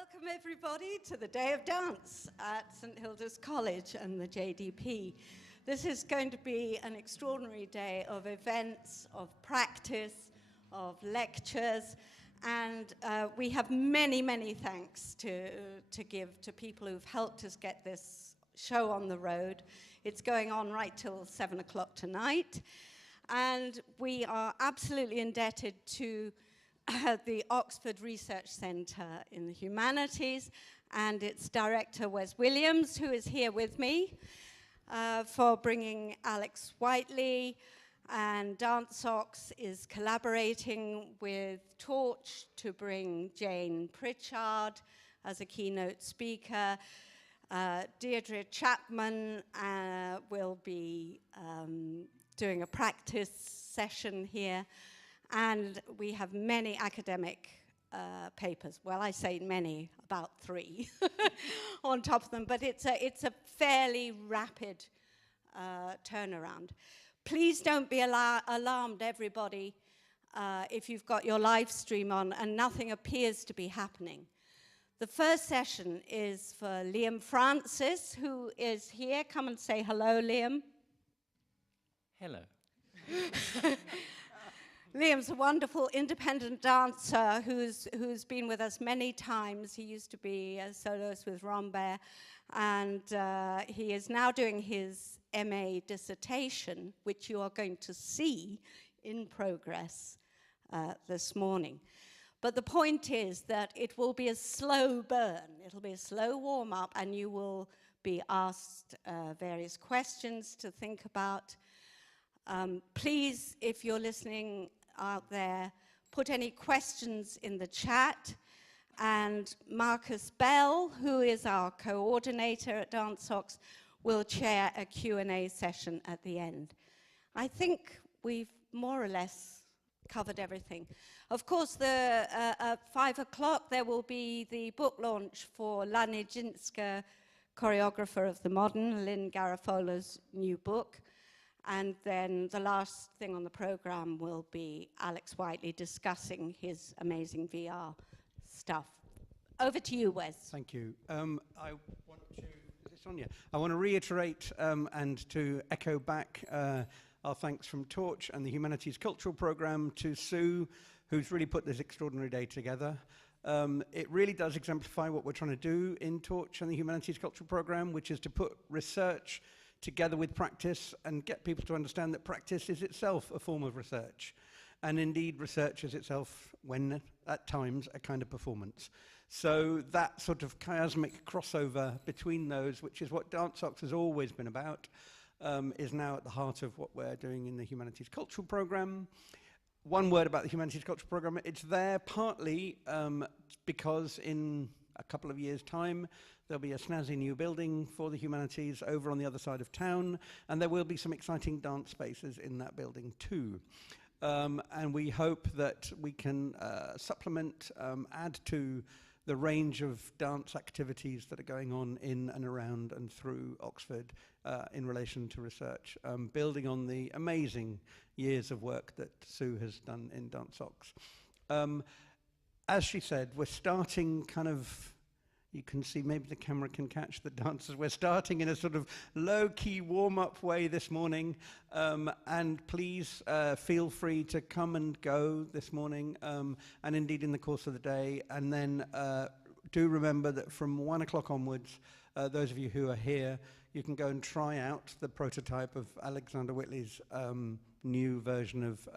Welcome everybody to the Day of Dance at St Hilda's College and the JDP. This is going to be an extraordinary day of events, of practice, of lectures, and we have many, many thanks to give to people who've helped us get this show on the road. It's going on right till 7 o'clock tonight, and we are absolutely indebted to the Oxford Research Centre in the Humanities and its director, Wes Williams, who is here with me, for bringing Alex Whitley, and DANSOX is collaborating with Torch to bring Jane Pritchard as a keynote speaker. Deirdre Chapman will be doing a practice session here. And we have many academic papers. Well, I say many, about 3 on top of them, but it's a fairly rapid turnaround. Please don't be alarmed, everybody, if you've got your live stream on and nothing appears to be happening. The first session is for Liam Francis, who is here. Come and say hello, Liam. Hello. Liam's a wonderful independent dancer who's been with us many times. He used to be a soloist with Rambert, and he is now doing his MA dissertation, which you are going to see in progress this morning. But the point is that it will be a slow burn. It'll be a slow warm-up, and you will be asked various questions to think about. Please, if you're listening out there, put any questions in the chat, and Marcus Bell, who is our coordinator at DANSOX, will chair a Q&A session at the end. I think we've more or less covered everything. Of course, at 5 o'clock there will be the book launch for La Nijinsky, choreographer of the modern, Lynn Garafola's new book. And then the last thing on the program will be Alex Whitley discussing his amazing VR stuff. Over to you, Wes. Thank you. I want to, is this on? Yeah. I want to reiterate and to echo back our thanks from Torch and the Humanities Cultural Programme to Sue, who's really put this extraordinary day together. It really does exemplify what we're trying to do in Torch and the Humanities Cultural Programme, which is to put research together with practice and get people to understand that practice is itself a form of research. And indeed, research is itself, when at times, a kind of performance. So that sort of chiasmic crossover between those, which is what DANSOX has always been about, is now at the heart of what we're doing in the Humanities Cultural Programme. One word about the Humanities Cultural Programme. It's there partly because in a couple of years' time, there'll be a snazzy new building for the Humanities over on the other side of town, and there will be some exciting dance spaces in that building too. And we hope that we can supplement, add to the range of dance activities that are going on in and around and through Oxford in relation to research, building on the amazing years of work that Sue has done in DANSOX. As she said, we're starting kind of, you can see, maybe the camera can catch the dancers. We're starting in a sort of low-key warm-up way this morning. And please feel free to come and go this morning, and indeed in the course of the day. And then do remember that from 1 o'clock onwards, those of you who are here, you can go and try out the prototype of Alexander Whitley's new version of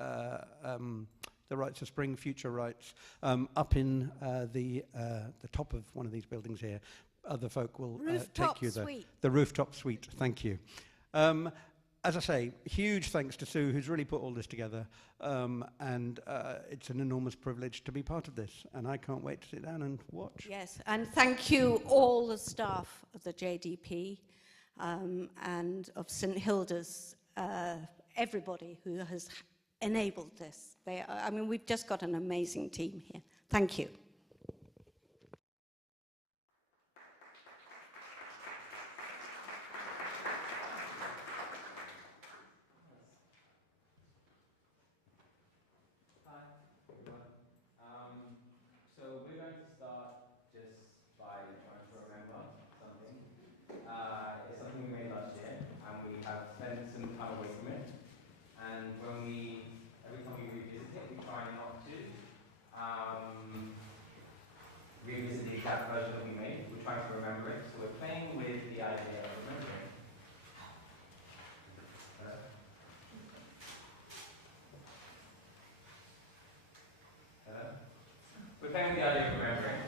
The Rights of Spring, Future Rights, up in the top of one of these buildings here. Other folk will take you there. The rooftop suite, thank you. As I say, huge thanks to Sue, who's really put all this together, and it's an enormous privilege to be part of this, and I can't wait to sit down and watch. Yes, and thank you all the staff of the JDP and of St Hilda's, everybody who has enabled this. I mean, we've just got an amazing team here. Thank you. Hi, everyone. So we're going to start just playing with the idea of remembering.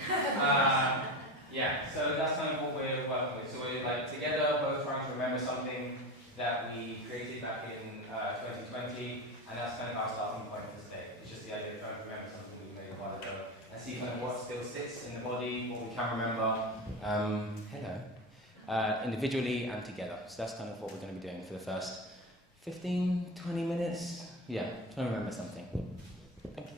Yeah, so that's kind of what we're working with. So we're like together, both trying to remember something that we created back in 2020, and that's kind of our starting point for today. It's just the idea of trying to remember something we made a while ago, and see kind of what still sits in the body, what we can remember. Individually and together. So that's kind of what we're going to be doing for the first 15, 20 minutes. Yeah, trying to remember something. Thank you.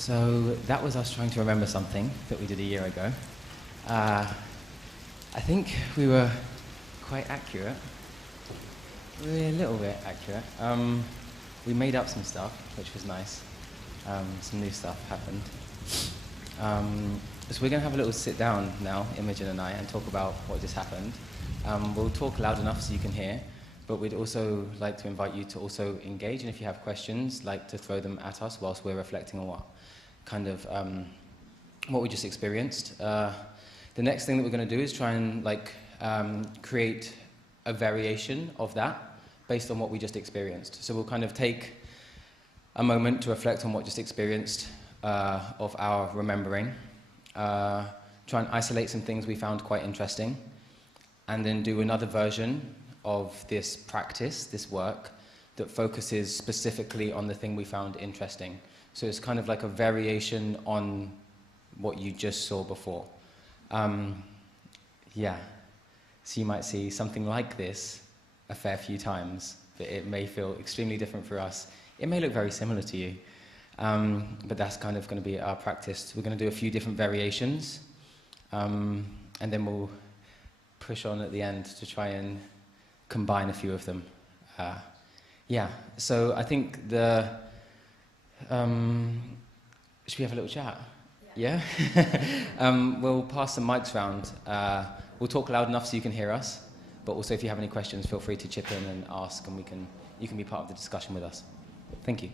So that was us trying to remember something that we did a year ago. I think we were quite accurate. We're a little bit accurate. We made up some stuff, which was nice. Some new stuff happened. So we're going to have a little sit down now, Imogen and I, and talk about what just happened. We'll talk loud enough so you can hear, but we'd also like to invite you to also engage, and if you have questions, like to throw them at us whilst we're reflecting on what kind of what we just experienced. The next thing that we're going to do is try and create a variation of that based on what we just experienced. So we'll kind of take a moment to reflect on what just experienced of our remembering, try and isolate some things we found quite interesting, and then do another version of this practice, this work, that focuses specifically on the thing we found interesting. So it's kind of like a variation on what you just saw before. Yeah, so you might see something like this a fair few times, but it may feel extremely different for us. It may look very similar to you, but that's kind of going to be our practice. We're going to do a few different variations, and then we'll push on at the end to try and combine a few of them. Yeah, so I think should we have a little chat? Yeah? We'll pass some mics round. We'll talk loud enough so you can hear us, but also if you have any questions, feel free to chip in and ask, and you can be part of the discussion with us. Thank you.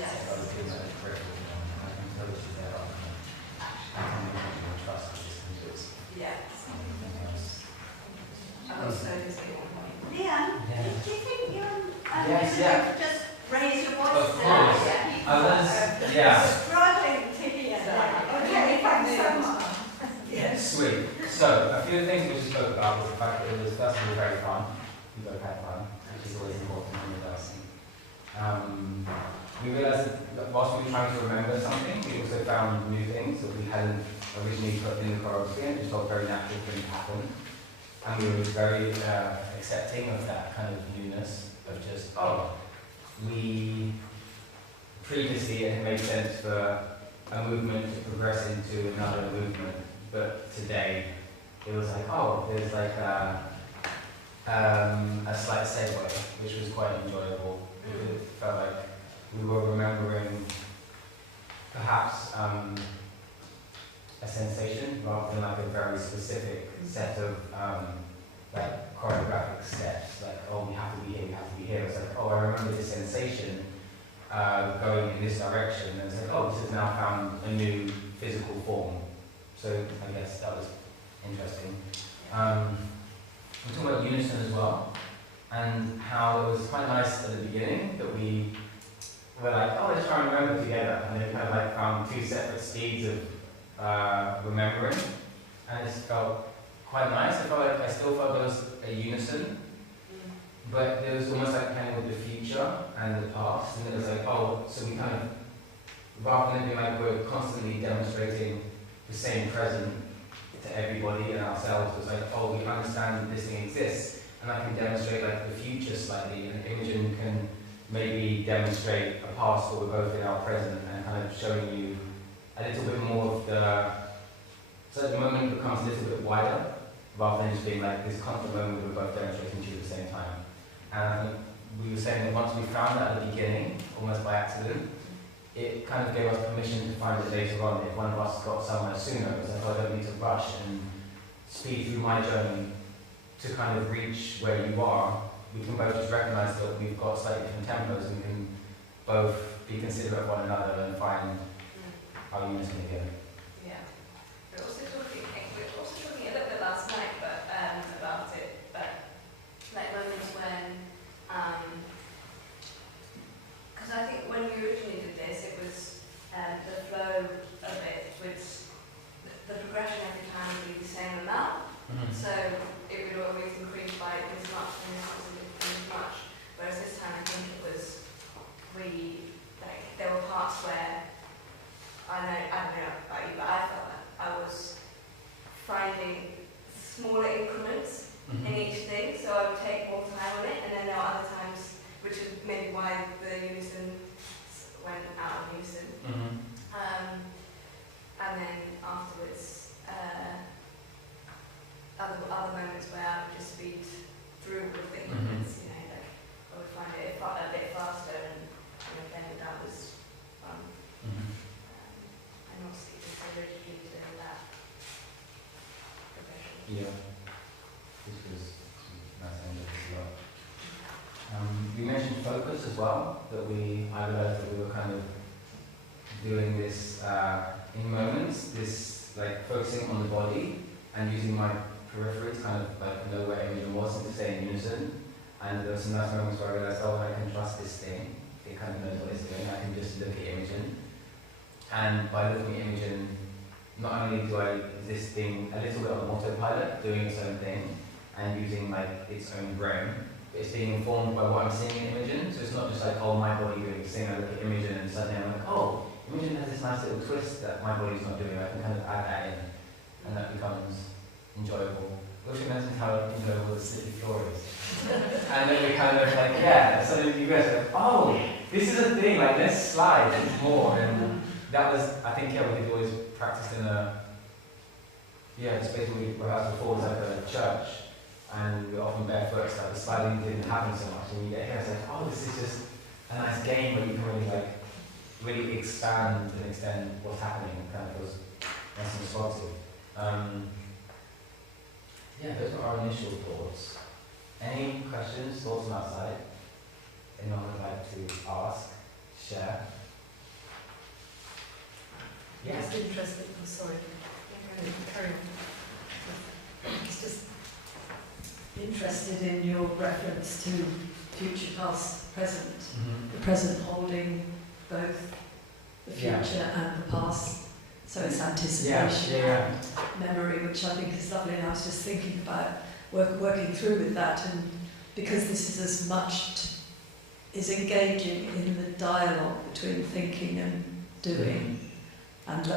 Yes. If I was doing like a curriculum, I can tell you there are trust systems. Yes. And also, Leanne, yeah. do you think you're Yes, yeah. just raise your voice? Of course. I was, yeah. Struggling to hear. Okay, thanks so much. Yes. Sweet. So, a few things which we spoke about was the fact that it was first of all very fun. We both had fun, which is always important when you're dancing. We realised that whilst we were trying to remember something, we also found new things that we hadn't originally put in the choreography, and it just felt very natural for it to happen. And we were very accepting of that kind of newness, of just, we previously it made sense for a movement to progress into another movement, but today it was like, there's like a slight segue, which was quite enjoyable. It felt like we were remembering perhaps a sensation rather than like a very specific set of like choreographic steps, like, we have to be here, we have to be here. It's like, I remember this sensation going in this direction, and it's like, this has now found a new physical form. So I guess that was interesting. We're talking about unison as well, and how it was quite nice at the beginning that we were like, let's try and remember together, and then kind of like found two separate speeds of remembering, and it felt quite nice. I still felt there was a unison, but there was almost like playing with the future and the past, and it was like, so we kind of, rather than being like we're constantly demonstrating the same present to everybody and ourselves, it was like, we understand that this thing exists, and I can demonstrate like the future slightly, and Imogen can maybe demonstrate a past where we're both in our present, and kind of showing you a little bit more of so the moment becomes a little bit wider, rather than just being like this constant moment we're both demonstrating to you at the same time. And I think we were saying that once we found that at the beginning, almost by accident, it kind of gave us permission to find it later on. If one of us got somewhere sooner, it was like, I don't need to rush and speed through my journey to kind of reach where you are. We can both just recognise that we've got slightly different tempos, and we can both be considerate of one another and find our unison again. Yeah. We're also talking a little bit last night, about it, but like moments when, because I think when we originally did this, it was the flow of it, which the progression every time would be the same amount. So it would always increase by this much and this much. Whereas this time I think it was really, like, there were parts where, I don't know about you, but I felt that I was finding smaller increments in each thing, so I would take more time on it, and then there were other times, which is maybe why the unison went out of unison. And then afterwards, other moments where I would just speed through with the increments, like I would find it a bit faster, and then that was fun. And obviously just so rigidly doing that progression. Yeah, this was nice and good as well. We mentioned focus as well, I realised that we were kind of doing this in moments, this like focusing on the body and using my periphery to kind of like know where Imogen was and to stay in unison. And there were some nice moments where I realised, I can trust this thing, it kind of knows what it's doing, I can just look at Imogen. And by looking at Imogen, not only is this thing a little bit on autopilot, doing its own thing, and using like its own brain, but it's being informed by what I'm seeing in Imogen. So it's not just like, my body doing this thing, I look at Imogen and suddenly I'm like, Imogen has this nice little twist that my body's not doing, I can kind of add that in, and that becomes enjoyable. Which imagines how enjoyable the slippery floor is. And then we kind of like, suddenly you guys are like, this is a thing, like let's slide more. And that was, I think, we had always practiced in a space where we rehearsed before was like a church, and we were often barefoot, so the sliding didn't happen so much. And you get here, it's like, this is just a nice game where you can really expand and extend what's happening, and kind of feels nice and responsive. Those are our initial thoughts. Any questions, thoughts from outside? Anyone would like to ask, share? Yeah. Just interested, I'm sorry. Carry on. It's just interested in your reference to future, past, present. The present holding both the future and the past. So it's anticipation and memory, which I think is lovely. And I was just thinking about working through with that, and because this is as much is engaging in the dialogue between thinking and doing, and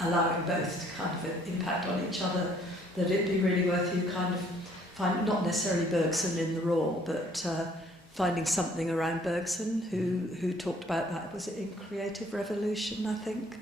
allowing both to kind of impact on each other, that it'd be really worth you kind of find, not necessarily Bergson in the raw, but finding something around Bergson who talked about that. Was it in Creative Revolution, I think?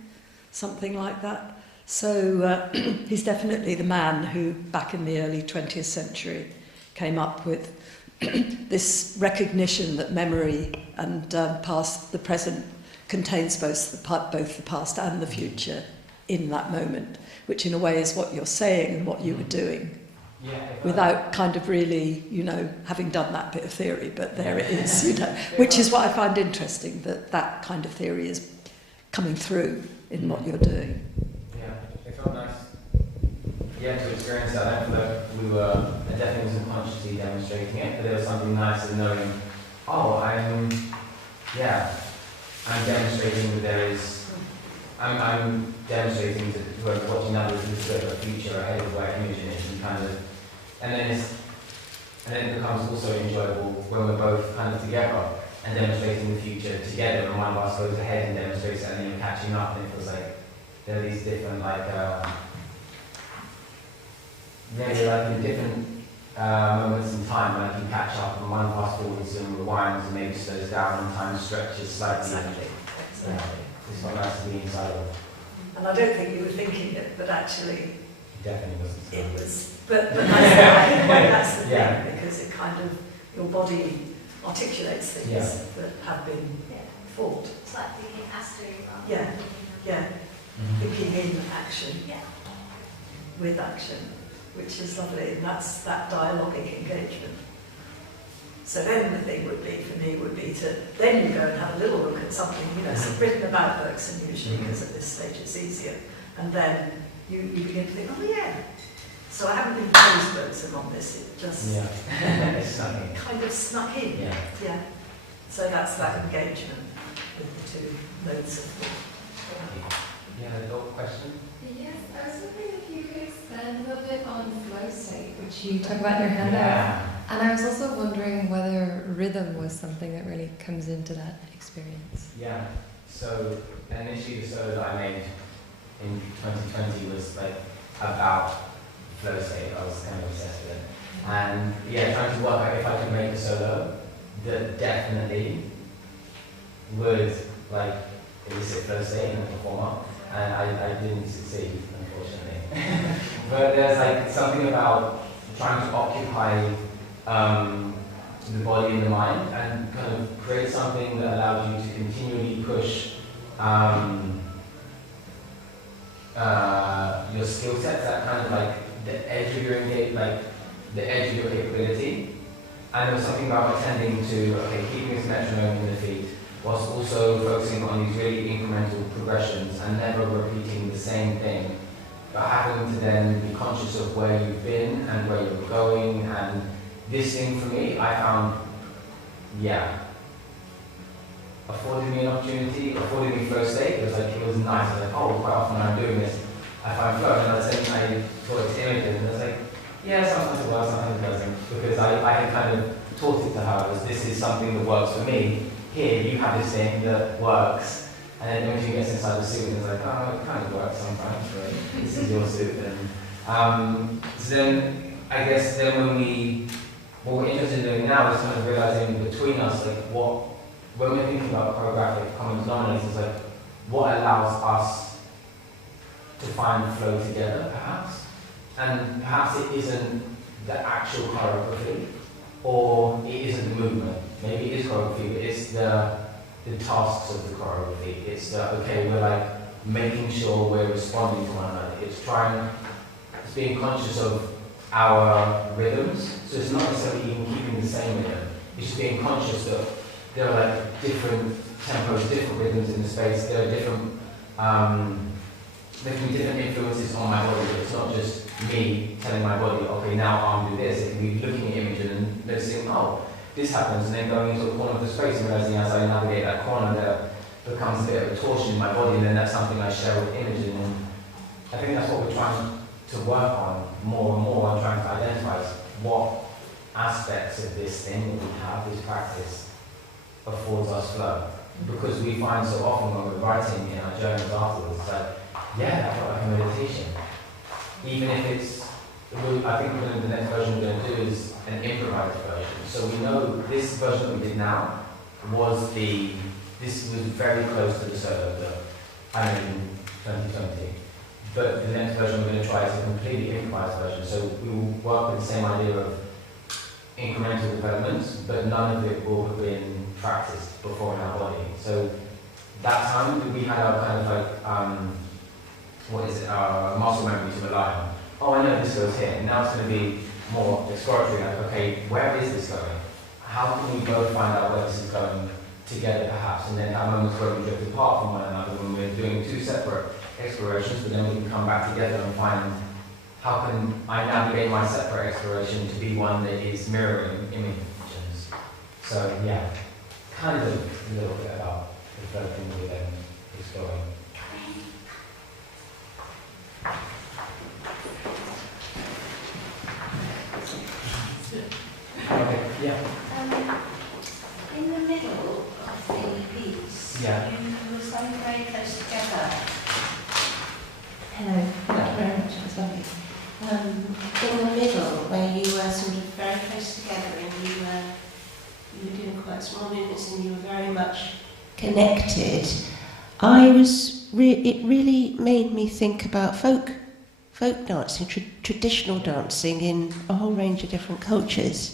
Something like that. So he's definitely the man who, back in the early 20th century, came up with this recognition that memory and the present contains both the past and the future in that moment, which in a way is what you're saying and what you were doing, without kind of really, having done that bit of theory, but there it is, which is what I find interesting, that kind of theory is coming through in what you're doing. Yeah, it felt nice. Yeah, to experience that. I feel like I definitely wasn't consciously demonstrating it, but there was something nice of knowing, I'm demonstrating that there is, I'm demonstrating to whoever's watching that there's a bit of a future ahead of where I'm imaging it, and then it becomes also enjoyable when we're both kind of together and demonstrating the future together, and one of us goes ahead and demonstrates it, and then you're catching up, and it feels like there are these different, maybe like in different moments in time, like you catch up, and one fast forwards and rewinds and maybe slows down, and time stretches slightly. Exactly. It's not nice to be inside of. And I don't think you were thinking it, but actually It definitely wasn't. it was. But that's the thing, because it kind of, your body articulates things that have been thought. It's like thinking has to. Thinking in action, with action, which is lovely, and that's that dialogic engagement. So then the thing would be, for me, would be to, then you go and have a little look at something, written about Bergson usually, because at this stage it's easier, and then you begin to think, so I haven't imposed Bergson on this, it just kind of snuck in. So that's that engagement with the two modes of thought. Yeah, a little question? Yes, I was wondering if you could expand a little bit on flow state, which you talk about in your handout. And I was also wondering whether rhythm was something that really comes into that experience. Yeah, so initially the solo that I made in 2020 was about flow state. I was kind of obsessed with it. And trying to work out if I could make a solo that definitely would elicit flow state in a performer. And I didn't succeed, unfortunately. But there's something about trying to occupy the body and the mind and kind of create something that allows you to continually push your skill sets, that kind of the edge of your the edge of your capability. And there was something about attending to keeping this metronome in the feet, whilst also focusing on these really incremental progressions and never repeating the same thing, but having to then be conscious of where you've been and where you're going. And this thing for me, I found, afforded me an opportunity, afforded me flow state. It was nice. I was quite often when I'm doing this, I find flow, and I thought it's images, and I was sometimes it works, sometimes it doesn't, because I had kind of taught it to her as this is something that works for me. Here, you have this thing that works, and then when she gets inside the suit, it's it kind of works sometimes, but this is your suit. And so then, I guess then what we're interested in doing now is kind of realizing between us, when we're thinking about choreographic common denominators, what allows us to find flow together, perhaps, and perhaps it isn't the actual choreography, or it isn't the movement. Maybe it is choreography, but it's the tasks of the choreography. It's we're making sure we're responding to one another. It's being conscious of our rhythms. So it's not necessarily even keeping the same rhythm. It's just being conscious that there are different tempos, different rhythms in the space. There are different there can be different influences on my body. It's not just me telling my body, okay, now arm do this. It can be looking at images and noticing, oh, this happens, and then going into a corner of the space and realizing as I navigate that corner, there becomes a bit of a torsion in my body, and then that's something I share with Imogen. And I think that's what we're trying to work on more and more, and trying to identify what aspects of this thing that we have, this practice, affords us flow. Because we find so often when we're writing in our journals afterwards, it's like, yeah, that felt like a meditation. Even if it's, I think the next version we're going to do is an improvised version. So we know this version that we did now this was very close to the solo that I made in 2020. But the next version we're going to try is a completely improvised version. So we will work with the same idea of incremental developments, but none of it will have been practiced before in our body. So that time we had our kind of like, our muscle memory to rely on. Oh, I know this goes here. And now it's going to be more exploratory, like, okay, where is this going? How can we both find out where this is going together, perhaps? And then have moments where we drift apart from one another when we're doing two separate explorations, but then we can come back together and find how can I navigate my separate exploration to be one that is mirroring images. So yeah, kind of a little bit about the flow thing we're then exploring. Okay, yeah. In the middle of the piece, Yeah. you were standing very close together. Hello, thank you very much, it was lovely. In the middle, where you were sort of very close together and you were doing quite small movements and you were very much connected, it really made me think about folk dancing, traditional dancing in a whole range of different cultures.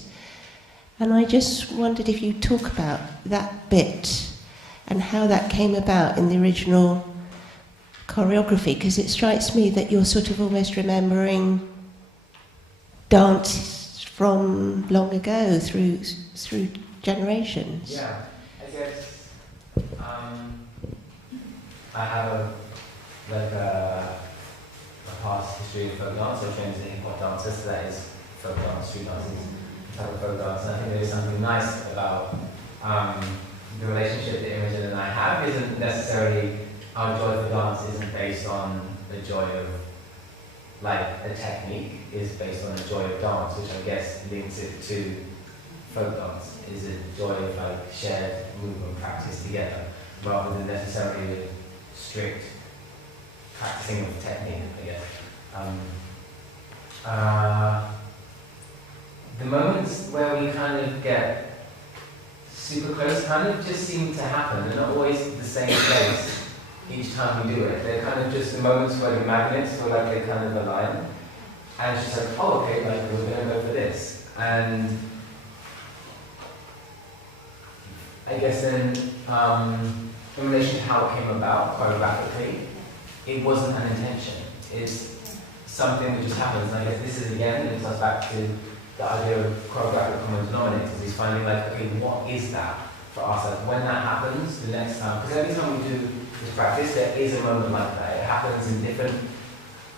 And I just wondered if you talk about that bit and how that came about in the original choreography, because it strikes me that you're sort of almost remembering dance from long ago through generations. Yeah, I guess I have a past history of folk dance. I trained as a hip hop dancer, so that is folk dance, street dances, type of folk dance. And I think there is something nice about the relationship that Imogen and I have. Isn't necessarily our joy for dance isn't based on the joy of like a technique, is based on the joy of dance, which I guess links it to folk dance. Is a joy of like shared movement practice together, rather than necessarily a strict practicing of technique, I guess. The moments where we kind of get super close kind of just seem to happen. They're not always the same place each time we do it. They're kind of just the moments where the magnets feel like they kind of align. And it's just like, oh, okay, like we're going to go for this. And I guess then, in relation to how it came about choreographically, it wasn't an intention. It's something that just happens. And I guess this is again, it goes back to the idea of choreographic common denominators, is finding like, okay, what is that for us? Like when that happens, the next time, because every time we do this practice, there is a moment like that. It happens in different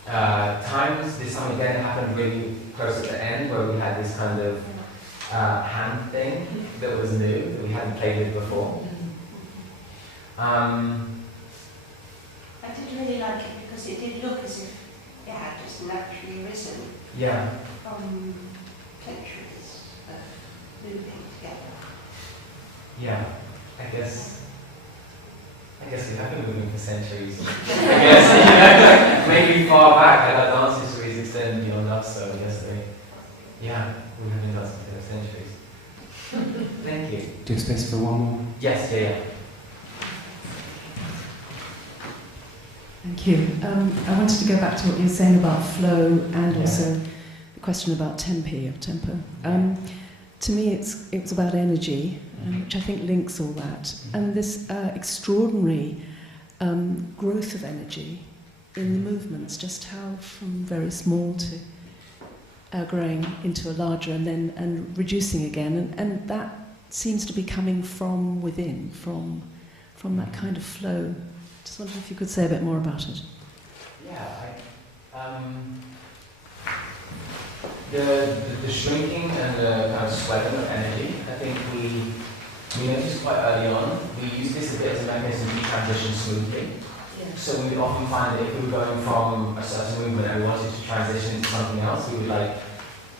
times. This time again, it happened really close at the end, where we had this kind of hand thing that was new, that we hadn't played with before. I did really like it because it did look as if it had just naturally risen Yeah. from centuries of moving together. Yeah. I guess we have been moving for centuries. I guess, yeah, maybe far back, like our dance histories extend beyond us, so I guess we have been dancing for centuries. Thank you. Do you have space for one more? Yes, yeah. Thank you. I wanted to go back to what you were saying about flow and also the question about tempi, or tempo. To me, it's about energy, which I think links all that, and this extraordinary growth of energy in the movements, just how from very small to growing into a larger and reducing again, and that seems to be coming from within, from that kind of flow. Just wondered if you could say a bit more about it. The shrinking and the kind of sweating of energy, I think we noticed quite early on. We used this a bit as a mechanism to transition smoothly. Yeah. So we would often find that if we were going from a certain movement and we wanted to transition into something else, we would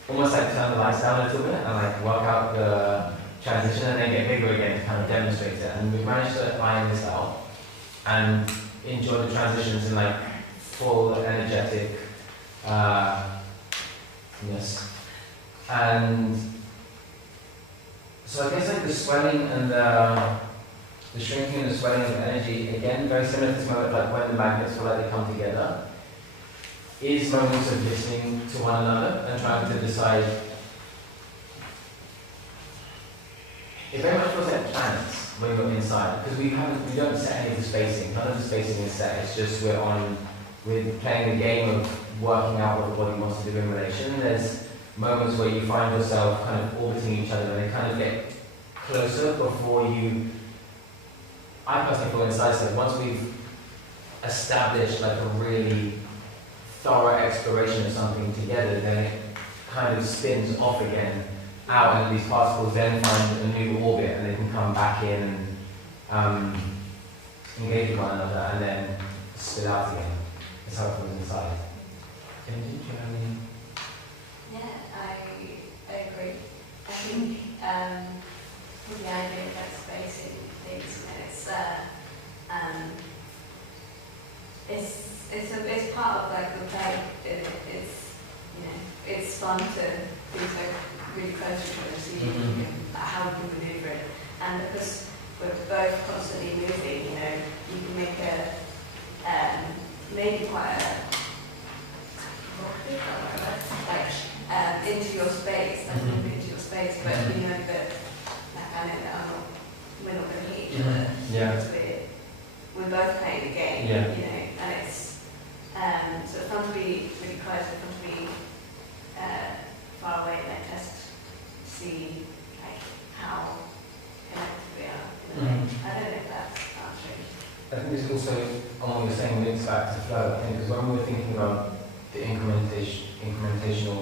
almost turn the lights down a little bit and work out the transition and then get bigger again to kind of demonstrate it. And we've managed to iron this out and enjoy the transitions in full energetic yes. And so I guess the swelling and the shrinking and the swelling of energy, again, very similar to this moment when the magnets feel like they come together, is moments of listening to one another and trying to decide. It very much feels like planets when you're inside, because we don't set any of the spacing. None of the spacing is set. It's just we're playing the game of working out what the body wants to do in relation. There's moments where you find yourself kind of orbiting each other and they kind of get closer before you. I personally feel inside that once we've established a really thorough exploration of something together, then it kind of spins off again out, and these particles then find a new orbit and they can come back in and engage with one another and then spit out again. That's how it feels inside. Imogen, do you have any? Yeah, I agree. I think with the idea of spacing things, it's part of the play. It's fun to be really close to each other, see how we can maneuver it, and because we're both constantly moving, you can make maybe quite into your space, move into your space, but you know that I know that we're not going to hit each other. Because we're both playing the game, and it's so it's fun to be really close, it's fun to be far away and just see how connected we are. I don't know if that's answering. I think this is also, on what you're saying, links back to flow. I think because when we were thinking about the incrementational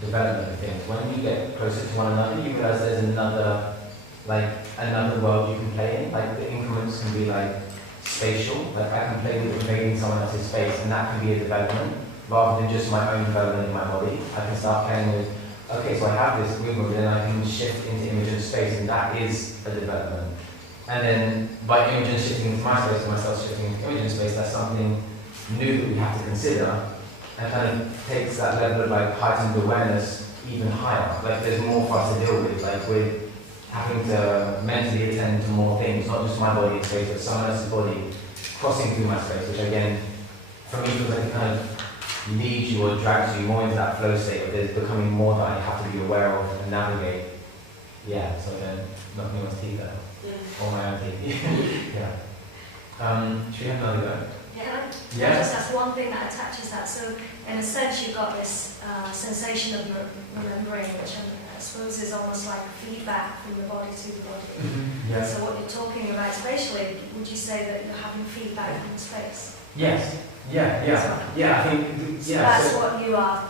development of things, when you get closer to one another, you realize there's another world you can play in. The increments can be spatial. I can play with invading someone else's space, and that can be a development rather than just my own development in my body. I can start playing with, okay, so I have this movement, but then I can shift into Imogen's space, and that is a development. And then by Imogen shifting into my space and myself shifting into Imogen's space, that's something new that we have to consider, and kind of takes that level of heightened awareness even higher. There's more for us to deal with. We're having to mentally attend to more things, not just my body in space, but someone else's body crossing through my space, which again, for me, feels like it kind of leads you or drags you more into that flow state of there's becoming more that I have to be aware of and navigate. Yeah, so then knocking anyone's teeth out. Or my own teeth. Yeah. Should we have another go? Yeah. Just that's one thing that attaches that. So in a sense, you've got this sensation of remembering, which I suppose is almost like feedback from the body to the body. Yeah. So what you're talking about spatially, would you say that you're having feedback from space? Yes. Yeah. I think. So that's what you are.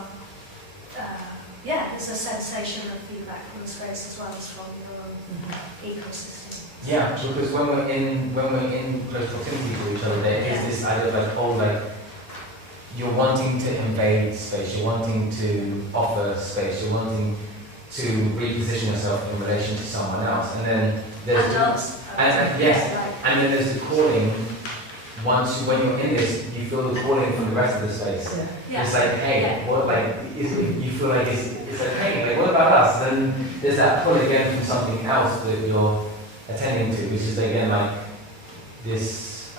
There's a sensation of feedback from space as well as from your own ecosystem. Yeah, because when we're in close proximity to each other, there is this idea of you're wanting to invade space, you're wanting to offer space, you're wanting to reposition yourself in relation to someone else, and then there's and then there's the calling. When you're in this, you feel the calling from the rest of the space. It's hey, what you feel like it's hey, what about us? Then there's that pull again from something else that you're attending to, which is again this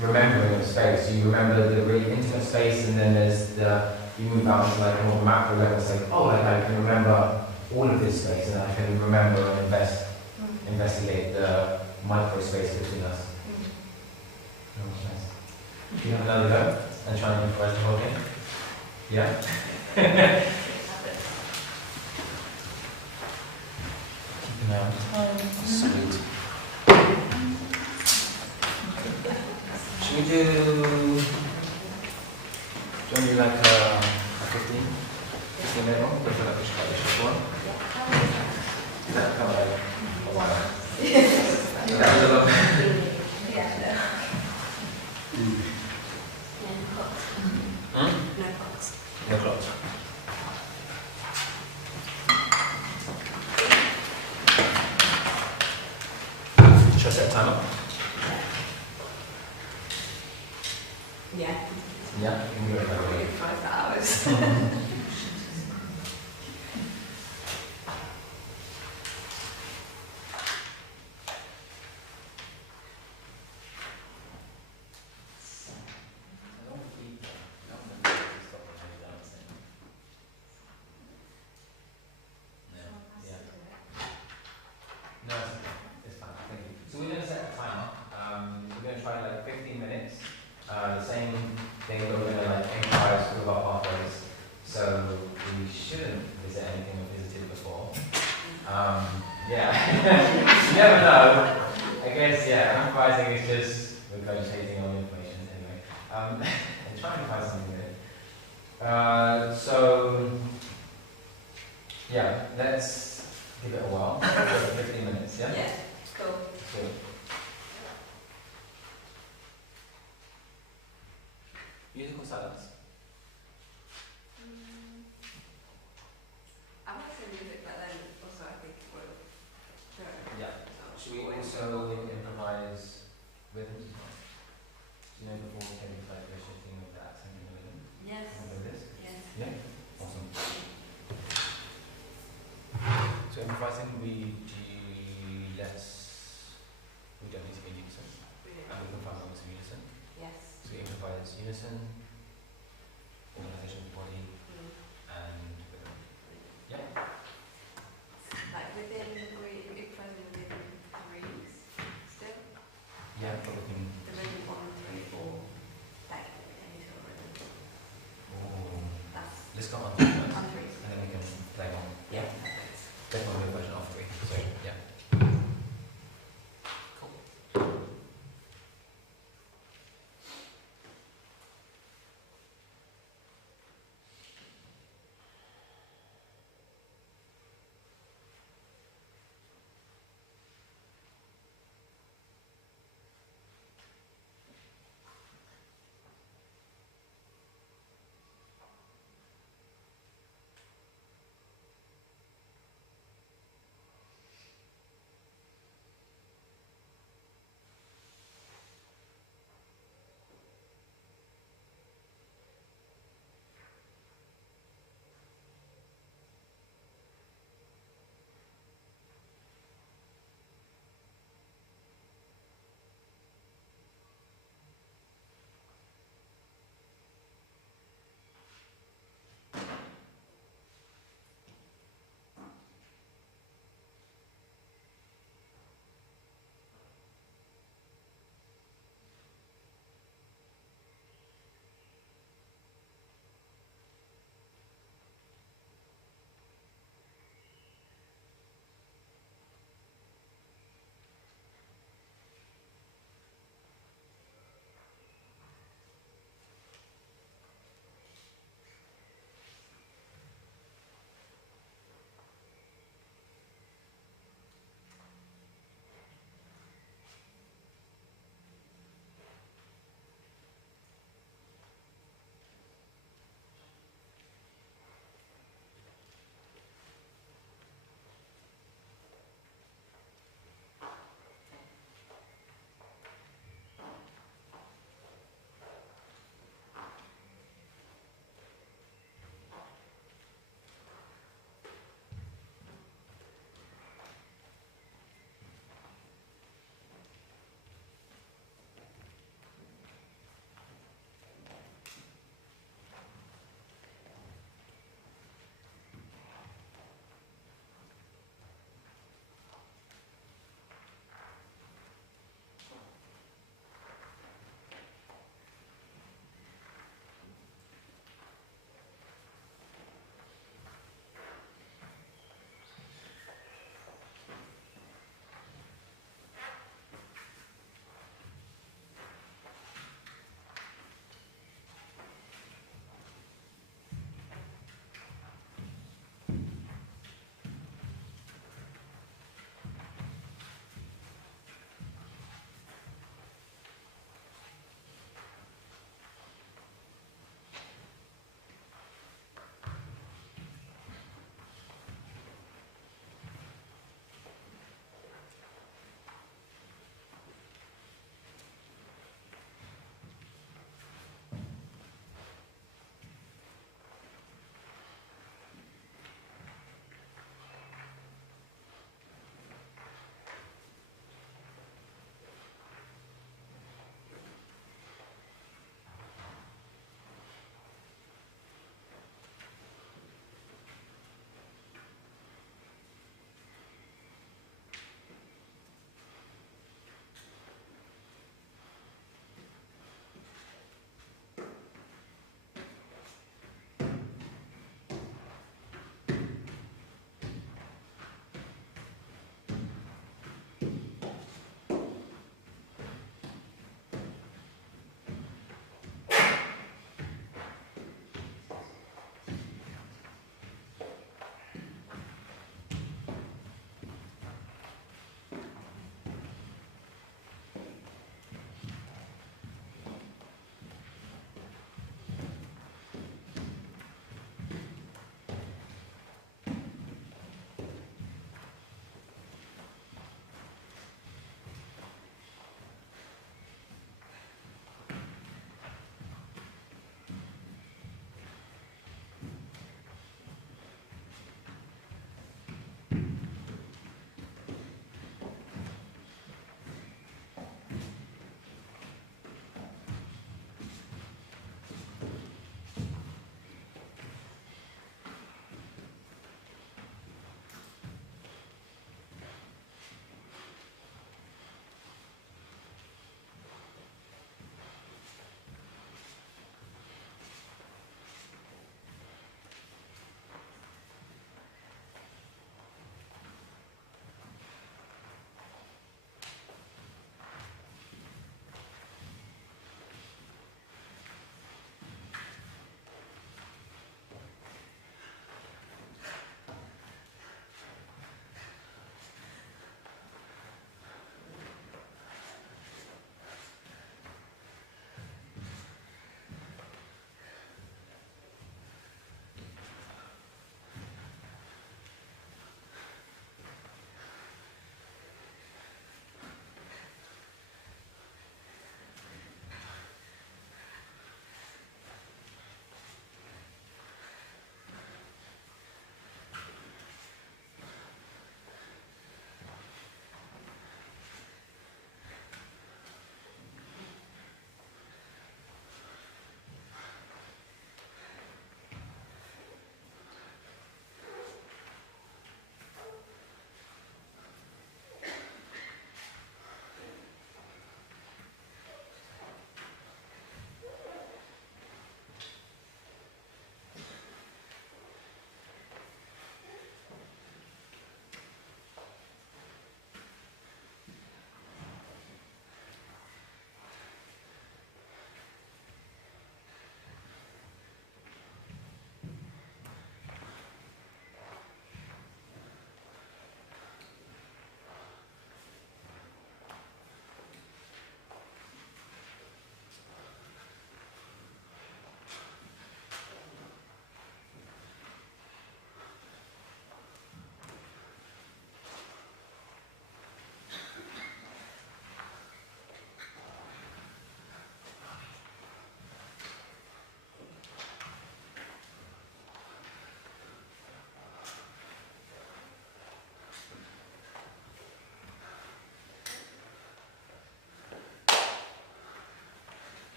remembering of space. You remember the really intimate space, and then there's you move out to a more macro level. It's I can remember all of this space, and I can remember and investigate the micro space between us. Nice. Do you have another go and try and improvise the whole thing? Yeah. Sweet. Should we do like a 15 minute one? Go for like a short one? Is that kind of like a while? That was a lot. Yeah, no. Hmm? No clocks. No clocks. Should I set a timer? Yeah. Yeah, you can do it that way. 5 hours. No, it's fine. Thank you. So we're going to set a timer. We're going to try like 15 minutes. The same thing, but we're going to like improvise with our pathways. So we shouldn't visit anything we've visited before. Yeah. You never know. I guess, yeah, improvising is just regurgitating all the information anyway. And trying to find something new. So, yeah, let's give it a while. 15 minutes, yeah? Yeah, cool. Cool. Musical silence. I want to say music, but then also I think we'll go. Yeah. Should we also improvise rhythms as well? Do you know before we came into like the shifting of that singing rhythm? Yes. Can we do this? Yes. Yeah? Awesome. So improvising, we don't need to be in unison. And we can find moments of unison. Yes. So we improvise unison, organisation of the body, and rhythm. Yeah. Like within present within 3s still. Yeah, but we can. The rhythm 1, 3, 4. Like any sort of rhythm. That's Let's go on 3 first, on 3s. and then we can play on. Yeah. Play on the version of 3. So yeah. Cool.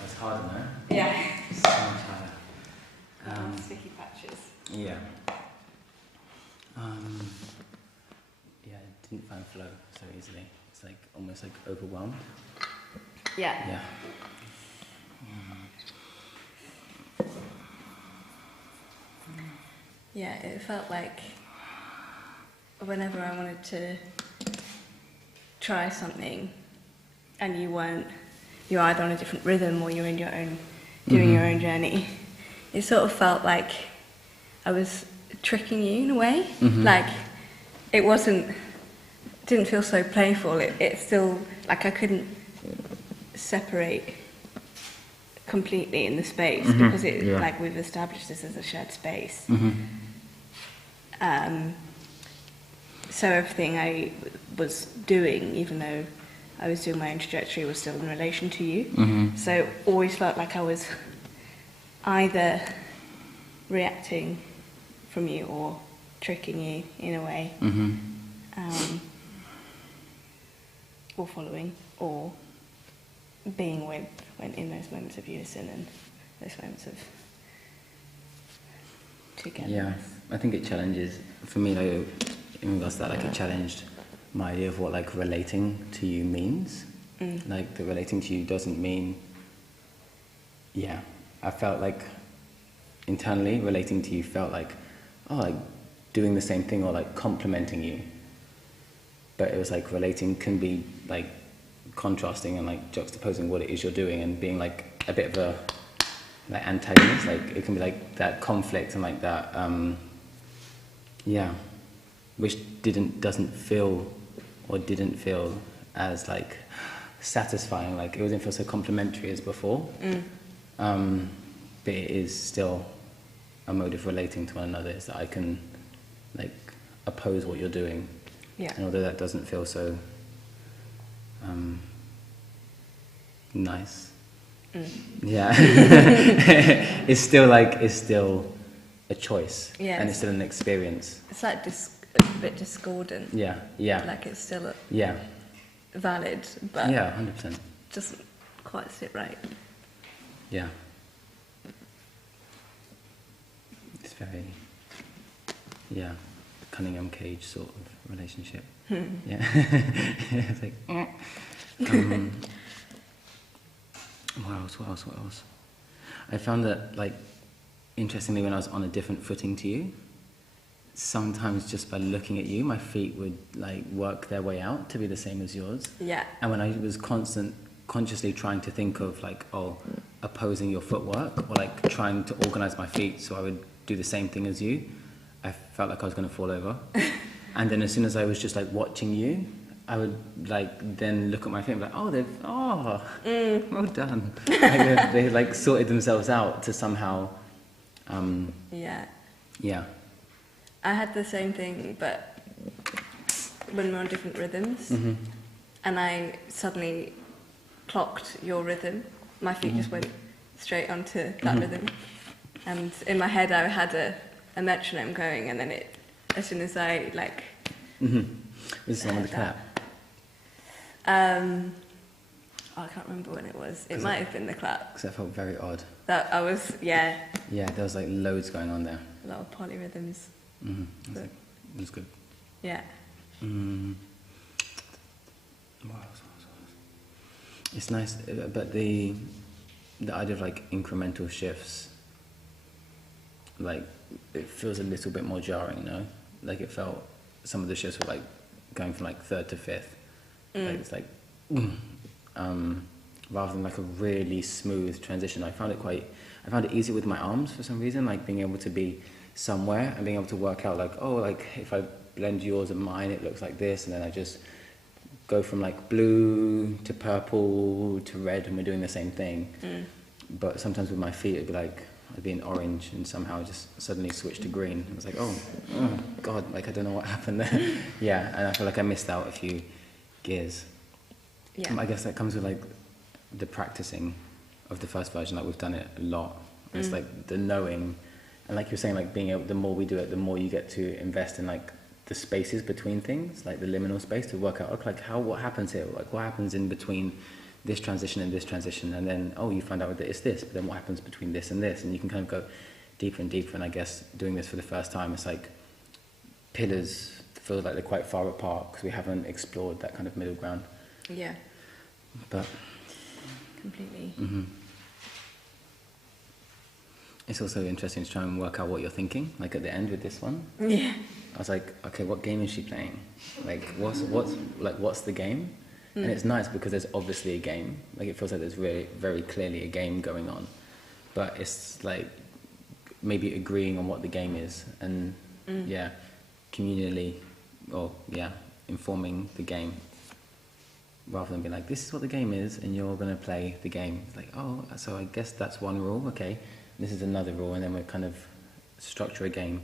That's hard, no? Yeah. So much harder. Sticky patches. Yeah. Yeah, it didn't find flow so easily. It's like almost like overwhelmed. Yeah. Yeah. Yeah, it felt like whenever I wanted to try something and you're either on a different rhythm or you're in your own, doing your own journey, it sort of felt like I was tricking you in a way. Like, it didn't feel so playful. It still, like, I couldn't separate completely in the space because like, we've established this as a shared space. So everything I was doing, even though I was doing my own trajectory, was still in relation to you. So it always felt like I was either reacting from you or tricking you in a way, or following, or being with when in those moments of unison and those moments of togetherness. Yeah, I think it challenges, for me, like, in regards to that, like, it challenged my idea of what, like, relating to you means. Like, the relating to you doesn't mean, yeah, I felt like internally relating to you felt like, oh, like doing the same thing or like complimenting you. But it was like relating can be like contrasting and like juxtaposing what it is you're doing and being like a bit of a like antagonist. Like it can be like that conflict and like that, yeah, which didn't feel as like satisfying. Like it didn't feel so complimentary as before. But it is still a mode of relating to one another, is that I can like oppose what you're doing. Yeah. And although that doesn't feel so nice, yeah, it's still a choice, and it's still an experience. It's like a bit discordant. Yeah. Like it's still valid, but 100%. doesn't quite sit right. Yeah. It's very, Cunningham Cage sort of relationship. Yeah. It's like, what else? I found that, like, interestingly, when I was on a different footing to you, sometimes just by looking at you, my feet would, like, work their way out to be the same as yours. Yeah. And when I was consciously trying to think of, like, opposing your footwork, or, like, trying to organize my feet so I would do the same thing as you, I felt like I was going to fall over. And then as soon as I was just like watching you, I would like then look at my feet and be like, well done. Like, they like sorted themselves out to somehow. Yeah. I had the same thing, but when we're on different rhythms, and I suddenly clocked your rhythm, my feet just went straight onto that rhythm. And in my head, I had a metronome going, and then as soon as I like. Was this one with the clap? I can't remember when it was. It might have been the clap. Because that felt very odd. That I was, yeah. Yeah, there was like loads going on there. A lot of polyrhythms. It was good. Yeah. What else? It's nice, but the idea of like incremental shifts, like it feels a little bit more jarring, you know? Like it felt, some of the shifts were like going from like third to fifth. Like it's like, rather than like a really smooth transition. I found it easy with my arms for some reason, like being able to be somewhere and being able to work out like, oh, like if I blend yours and mine, it looks like this, and then I just go from like blue to purple to red, and we're doing the same thing. But sometimes with my feet, it'd be like, I'd be in orange and somehow just suddenly switch to green. It was like, oh God, like I don't know what happened there. Yeah, and I feel like I missed out a few gears. Yeah. I guess that comes with like the practicing of the first version. Like we've done it a lot. It's like the knowing, and like you're saying, like being able, the more we do it, the more you get to invest in like the spaces between things, like the liminal space, to work out, okay, like what happens here, like what happens in between this transition and this transition, and then you find out that it's this, but then what happens between this, and you can kind of go deeper and deeper. And I guess doing this for the first time, it's like pillars feel like they're quite far apart because we haven't explored that kind of middle ground. Yeah. But completely. It's also interesting to try and work out what you're thinking, like at the end with this one. Yeah. I was like, okay, what game is she playing? Like, what's the game? And it's nice because there's obviously a game. Like, it feels like there's very, very clearly a game going on. But it's like maybe agreeing on what the game is, and communally, or informing the game, rather than being like, this is what the game is, and you're gonna play the game. It's like, oh, so I guess that's one rule. Okay, this is another rule, and then we kind of structure a game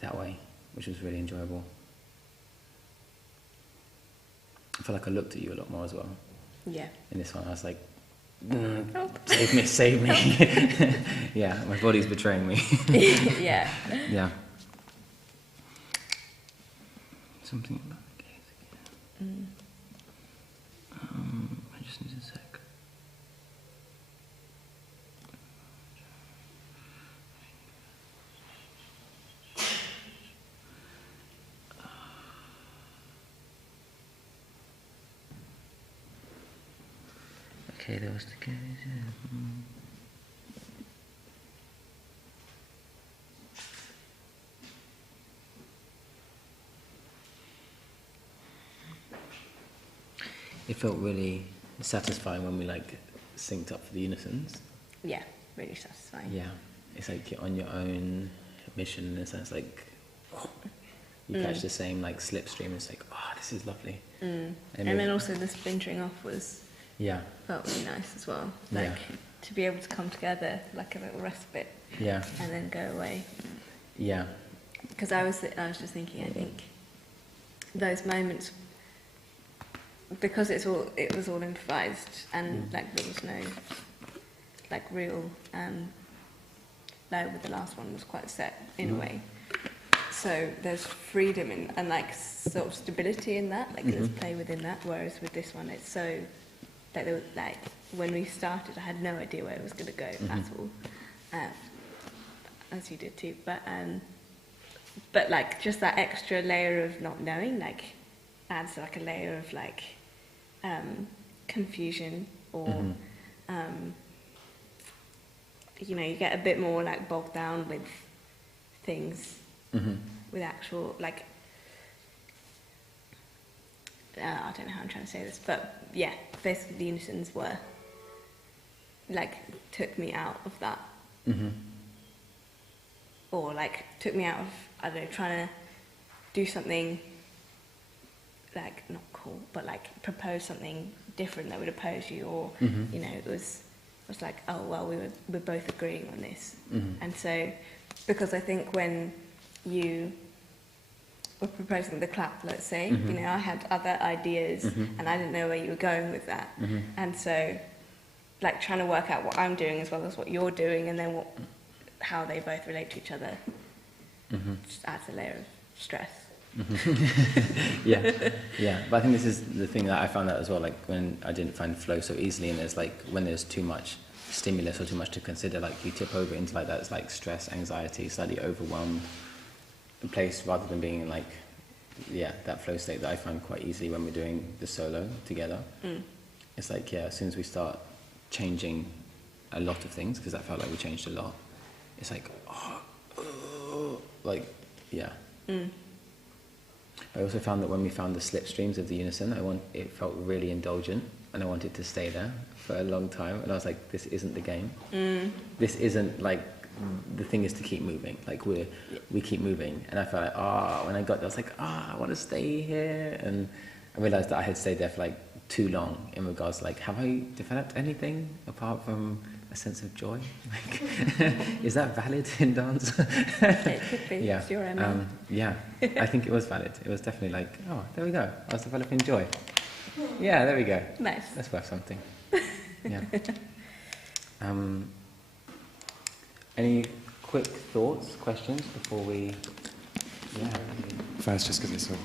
that way, which was really enjoyable. I feel like I looked at you a lot more as well. Yeah. In this one, I was like, save me. Yeah, my body's betraying me. Yeah. Yeah. Something about the gaze again. I just need a sec. Okay, there was the gaze. It felt really satisfying when we like synced up for the unisons. Yeah, really satisfying. Yeah, it's like you're on your own mission in a sense. Like you catch the same like slipstream. It's like, oh, this is lovely. And then also the splintering off was felt really nice as well. Like to be able to come together like a little respite. Yeah. And then go away. Yeah. Because I was just thinking, I think those moments, because it was all improvised, and like there was no like real with the last one was quite set in a way. So there's freedom and like sort of stability in that, like there's play within that. Whereas with this one, it's so like there was, like when we started, I had no idea where it was going to go at all, as you did too. But like just that extra layer of not knowing, like adds like a layer of like confusion, or you know, you get a bit more like bogged down with things, with actual like I don't know how I'm trying to say this, but yeah, basically the unisons were like took me out of that, or like took me out of, I don't know, trying to do something like not cool, but like propose something different that would oppose you, or you know, it was like, oh well, we're both agreeing on this, and so because I think when you were proposing the clap, let's say, you know, I had other ideas and I didn't know where you were going with that, and so like trying to work out what I'm doing as well as what you're doing, and then how they both relate to each other just adds a layer of stress. Yeah, but I think this is the thing that I found out as well, like when I didn't find flow so easily, and there's like when there's too much stimulus or too much to consider, like you tip over into like that, it's like stress, anxiety, slightly overwhelmed place, rather than being in like that flow state that I find quite easily when we're doing the solo together. It's like as soon as we start changing a lot of things, because I felt like we changed a lot, it's like I also found that when we found the slipstreams of the unison, it felt really indulgent, and I wanted to stay there for a long time. And I was like, this isn't the game. This isn't like, the thing is to keep moving. Like we keep moving. And I felt like, when I got there, I was like, I want to stay here. And I realized that I had stayed there for like too long in regards to like, have I developed anything apart from a sense of joy? Like, is that valid in dance? It could be. Yeah. It's your MO. Yeah, I think it was valid. It was definitely like, there we go. I was developing joy. Yeah, there we go. Nice. That's worth something. Yeah. Any quick thoughts, questions before we? Yeah. first, just because it's all...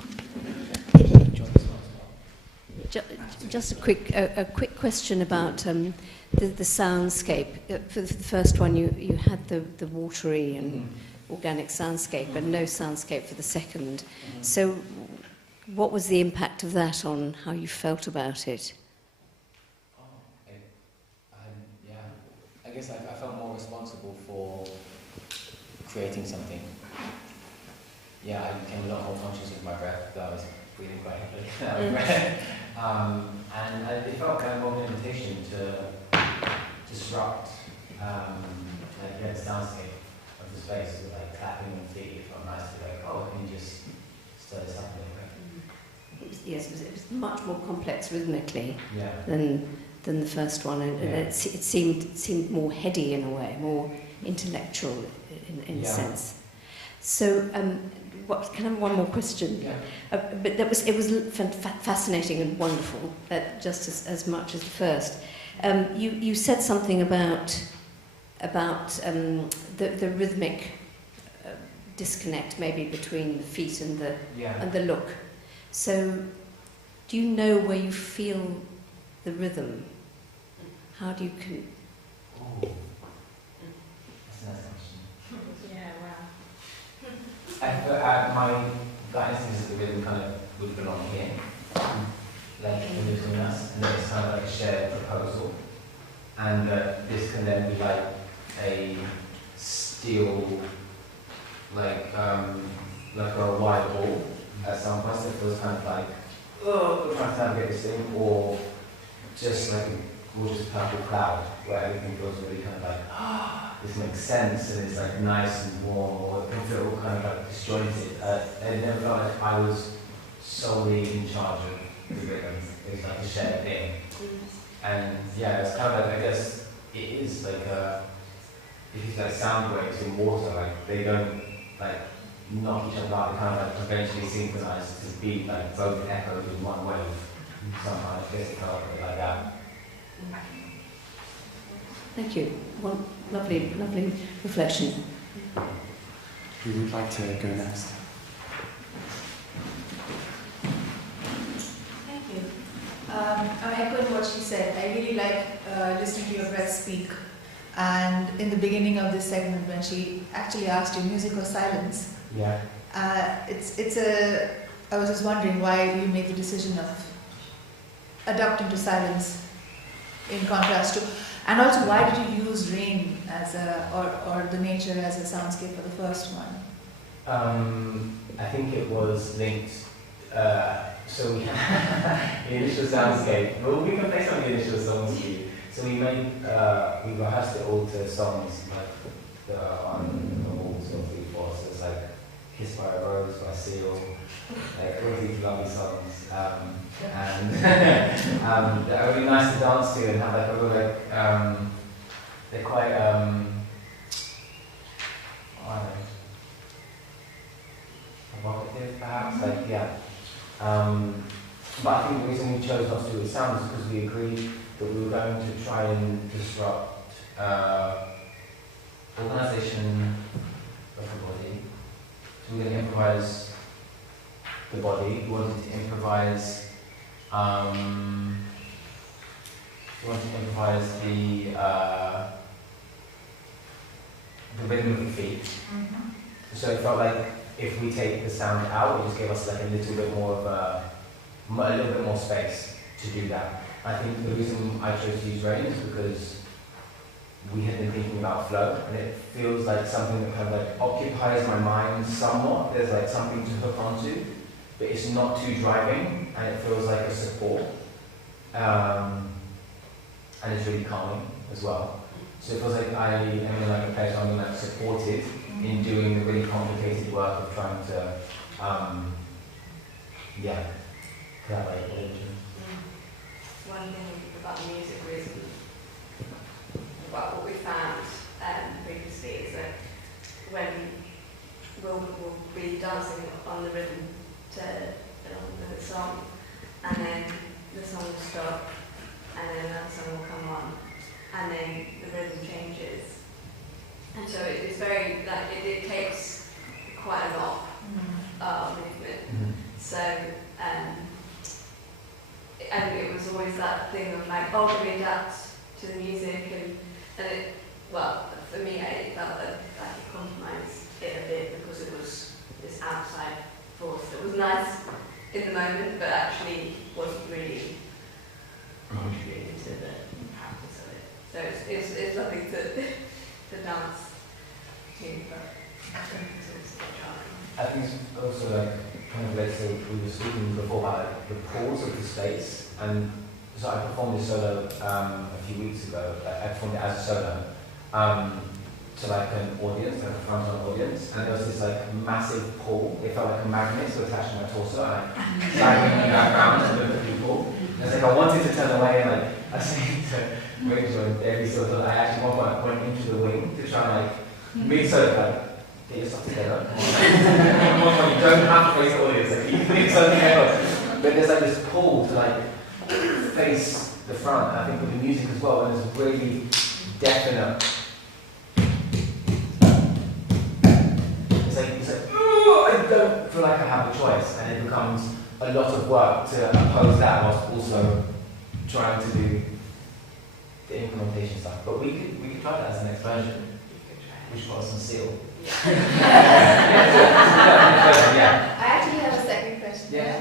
Just a quick question about the soundscape. For the first one, you had the watery and organic soundscape, but no soundscape for the second. So, what was the impact of that on how you felt about it? I guess I felt more responsible for creating something. Yeah, I became a lot more conscious of my breath. That was breathing quite heavily. And it felt kind of more of an invitation to disrupt the soundscape of the space with like clapping and feet. It felt nice to be like, oh, can you just stir this up a little bit? Yes, it was much more complex rhythmically Yeah. than the first one, and it seemed more heady in a way, more intellectual in a sense. So, can I have one more question? Yeah. But it was fascinating and wonderful, just as much as the first. You said something about the rhythmic disconnect maybe between the feet and the look. So, do you know where you feel the rhythm? How do you Oh, that's a nice question. Yeah, wow. My gut instinct is that the rhythm kind of would belong here, like in between us, and then it's kind of like a shared proposal, and this can then be like a steel, like a wide ball at some point. So it feels kind of like, oh, we're trying to navigate this thing, or just like a gorgeous purple cloud where everything feels really kind of like, this makes sense and it's like nice and warm, or it can feel kind of like disjointed. It never felt like I was solely in charge of the rhythm. It was like a shared thing. And yeah, it's kind of like, I guess it is like if you like sound waves in water, like they don't like knock each other out, they kind of like eventually synchronize to be like both echoes in one wave. Somehow I guess it felt a bit like that. Thank you. One lovely reflection. Who would like to go next? Thank you. I'm echoing what she said. I really like listening to your breath speak. And in the beginning of this segment, when she actually asked you music or silence, yeah. I was just wondering why you made the decision of adapting to silence in contrast to, and also why did you use rain as or the nature as a soundscape for the first one? I think it was linked. So we had the initial soundscape. Well, we can play some of the initial songs for you. So we rehearsed it all to songs like that are on the walls of the before. So it's like "Kissed by a Rose" by Seal, like all these lovely songs. And they're really nice to dance to and have like a real they're quite I don't know, evocative perhaps, like yeah. But I think the reason we chose not to do it with sound is because we agreed that we were going to try and disrupt organisation of the body. So we were going to improvise the body. We wanted to improvise. We wanted to improvise the rhythm of the feet. Mm-hmm. So it felt like if we take the sound out, it just gave us like a little bit more of a little bit more space to do that. I think the reason I chose to use rain is because we had been thinking about flow, and it feels like something that kind of like occupies my mind somewhat. There's like something to hook onto, but it's not too driving, and it feels like a support. And it's really calming as well. So it feels like I am in like a place where I'm like supported in doing the really complicated work of trying to, collaborate with religion. One thing about the music is, what we found previously is that when we'll be dancing on the rhythm to the song, and then the song will stop, and then another song will come on, and then the rhythm changes. And so it's very, like, it takes quite a lot of movement thing of like, oh, can we adapt to the music, and it, well, for me, I felt that like it compromised it a bit because it was this outside force that was nice in the moment, but actually wasn't really contributing to the practice of it. So it's nothing to dance to, but I think it's also a try. I think it's also like kind of related to we were speaking before about like, the pause of the space, and so I performed this solo a few weeks ago. I performed it as a solo to like an audience, like a front-on audience, and there was this like massive pull. It felt like a magnet to attach to my torso, and like dragging me back around and look at people. And it's like I wanted to turn away, and like I was saying to Rachel and every sort of, I actually one point went into the wing to try and like make sort of like get yourself together. At one point you don't have to face the audience, like you can make something else. But there's like this pull to like face the front. And I think with the music as well, and there's really definite. It's like, oh, I don't feel like I have a choice, and it becomes a lot of work to oppose that whilst also trying to do the implementation stuff. But we could try that as the next version. We should put us on seal. I actually have a second question. Yeah.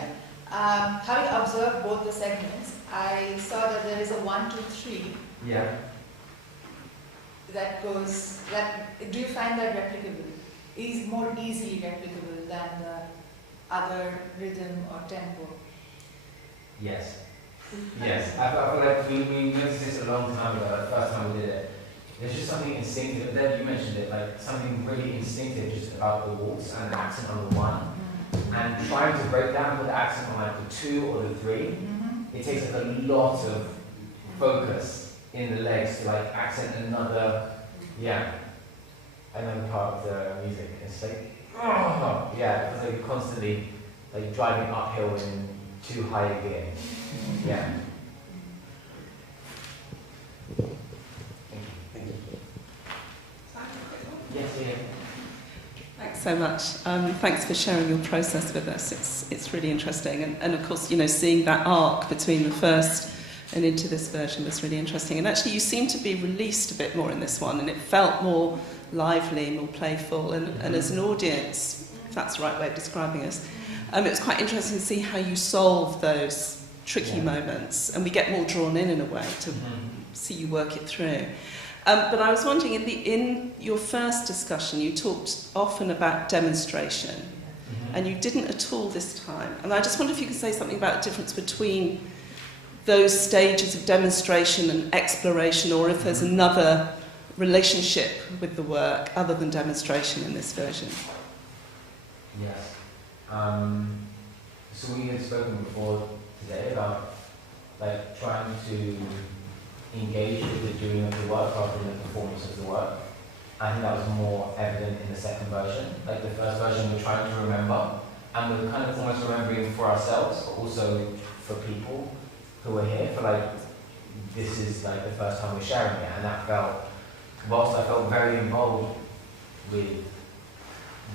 Having observed both the segments, I saw that there is a 1, 2, 3. Yeah. That goes. Do you find that replicable? Is more easily replicable than the other rhythm or tempo? Yes. Yes. I feel like we noticed this a long time ago. The first time we did it. There's just something instinctive, then you mentioned it, like something really instinctive just about the waltz and the accent on the 1. And trying to break down with the accent on like the 2 or the 3, it takes like a lot of focus in the legs to like accent another part of the music. It's like, oh, yeah, because like you're constantly like driving uphill in too high a gear. Yeah. Yes, yeah. Thanks so much. Thanks for sharing your process with us. It's really interesting. And of course, you know, seeing that arc between the first and into this version was really interesting. And actually, you seem to be released a bit more in this one, and it felt more lively, more playful. And as an audience, if that's the right way of describing us, it was quite interesting to see how you solve those tricky moments. And we get more drawn in a way to see you work it through. But I was wondering, in your first discussion, you talked often about demonstration, and you didn't at all this time. And I just wonder if you could say something about the difference between those stages of demonstration and exploration, or if there's another relationship with the work other than demonstration in this version. Yes. So we had spoken before today about like trying to engage with the doing of the work rather than the performance of the work. I think that was more evident in the second version. Like the first version, we're trying to remember, and we're kind of almost remembering for ourselves, but also for people who are here, for like, this is like the first time we're sharing it, and that felt, whilst I felt very involved with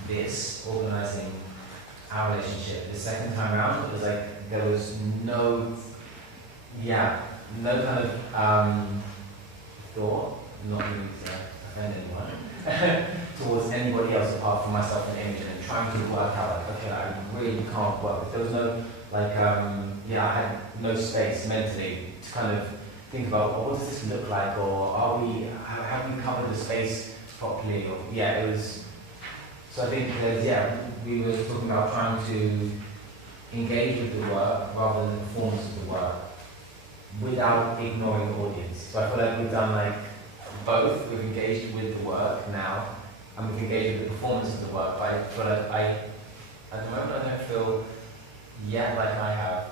this, organising our relationship, the second time around, it was like, there was no kind of thought, not really to offend anyone, towards anybody else apart from myself and Imogen, and trying to work out, like, okay, I really can't work. There was no, like, I had no space mentally to kind of think about, well, what does this look like, or have we covered the space properly, or, it was, so I think, we were talking about trying to engage with the work rather than the performance of the work, without ignoring the audience. So I feel like we've done like both. We've engaged with the work now, and we've engaged with the performance of the work. But I feel like at the moment, I don't feel yet like I have,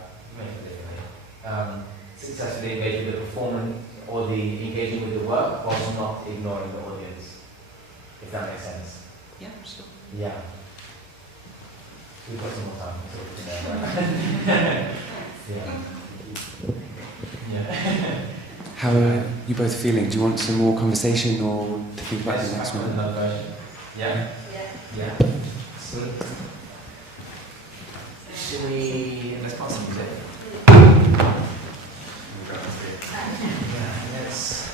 successfully engaged with the performance or the engaging with the work, whilst not ignoring the audience. If that makes sense. Yeah, sure. Yeah. We've got some more time. How are you both feeling? Do you want some more conversation or to think about the next one? Yeah. Sweet. Should we? Let's put some music. Yeah, let's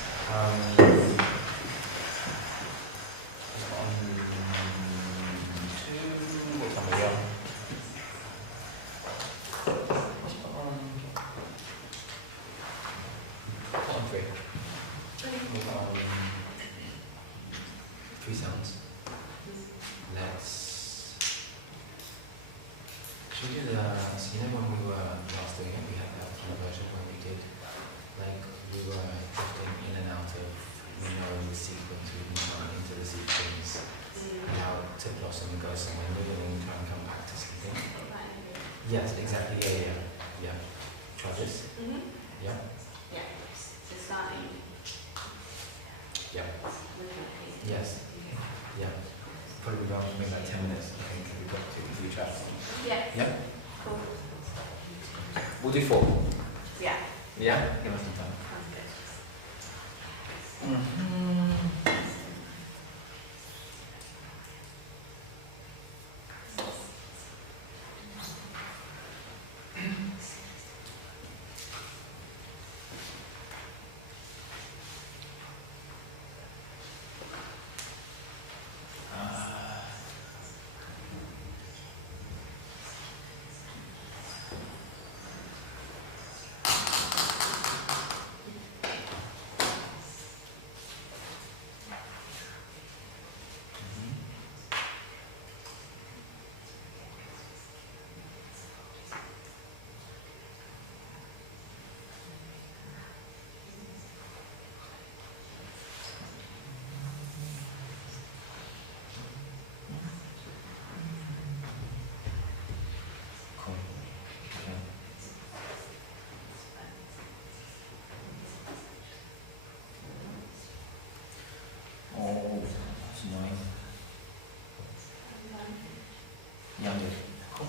three sounds. Should we do the, so you know when we were last doing it, we had that kind of version when we did, like, we were drifting in and out of, we know the sequence, we can run into the sequence, allow it to blossom and go somewhere new, and then we try and come back to something. Yes, exactly, yeah. Try this. Yeah. Yeah, so starting. Yeah. Yes. Yeah. Probably going to maybe like 10 minutes, I think, we've got to do tracks. Yeah. Yeah? Cool. We'll do 4. Yeah. Yeah? Give us some time. Sounds good. Oh, that's annoying. Yeah, I'm good. Cool.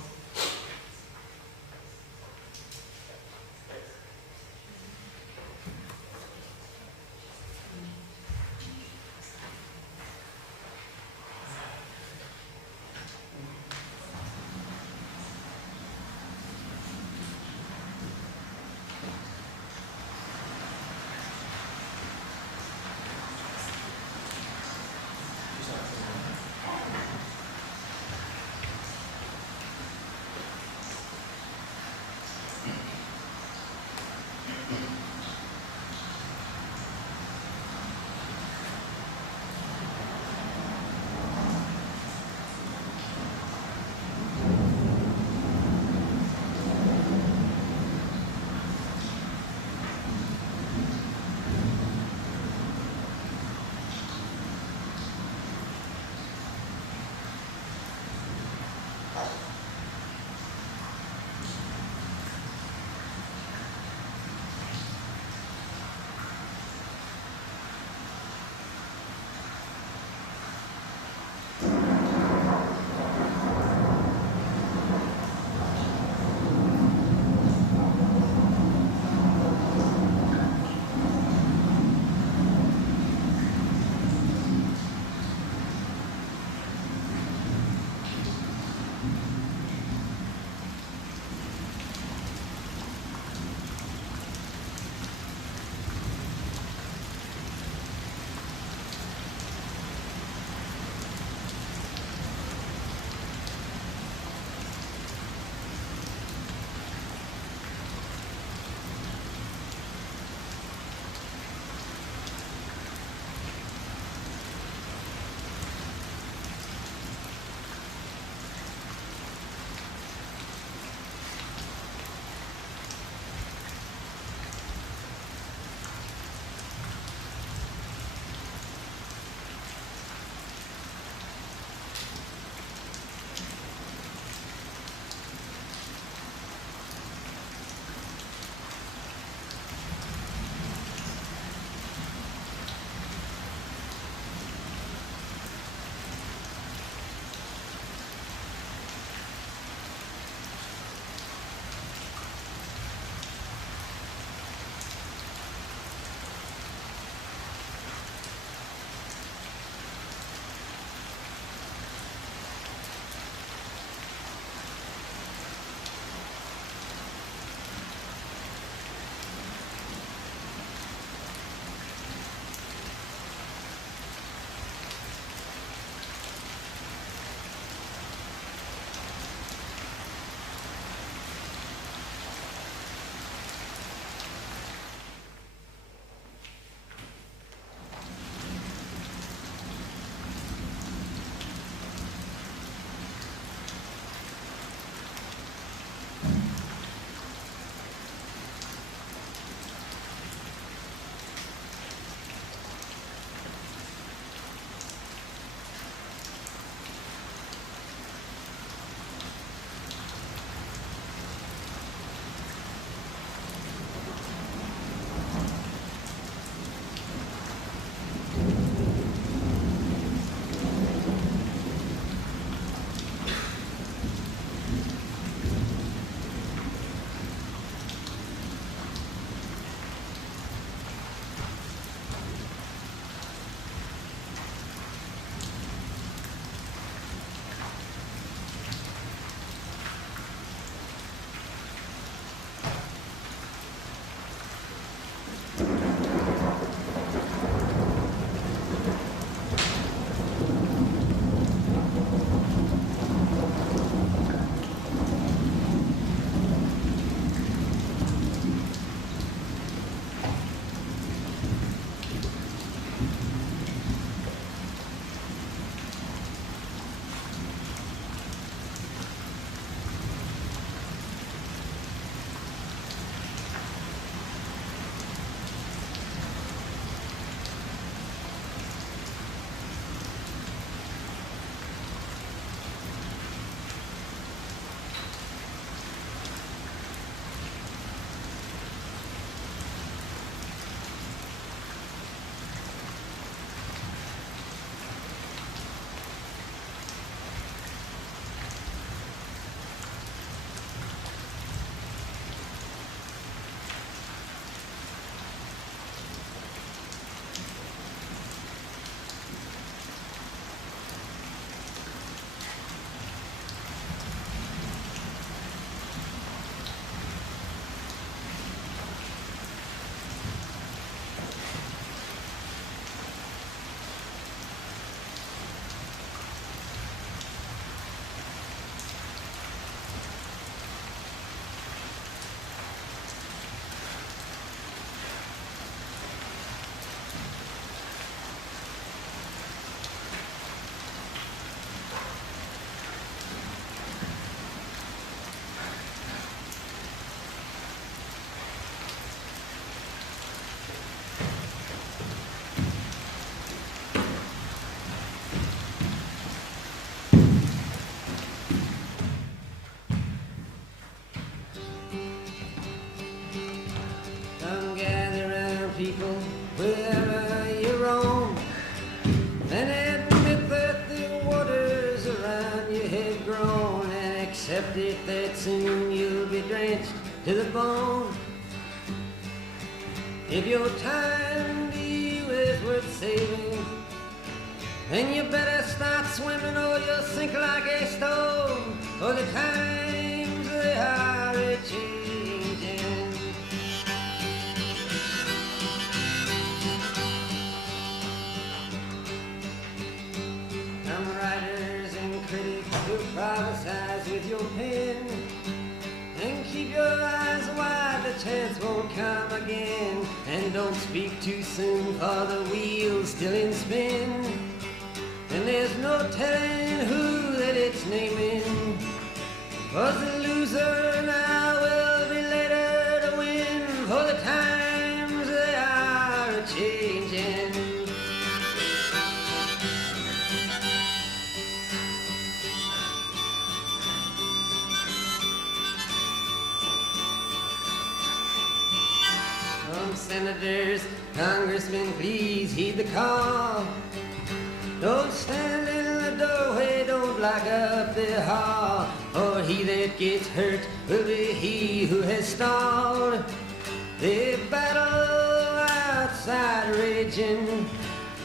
accept it that soon you'll be drenched to the bone. If your time to you is worth saving, then you better start swimming or you'll sink like a stone, for the times they are a-changing. Some writers and critics who prophesize with your pen, and keep your eyes wide, the chance won't come again. And don't speak too soon, for the wheel's still in spin, and there's no telling who that it's naming. 'Cause the loser now will be later to win, for the times they are a-changing. Senators, congressmen, please heed the call. Don't stand in the doorway, don't block up the hall, for he that gets hurt will be he who has stalled. The battle outside raging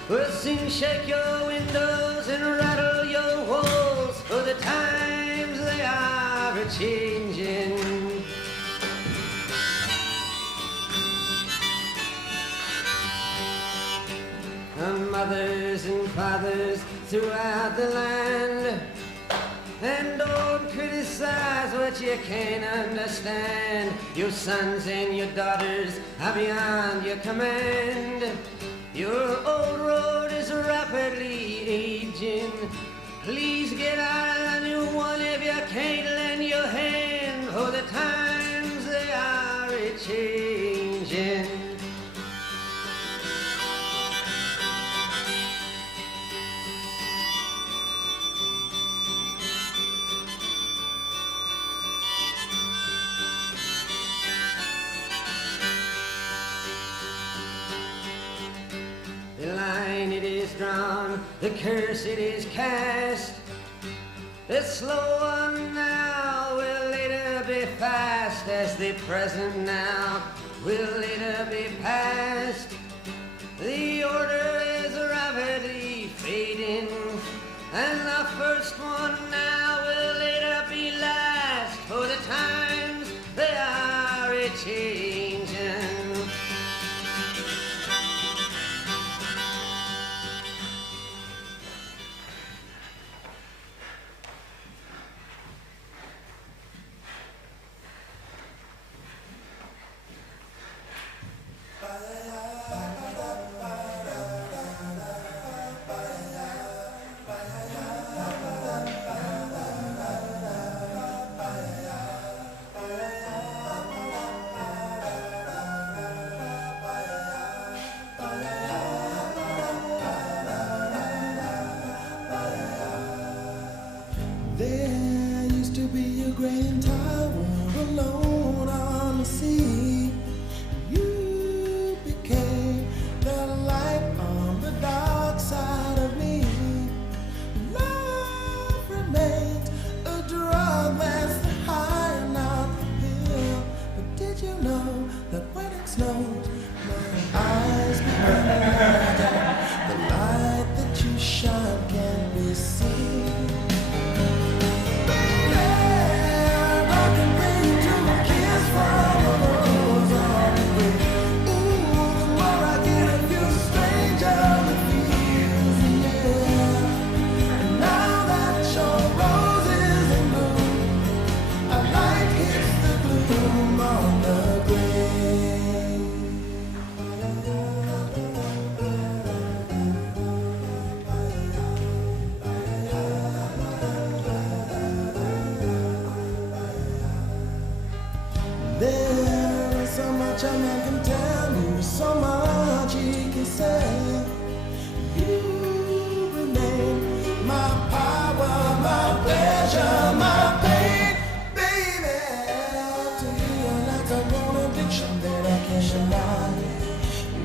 will soon shake your windows and rattle your walls, for the times they are a-changing. Mothers and fathers throughout the land, and don't criticize what you can't understand. Your sons and your daughters are beyond your command. Your old road is rapidly aging. Please get out a new one if you can't lend your hand, for the times they are a-changing. Drawn, the curse it is cast. The slow one now will later be fast, as the present now will later be past. The order is rapidly fading, and the first one now will later be last, for the times they are a-changing.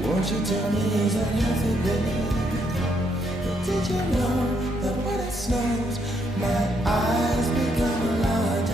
Won't you tell me is that healthy, baby? But did you know that when it snows, my eyes become a large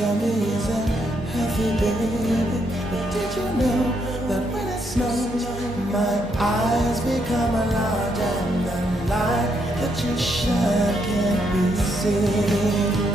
tell me is that healthy, baby? But did you know that when it snows, my eyes become large and the light that you shine can't be seen?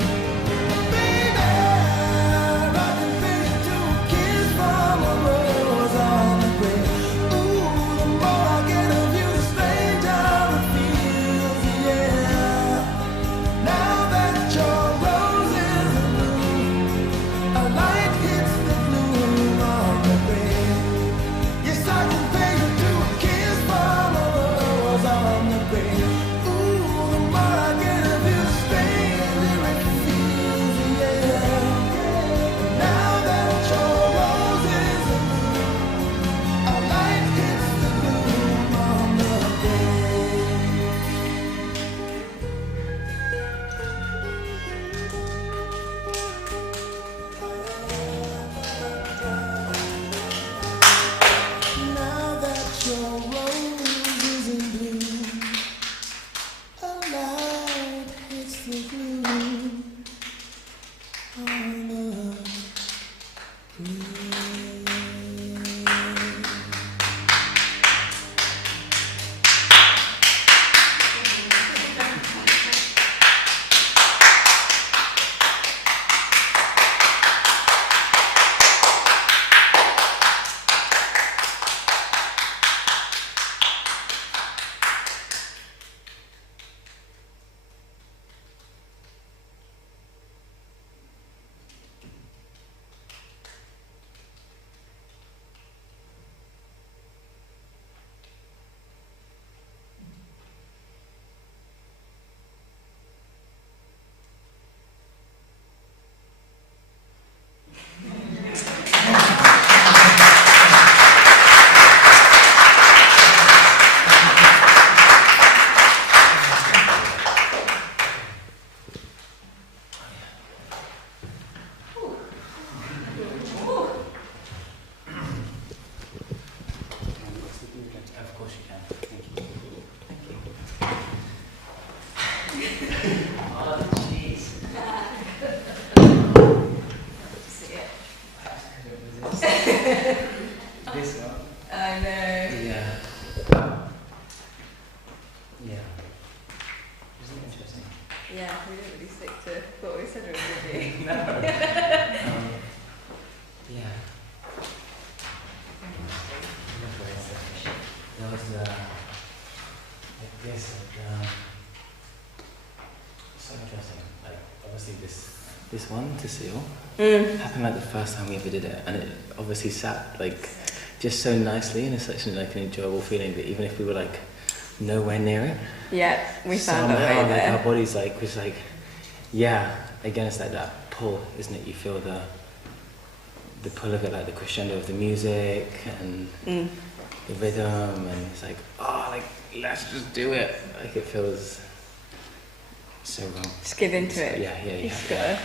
This one? I know. Yeah. Yeah. Isn't it interesting? Yeah, we didn't really stick to what we said we were going to do. No. Yeah. There was like this, so interesting. Like obviously this one to seal happened like the first time we ever did it, and it obviously sat like just so nicely, and it's such like an enjoyable feeling that even if we were like nowhere near it, yeah, we found our way somehow like there. our bodies like was like, yeah, again it's like that pull, isn't it? You feel the pull of it, like the crescendo of the music and the rhythm, and it's like, oh, like let's just do it. Like it feels so wrong. Just give into it. Yeah. Just gotta.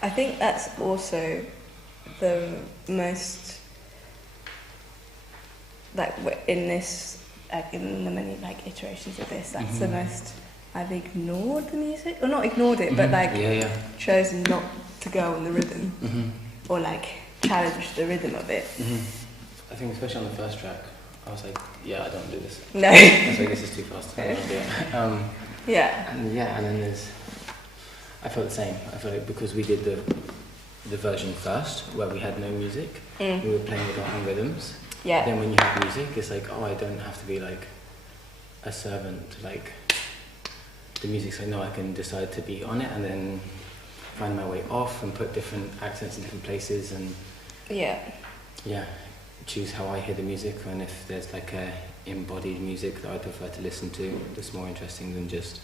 I think that's also the most, like in this, like in the many like iterations of this, that's the most I've ignored the music, or not ignored it, but like chosen not to go on the rhythm, or like challenge the rhythm of it. I think especially on the first track, I was like, yeah, I don't do this. No. I was like, this is too fast. I don't do it. And then I felt the same. I felt like because we did the version first, where we had no music, we were playing with our own rhythms. Yeah. Then when you have music, it's like, oh, I don't have to be like a servant to like the music. So no, I can decide to be on it and then find my way off and put different accents in different places and choose how I hear the music, and if there's like a embodied music that I prefer to listen to that's more interesting than just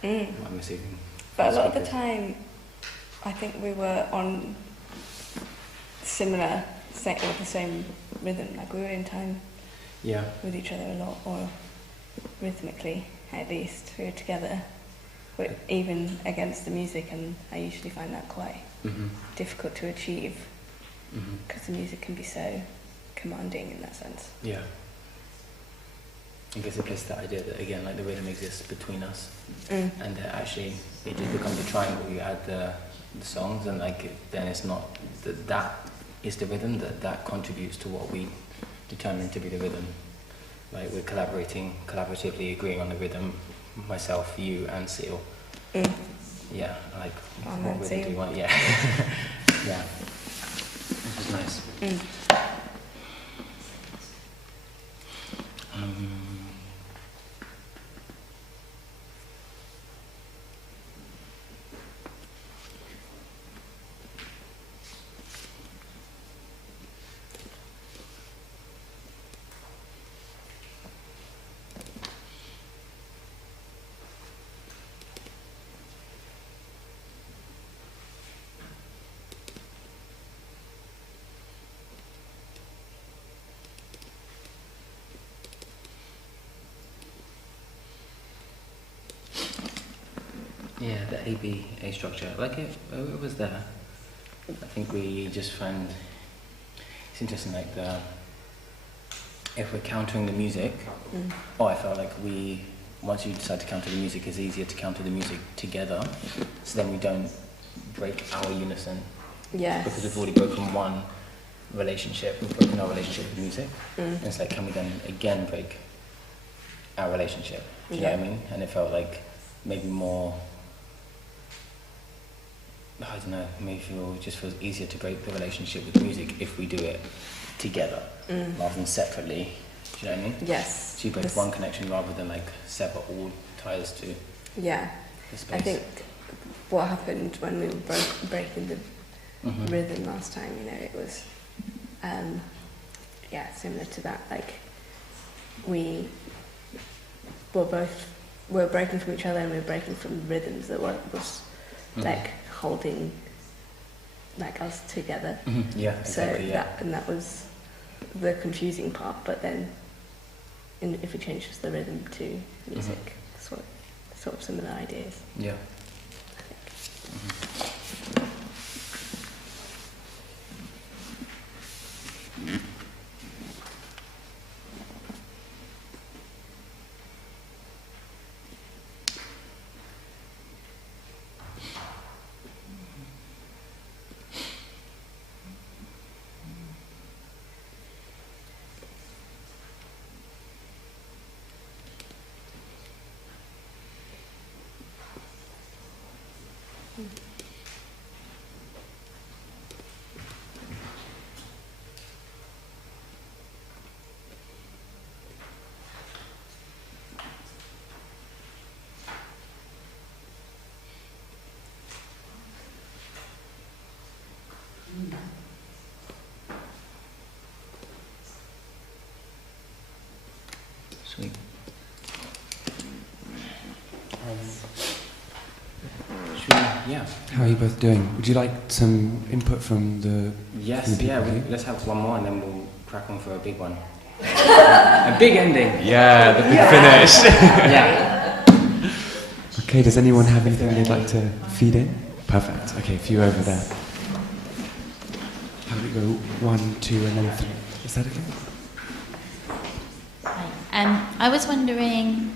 what I'm receiving. But a lot of the time, I think we were on similar, or the same rhythm, like we were in time with each other a lot, or rhythmically at least, we were together, but even against the music, and I usually find that quite difficult to achieve, because the music can be so commanding in that sense. Yeah. I guess it plays that idea that again, like the rhythm exists between us, and that actually it just becomes a triangle. You add the songs, and like then it's not that is the rhythm that contributes to what we determine to be the rhythm. Like we're collaboratively agreeing on the rhythm. Myself, you, and Seal. Yeah, like what rhythm do you want? Yeah, yeah. Which is nice. Yeah, the A structure, like it was there. I think we just find it's interesting, like if we're countering the music, I felt like once you decide to counter the music, it's easier to counter the music together, so then we don't break our unison. Yes. Because we've already broken one relationship, we've broken our relationship with music, and it's like, can we then again break our relationship? Do you know what I mean? And it felt like maybe more, I don't know, maybe just feels easier to break the relationship with music if we do it together rather than separately. Do you know what I mean? Yes. So you break one connection rather than like sever all ties to the space. I think what happened when we were breaking the rhythm last time, you know, it was similar to that. Like we were breaking from each other, and we were breaking from rhythms that was like holding like us together. Yeah, exactly. So that was the confusing part. But then, if we change just the rhythm to music, sort of similar ideas. Yeah. Sweet. How are you both doing? Would you like some input from the? Yes, from the people here? Let's have one more and then we'll crack on for a big one. A big ending. Yeah, the big finish. Yeah. Okay, does anyone have anything they'd like to feed in? Perfect. Okay, a few over there. How do we go 1, 2, and then 3? Is that okay? I was wondering,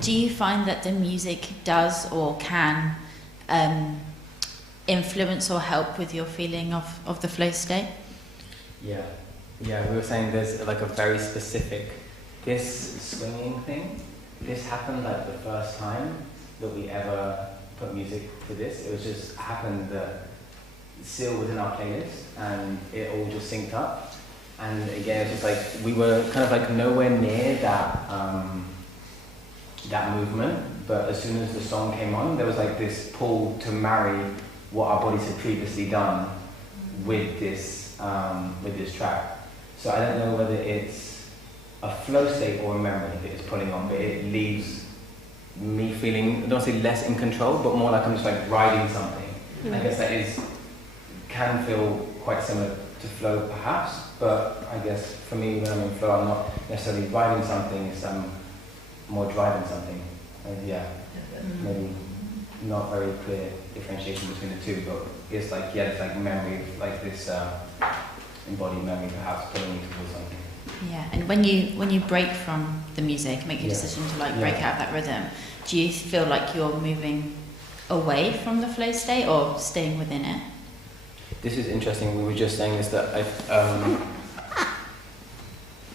do you find that the music does or can influence or help with your feeling of the flow state? Yeah, we were saying there's like a very specific, this swinging thing, this happened like the first time that we ever put music to this. It was just happened that Seal was in our playlist and it all just synced up. And again, it's just like, we were kind of like nowhere near that, that movement, but as soon as the song came on, there was like this pull to marry what our bodies had previously done with this track. So I don't know whether it's a flow state or a memory that it's pulling on, but it leaves me feeling, I don't say less in control, but more like I'm just like riding something. I guess that can feel quite similar to flow perhaps, but I guess for me when I'm in flow, I'm not necessarily riding something, it's more driving something. Maybe not very clear differentiation between the two, but it's like, it's like memory, like this embodied memory perhaps pulling me towards something. Yeah, and when you break from the music, make your decision to like break out of that rhythm, do you feel like you're moving away from the flow state or staying within it? This is interesting. We were just saying this, that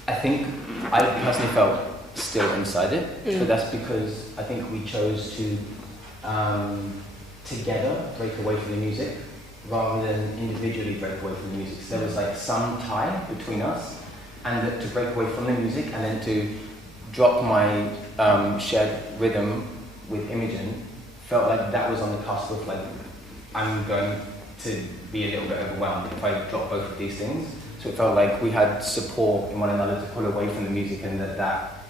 I think I personally felt still inside it, but that's because I think we chose to together break away from the music rather than individually break away from the music. So there was like some tie between us, and that to break away from the music and then to drop my shared rhythm with Imogen felt like that was on the cusp of like, I'm going to be a little bit overwhelmed if I drop both of these things. So it felt like we had support in one another to pull away from the music, and that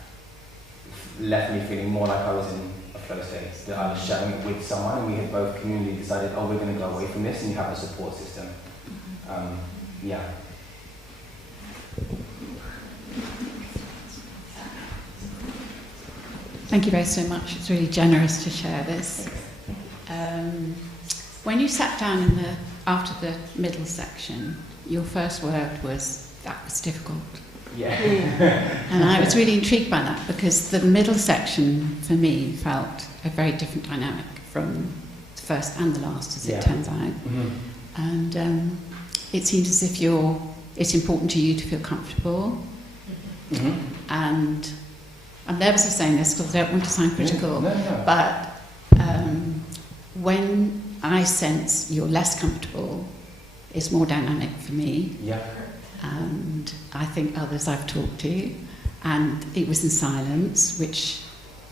left me feeling more like I was in a flow state, that I was sharing it with someone, and we had both communally decided, oh, we're going to go away from this, and you have a support system. Yeah. Thank you both so much. It's really generous to share this. When you sat down after the middle section, your first word was, that was difficult. Yeah. And I was really intrigued by that, because the middle section for me felt a very different dynamic from the first and the last, as it turns out. And it seems as if it's important to you to feel comfortable. And I'm nervous of saying this because I don't want to sound critical, but when I sense you're less comfortable, it's more dynamic for me. Yeah. And I think others I've talked to, and it was in silence,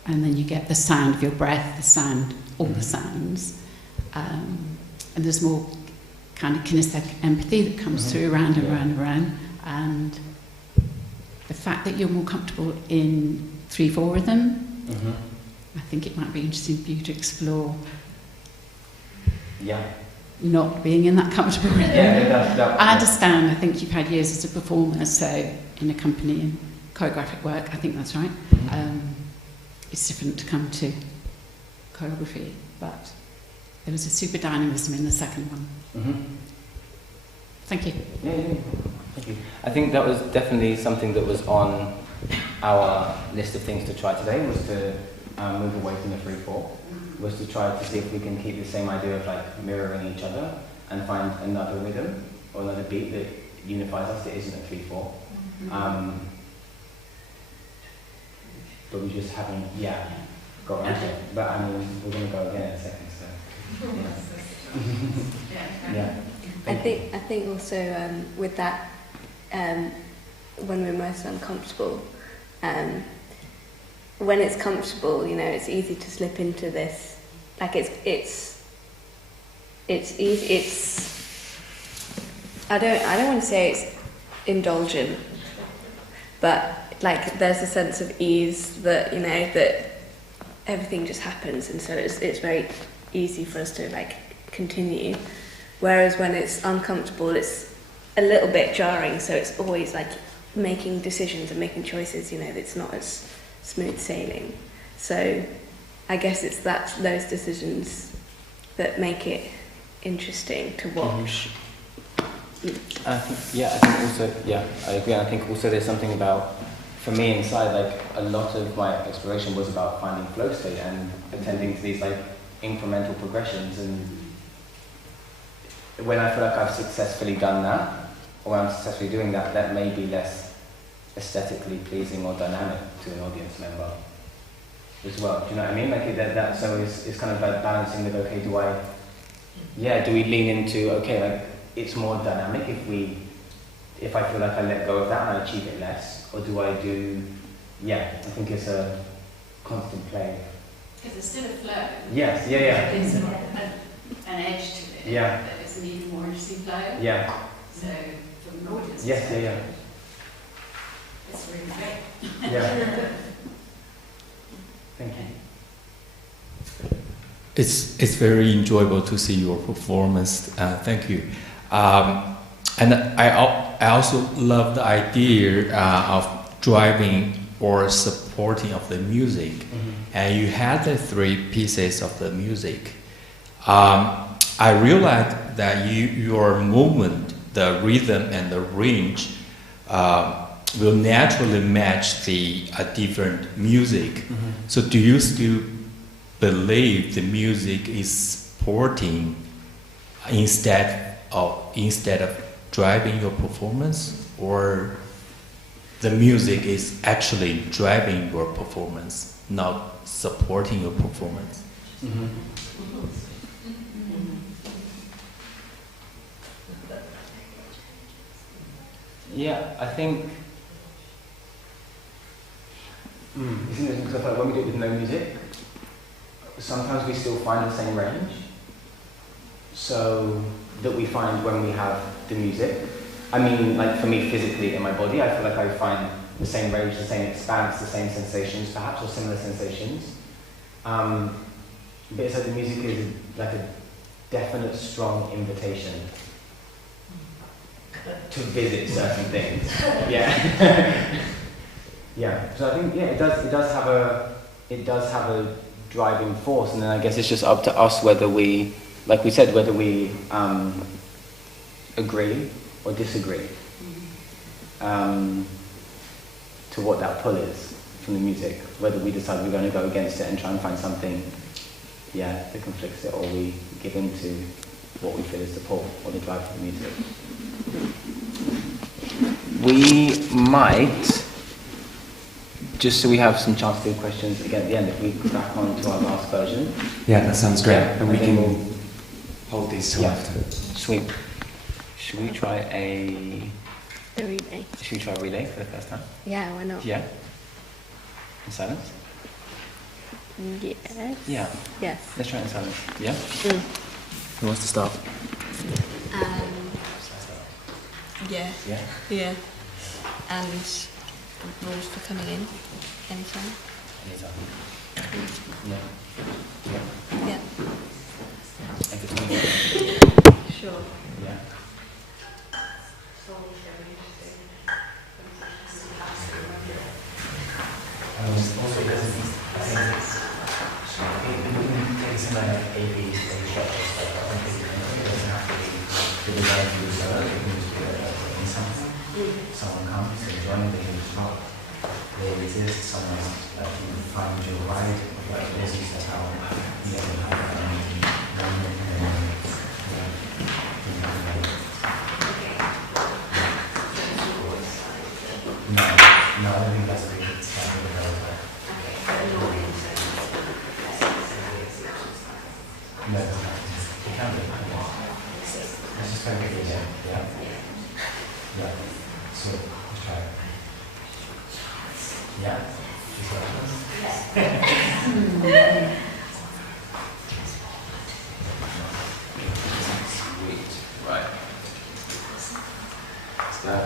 and then you get the sound of your breath, the sound, all the sounds, and there's more kind of kinesthetic empathy that comes through around and around and around, and the fact that you're more comfortable in 3/4 rhythm, I think it might be interesting for you to explore. Yeah. Not being in that comfortable rhythm. I understand. I think you've had years as a performer, so in a company and choreographic work, I think that's right. It's different to come to choreography, but there was a super dynamism in the second one. Thank you. Yeah, thank you. I think that was definitely something that was on our list of things to try today, was to move away from the 3/4. Was to try to see if we can keep the same idea of like mirroring each other and find another rhythm or another beat that unifies us that isn't a 3/4. But we just haven't got around to it. But I mean, we're going to go again in a second, so yeah. I think also with that, when we're most uncomfortable, when it's comfortable, you know, it's easy to slip into this. Like it's easy. It's I don't want to say it's indulgent, but like there's a sense of ease that, you know, that everything just happens, and so it's very easy for us to like continue. Whereas when it's uncomfortable, it's a little bit jarring. So it's always like making decisions and making choices. You know, it's not as smooth sailing. So I guess it's those decisions that make it interesting to watch. I think also, I agree. I think also there's something about, for me inside, like a lot of my exploration was about finding flow state and attending to these like incremental progressions. And when I feel like I've successfully done that, or when I'm successfully doing that, that may be less aesthetically pleasing or dynamic to an audience member as well. Do you know what I mean? Like that so it's kind of like balancing with, okay, do we lean into, okay, like it's more dynamic if I feel like I let go of that and I achieve it less, or do I do, I think it's a constant play. Because it's still a flow. Yes, There's an edge to it. Yeah. That is an even more interesting flow. Yeah. So from an audience. Yes, It's really great. Yeah. Thank you. It's very enjoyable to see your performance. Thank you. And I also love the idea of driving or supporting of the music. And you had the 3 pieces of the music. I realized that your movement, the rhythm and the range, will naturally match the different music. Mm-hmm. So do you still believe the music is supporting instead of driving your performance, or the music is actually driving your performance, not supporting your performance? Mm-hmm. Yeah, I think it's interesting because I feel like when we do it with no music, sometimes we still find the same range. So that we find when we have the music. I mean, like for me physically in my body, I feel like I find the same range, the same expanse, the same sensations perhaps, or similar sensations. But it's like the music is like a definite, strong invitation to visit certain things. Yeah. Yeah. So I think it does have a driving force, and then I guess it's just up to us whether we, like we said, whether we agree or disagree to what that pull is from the music. Whether we decide we're going to go against it and try and find something, that conflicts it, or we give in to what we feel is the pull or the drive for the music. We might, just so we have some chance to do questions again at the end, if we crack on to our last version. Yeah, that sounds great. Yeah, and we can we'll hold these till after. Sweet. Should we try a relay? Should we try a relay for the first time? Yeah, why not? Yeah. In silence? Yes. Yeah. Yes. Let's try it in silence. Yeah? Mm. Who wants to start? Yeah. Yeah? Yeah. And rules for coming in anytime? Anytime. Yeah. Yeah. Yeah. And for me? Sure. Yeah. Also, it doesn't, I think it's like an A-B structure stuff. I don't think it doesn't have to be the design to use it can just be in something. Someone comes, they join, they can just talk. They resist, someone like you find your right, like this is how you have to have No, I don't think that's the standard developer. No, it can be. Let's just try to get it again. Yeah. Yeah. So, let's try it. Yeah. Sweet. Right. Start.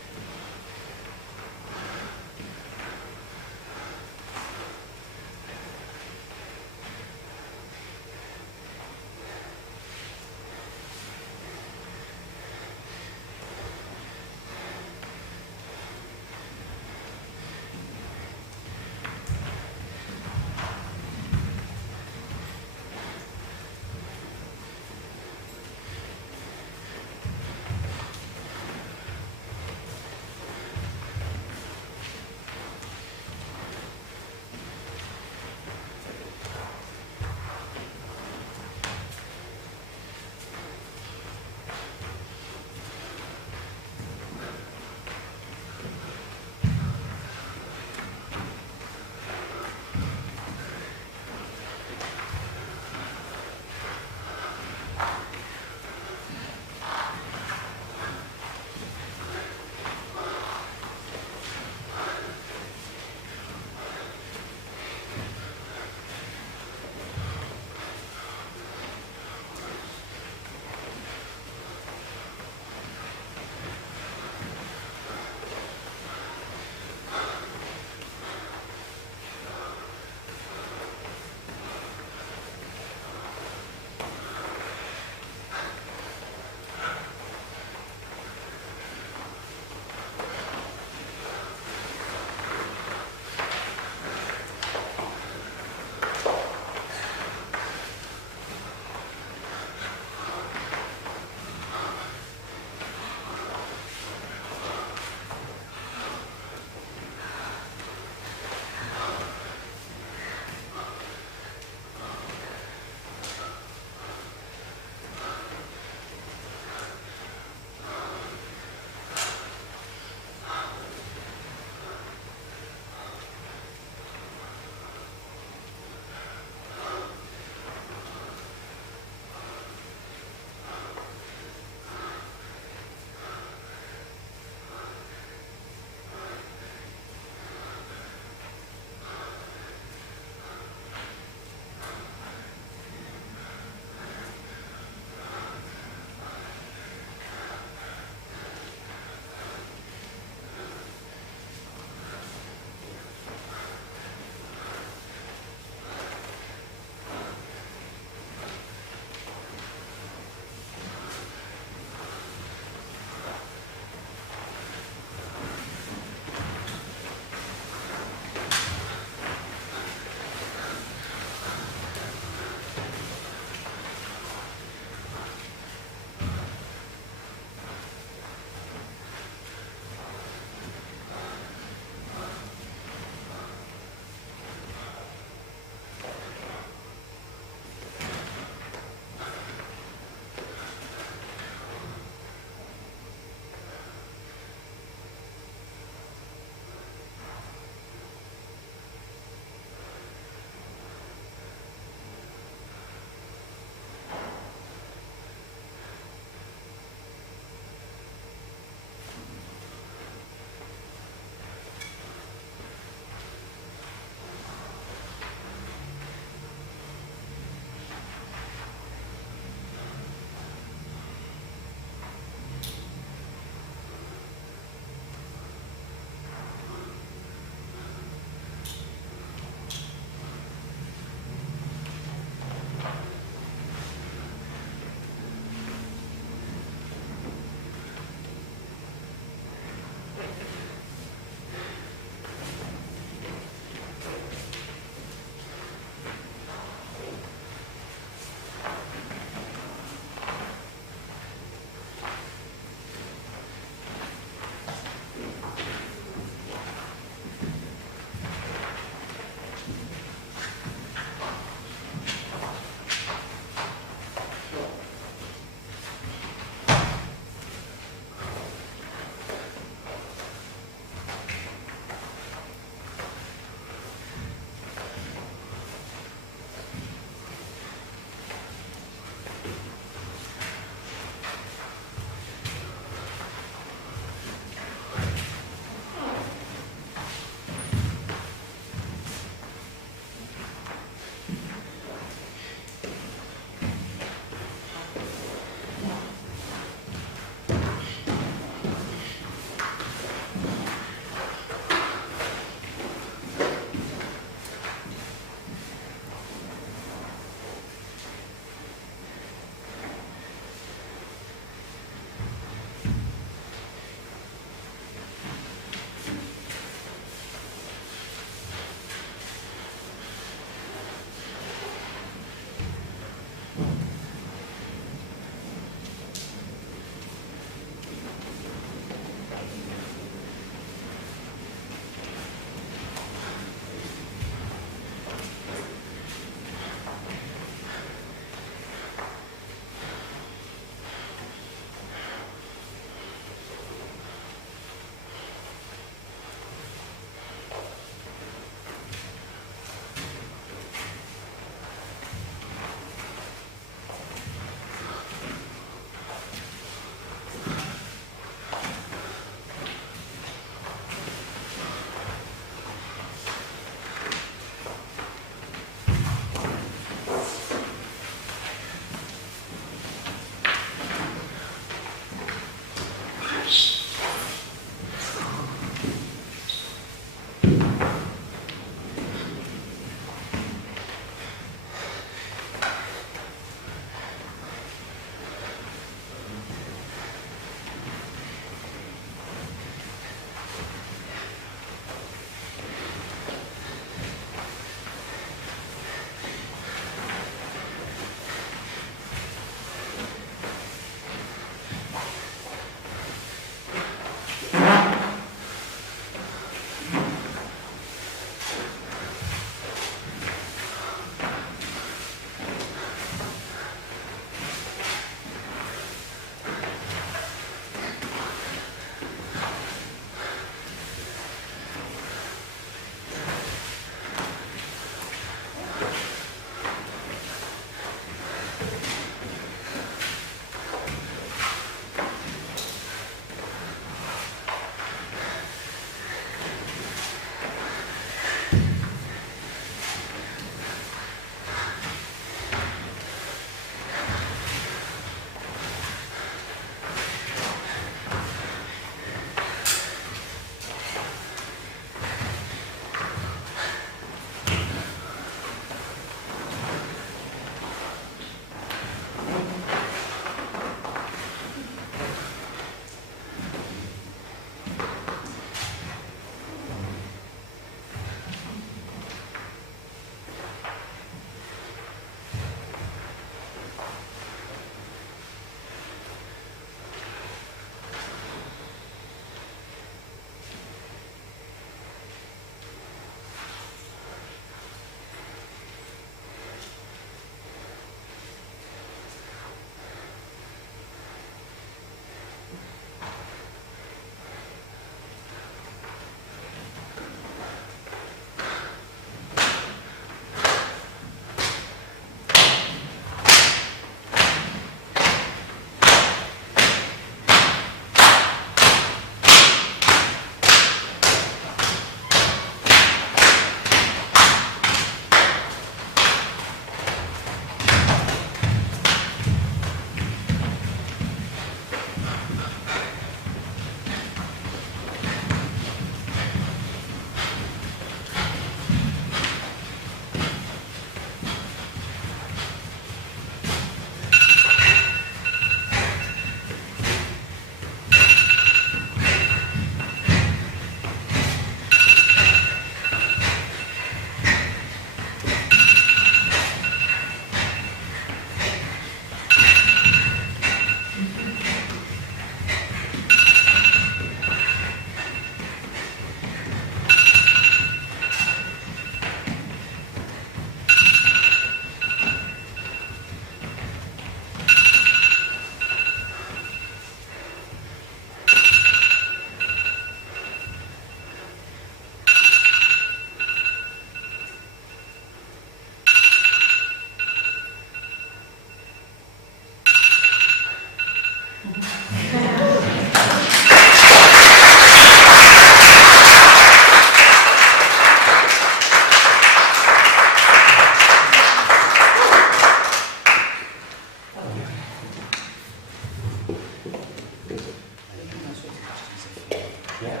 Yeah.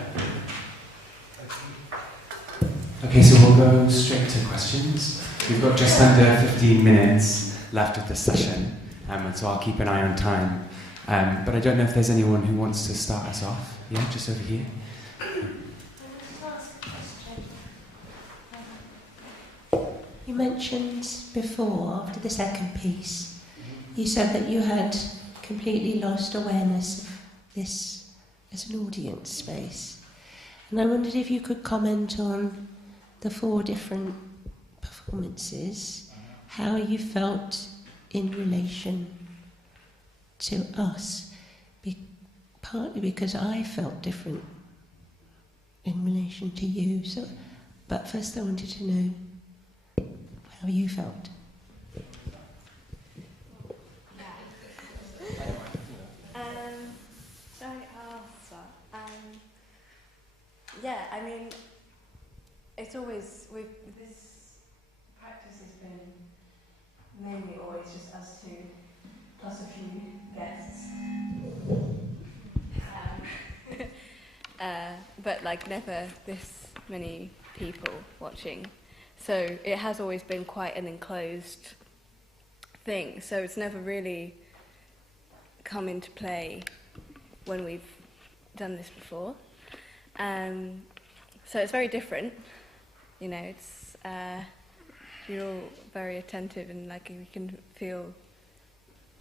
Okay, so we'll go straight to questions. We've got just under 15 minutes left of the session, and so I'll keep an eye on time. But I don't know if there's anyone who wants to start us off. Yeah, just over here. You mentioned before, after the second piece, you said that you had completely lost awareness of this as an audience space. And I wondered if you could comment on the 4 different performances, how you felt in relation to us, partly because I felt different in relation to you. So, but first I wanted to know how you felt. Yeah, I mean, it's always, this practice has been mainly always just us two, plus a few guests. But like never this many people watching. So it has always been quite an enclosed thing. So it's never really come into play when we've done this before. So it's very different, you know, it's, you're all very attentive and like you can feel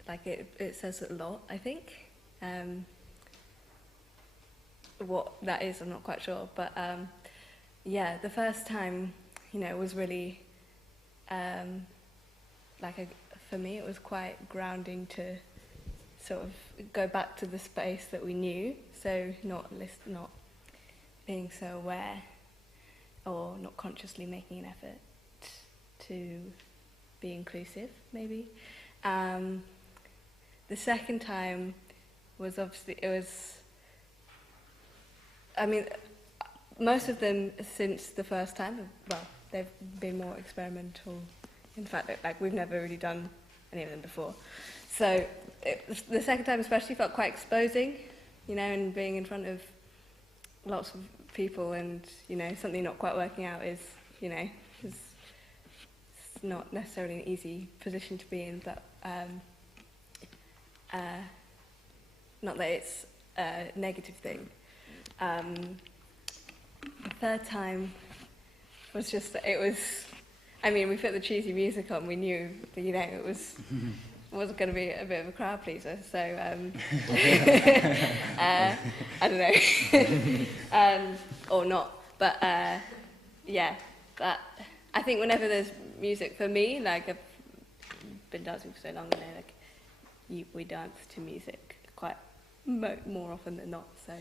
like it says a lot, I think. What that is, I'm not quite sure, but yeah, the first time, you know, was really, for me it was quite grounding to sort of go back to the space that we knew, so not being so aware or not consciously making an effort to be inclusive, maybe. The second time was obviously, I mean, most of them since the first time, well, they've been more experimental. In fact, like we've never really done any of them before. So the second time especially felt quite exposing, you know, and being in front of lots of people and, you know, something not quite working out is, you know, it's not necessarily an easy position to be in, but not that it's a negative thing. The third time was just, it was, I mean, we put the cheesy music on, we knew that, you know, it wasn't going to be a bit of a crowd pleaser, so I don't know, or not, but yeah, that, I think whenever there's music, for me, like I've been dancing for so long, you know, like we dance to music quite more often than not, so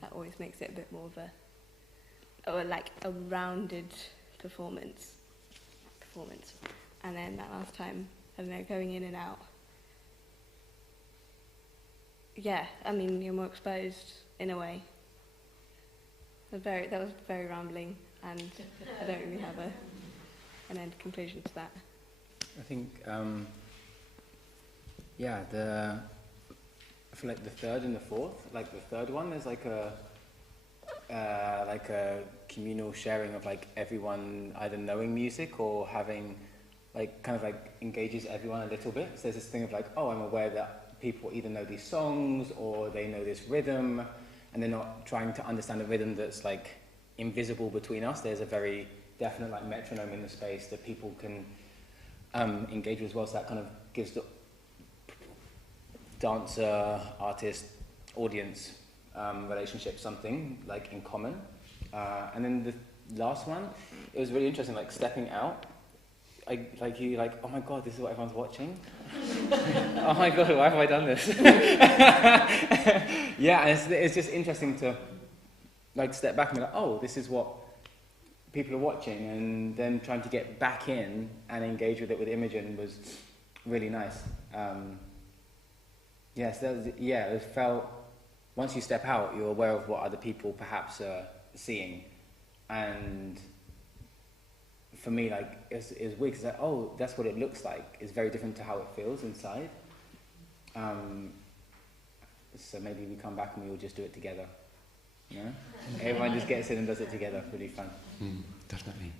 that always makes it a bit more of a rounded performance, and then that last time, I don't know, going in and out. Yeah, I mean, you're more exposed in a way. That was very rambling, and I don't really have an end conclusion to that. I think, yeah, I feel like the third and the fourth, like the third one is like a communal sharing of like everyone either knowing music or having like kind of like engages everyone a little bit. So there's this thing of like, oh, I'm aware that people either know these songs or they know this rhythm, and they're not trying to understand a rhythm that's like invisible between us. There's a very definite like metronome in the space that people can engage with as well. So that kind of gives the dancer, artist, audience relationship something like in common. And then the last one, it was really interesting, like stepping out. Oh my God, this is what everyone's watching. Oh my God, why have I done this? Yeah, and it's just interesting to like step back and be like, oh, this is what people are watching, and then trying to get back in and engage with it with Imogen was really nice. Yes, it felt, once you step out, you're aware of what other people perhaps are seeing, and for me, like, it was weird, because like, oh, that's what it looks like. It's very different to how it feels inside. So maybe we come back and we all just do it together. You know? Everyone just gets in and does it together. Really fun. Definitely.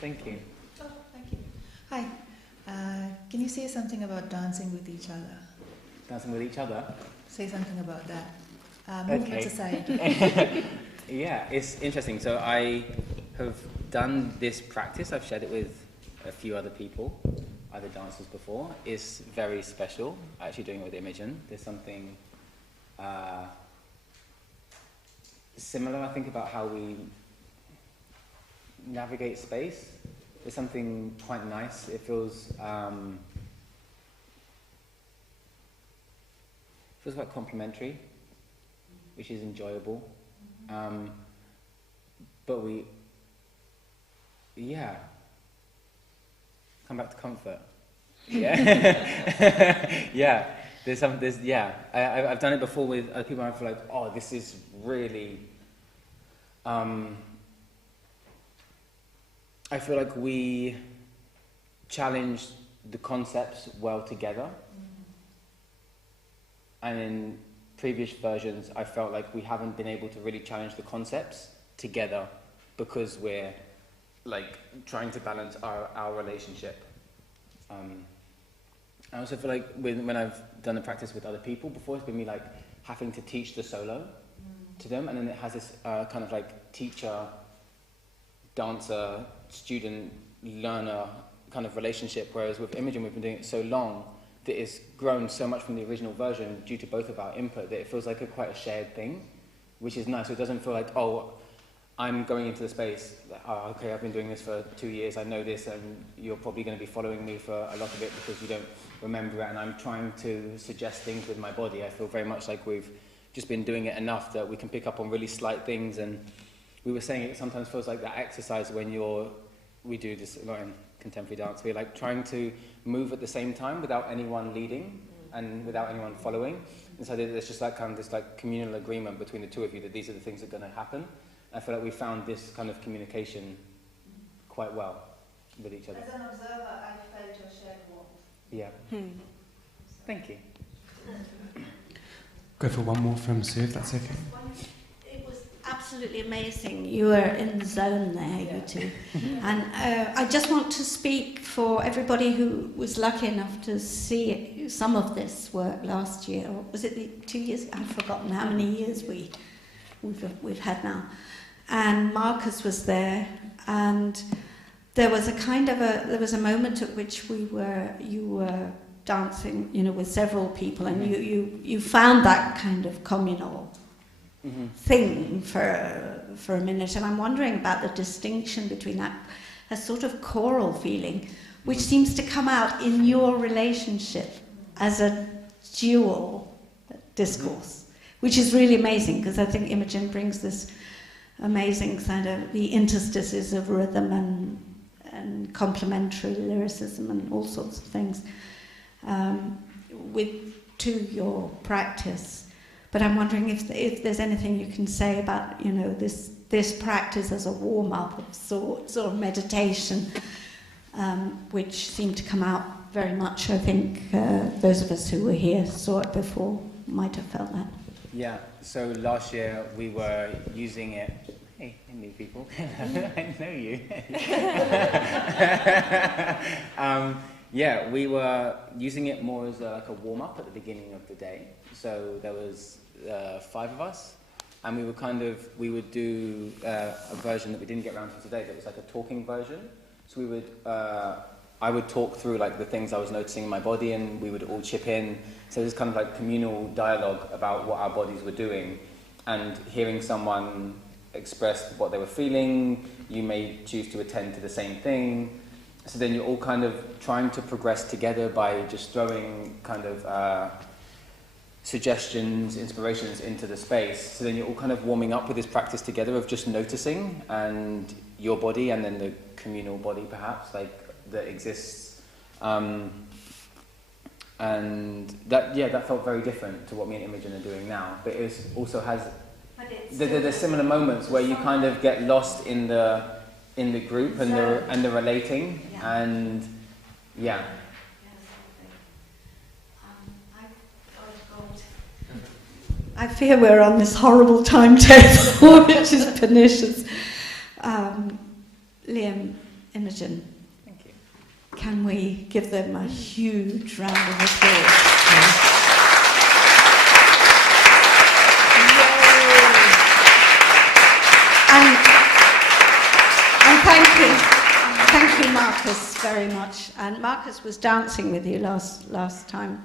Thank you. Oh, thank you. Hi. Can you say something about dancing with each other? Dancing with each other? Say something about that. Movements aside. Yeah, it's interesting. So I have done this practice. I've shared it with a few other people, other dancers before. It's very special, actually doing it with Imogen. There's something similar, I think, about how we navigate space. There's something quite nice. It feels quite complementary, which is enjoyable. But come back to comfort. Yeah. Yeah. I've done it before with other people, and I feel like, oh, this is really. I feel like we challenged the concepts well together. And in previous versions, I felt like we haven't been able to really challenge the concepts together because we're like trying to balance our relationship. I also feel like when I've done the practice with other people before, it's been me like having to teach the solo to them, and then it has this kind of like teacher, dancer, student, learner kind of relationship, whereas with Imogen we've been doing it so long that it's grown so much from the original version due to both of our input that it feels like quite a shared thing, which is nice. So it doesn't feel like, oh, I'm going into the space, oh, okay, I've been doing this for 2 years, I know this, and you're probably going to be following me for a lot of it because you don't remember it, and I'm trying to suggest things with my body. I feel very much like we've just been doing it enough that we can pick up on really slight things, and we were saying it sometimes feels like that exercise when we do this a lot in contemporary dance, we're like trying to move at the same time without anyone leading and without anyone following. And so there's just like kind of this like communal agreement between the two of you that these are the things that are going to happen. I feel like we found this kind of communication quite well with each other. As an observer, I felt your shared warmth. Yeah. Thank you. Go for one more from Sue, if that's okay. It was absolutely amazing. You were in the zone there, you two. And I just want to speak for everybody who was lucky enough to see some of this work last year. Or was it 2 years? I've forgotten how many years we've had now. And Marcus was there, and there was a moment at which you were dancing, with several people, and you found that kind of communal thing for a minute, and I'm wondering about the distinction between that, a sort of choral feeling, which seems to come out in your relationship as a dual discourse, which is really amazing, because I think Imogen brings this amazing kind of the interstices of rhythm and complementary lyricism and all sorts of things to your practice. But I'm wondering if there's anything you can say about this practice as a warm-up of sorts, or meditation, which seemed to come out very much. I think those of us who were here saw it before might have felt that. Yeah, so last year we were using it. Hey, new people. I know you. Yeah, we were using it more as like a warm-up at the beginning of the day. So there was 5 of us, and we would do a version that we didn't get around to today. That was like a talking version. So I would talk through like the things I was noticing in my body, and we would all chip in. So there's kind of like communal dialogue about what our bodies were doing, and hearing someone express what they were feeling. You may choose to attend to the same thing. So then you're all kind of trying to progress together by just throwing kind of suggestions, inspirations into the space. So then you're all kind of warming up with this practice together of just noticing, and your body, and then the communal body perhaps, like that exists. And that felt very different to what me and Imogen are doing now. But it also has there's similar moments where you kind of get lost in the group and the relating, and yeah. I fear we're on this horrible timetable, which is pernicious. Liam, Imogen, thank you. Can we give them a huge round of applause? And thank you, Marcus, very much. And Marcus was dancing with you last time,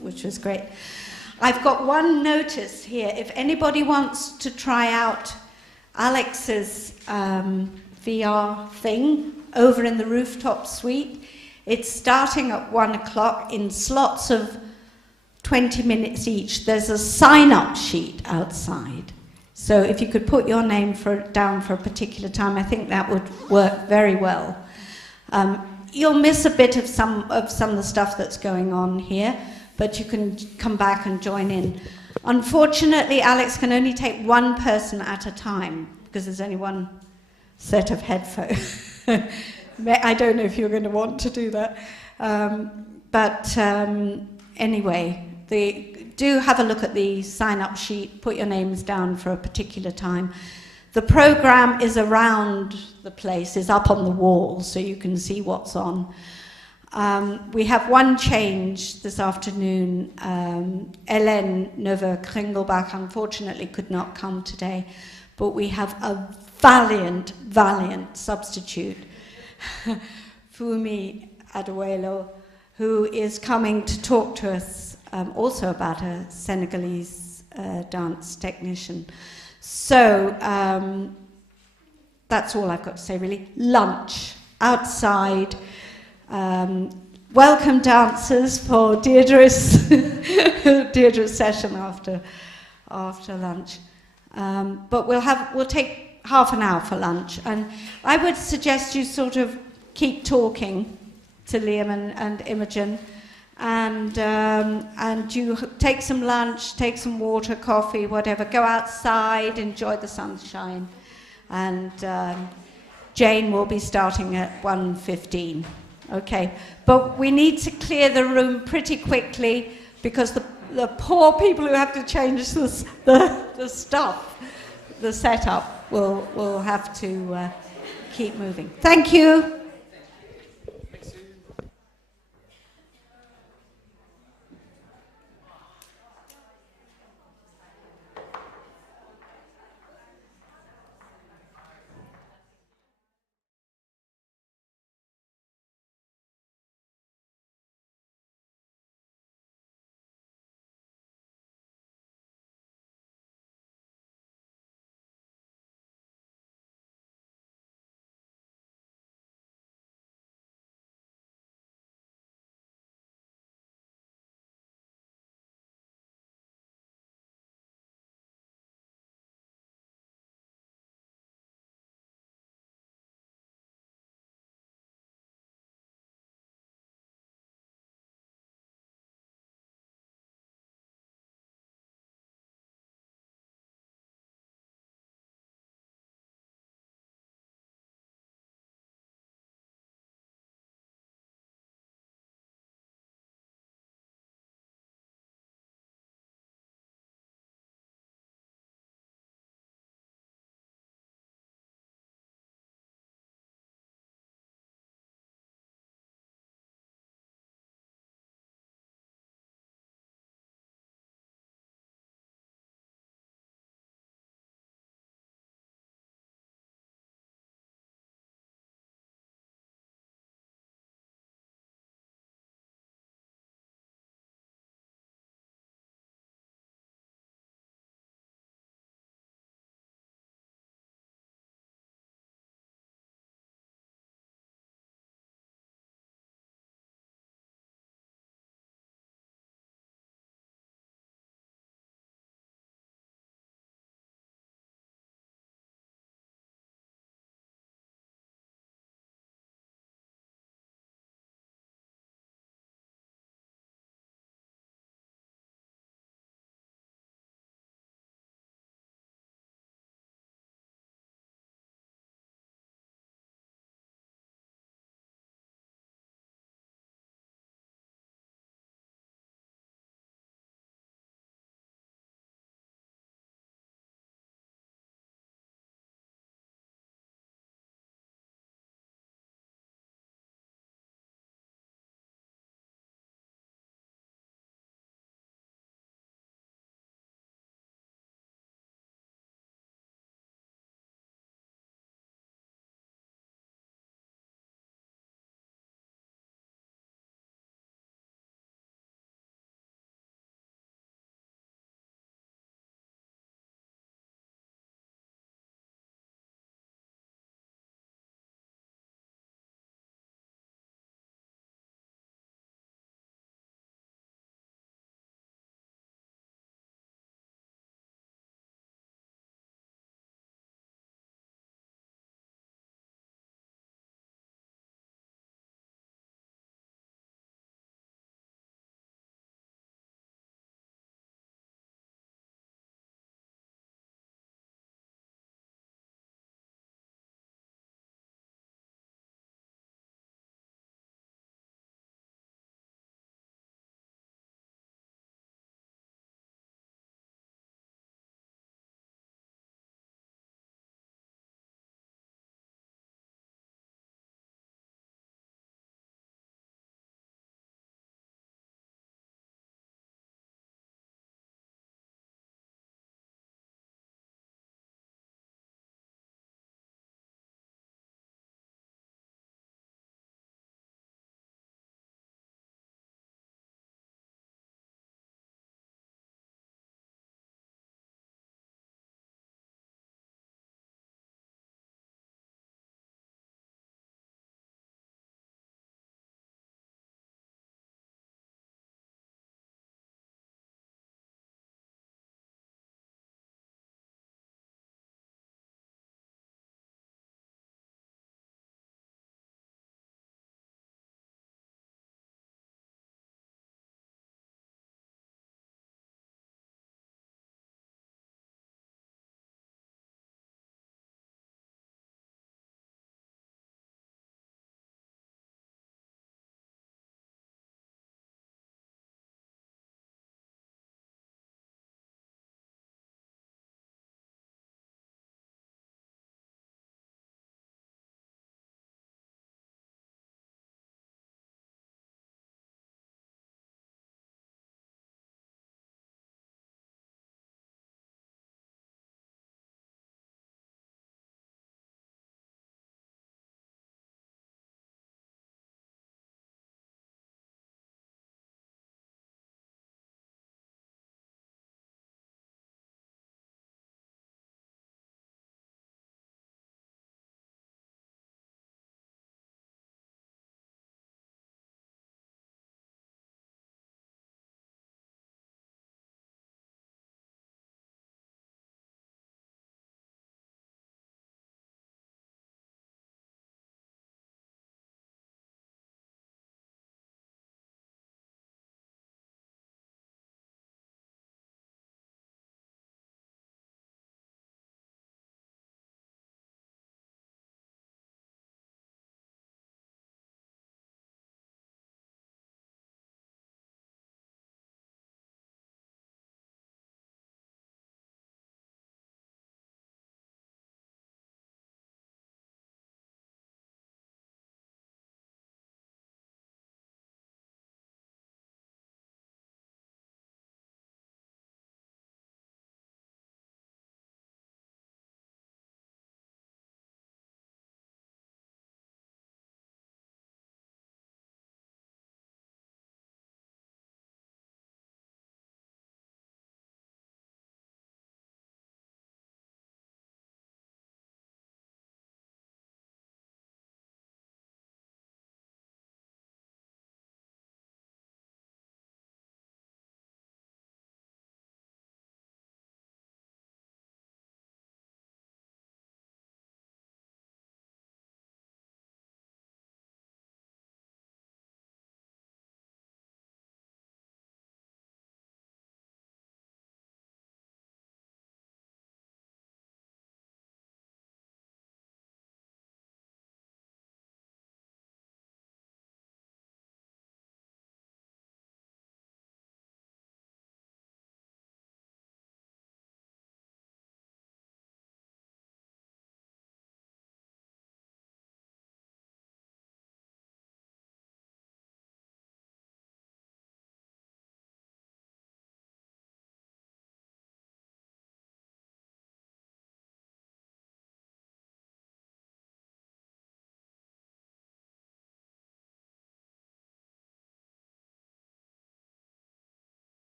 which was great. I've got one notice here. If anybody wants to try out Alex's VR thing over in the rooftop suite, it's starting at 1 o'clock in slots of 20 minutes each. There's a sign-up sheet outside. So if you could put your name down for a particular time, I think that would work very well. You'll miss a bit of some of the stuff that's going on here, but you can come back and join in. Unfortunately, Alex can only take one person at a time because there's only one set of headphones. I don't know if you're going to want to do that. Anyway, do have a look at the sign-up sheet, put your names down for a particular time. The program is around the place, is up on the wall, so you can see what's on. We have one change this afternoon. Hélène Neuve-Kringelbach unfortunately could not come today, but we have a valiant substitute, Fumi Aduelo, who is coming to talk to us also about a Senegalese dance technician. So that's all I've got to say, really. Lunch outside. Welcome dancers for Deirdre's session after lunch. But we'll take half an hour for lunch, and I would suggest you sort of keep talking to Liam and Imogen, and you take some lunch, take some water, coffee, whatever. Go outside, enjoy the sunshine, and Jane will be starting at 1:15. Okay, but we need to clear the room pretty quickly because the poor people who have to change the stuff, the setup, will have to keep moving. Thank you.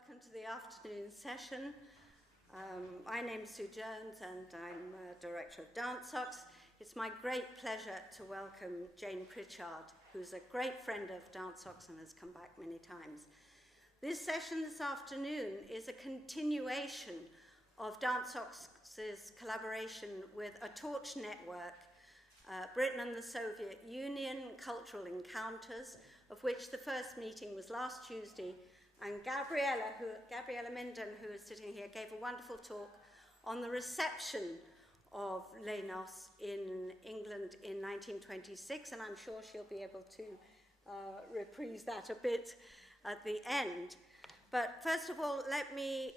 welcome to the afternoon session. My name's Sue Jones and I'm Director of DANSOX. It's my great pleasure to welcome Jane Pritchard, who's a great friend of DANSOX and has come back many times. This session this afternoon is a continuation of DANSOX's collaboration with a Torch network, Britain and the Soviet Union Cultural Encounters, of which the first meeting was last Tuesday, and Gabriella Minden, who is sitting here, gave a wonderful talk on the reception of Lénos in England in 1926, and I'm sure she'll be able to reprise that a bit at the end. But first of all, let me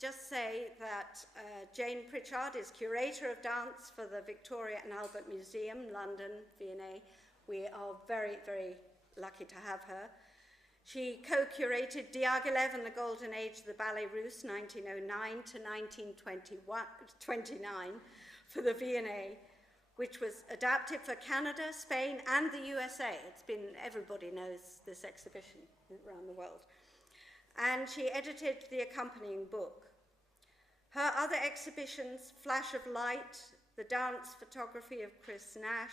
just say that Jane Pritchard is Curator of Dance for the Victoria and Albert Museum, London, V&A. We are very, very lucky to have her. She co-curated Diaghilev and the Golden Age of the Ballet Russe, 1909 to 1929, for the V&A, which was adapted for Canada, Spain, and the USA. It's been, everybody knows this exhibition around the world. And she edited the accompanying book. Her other exhibitions, Flash of Light, the dance photography of Chris Nash,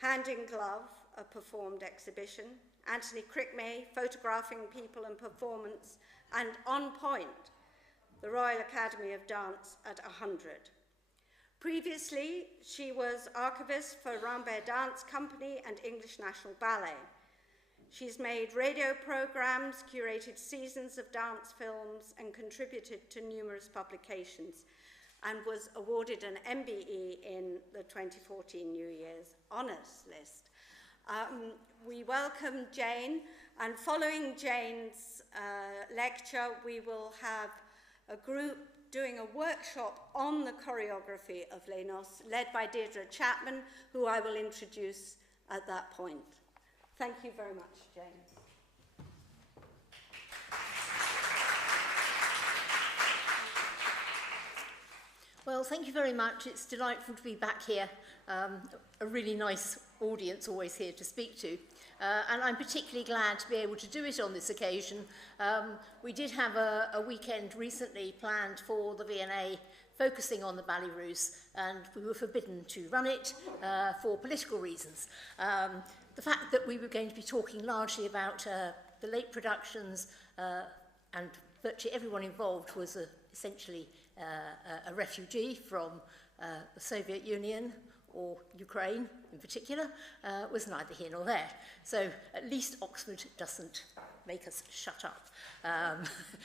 Hand in Glove, a performed exhibition, Anthony Crickmay, Photographing People and Performance, and On Point, the Royal Academy of Dance at 100. Previously, she was archivist for Rambert Dance Company and English National Ballet. She's made radio programs, curated seasons of dance films, and contributed to numerous publications, and was awarded an MBE in the 2014 New Year's Honours List. We welcome Jane, and following Jane's lecture, we will have a group doing a workshop on the choreography of Lénos, led by Deirdre Chapman, who I will introduce at that point. Thank you very much, Jane. Well, thank you very much. It's delightful to be back here. A really nice audience always here to speak to. And I'm particularly glad to be able to do it on this occasion. We did have a weekend recently planned for the V&A focusing on the Ballet Russe, and we were forbidden to run it for political reasons. The fact that we were going to be talking largely about the late productions and virtually everyone involved was essentially a refugee from the Soviet Union or Ukraine in particular, was neither here nor there. So at least Oxford doesn't make us shut up,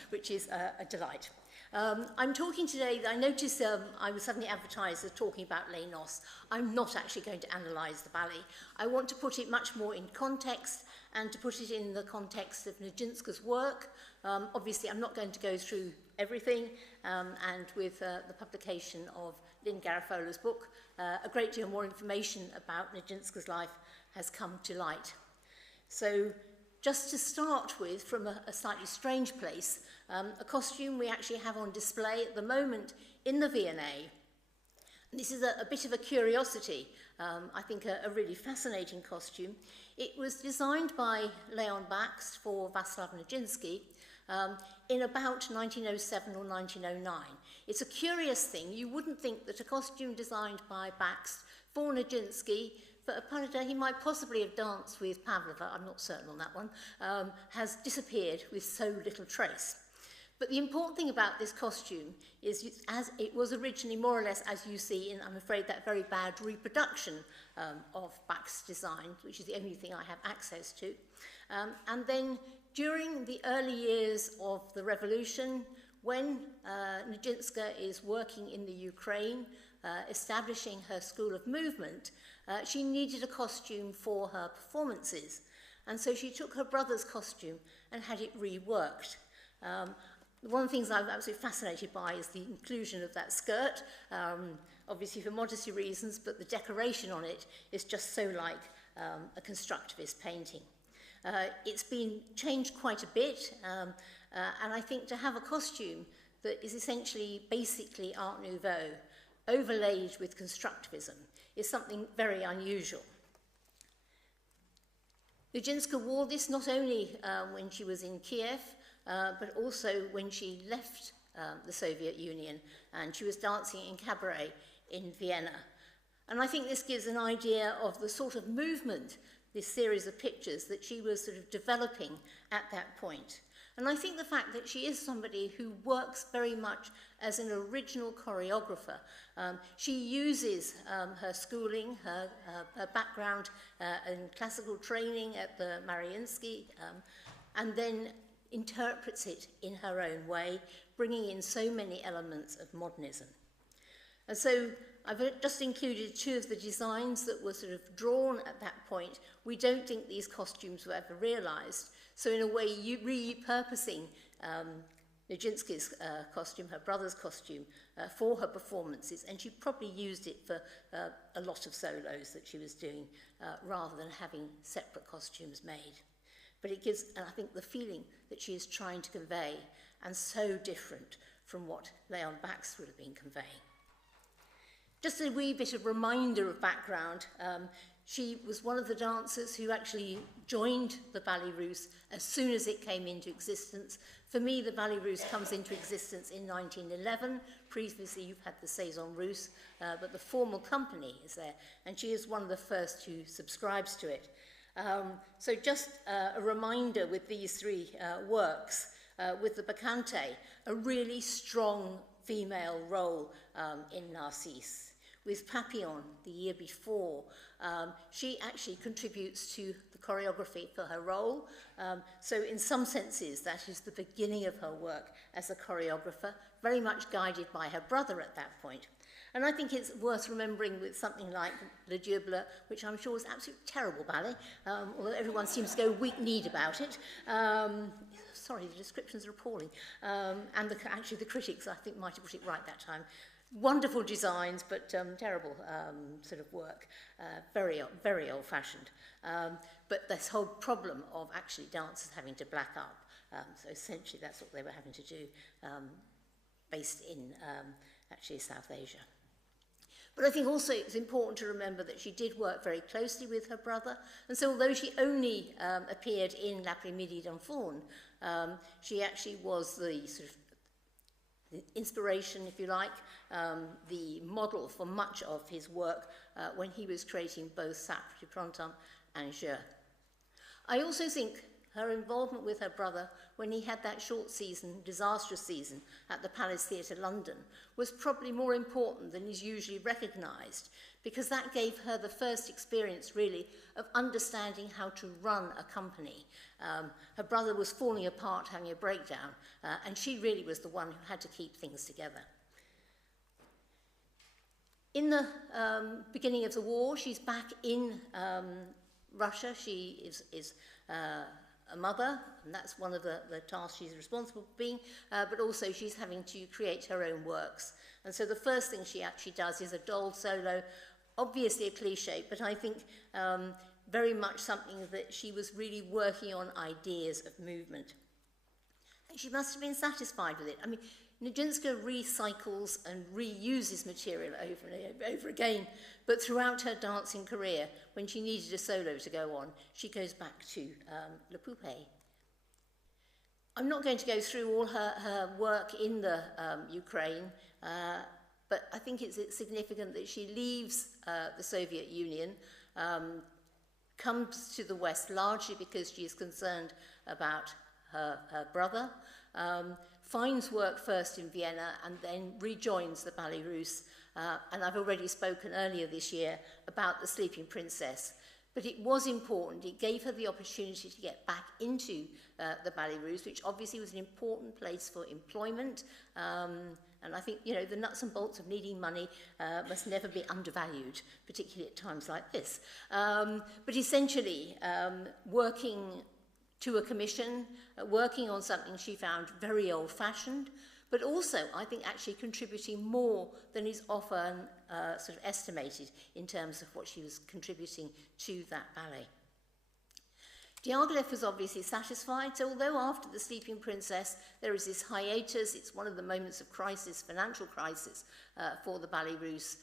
which is a delight. I'm talking today, I noticed I was suddenly advertised as talking about Lénos. I'm not actually going to analyse the ballet. I want to put it much more in context and to put it in the context of Nijinsky's work. Obviously, I'm not going to go through everything, and with the publication of Lynn Garafola's book, a great deal more information about Nijinsky's life has come to light. So, just to start with, from a slightly strange place, a costume we actually have on display at the moment in the V&A. This is a bit of a curiosity, I think a really fascinating costume. It was designed by Leon Bakst for Václav Nijinsky in about 1907 or 1909. It's a curious thing. You wouldn't think that a costume designed by Bakst for Nijinsky, for a Panaday he might possibly have danced with Pavlova, I'm not certain on that one, has disappeared with so little trace. But the important thing about this costume is, as it was originally more or less, as you see in, I'm afraid, that very bad reproduction of Bakst's design, which is the only thing I have access to. And then during the early years of the revolution, when Nijinsky is working in the Ukraine, establishing her school of movement, she needed a costume for her performances. And so she took her brother's costume and had it reworked. One of the things I'm absolutely fascinated by is the inclusion of that skirt, obviously for modesty reasons, but the decoration on it is just so like a constructivist painting. It's been changed quite a bit, and I think to have a costume that is essentially basically Art Nouveau, overlaid with constructivism, is something very unusual. Nijinsky wore this not only when she was in Kiev, but also when she left the Soviet Union, and she was dancing in cabaret in Vienna. And I think this gives an idea of the sort of movement, this series of pictures that she was sort of developing at that point. And I think the fact that she is somebody who works very much as an original choreographer. She uses her schooling, her background in classical training at the Mariinsky, and then interprets it in her own way, bringing in so many elements of modernism. And so I've just included two of the designs that were sort of drawn at that point. We don't think these costumes were ever realized. So in a way, repurposing Nijinsky's costume, her brother's costume, for her performances, and she probably used it for a lot of solos that she was doing, rather than having separate costumes made. But it gives, I think, the feeling that she is trying to convey, and so different from what Leon Bax would have been conveying. Just a wee bit of reminder of background. She was one of the dancers who actually joined the Ballet Russe as soon as it came into existence. For me, the Ballet Russe comes into existence in 1911. Previously, you've had the Saison Russe, but the formal company is there, and she is one of the first who subscribes to it. So just a reminder with these three works, with the Bacchante, a really strong female role in Narcisse. With Papillon, the year before, she actually contributes to the choreography for her role. So in some senses, that is the beginning of her work as a choreographer, very much guided by her brother at that point. And I think it's worth remembering with something like Le Diable, which I'm sure is absolutely terrible ballet, although everyone seems to go weak-kneed about it. Sorry, the descriptions are appalling. And actually the critics, I think, might have put it right that time. Wonderful designs, but terrible sort of work, very, very old-fashioned. But this whole problem of actually dancers having to black up, so essentially that's what they were having to do, based in actually South Asia. But I think also it's important to remember that she did work very closely with her brother, and so although she only appeared in L'après-midi d'un faune, she actually was the sort of the inspiration, if you like, the model for much of his work when he was creating both Sacre du Printemps and Jeux. I also think her involvement with her brother when he had that short season, disastrous season, at the Palace Theatre London was probably more important than is usually recognised, because that gave her the first experience, really, of understanding how to run a company. Her brother was falling apart, having a breakdown, and she really was the one who had to keep things together. In the beginning of the war, she's back in Russia. She is a mother, and that's one of the tasks she's responsible for being, but also she's having to create her own works. And so the first thing she actually does is a doll solo, obviously a cliche, but I think very much something that she was really working on ideas of movement. And she must have been satisfied with it. I mean, Nijinsky recycles and reuses material over and over again, but throughout her dancing career, when she needed a solo to go on, she goes back to Le Poupée. I'm not going to go through all her work in the Ukraine, but I think it's significant that she leaves the Soviet Union, comes to the West largely because she is concerned about her brother, finds work first in Vienna and then rejoins the Ballet Russe. And I've already spoken earlier this year about the Sleeping Princess. But it was important. It gave her the opportunity to get back into the Ballet Russe, which obviously was an important place for employment. And I think, you know, the nuts and bolts of needing money must never be undervalued, particularly at times like this. But essentially, working to a commission, working on something she found very old-fashioned, but also, I think, actually contributing more than is often sort of estimated in terms of what she was contributing to that ballet. Diaghilev was obviously satisfied, so although after The Sleeping Princess there is this hiatus, it's one of the moments of crisis, financial crisis, for the Ballet Russe,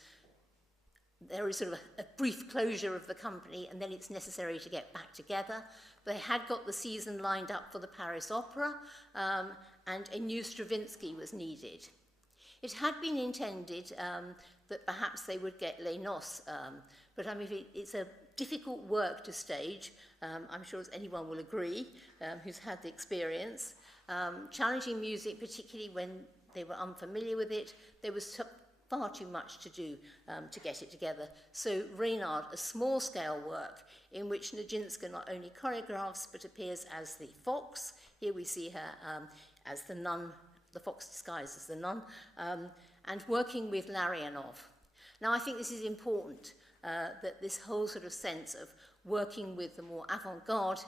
there is sort of a brief closure of the company, and then it's necessary to get back together. They had got the season lined up for the Paris Opera, and a new Stravinsky was needed. It had been intended that perhaps they would get Les Noces, but I mean, it's a difficult work to stage. I'm sure as anyone will agree who's had the experience. Challenging music, particularly when they were unfamiliar with it. There was far too much to do to get it together. So Reynard, a small-scale work in which Nijinsky not only choreographs but appears as the fox. Here we see her as the nun, the fox disguised as the nun, and working with Larionov. Now, I think this is important, that this whole sort of sense of working with the more avant-garde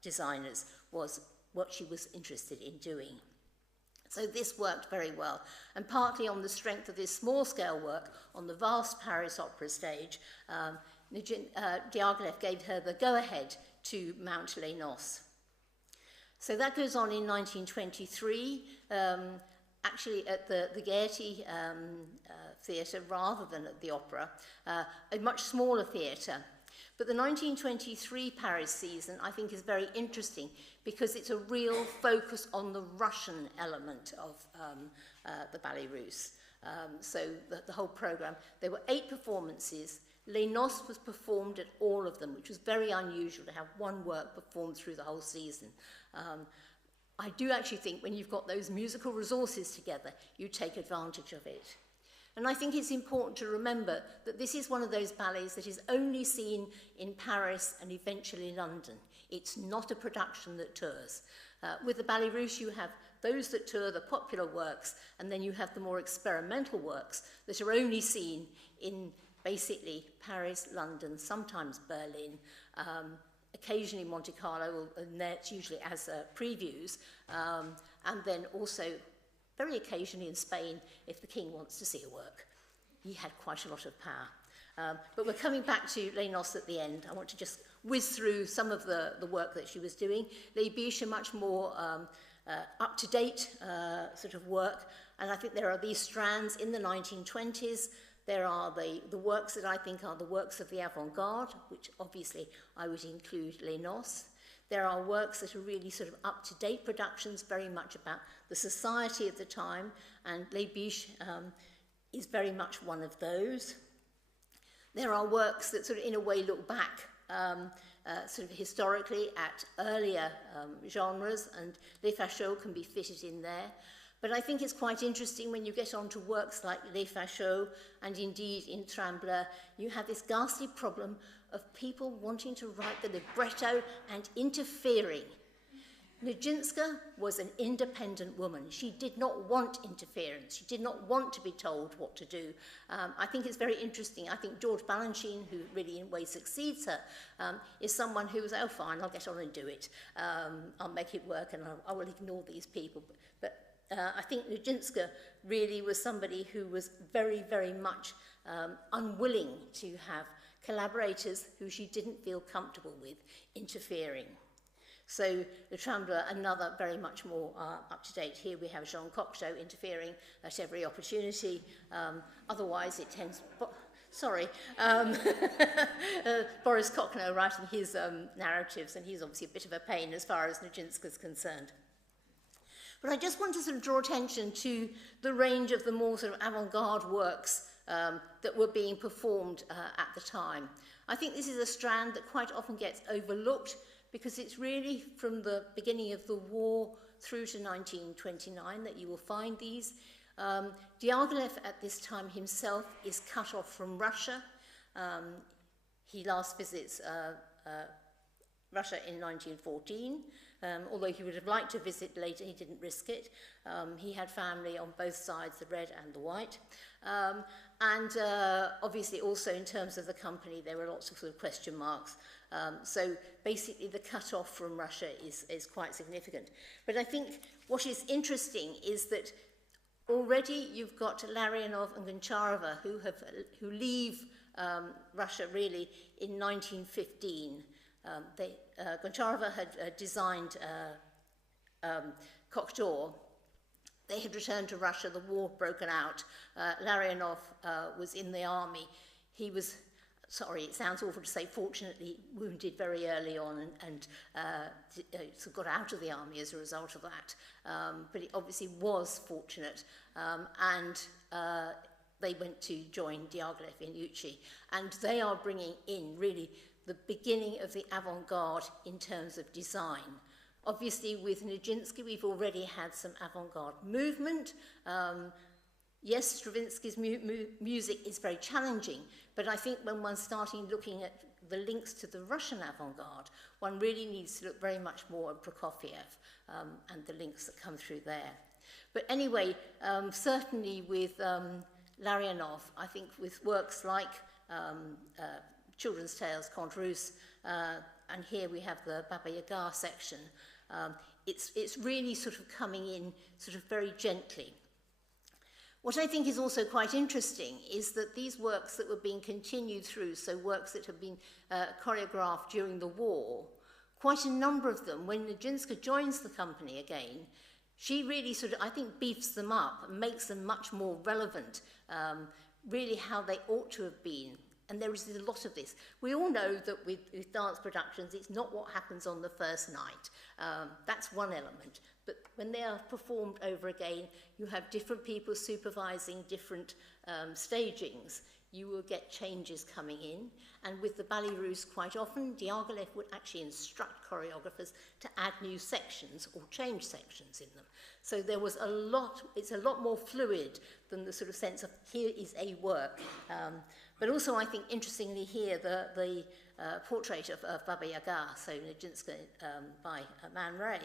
designers was what she was interested in doing. So this worked very well, and partly on the strength of this small-scale work on the vast Paris Opera stage, Diaghilev gave her the go-ahead to mount Les Noces. So that goes on in 1923, actually at the Gaiety Theatre rather than at the Opera, a much smaller theatre. But the 1923 Paris season, I think, is very interesting because it's a real focus on the Russian element of the Ballet Russe. So the whole programme, there were 8 performances. Les Noces was performed at all of them, which was very unusual to have one work performed through the whole season. I do actually think when you've got those musical resources together, you take advantage of it. And I think it's important to remember that this is one of those ballets that is only seen in Paris and eventually London. It's not a production that tours. With the Ballet Russe, you have those that tour, the popular works, and then you have the more experimental works that are only seen in basically Paris, London, sometimes Berlin, occasionally Monte Carlo, and that's usually as previews, and then also very occasionally in Spain if the king wants to see a work. He had quite a lot of power. But we're coming back to Les Noces at the end. I want to just whiz through some of the work that she was doing. Les Biches are much more up-to-date sort of work, and I think there are these strands in the 1920s. There are the works that I think are the works of the avant-garde, which obviously I would include Les Noces. There are works that are really sort of up-to-date productions, very much about the society of the time, and Les Biches is very much one of those. There are works that sort of in a way look back sort of historically at earlier genres, and Les Fachots can be fitted in there. But I think it's quite interesting when you get on to works like Les Fachots, and indeed in Trembleur, you have this ghastly problem of people wanting to write the libretto and interfering. Nijinsky was an independent woman. She did not want interference. She did not want to be told what to do. I think it's very interesting. I think George Balanchine, who really in ways succeeds her, is someone who was, oh fine, I'll get on and do it. I'll make it work and I will ignore these people. But I think Nijinsky really was somebody who was very, very much unwilling to have collaborators who she didn't feel comfortable with interfering. So the Trembleur, another very much more up-to-date. Here we have Jean Cocteau interfering at every opportunity. Otherwise it tends... Boris Kochnow writing his narratives, and he's obviously a bit of a pain as far as Nijinsky is concerned. But I just want to sort of draw attention to the range of the more sort of avant-garde works that were being performed at the time. I think this is a strand that quite often gets overlooked because it's really from the beginning of the war through to 1929 that you will find these. Diaghilev at this time himself is cut off from Russia. He last visits Russia in 1914. Although he would have liked to visit later, he didn't risk it. He had family on both sides, the red and the white. And obviously also in terms of the company, there were lots of sort of question marks. So basically the cut-off from Russia is quite significant. But I think what is interesting is that already you've got Larionov and Goncharova who leave Russia really in 1915. Goncharova had designed Cocteau. They had returned to Russia, the war had broken out. Larionov was in the army. he was, sorry, it sounds awful to say, fortunately wounded very early on and sort of got out of the army as a result of that. But it obviously was fortunate. And they went to join Diaghilev in Uchi. And they are bringing in really the beginning of the avant-garde in terms of design. Obviously, with Nijinsky, we've already had some avant-garde movement. Yes, Stravinsky's music is very challenging, but I think when one's starting looking at the links to the Russian avant-garde, one really needs to look very much more at Prokofiev and the links that come through there. But anyway, certainly with Larionov, I think with works like Children's Tales, Conte Russe, and here we have the Baba Yaga section, it's really sort of coming in sort of very gently. What I think is also quite interesting is that these works that were being continued through, so works that have been choreographed during the war, quite a number of them, when Nijinsky joins the company again, she really sort of, I think, beefs them up and makes them much more relevant, really how they ought to have been. And there is a lot of this. We all know that with dance productions, it's not what happens on the first night. That's one element. But when they are performed over again, you have different people supervising different stagings. You will get changes coming in. And with the Ballet Russe, quite often, Diaghilev would actually instruct choreographers to add new sections or change sections in them. So there was a lot, it's a lot more fluid than the sort of sense of here is a work. But also, I think, interestingly here, the portrait of Baba Yaga, so Nijinsky by Man Ray,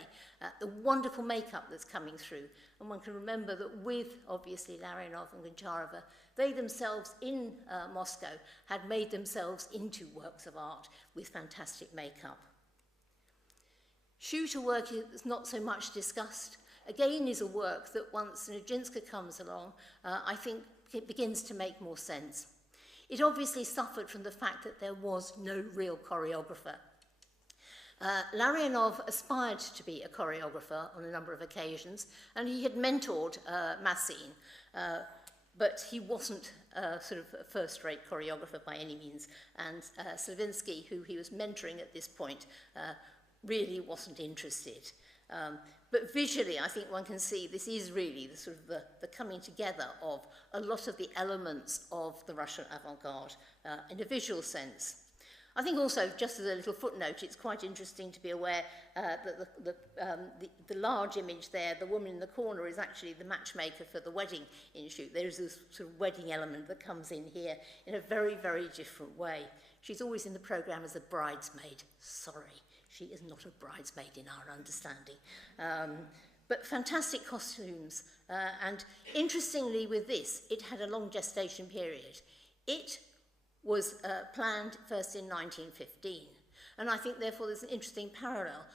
the wonderful makeup that's coming through. And one can remember that with, obviously, Larionov and Goncharova, they themselves in Moscow had made themselves into works of art with fantastic makeup. Shooter work is not so much discussed. Again, is a work that once Nijinsky comes along, I think it begins to make more sense. It obviously suffered from the fact that there was no real choreographer. Larionov aspired to be a choreographer on a number of occasions, and he had mentored Massine, but he wasn't sort of a first-rate choreographer by any means, and Stravinsky, who he was mentoring at this point, really wasn't interested. But visually, I think one can see this is really the sort of the coming together of a lot of the elements of the Russian avant-garde in a visual sense. I think also, just as a little footnote, it's quite interesting to be aware that the large image there, the woman in the corner, is actually the matchmaker for the wedding in shoot. There is this sort of wedding element that comes in here in a very, very different way. She's always in the programme as a bridesmaid. Sorry. She is not a bridesmaid in our understanding. But fantastic costumes. And interestingly with this, it had a long gestation period. It was planned first in 1915. And I think, therefore, there's an interesting parallel.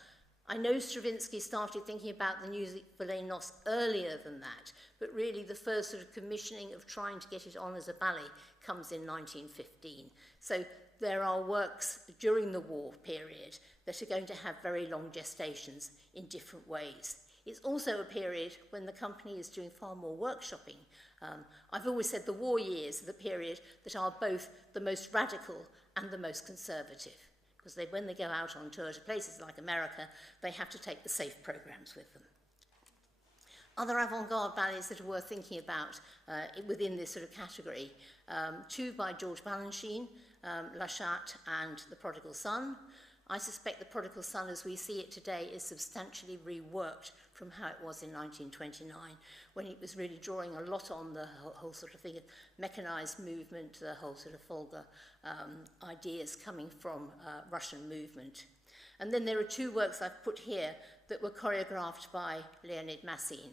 I know Stravinsky started thinking about the music for Les Noces earlier than that, but really the first sort of commissioning of trying to get it on as a ballet comes in 1915. So there are works during the war period that are going to have very long gestations in different ways. It's also a period when the company is doing far more workshopping. I've always said the war years are the period that are both the most radical and the most conservative, because when they go out on tour to places like America, they have to take the safe programs with them. Other avant-garde ballets that are worth thinking about within this sort of category, two by George Balanchine, La Chatte and The Prodigal Son. I suspect The Prodigal Son, as we see it today, is substantially reworked from how it was in 1929, when it was really drawing a lot on the whole sort of thing of mechanized movement, the whole sort of Folga ideas coming from Russian movement. And then there are two works I've put here that were choreographed by Leonid Massine.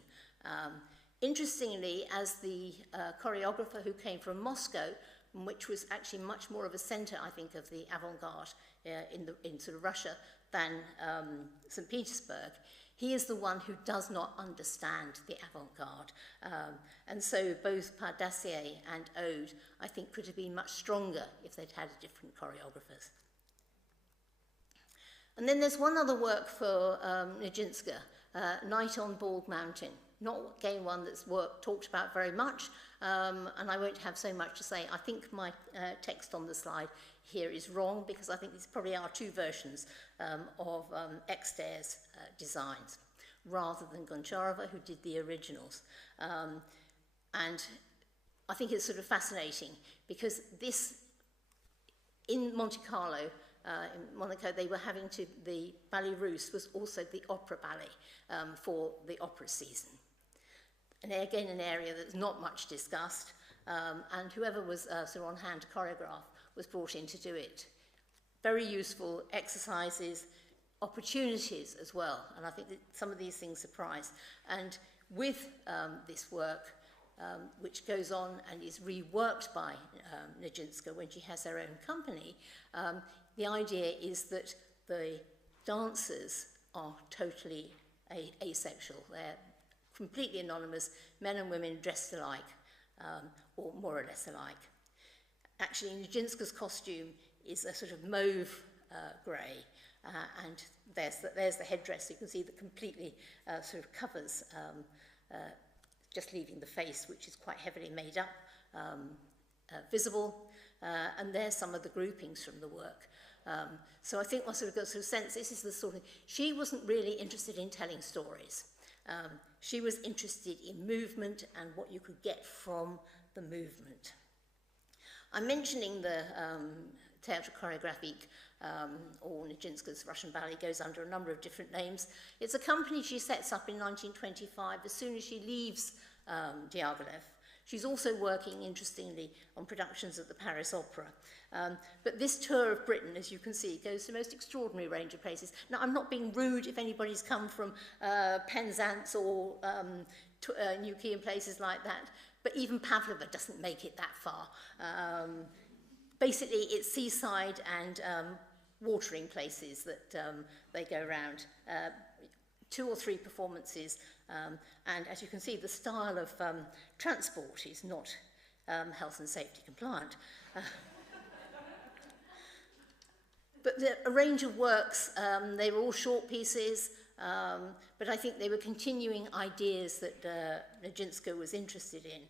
Interestingly, as the choreographer who came from Moscow, which was actually much more of a center, I think, of the avant-garde in sort of Russia than St. Petersburg, he is the one who does not understand the avant-garde. And so both Pas d'Acier and Ode, I think, could have been much stronger if they'd had different choreographers. And then there's one other work for Nijinsky, Night on Bald Mountain. not again one that's talked about very much, and I won't have so much to say. I think my text on the slide here is wrong, because I think these probably are two versions of Exter's designs, rather than Goncharova, who did the originals. And I think it's sort of fascinating, because this, in Monte Carlo, in Monaco, they were having to, the Ballet Russe was also the opera ballet for the opera season. And again, an area that's not much discussed, and whoever was sort of on hand to choreograph was brought in to do it. Very useful exercises, opportunities as well, and I think that some of these things surprise. And with this work, which goes on and is reworked by Nijinská when she has her own company, the idea is that the dancers are totally asexual. They're completely anonymous, men and women dressed alike, or more or less alike. Actually, Nijinská's costume is a sort of mauve grey, and there's the headdress. You can see that completely sort of covers, just leaving the face, which is quite heavily made up, visible, and there's some of the groupings from the work. So I think one sort of got sort of sense, this is the sort of, she wasn't really interested in telling stories. She was interested in movement and what you could get from the movement. I'm mentioning the Théâtre Chorégraphique, or Nijinská's Russian ballet, goes under a number of different names. It's a company she sets up in 1925 as soon as she leaves Diaghilev. She's also working, interestingly, on productions at the Paris Opera. But this tour of Britain, as you can see, goes to the most extraordinary range of places. Now, I'm not being rude if anybody's come from Penzance or New Quay and places like that, but even Pavlova doesn't make it that far. Basically, it's seaside and watering places that they go around. 2 or 3 performances, and as you can see, the style of transport is not health and safety compliant. But a range of works, they were all short pieces, but I think they were continuing ideas that Nijinská was interested in.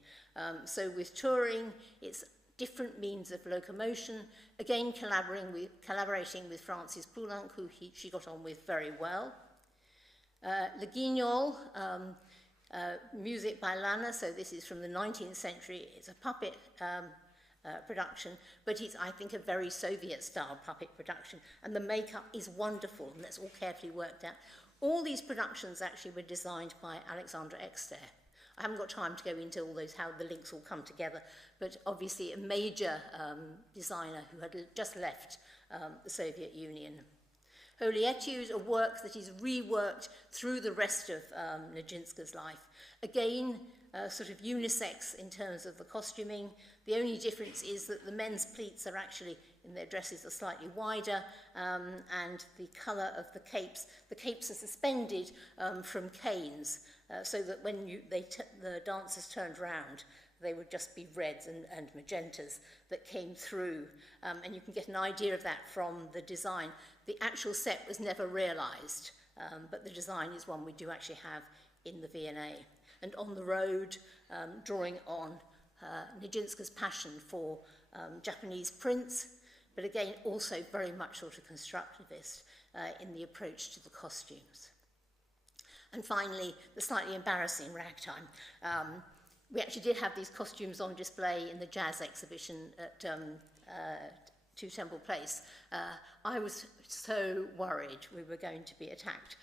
So with touring, it's different means of locomotion, again collaborating with Francis Poulenc, who she got on with very well. Le Guignol, music by Lana, so this is from the 19th century. It's a puppet production, but it's, I think, a very Soviet-style puppet production, and the makeup is wonderful, and that's all carefully worked out. All these productions actually were designed by Alexandra Exter. I haven't got time to go into all those, how the links all come together, but obviously a major designer who had just left the Soviet Union. Holy Etude, a work that is reworked through the rest of Nijinská's life. Again, sort of unisex in terms of the costuming. The only difference is that the men's pleats are actually, in their dresses, are slightly wider, and the colour of the capes are suspended from canes, so that when the dancers turned round, they would just be reds and magentas that came through. And you can get an idea of that from the design. The actual set was never realised, but the design is one we do actually have in the V&A. And on the road, drawing on Nijinská's passion for Japanese prints, but again, also very much sort of constructivist in the approach to the costumes. And finally, the slightly embarrassing ragtime. We actually did have these costumes on display in the jazz exhibition at 2 Temple Place. I was so worried we were going to be attacked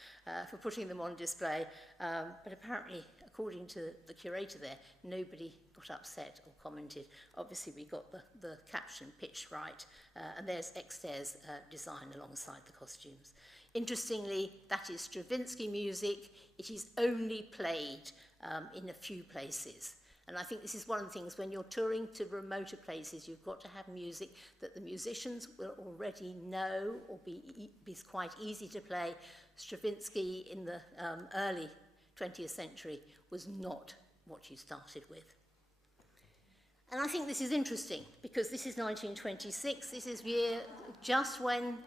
for putting them on display, but apparently, according to the curator there, nobody got upset or commented. Obviously, we got the caption pitched right, and there's Exter's design alongside the costumes. Interestingly, that is Stravinsky music. It is only played in a few places. And I think this is one of the things, when you're touring to remoter places, you've got to have music that the musicians will already know or be quite easy to play. Stravinsky in the early 20th century was not what you started with. And I think this is interesting, because this is 1926. This is year just when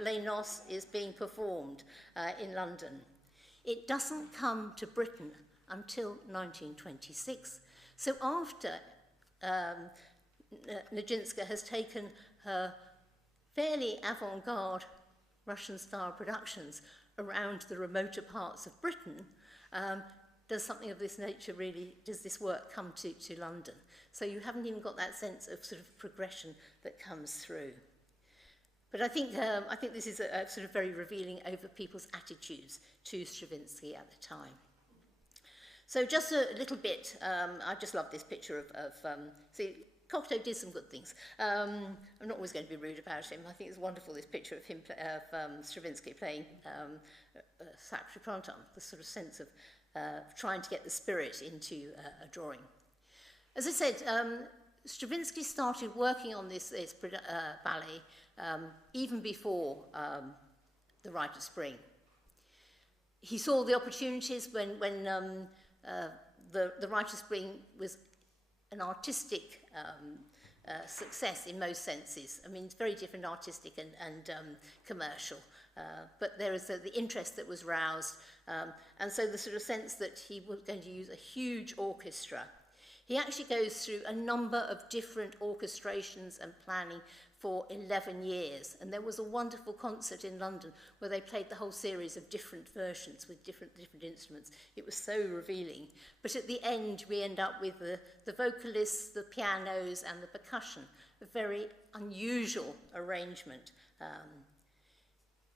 Les Noces is being performed in London. It doesn't come to Britain until 1926. So after Nijinsky has taken her fairly avant-garde Russian-style productions around the remoter parts of Britain, does something of this nature really, does this work come to London? So you haven't even got that sense of sort of progression that comes through. But I think this is a sort of very revealing over people's attitudes to Stravinsky at the time. So just a little bit, I just love this picture of see, Cocteau did some good things. I'm not always going to be rude about him. I think it's wonderful, this picture of him, Stravinsky playing Sacre Printemps, the sort of sense of trying to get the spirit into a drawing. As I said, Stravinsky started working on this ballet even before The Rite of Spring. He saw the opportunities when the Rite of Spring was an artistic success in most senses. I mean, it's very different, artistic and commercial. But there is the interest that was roused, and so the sort of sense that he was going to use a huge orchestra. He actually goes through a number of different orchestrations and planning for 11 years, and there was a wonderful concert in London where they played the whole series of different versions with different instruments. It was so revealing. But at the end, we end up with the vocalists, the pianos, and the percussion, a very unusual arrangement.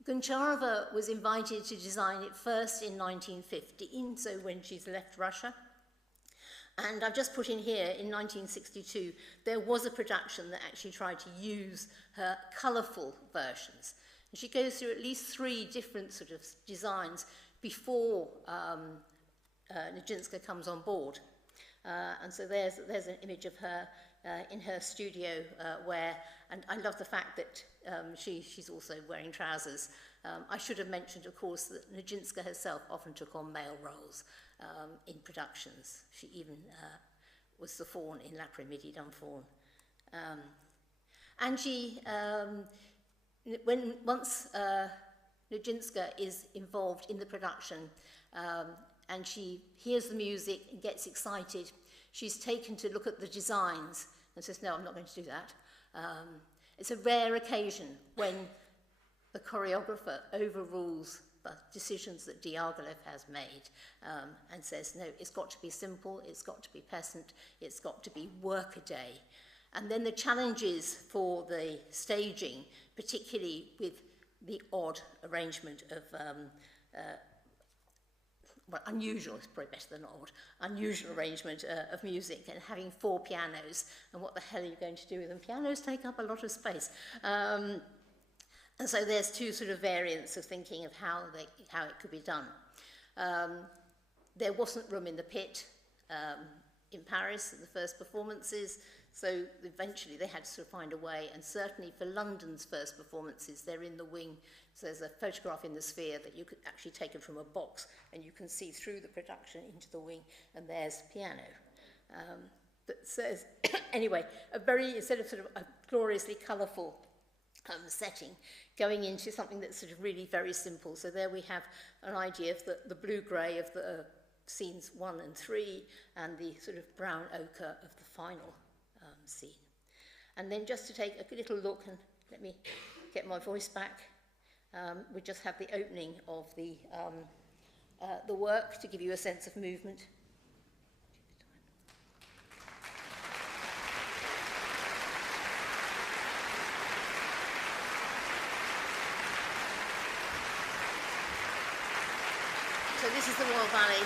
Goncharova was invited to design it first in 1915, so when she's left Russia. And I've just put in here, in 1962, there was a production that actually tried to use her colourful versions. And she goes through at least 3 different sort of designs before Nijinsky comes on board. And so there's an image of her in her studio wear, and I love the fact that she's also wearing trousers. I should have mentioned, of course, that Nijinsky herself often took on male roles in productions. She even was the faun in L'après-midi d'un faun. And she, once Nijinsky is involved in the production and she hears the music and gets excited, she's taken to look at the designs and says, no, I'm not going to do that. It's a rare occasion when the choreographer overrules the decisions that Diaghilev has made and says, no, it's got to be simple, it's got to be peasant, it's got to be workaday. And then the challenges for the staging, particularly with the odd arrangement of, well, unusual, it's probably better than odd, unusual arrangement of music, and having 4 pianos, and what the hell are you going to do with them? Pianos take up a lot of space. And so there's 2 sort of variants of thinking of how it could be done. There wasn't room in the pit in Paris at the first performances, so eventually they had to sort of find a way, and certainly for London's first performances, they're in the wing. So there's a photograph in the Sphere that you could actually take it from a box, and you can see through the production into the wing, and there's piano. That says, anyway, instead of sort of a gloriously colourful setting, going into something that's sort of really very simple. So there we have an idea of the blue-grey of the scenes 1 and 3, and the sort of brown ochre of the final scene. And then just to take a little look, and let me get my voice back, we just have the opening of the work to give you a sense of movement. So this is the Royal Ballet.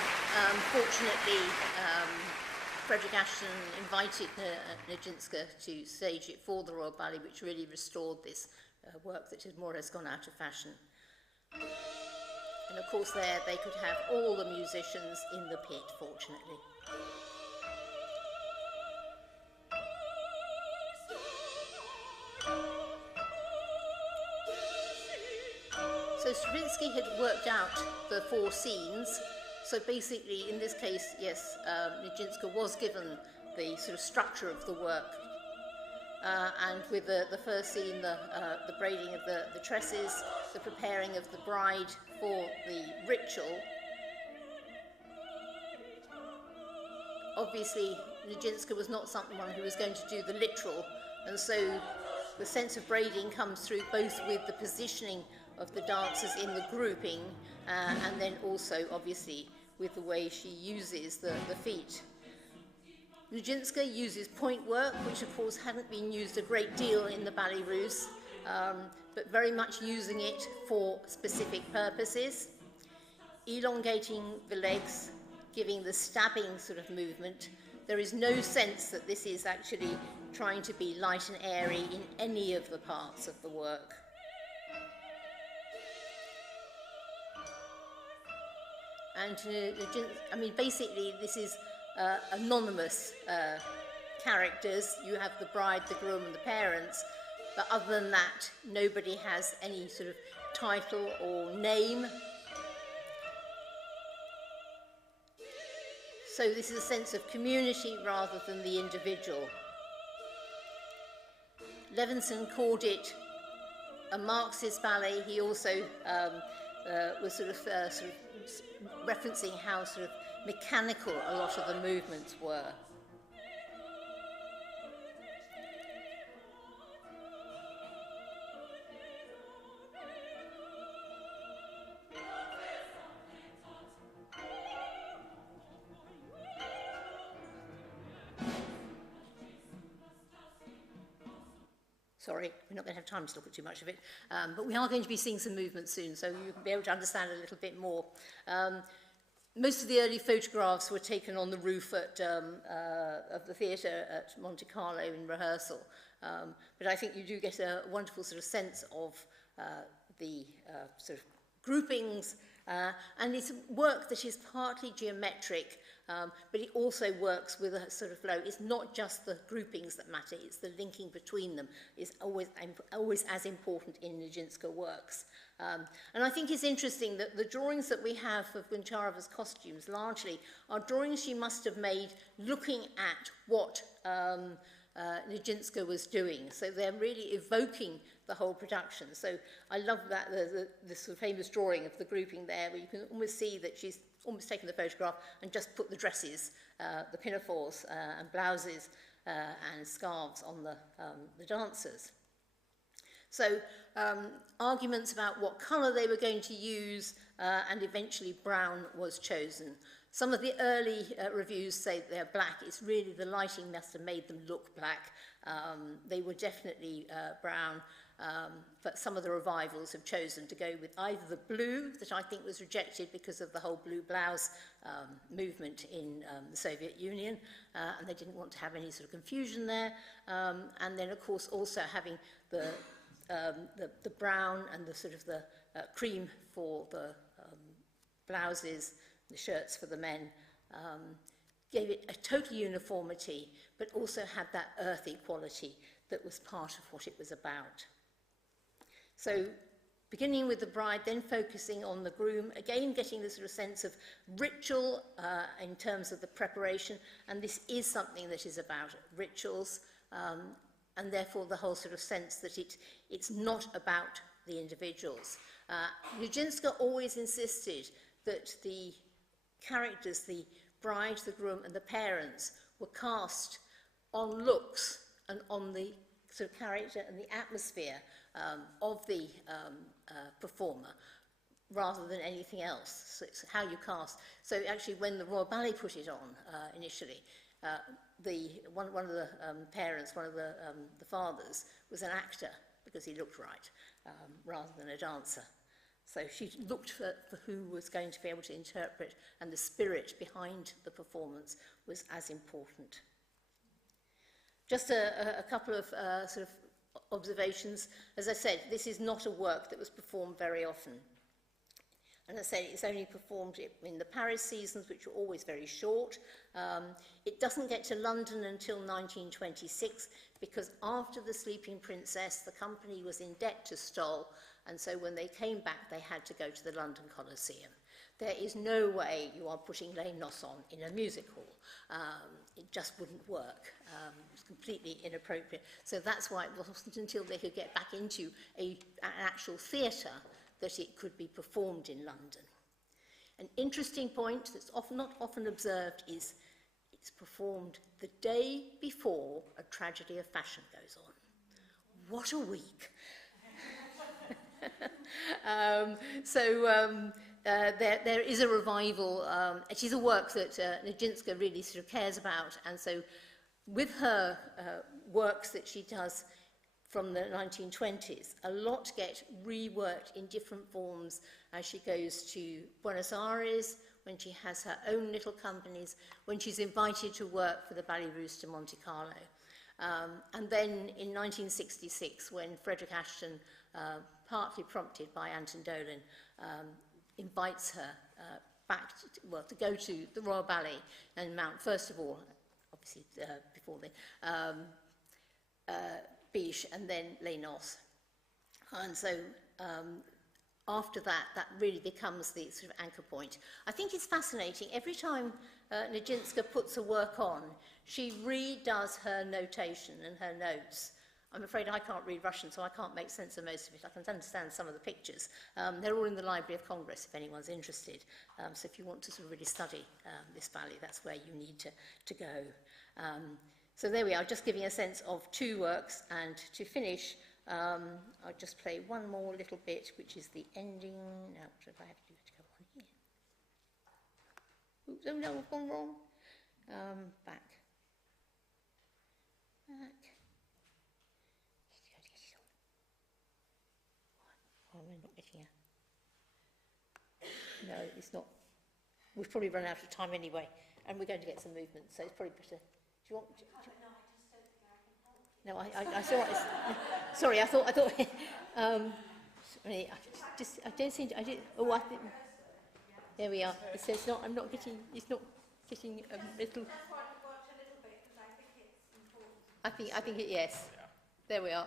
Fortunately, Frederick Ashton invited Nijinsky to stage it for the Royal Ballet, which really restored this work that had more or less gone out of fashion. And of course there they could have all the musicians in the pit, fortunately. So Stravinsky had worked out the 4 scenes. So basically, in this case, yes, Nijinsky was given the sort of structure of the work. And with the first scene, the braiding of the tresses, the preparing of the bride for the ritual. obviously Nijinsky was not someone who was going to do the literal, and so the sense of braiding comes through both with the positioning of the dancers in the grouping and then also obviously with the way she uses the feet. Nijinsky uses point work, which of course hadn't been used a great deal in the ballet russe, but very much using it for specific purposes, elongating the legs, giving the stabbing sort of movement. There is no sense that this is actually trying to be light and airy in any of the parts of the work. And I mean, basically, this is anonymous characters. You have the bride, the groom, and the parents, but other than that, nobody has any sort of title or name. So this is a sense of community rather than the individual. Levinson called it a Marxist ballet. He also was sort of referencing how sort of mechanical a lot of the movements were. Sorry, we're not going to have time to look at too much of it, but we are going to be seeing some movement soon, so you'll be able to understand a little bit more. Most of the early photographs were taken on the roof of the theatre at Monte Carlo in rehearsal, but I think you do get a wonderful sort of sense of the sort of groupings, and it's work that is partly geometric, but it also works with a sort of flow. It's not just the groupings that matter, it's the linking between them is always as important in Nijinsky works. And I think it's interesting that the drawings that we have of Goncharova's costumes largely are drawings she must have made looking at what Nijinsky was doing. So they're really evoking the whole production. So I love that, the sort of famous drawing of the grouping there, where you can almost see that she's almost taken the photograph and just put the dresses, the pinafores and blouses and scarves on the dancers. So arguments about what colour they were going to use, and eventually brown was chosen. Some of the early reviews say that they're black. It's really the lighting must have made them look black. They were definitely brown, but some of the revivals have chosen to go with either the blue, that I think was rejected because of the whole blue blouse movement in the Soviet Union, and they didn't want to have any sort of confusion there. And then, of course, also having the brown and the sort of the cream for the blouses, the shirts for the men, gave it a total uniformity, but also had that earthy quality that was part of what it was about. So beginning with the bride, then focusing on the groom, again getting the sort of sense of ritual in terms of the preparation, and this is something that is about rituals, and therefore the whole sort of sense that it's not about the individuals. Nijinsky always insisted that the characters, the bride, the groom, and the parents were cast on looks and on the sort of character and the atmosphere of the performer, rather than anything else. So it's how you cast. So actually, when the Royal Ballet put it on initially, one of the parents, one of the fathers, was an actor because he looked right, rather than a dancer. So she looked for who was going to be able to interpret, and the spirit behind the performance was as important. Just a couple of sort of observations. As I said, this is not a work that was performed very often. And as I say, it's only performed in the Paris seasons, which were always very short. It doesn't get to London until 1926, because after The Sleeping Princess, the company was in debt to Stoll, and so when they came back, they had to go to the London Coliseum. There is no way you are putting Les Noces on in a music hall. It just wouldn't work. It's completely inappropriate. So that's why it wasn't until they could get back into an actual theatre that it could be performed in London. An interesting point that's not often observed is is performed the day before a tragedy of fashion goes on. What a week! There is a revival. It is a work that Nijinsky really sort of cares about, and so with her works that she does from the 1920s, a lot get reworked in different forms as she goes to Buenos Aires, when she has her own little companies, when she's invited to work for the Ballet Russe de Monte Carlo. And then in 1966, when Frederick Ashton, partly prompted by Anton Dolan, invites her back to go to the Royal Ballet and mount, first of all, obviously before then, Biche and then Les Noces. And so after that, that really becomes the sort of anchor point. I think it's fascinating. Every time Nijinsky puts a work on, she redoes her notation and her notes. I'm afraid I can't read Russian, so I can't make sense of most of it. I can understand some of the pictures. They're all in the Library of Congress, if anyone's interested. So if you want to sort of really study this ballet, that's where you need to go. So there we are, just giving a sense of two works. And to finish, I'll just play one more little bit, which is the ending. Now, what do I have to do to go on here? Oops, oh no, I've gone wrong. Back. Oh, we're not getting a... No, it's not. We've probably run out of time anyway, and we're going to get some movement, so it's probably better. Do you want... No, I saw it. Sorry, I thought. Sorry, I don't seem to. I did. Oh, I think. There we are. It says not. I'm not getting. It's not getting a little. I think it. Yes. There we are.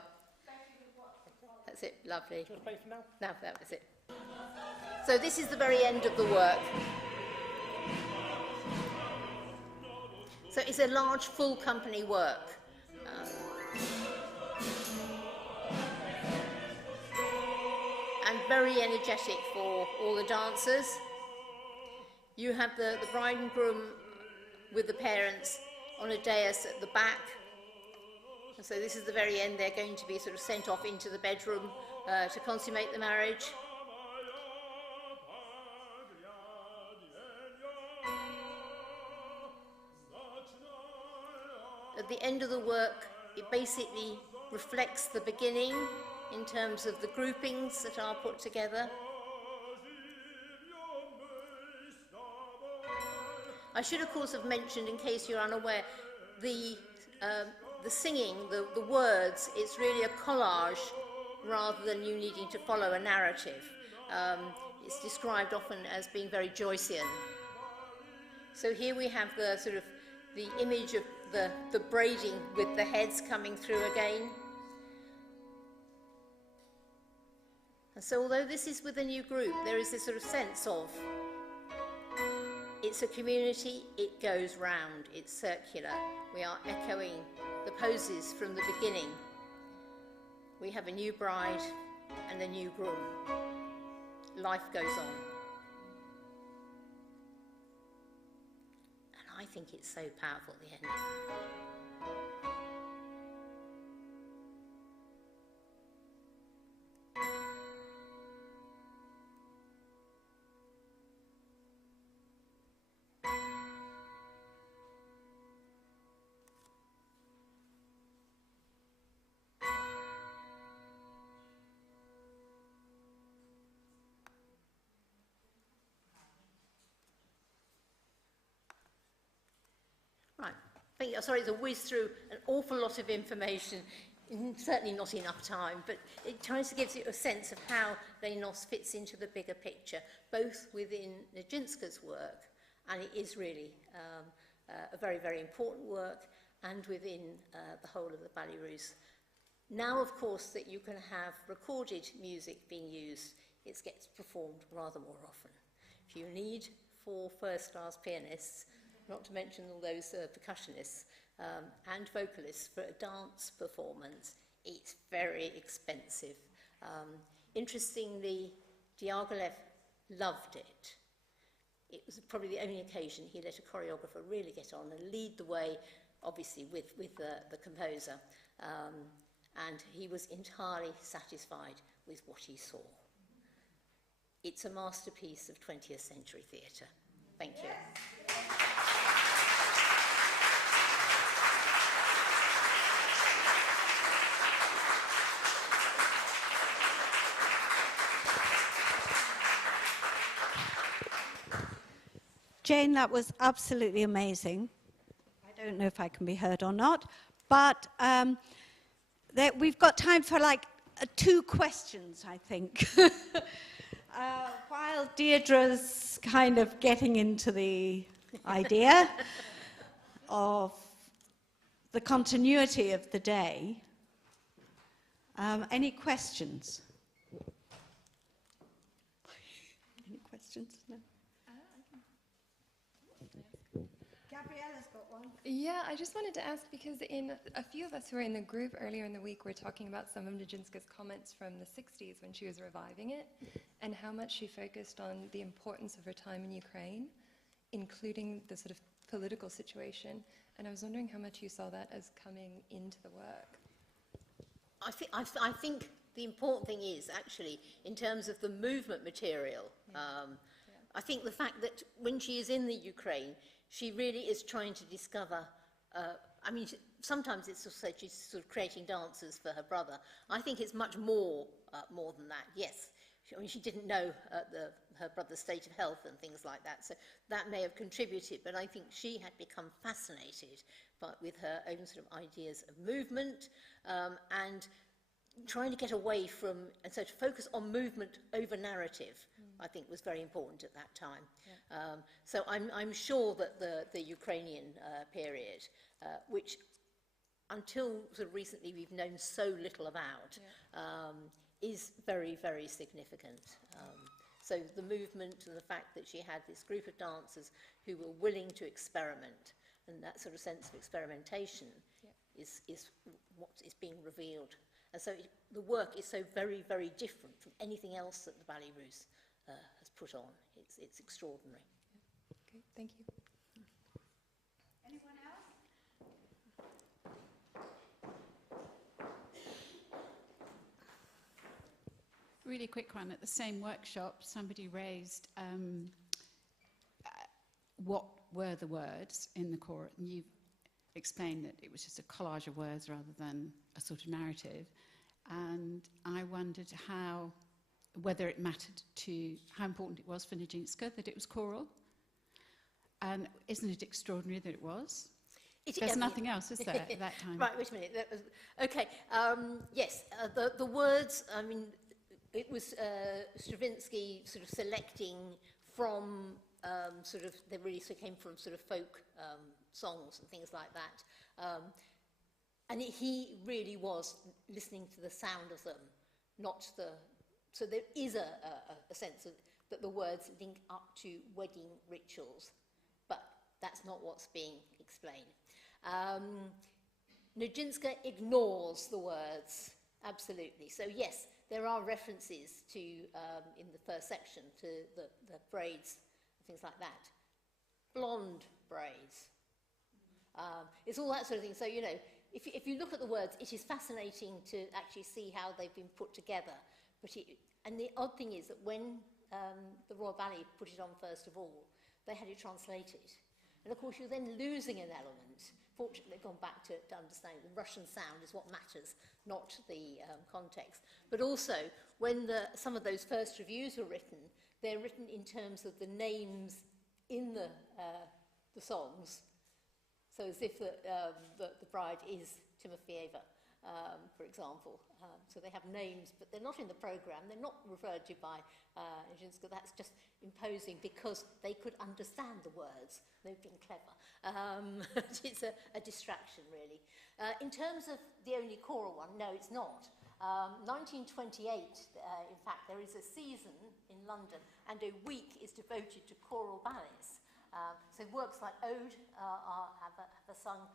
That's it. Lovely. Do you want to play for now? No, that was it. So this is the very end of the work. So it's a large, full company work. And very energetic for all the dancers. You have the bride and groom with the parents on a dais at the back. And so this is the very end. They're going to be sort of sent off into the bedroom to consummate the marriage. At the end of the work, it basically reflects the beginning in terms of the groupings that are put together. I should, of course, have mentioned, in case you're unaware, the singing, the words, it's really a collage rather than you needing to follow a narrative. It's described often as being very Joycean. So here we have the sort of the image of the braiding with the heads coming through again. And so although this is with a new group, there is this sort of sense of it's a community, it goes round, it's circular. We are echoing the poses from the beginning. We have a new bride and a new groom. Life goes on. And I think it's so powerful at the end. Sorry to whiz through an awful lot of information, certainly not enough time, but it tries to give you a sense of how Les Noces fits into the bigger picture, both within Nijinsky's work, and it is really a very, very important work, and within the whole of the Ballet Russe. Now, of course, that you can have recorded music being used, it gets performed rather more often. If you need 4 first-class pianists, not to mention all those percussionists and vocalists for a dance performance, it's very expensive. Interestingly, Diaghilev loved it. it was probably the only occasion he let a choreographer really get on and lead the way, obviously with the composer, and he was entirely satisfied with what he saw. It's a masterpiece of 20th century theatre. Thank you. Jane, that was absolutely amazing. I don't know if I can be heard or not, but we've got time for like 2 questions, I think. While Deirdre's kind of getting into the idea of the continuity of the day, any questions? Any questions? No? Gabriella's got one. Yeah, I just wanted to ask, because in a few of us who were in the group earlier in the week were talking about some of Nijinsky's comments from the 60s when she was reviving it, and how much she focused on the importance of her time in Ukraine, including the sort of political situation. And I was wondering how much you saw that as coming into the work. I think the important thing is, actually, in terms of the movement material, I think the fact that when she is in the Ukraine, she really is trying to discover, I mean, sometimes it's sort of, she's sort of creating dances for her brother. I think it's much more than that, yes. I mean, she didn't know her brother's state of health and things like that, so that may have contributed, but I think she had become fascinated with her own sort of ideas of movement, and trying to get away from, and so to focus on movement over narrative, I think was very important at that time. Yeah. So I'm sure that the Ukrainian period, which until sort of recently we've known so little about, is very, very significant. So the movement and the fact that she had this group of dancers who were willing to experiment, and that sort of sense of experimentation is what is being revealed. And so the work is so very, very different from anything else that the Ballet Russe has put on. It's extraordinary. Okay, thank you. Anyone else? Really quick one. At the same workshop, somebody raised what were the words in the chorus, and you explained that it was just a collage of words rather than a sort of narrative. And I wondered whether it mattered how important it was for Nijinsky that it was choral. And isn't it extraordinary that it was? There's nothing else, is there, at that time? Right, wait a minute. Okay, yes, the words, I mean, it was Stravinsky sort of selecting from they really sort of came from sort of folk songs and things like that. And he really was listening to the sound of them, not the... So there is a sense that the words link up to wedding rituals, but that's not what's being explained. Nijinsky ignores the words, absolutely. So yes, there are references to, in the first section, to the braids, things like that. Blonde braids. It's all that sort of thing. So, you know, if you look at the words, it is fascinating to actually see how they've been put together. And the odd thing is that when the Royal Ballet put it on first of all, they had it translated. And of course, you're then losing an element. Fortunately, they've gone back to understand the Russian sound is what matters, not the context. But also, when some of those first reviews were written, they're written in terms of the names in the songs. So as if the bride is Timofieva, for example. So they have names, but they're not in the programme. They're not referred to by Nijinsky. That's just imposing because they could understand the words. They've been clever. It's a distraction, really. In terms of the only choral one, no, it's not. 1928, in fact, there is a season in London, and a week is devoted to choral ballets. So works like Ode have a sung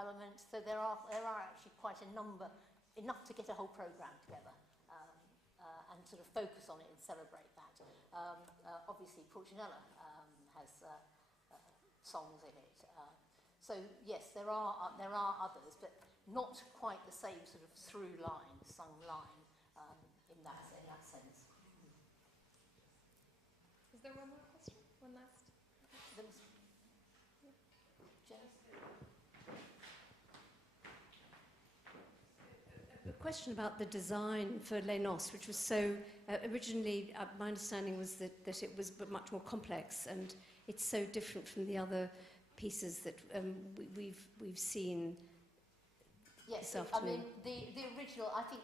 element. So there are actually quite a number, enough to get a whole programme together and sort of focus on it and celebrate that. Obviously, Pulcinella has songs in it. So yes, there are others, but not quite the same sort of through line, sung line in that sense. Is there one more question? One last? A question about the design for Les Noces, which was so originally, my understanding was that it was much more complex, and it's so different from the other pieces that we've seen. Yes, this I mean afternoon. the original. I think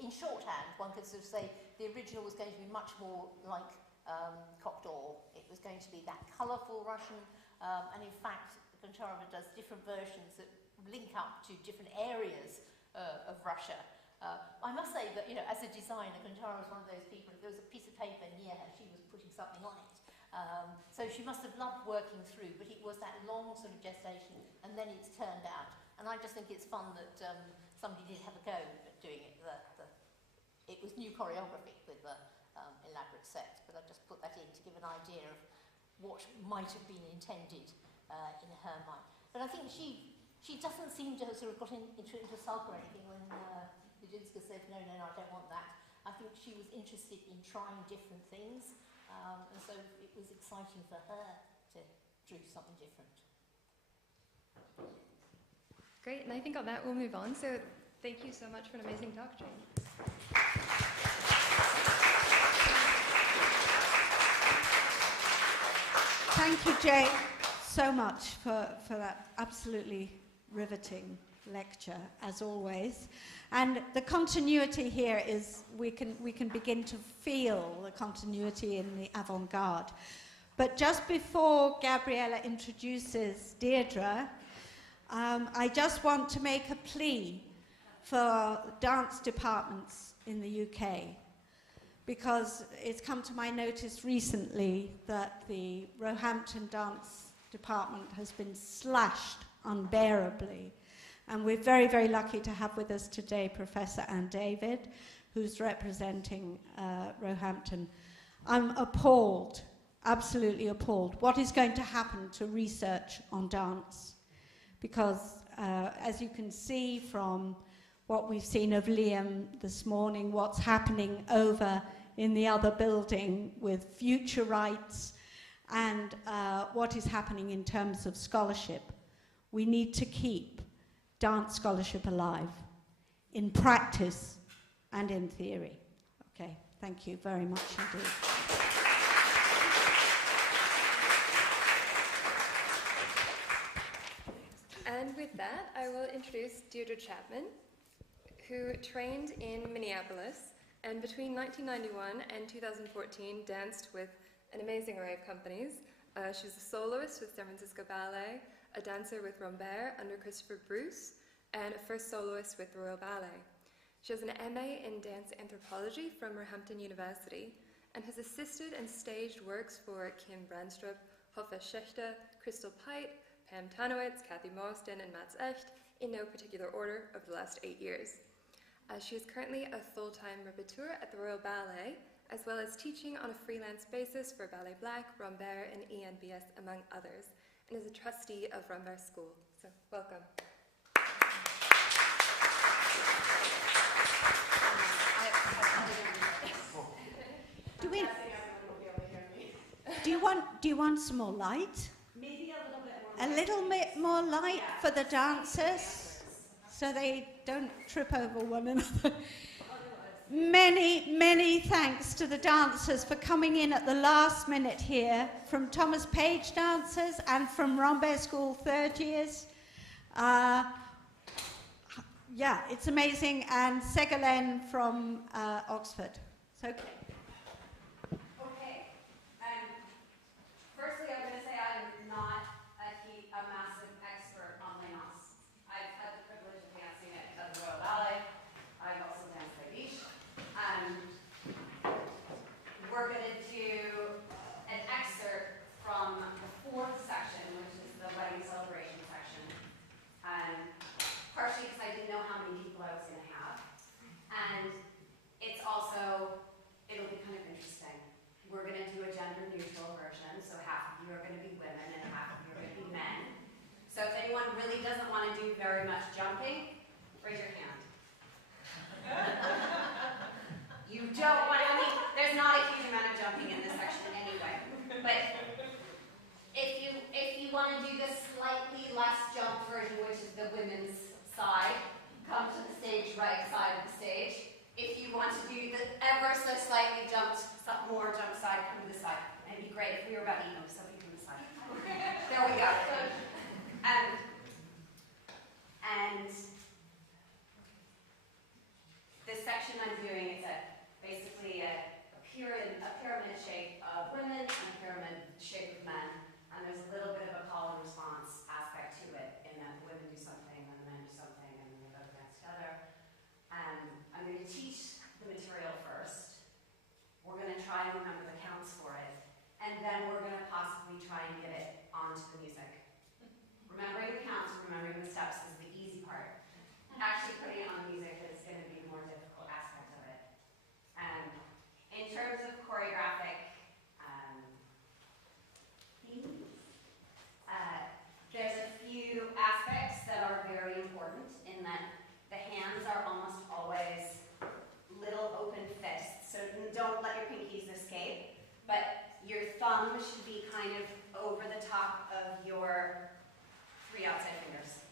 in shorthand, one could sort of say the original was going to be much more like Coq d'Or. It was going to be that colourful Russian, and in fact, Goncharova does different versions that link up to different areas of Russia. I must say that, you know, as a designer, Goncharova was one of those people. If there was a piece of paper near her, she was putting something on it. So she must have loved working through, but it was that long sort of gestation, and then it's turned out. And I just think it's fun that somebody did have a go at doing it. It was new choreography with the elaborate sets, but I just put that in to give an idea of what might have been intended in her mind. But I think she doesn't seem to have sort of got into sulk or anything when Judith said, no, I don't want that. I think she was interested in trying different things, and so it was exciting for her to do something different. Great, and I think on that we'll move on. So thank you so much for an amazing talk, Jane. Thank you, Jane, so much for that absolutely riveting lecture, as always. And the continuity here is, we can begin to feel the continuity in the avant-garde. But just before Gabriella introduces Deirdre, I just want to make a plea for dance departments in the UK, because it's come to my notice recently that the Roehampton dance department has been slashed unbearably. And we're very, very lucky to have with us today Professor Anne David, who's representing Roehampton. I'm appalled, absolutely appalled. What is going to happen to research on dance? Because as you can see from what we've seen of Liam this morning, what's happening over in the other building with future rights, and what is happening in terms of scholarship, we need to keep dance scholarship alive in practice and in theory. Okay, thank you very much indeed. And with that, I will introduce Deirdre Chapman, who trained in Minneapolis, and between 1991 and 2014 danced with an amazing array of companies. She was a soloist with San Francisco Ballet, a dancer with Rambert under Christopher Bruce, and a first soloist with the Royal Ballet. She has an MA in Dance Anthropology from Roehampton University, and has assisted and staged works for Kim Brandstrup, Hoffa Schechter, Crystal Pite, Pam Tanowitz, Kathy Marsden, and Mats Echt, in no particular order, over the last 8 years. She is currently a full-time repetiteur at the Royal Ballet, as well as teaching on a freelance basis for Ballet Black, Rambert, and ENBS, among others, and is a trustee of Rambert School. So, welcome. Do you want some more light? Maybe a little bit more. A little bit more light for the dancers, so they don't trip over one another. Many, many thanks to the dancers for coming in at the last minute here, from Thomas Page dancers and from Rambert School third years. Yeah, it's amazing. And Segalen from Oxford. So, Okay. Firstly, I'm going to say I'm not a massive expert on Les Noces. I've had the privilege of dancing at the Royal Ballet. I've also danced at Niche. We're going to do an excerpt from the fourth section, which is the wedding celebration section. Partially because I didn't know how many people I was going to have. And it's also, it'll very much jumping, raise your hand. You don't want, I mean, there's not a huge amount of jumping in this section anyway, but if you want to do the slightly less jump version, which is the women's side, come to the stage, right side of the stage. If you want to do the ever so slightly more jump side, come to the side. It'd be great if we were about equal, so we come to the side. There we go. And this section I'm doing is basically a pyramid shape of women and a pyramid shape of men. And there's a little bit of a call and response aspect to it, in that the women do something and the men do something and then they go against each other. And I'm going to teach the material first. We're going to try and remember the counts for it. And then we're going to possibly try and get it onto the music. Remembering the counts, remembering the steps is the easy part. Actually putting it on the music is going to be the more difficult aspect of it. In terms of choreographic themes, there's a few aspects that are very important in that the hands are almost always little open fists. So don't let your pinkies escape, but your thumb should be kind of over the top of your 3 outside fingers.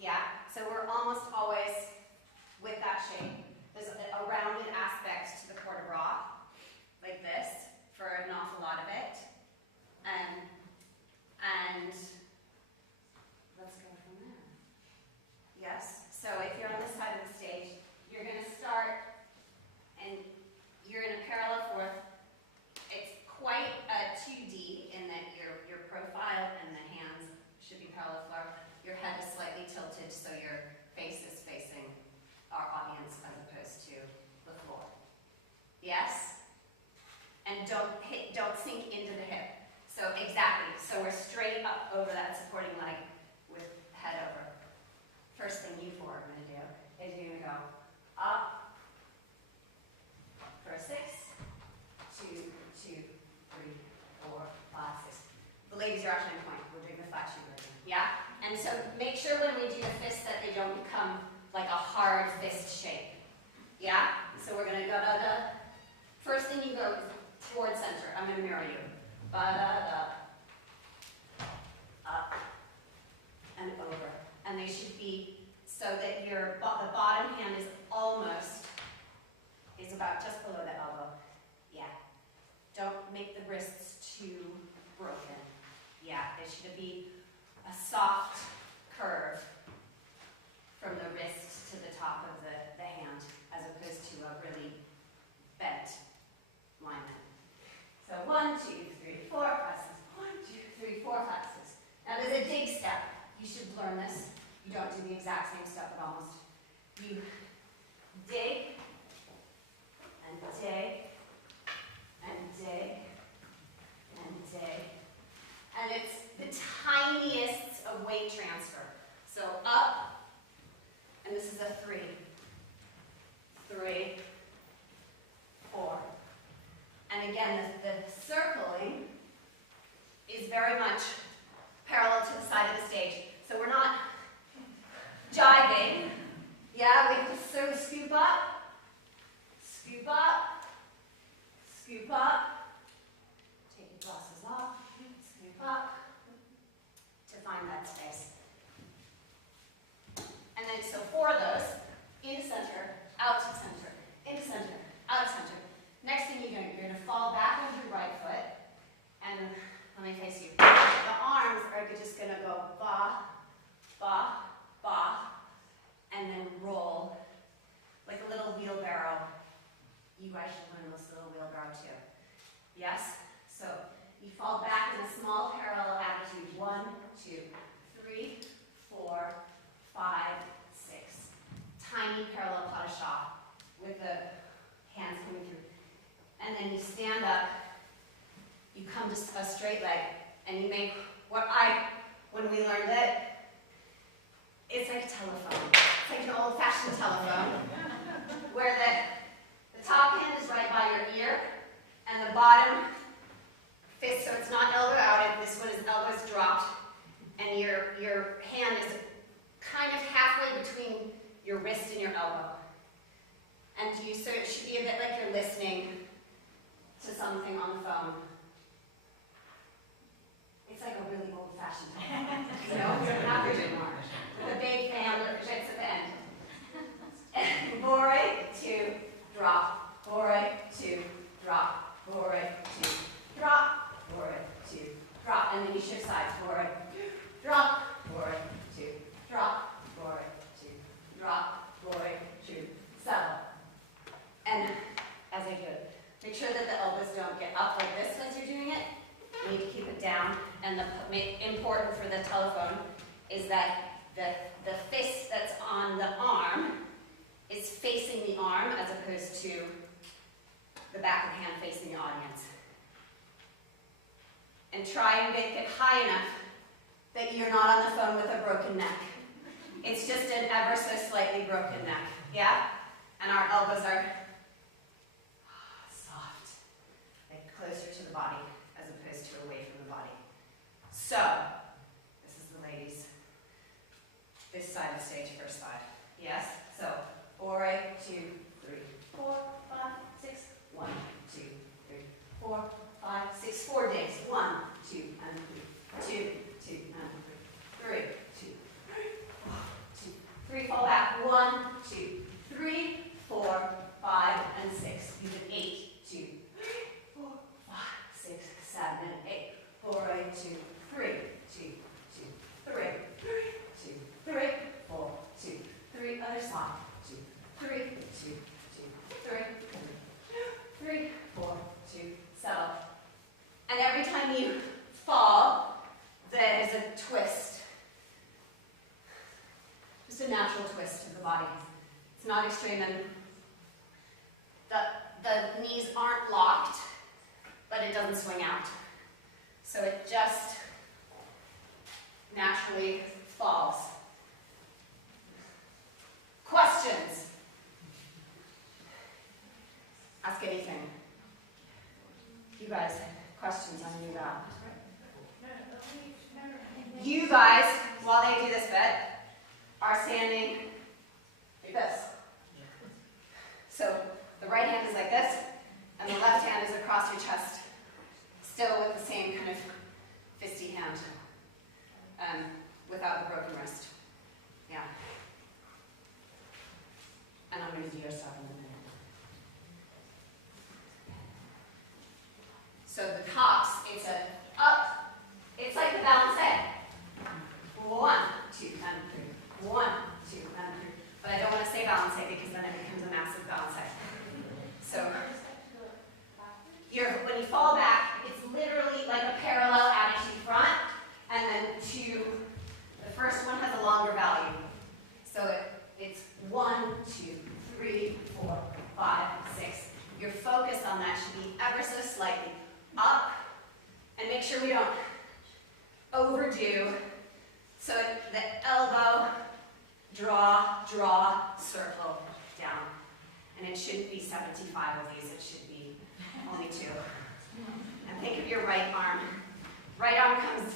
Yeah? So we're almost always with that shape. There's a rounded aspect to the corps de bras, like this, for an awful lot of it. And let's go from there. Yes? So if you're on this side of the stage, you're going to start, and you're in a parallel fourth. It's quite a 2D in that your profile and the hands should be parallel floor. Your head is slightly tilted, so your face is facing our audience as opposed to the floor. Yes? And don't sink into the hip. So exactly. So we're straight up over that supporting leg with head over. First thing you four are going to do is you're going to go up for a 6, 2, 2, 3, 4, 5, 6. The ladies are actually on point. We're doing the flat shoe version. Yeah? And so make sure when we do the fists that they don't become like a hard fist shape. Yeah? So we're going to go da-da. First thing you go is towards center. I'm going to mirror you. Ba-da-da. Up. And over. And they should be so that the bottom hand is about just below the elbow. Yeah. Don't make the wrists too broken. Yeah, it should be a soft curve from the wrist to the top of the hand, as opposed to a really bent alignment. So 1, 2, 3, 4, 5, 6. 1, 2, 3, 4, 5, 6. Now there's a dig step. You should learn this. You don't do the exact same step, but almost. You dig, and dig, and dig, and dig. And it's the tiniest of weight transfer. So up, and this is a 3. 3, 4. And again, the circling is very much parallel to the side of the stage. So we're not jiving. Yeah, we have to sort of scoop up, scoop up, scoop up, take your glasses off, scoop up, to find that space. And then, so 4 of those, into center, out to center, into center, out to center. Next thing you're going to fall back on your right foot, and let me face you. The arms are just going to go ba, ba, ba, and then roll like a little wheelbarrow. You guys should learn this little wheelbarrow too. Yes? So you fall back in a small parallel attitude. 1, 2, 3, 4, 5, 6. Tiny parallel pas de chat with the hands coming through. And then you stand up, you come to a straight leg, and you make when we learned it, it's like a telephone. It's like an old-fashioned telephone, where the top hand is right by your ear, and the bottom fist, so it's not elbow out, and this one is elbows dropped, and your hand is kind elbow. So it should be a bit like you're listening to something on the phone. It's like a really old-fashioned telephone. You know, you don't have it anymore. With a big fan that projects at the end. Bore, 2, drop. Bore, 2, drop. Bore, 2, drop. Bore, 2, drop. And then you shift sides. Bore, drop. Bore, 2, drop. Bore, 2, drop. Bore, 2, settle. And as I do it, make sure that the elbows don't get up like this as you're doing it. You need to keep it down. And important for the telephone is that the fist that's on the arm is facing the arm as opposed to the back of the hand facing the audience. And try and make it high enough that you're not on the phone with a broken neck. It's just an ever so slightly broken neck, yeah? And our elbows are soft, like closer to the body as opposed to away from the body. So, this is the ladies. This side of the stage, first side. Yes? So, 4, 2, 3, 4, 5, 6, 1, 2, 3, 4, 5, 6, 4 days. 1, 2, and 3. 2, 2, and 3. 3, 2, 4, 2, 3. Fall back. 1, 2, 3, 4, 5, and 6. You did 8, 2, 3, 4, 5, 6, 7, and 8. 4, 2, 3, 2, 2, 3, 2, 3, 4, 2, 3. Other side. 2, 3, 2, 2, 3, 3, 4, 2. Settle. And every time you fall, there is a twist. Just a natural twist of the body. It's not extreme, and the knees aren't locked, but it doesn't swing out. So it just naturally falls. Questions? Ask anything. You guys, questions on you guys? You guys, while they do this bit, are standing like this. So the right hand is like this, and the left hand is across your chest, still with the same kind of fisty hand, without the broken wrist. Yeah. And I'm going to do your stuff in a minute. So the tops, it's a up. It's like the balance. 1, 2, and 3. 1, 2, and 3. But I don't want to say balance because then it becomes a massive balance. So when you fall back, it's literally like a parallel attitude front, and then 2. The first one has a longer value. So it's 1, 2, 3, 4, 5, 6. Your focus on that should be ever so slightly up, and make sure we don't overdo. So the elbow, draw, circle down. And it shouldn't be 75 of these, it should be only 2. And think of your right arm. Right arm comes,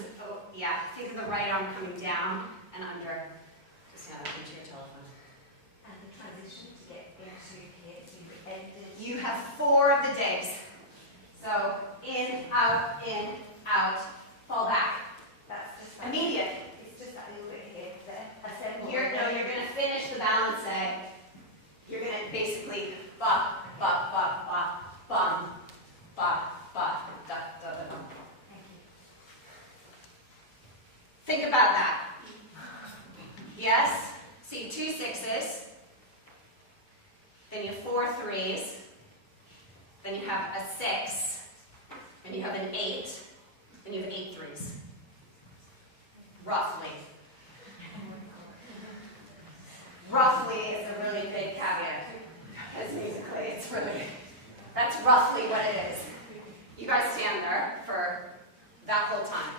think of the right arm coming down and under. Just now, into your telephone. And the transition to get into here, you have 4 of the days. So in, out, fall back. That's just immediate. It's just that little bit here. You're going to finish the balance egg. You're going to basically bum, Think about that. Yes? See 2 6s. Then you have 4 3s. Then you have a 6. And you have an 8. And you have 8 3s. Roughly. Roughly is a really big caveat. Because musically, it's really, that's roughly what it is. You guys stand there for that whole time.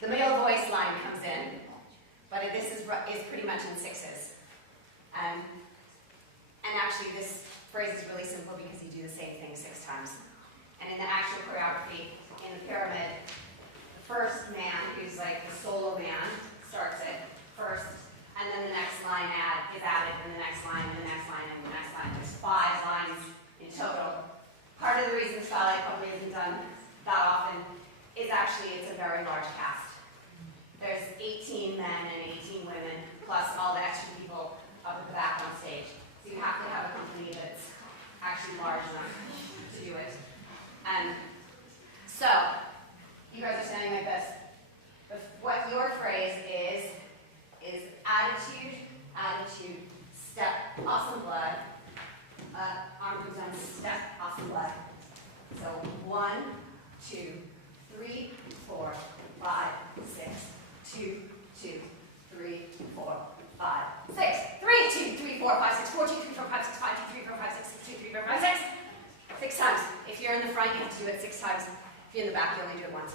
The male voice line comes in, but this is pretty much in 6s. And actually, this phrase is really simple because you do the same thing 6 times. And in the actual choreography, in the pyramid, the first man, who's like the solo man, starts it. very large cast. There's 18 men and 18 women, plus all the extra people up at the back on stage. So you have to have a company that's actually large enough to do it. And so, you guys are standing like this. What your phrase is attitude, attitude, step, awesome blood. Arm goes down, step, awesome blood. So 1, 2, 3, 4, 5, 6, 2, 2, 3, 4, 5, 6. 3, 2, 3, 4, 5, 6, 4, 2, 3, 4, 5, 6, 5, 2, 3, 4, 5, 6, 2, 3, 4, 5, 6. 6 times. If you're in the front, you have to do it 6 times. If you're in the back, you only do it once.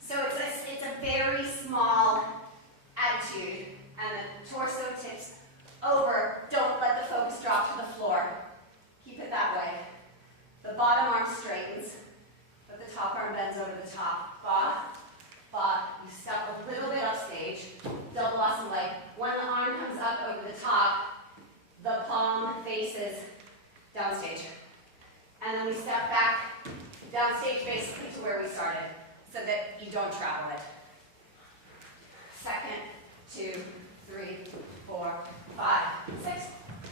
So it's a very small attitude, and the torso tips over. Don't let the focus drop to the floor. Keep it that way. The bottom arm straightens, but the top arm bends over the top. Ba, ba. You step a little bit up stage. Double awesome leg. When the arm comes up over the top, the palm faces downstage. And then we step back downstage basically to where we started, so that you don't travel it. 2nd, 2, 3, 4, 5, 6.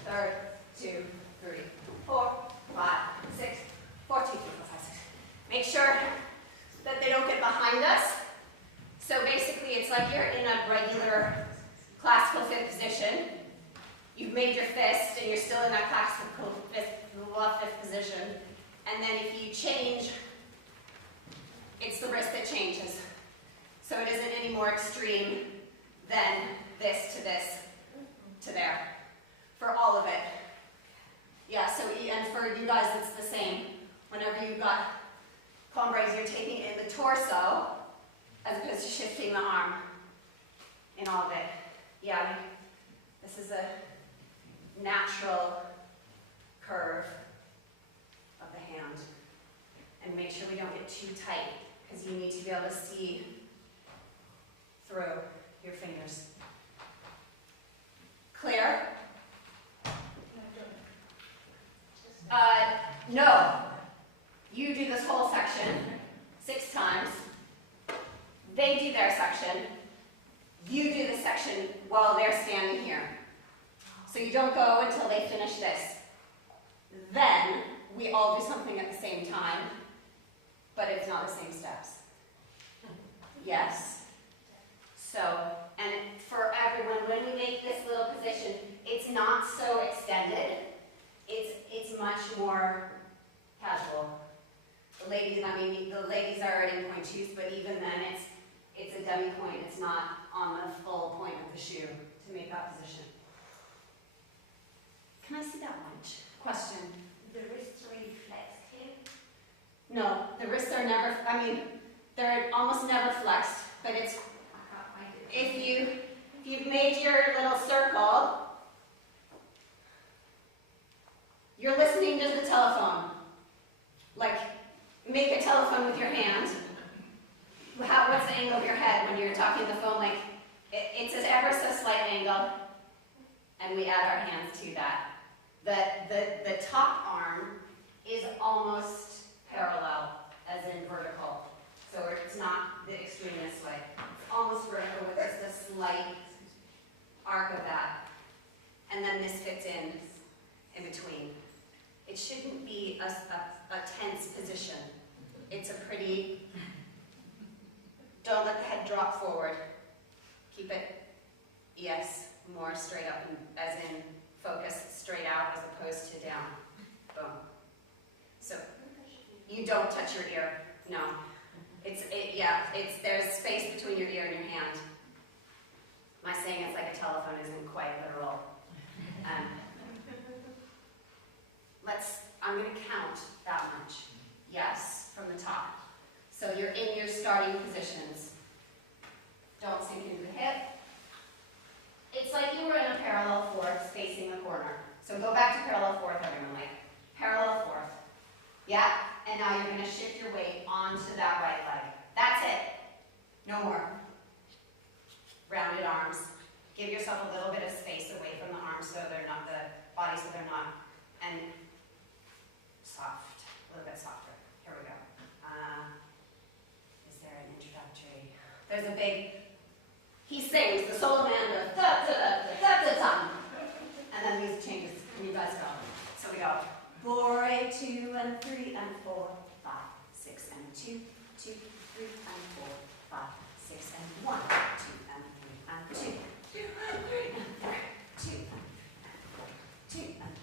3rd, 2, 3, 4, 5, 6. 4, 2, 3, 4, 5, 6. Make sure that they don't get behind us. So basically it's like you're in a regular classical 5th position. You've made your fist and you're still in that classical 5th position. And then if you change, it's the wrist that changes. So it isn't any more extreme than this to there. For all of it. Yeah, so, and for you guys, it's the same. Whenever you've got combres, you're taking in the torso, as opposed to shifting the arm in all of it. Yeah, this is a natural curve of the hand. And make sure we don't get too tight, because you need to be able to see through your fingers. Clear? No. You do this whole section 6 times. They do their section. You do the section while they're standing here. So you don't go until they finish this. Then we all do something at the same time, but it's not the same steps. Yes? So, and for everyone, when we make this little position, it's not so extended. It's much more casual. The ladies, I mean, the ladies are in point shoes, but even then it's a demi point. It's not on the full point of the shoe to make that position. Can I see that lunch? Question. The wrists really flexed here? No, the wrists are never, I mean, they're almost never flexed, but it's, if you've made your little circle, you're listening to the telephone. Like, make a telephone with your hand. What's the angle of your head when you're talking on the phone? Like, it's an ever so slight angle, and we add our hands to that. The top arm is almost parallel, as in vertical. So it's not the extreme this way. It's almost vertical with just a slight arc of that. And then this fits in between. It shouldn't be a tense position. It's a pretty, don't let the head drop forward. Keep it, yes, more straight up, as in focus straight out as opposed to down. Boom. So you don't touch your ear, no. There's space between your ear and your hand. My saying it's like a telephone isn't quite literal. I'm going to count that much. Yes, from the top. So you're in your starting positions. Don't sink into the hip. It's like you were in a parallel fourth facing the corner. So go back to parallel fourth, everyone. Like, parallel fourth. Yeah? And now you're going to shift your weight onto that right leg. That's it. No more. Rounded arms. Give yourself a little bit of space away from the arms so they're not, the body so they're not, and soft, a little bit softer. Here we go. sings, the soul man goes, da-da-da-da-da-da-da. And then the music changes, and you guys go. So we go, bore, 2 and 3 and 4, 5, 6 and 2, 2, 3 and 4, 5, 6 and 1, 2 and 3 and 2, 2 and 3 and 4, 2 and 2 and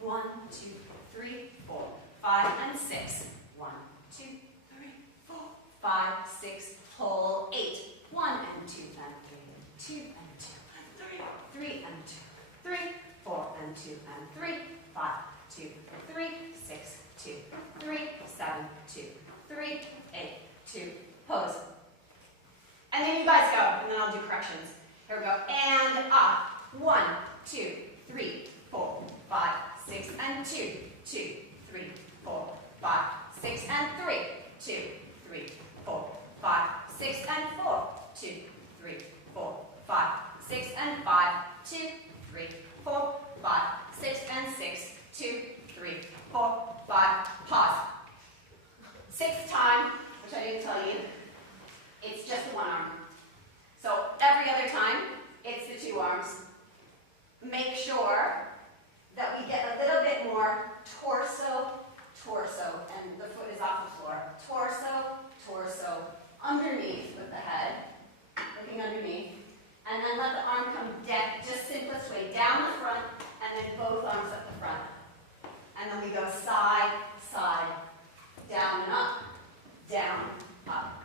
1, 2, 3, 4, 5 and 6, 1, 2, 3, 4, 5, 6, whole 8, 1 and 2 and 3, 2 and 2 and 3, 3 and 2, 3, 4 and 2 and 3, 5, 2, 3, 6, 2, 3, 7, 2, 3, 8, 2, pose. And then you guys go, and then I'll do corrections. Here we go, and up. 1, 2, 3, 4, 5, 6, and 2, 2, 3, 4, 5, 6, and 3, 2, 3, 4, 5, 6, and 4, 2, 3, 4, 5, 6, and 5, 2, 3, 4, 5, 6, and 6, 2, 3, 4, 5, pause. 6th time, which I didn't tell you, it's just one arm. So every other time, it's the 2 arms. Make sure that we get a little bit more torso, and the foot is off the floor. Torso, underneath with the head, looking underneath, and then let the arm come down, just simplest way, down the front, and then both arms up the front. And then we go side, down and up, down, up.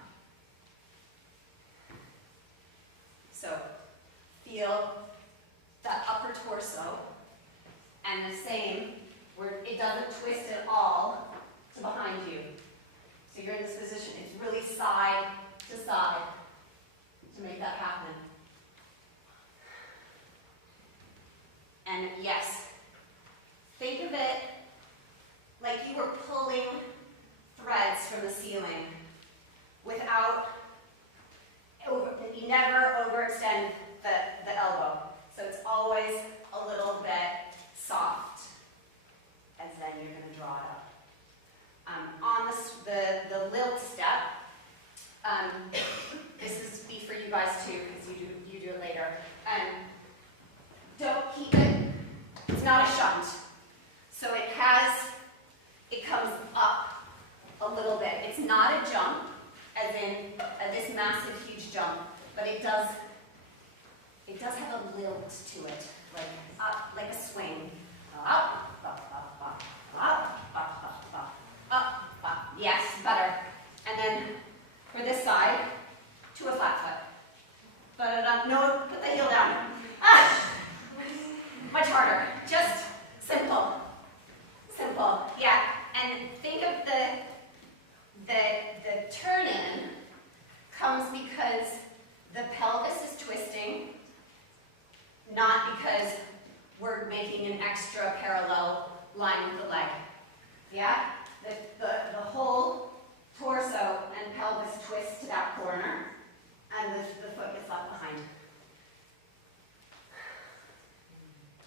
So feel that upper torso, and the same, where it doesn't twist at all to behind you. So you're in this position, it's really side to side to make that happen. And yes, think of it like you were pulling threads from the ceiling without, you never overextend the elbow. So it's always a little bit soft, and then you're going to draw it up. On the lilt step, this is be for you guys too, because you do it later. Don't keep it, it's not a shunt. So it comes up a little bit. It's not a jump, as in this massive, huge jump, but it does have a lilt to it, like up, like a swing. Up, up, up, up, up, up, up, up, up, up. Yes, better. And then for this side, to a flat foot. But no, put the heel down. Ah! Much harder. Just simple. Simple. Yeah. And think of the turn-in comes because the pelvis is twisting, not because we're making an extra parallel line with the leg. Yeah? The whole torso and pelvis twist to that corner, and the foot gets left behind.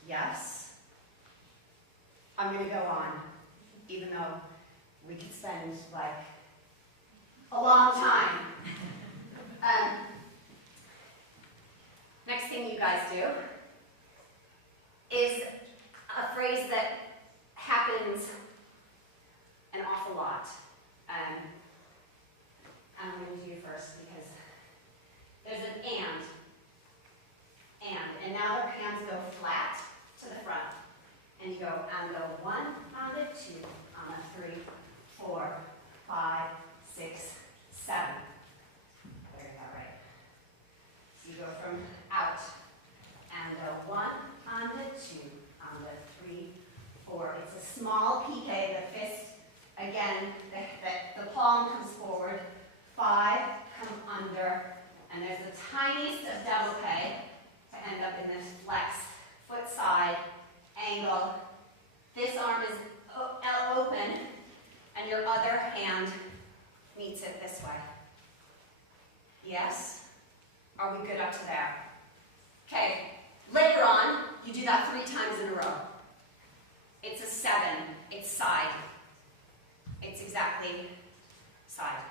Yes? I'm going to go on, even though we could spend, like, a long time. Next thing you guys do is a phrase that happens an awful lot. I'm going to do first because there's an and now their hands go flat to the front. And you go on the 1, on the 2, on the 3, 4, 5, 6, 7. There, you got right. So you go from out, and the 1, on the 2, on the 3, 4. It's a small PK, the fist, again, the palm comes forward, 5 come under, and there's the tiniest of double K to end up in this flex, foot side, angle. This arm is open, and your other hand meets it this way. Yes? Are we good up to there? Okay, later on, you do that 3 times in a row. It's a 7, it's side. It's exactly side.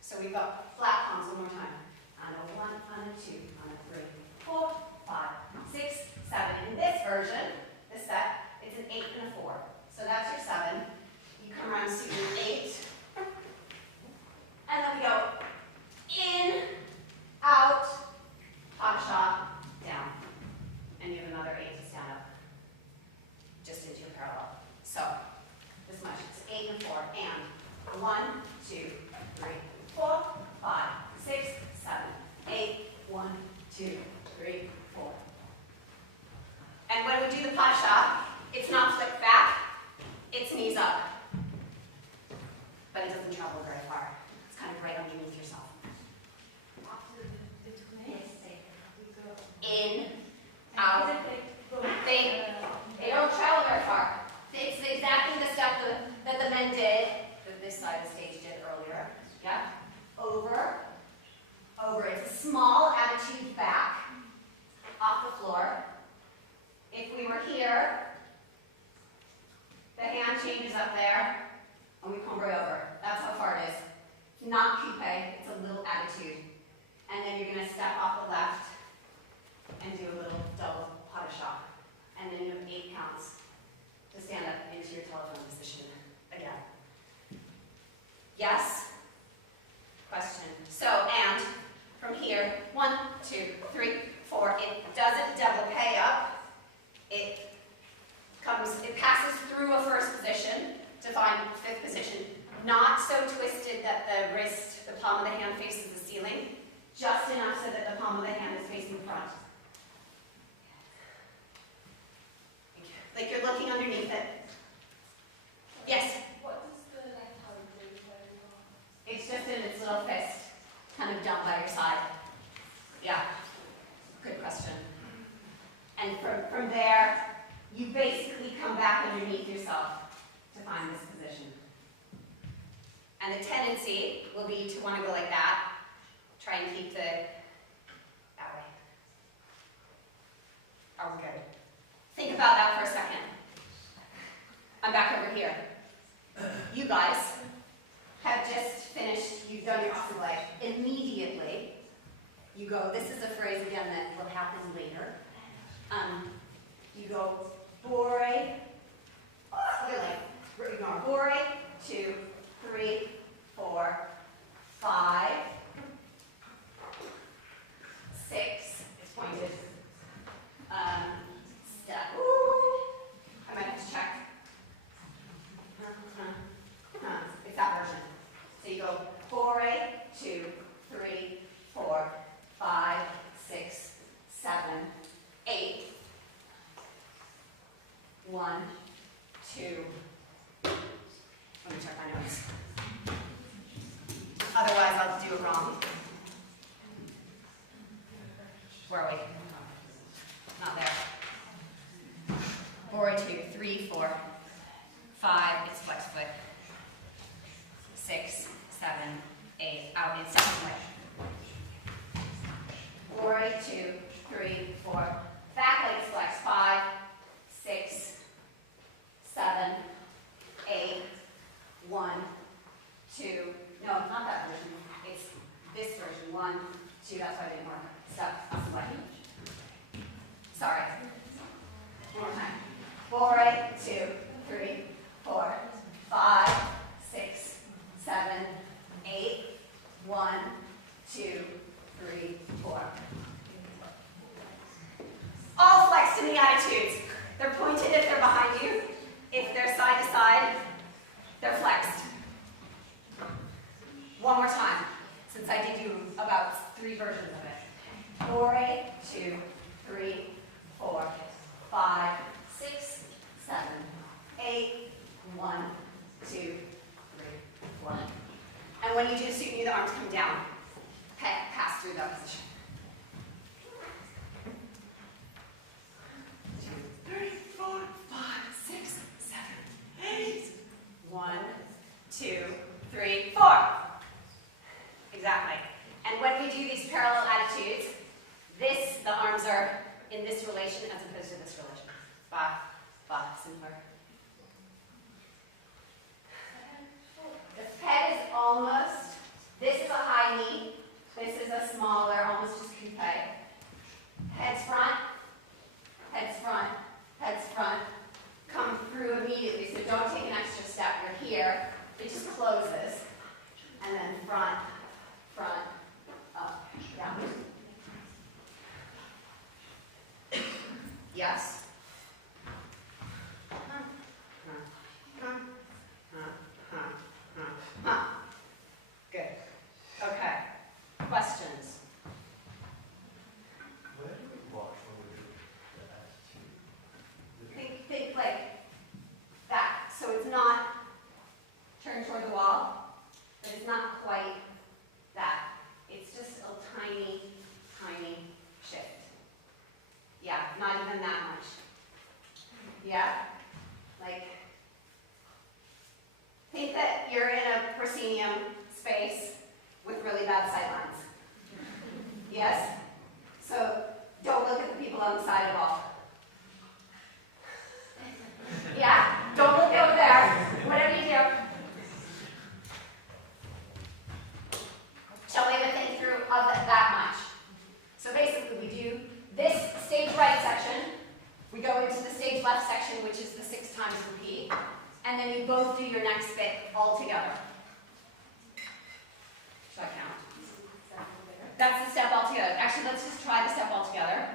So we've got flat palms one more time. On a 1, on a 2, 1, 2, 3, 4, 5, 6, 7, 8, 1, 2, 3, 4. And when we do the pas-de-chat, it's not flipped back, it's knees up. But it doesn't travel very far. It's kind of right underneath yourself. In, out. They don't travel very far. It's exactly the step that the men did, that this side of the stage did earlier. Yeah? Over, over. It's a small attitude back, off the floor. If we were here, the hand changes up there, and we come right over. That's how far it is. Not coupe, it's a little attitude. And then you're going to step off the left and do a little double pas de chat. And then you have 8 counts to stand up into your telephone position again. Yes? Question. So, and from here, 1, 2, 3, 4. It doesn't double pay up. It passes through a first position to find 5th position. Not so twisted that the wrist, the palm of the hand faces the ceiling. Just enough so that the palm of the hand is facing front. Like you're looking underneath it. Yes? What does the left hand do? It's just in its little fist, kind of down by your side. Yeah, good question. And from there, you basically come back underneath yourself to find this position. And the tendency will be to want to go like that. Try and keep that way. Are we good? Think about that for a second. I'm back over here. You guys have just finished, you've done your assemblage. Immediately, you go, this is a phrase again that will happen later. You go, bore, ignore, bore, 2, 3, 4, 5, 6, it's pointed. Step. I might have to check. It's that version. So you go 4, 2, 3, 4, 5, 6, 7, 8. 1, 2. Let me check my notes. Otherwise, I'll do it wrong. Where are we? Not there. 4, 2, 3, 4, 5. It's flex foot. 6, 7, 8. Out in second way. 4, 2, 3, 4. Back legs flex. 5, 6, 7, 8, 1, 2. No, not that version. It's this version. 1, 2. That's why I didn't work. Step. Sorry. One more time. 4, 2, 3, 4, 5, 6, 7, 8, 1, 2, 3, 4. All flexed in the attitudes. They're pointed if they're behind you. If they're side to side, they're flexed. One more time, since I did do about 3 versions of it. 4, 2, 3, 4, 5, 6, 7, 8, 1, 2, 3, 4. And when you do the suit, the arms come down. Pass through that position. 2, 3, 4, 5, 6, 7, 8. 1, 2, 3, 4. Exactly. And when we do these parallel attitudes, the arms are in this relation as opposed to this relation. Simpler. The head is almost, this is a high knee, this is a smaller, almost just coupe. Head's front, head's front, head's front. Come through immediately, so don't take an extra step. You're here, it just closes. And then front, up, down. Yes? and then you both do your next bit all together. Should I count? That's the step all together. Actually, let's just try the step all together.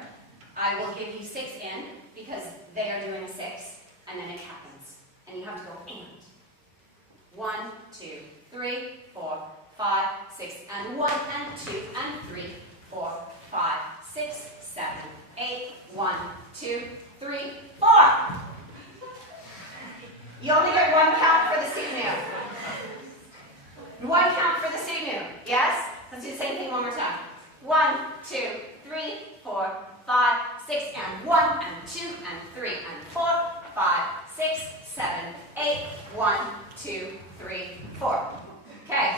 I will give you 6 in, because they are doing a 6, and then it happens. And you have to go and. 1, 2, 3, 4, 5, 6, and 1, and 2, and 3, 4, 5, 6, 7, 8, 1, 2, 3, 4. You only get 1 count for the simu. 1 count for the simu. Yes? Let's do the same thing one more time. 1, 2, 3, 4, 5, 6, and 1, and 2, and 3, and 4, 5, 6, 7, 8, 1, 2, 3, 4. Okay.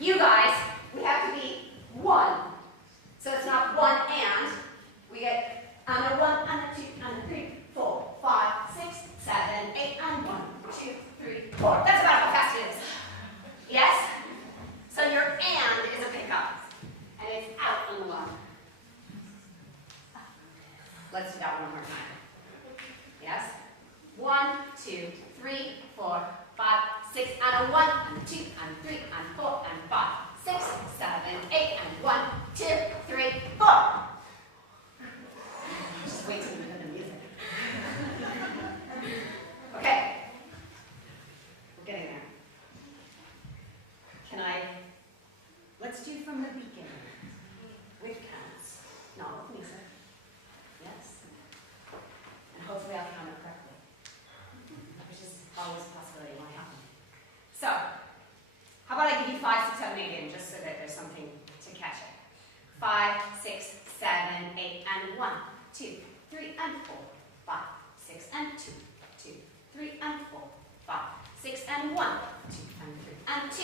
You guys, we have to be 1. So it's not 1 and. We get and a 1, and a 2, and a 3, 4, 5, 6, 7, 8, and 1, 2, 3, 4. That's about how fast it is. Yes? So your and is a pickup. And it's out on the 1. Let's do that one more time. Yes? 1, 2, 3, 4, 5, 6, and a 1, and 2, and 3, and 4, and 5, 6, 7, 8, and 1, 2, 3, 4. Just wait till you hear the music. Okay. We're getting there. Can I? Let's do from the beginning. With counts. Not with music. Yes? And hopefully I'll count it correctly. Which is always a possibility might happen. So, how about I give you 5, 6, 7, 8 in, just so that there's something to catch it. 5, 6, 7, 8, and 1, 2, 3, and 4, 5, 6, and 2, 2, 3, and 4, 5, 6, and 1, 2, and 3, and 2,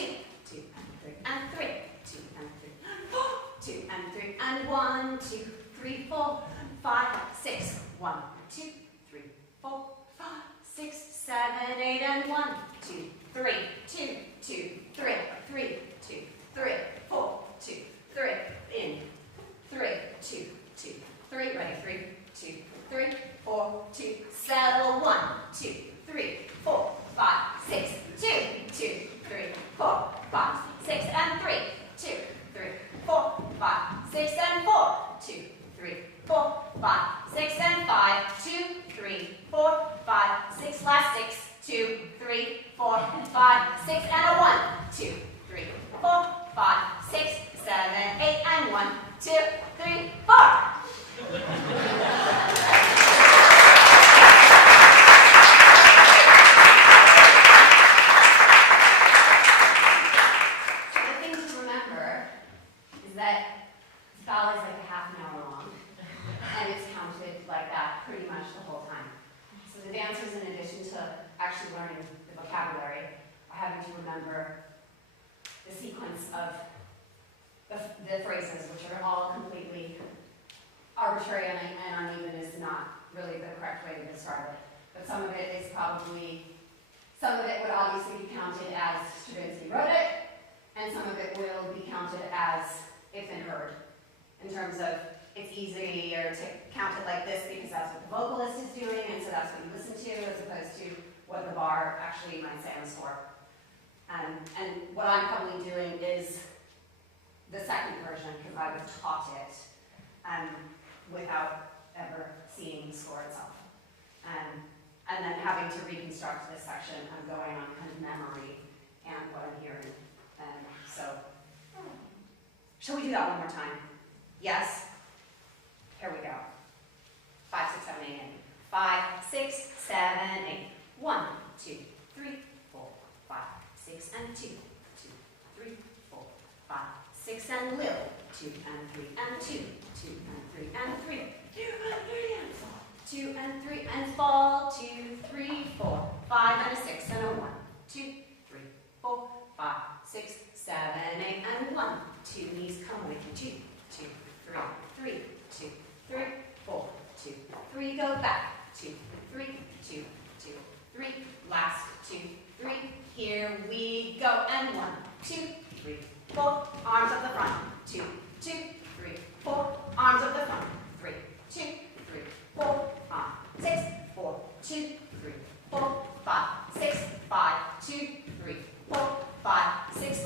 2, and 3, and 3, 2, and 3, and 4, 2, and 3, and 1, 2, 3, 4, 5, 6, 1, 2, 3, 4, 5, 6, 7, 8, and 1, 2, 3, 2, 2, 3, 3, 2, 3, 4, 2, 3, in, 3, 2, 2, 3, ready, 3, 2, 3, 4, 2, settle, 1, 2, 3, 4, 5, 6, 2, 2, 3, 4, 5, 6, and 3, 2, 3, 4, 5, 6, and 4, 2, 3, 4, 5, 6, and 5, 2, 3, 4, 5, 6, last 6, 2, 3, 4, 5, 6, and a 1, 2, 3, 4, 5, 6, 7, 8, and 1, 2, 3, 4. The phrases, which are all completely arbitrary and uneven, is not really the correct way to describe it. But some of it is probably, some of it would obviously be counted as Stravinsky wrote it, and some of it will be counted as if and heard. In terms of, it's easier to count it like this because that's what the vocalist is doing, and so that's what you listen to, as opposed to what the bar actually might say on the score. And what I'm probably doing is the second version, because I was taught it without ever seeing the score itself. And then having to reconstruct this section, I'm going on kind of memory and what I'm hearing. And so, shall we do that one more time? Yes? Here we go. 5, 6, 7, 8, 5, 6, 7, 8. 1, 2, 3, 4, 5, 6, and 2, 2, 3, 4, 5, 6, and Lil, 2, and 3, and 2, 2, and 3, and 3, 2, and 3, and 4, 2, and 3, and fall, 2, 3, 4, 5, and a 6, and a 1, 2, 3, 4, 5, 6, 7, 8, and 1, 2, knees come with you, 2, 2, 3, 3, 2, 3, 4, 2, 3, go back, 2, 3, 2, 2, 3, last, 2, 3, here we go, and 1, 2, 3, 4, arms up the front, 2, 2, 3, 4, arms up the front, 3, 2, 3, 4, 5, 6, 4, 2, 3, 4, 5,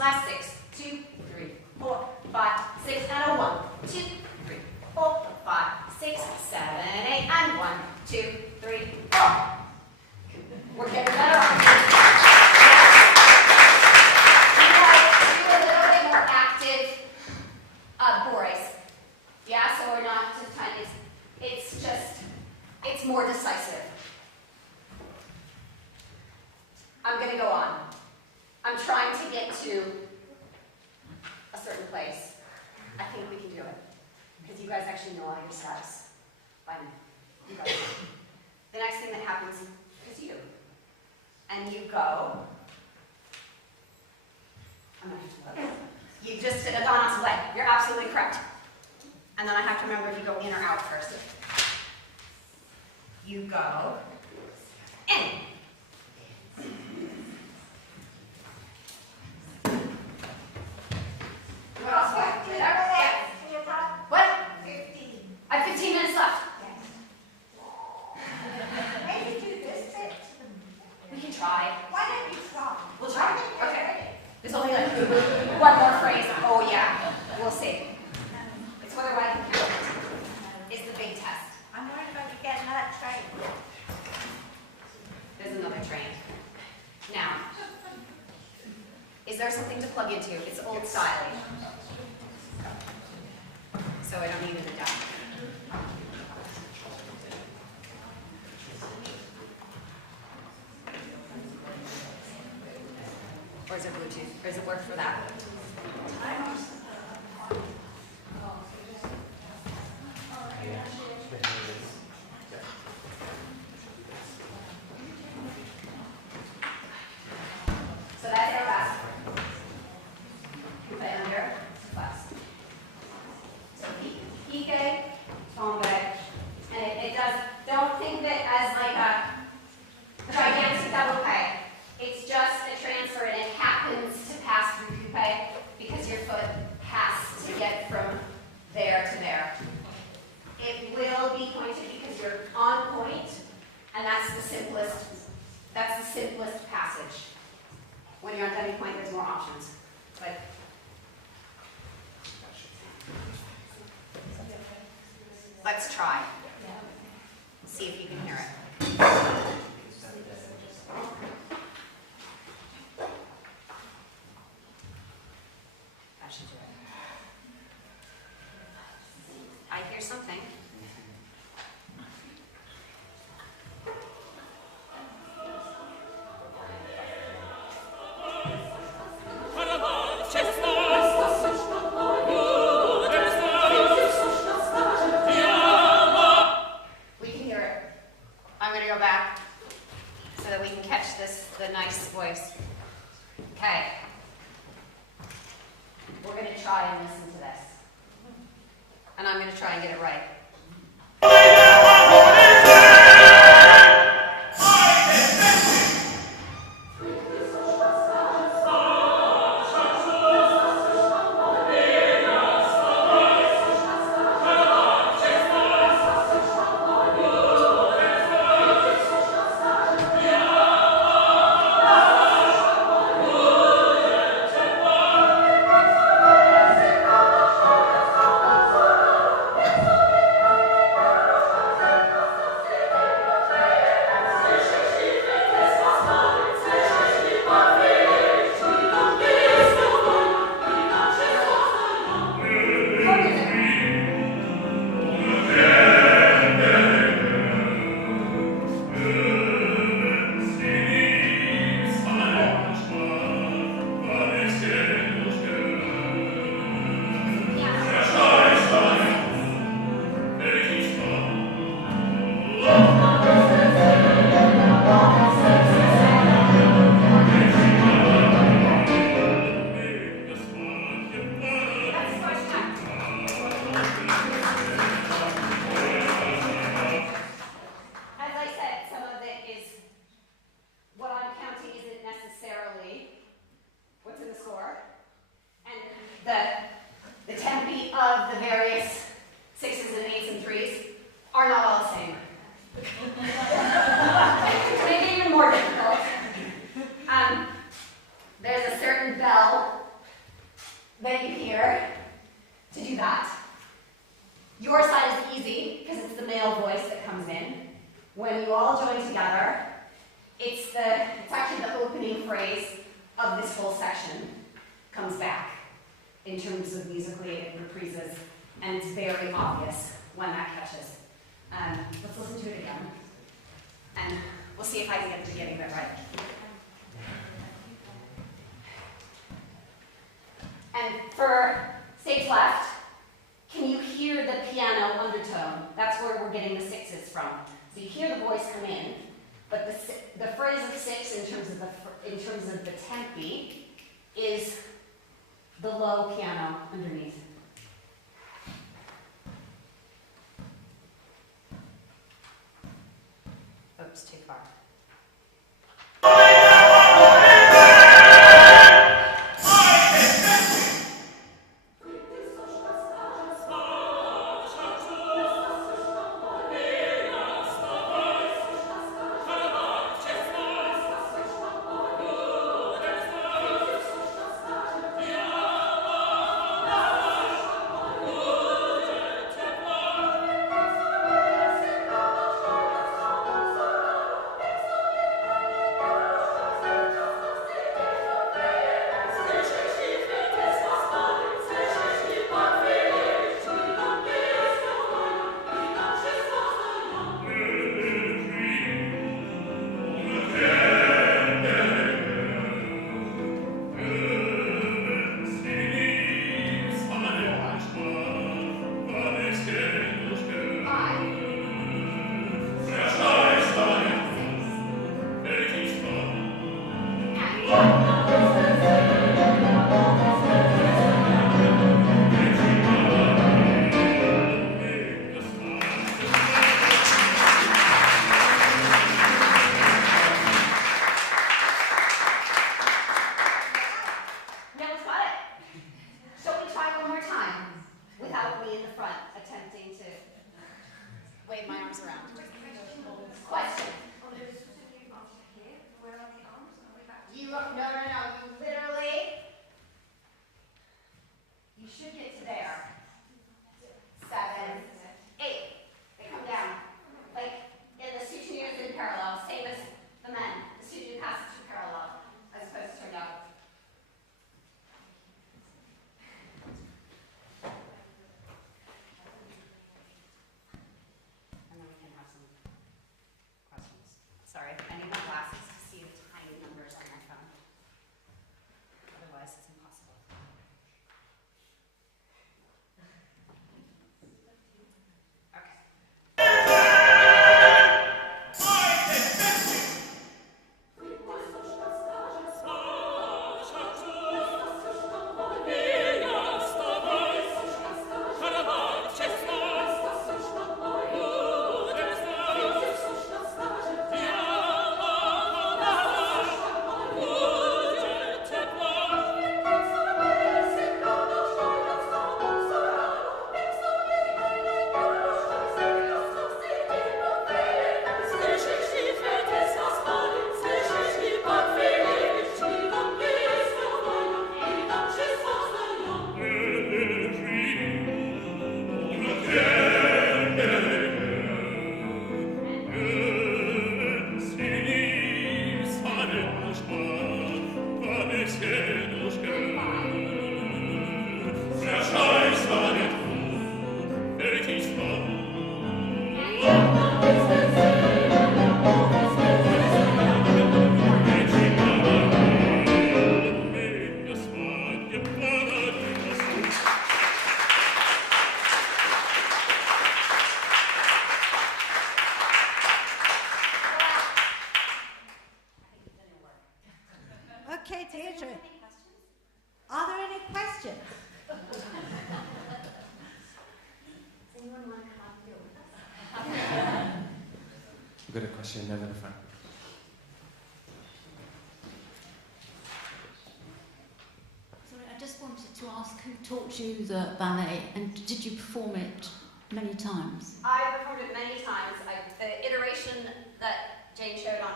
last 6, 2, 3, 4, 5, 6, and a 1, 2, 3, 4, 5, 6, 7, 8, and 1, 2, 3, 4. We're getting better on this. Do a little bit more active boys. Yeah, so we're not just trying, it's more decisive. I'm going to go on. I'm trying to get to a certain place. I think we can do it. Because you guys actually know all your steps by now. You guys know. The next thing that happens is you. And you go. I'm going to have to look. You just have gone on to play. You're absolutely correct. And then I have to remember if you go in or out first. You go in. What else? What? 15. I have 15 minutes left. Maybe do this bit. We can try. Why don't you try? We'll try. Okay. There's only like one more phrase. Oh yeah. We'll see. It's whether I can count it. Is the big test. I'm worried about you getting another train. There's another train. Now, is there something to plug into? It's old style. So I don't need an adapter. Or is it Bluetooth? Or does it work for that? So that's our best. Put it under, flex. So Ike, tombe, and it does, don't think of it as like a gigantic double pay. It's just a transfer and it happens to pass through coupe because your foot has to get from there to there. It will be pointed because you're on point, and that's the simplest passage. When you're on demi point, there's more options. But let's try. See if you can hear it. That should do it. I hear something. We can hear it. I'm going to go back so that we can catch the nice voice. Okay. We're going to try and listen to this. And I'm going to try and get it right. that you hear to do that. Your side is easy, because it's the male voice that comes in. When you all join together, it's actually the opening phrase of this whole section comes back in terms of musically reprises, and it's very obvious when that catches. Let's listen to it again, and we'll see if I can get the beginning of it right. And for stage left, can you hear the piano undertone? That's where we're getting the sixes from. So you hear the voice come in, but the phrase of six in terms of the tempi is the low piano underneath. Oops, too far. Sorry, I need my glasses to see the tiny numbers on my phone. Otherwise, it's impossible. Okay, Deirdre. Are there any questions? Anyone want to come up here with us? We've got a question over the front. Sorry, I just wanted to ask who taught you the ballet and did you perform it many times? I performed it many times. The iteration that Jane showed on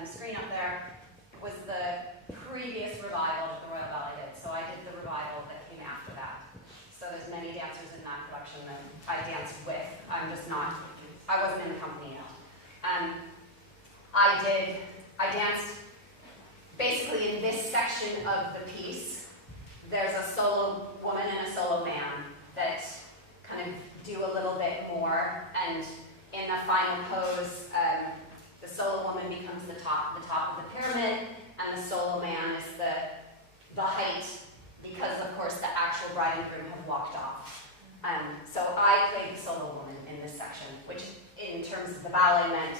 the screen up there was the previous revival that the Royal Ballet did. So I did the revival that production that I danced with. I wasn't in the company now. I danced basically in this section of the piece. There's a solo woman and a solo man that kind of do a little bit more, and in the final pose, the solo woman becomes the top of the pyramid, and the solo man is the height, because of course the actual bride and groom have walked off. So I played the solo woman in this section, which in terms of the ballet meant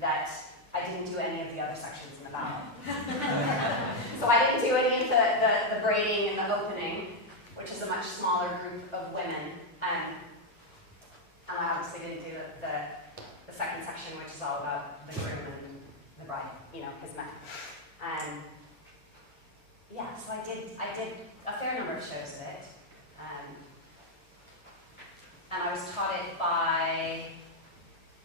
that I didn't do any of the other sections in the ballet. So I didn't do any of the braiding and the opening, which is a much smaller group of women. And I obviously didn't do the second section, which is all about the groom and the bride, his men. Yeah, so I did a fair number of shows of it. And I was taught it by,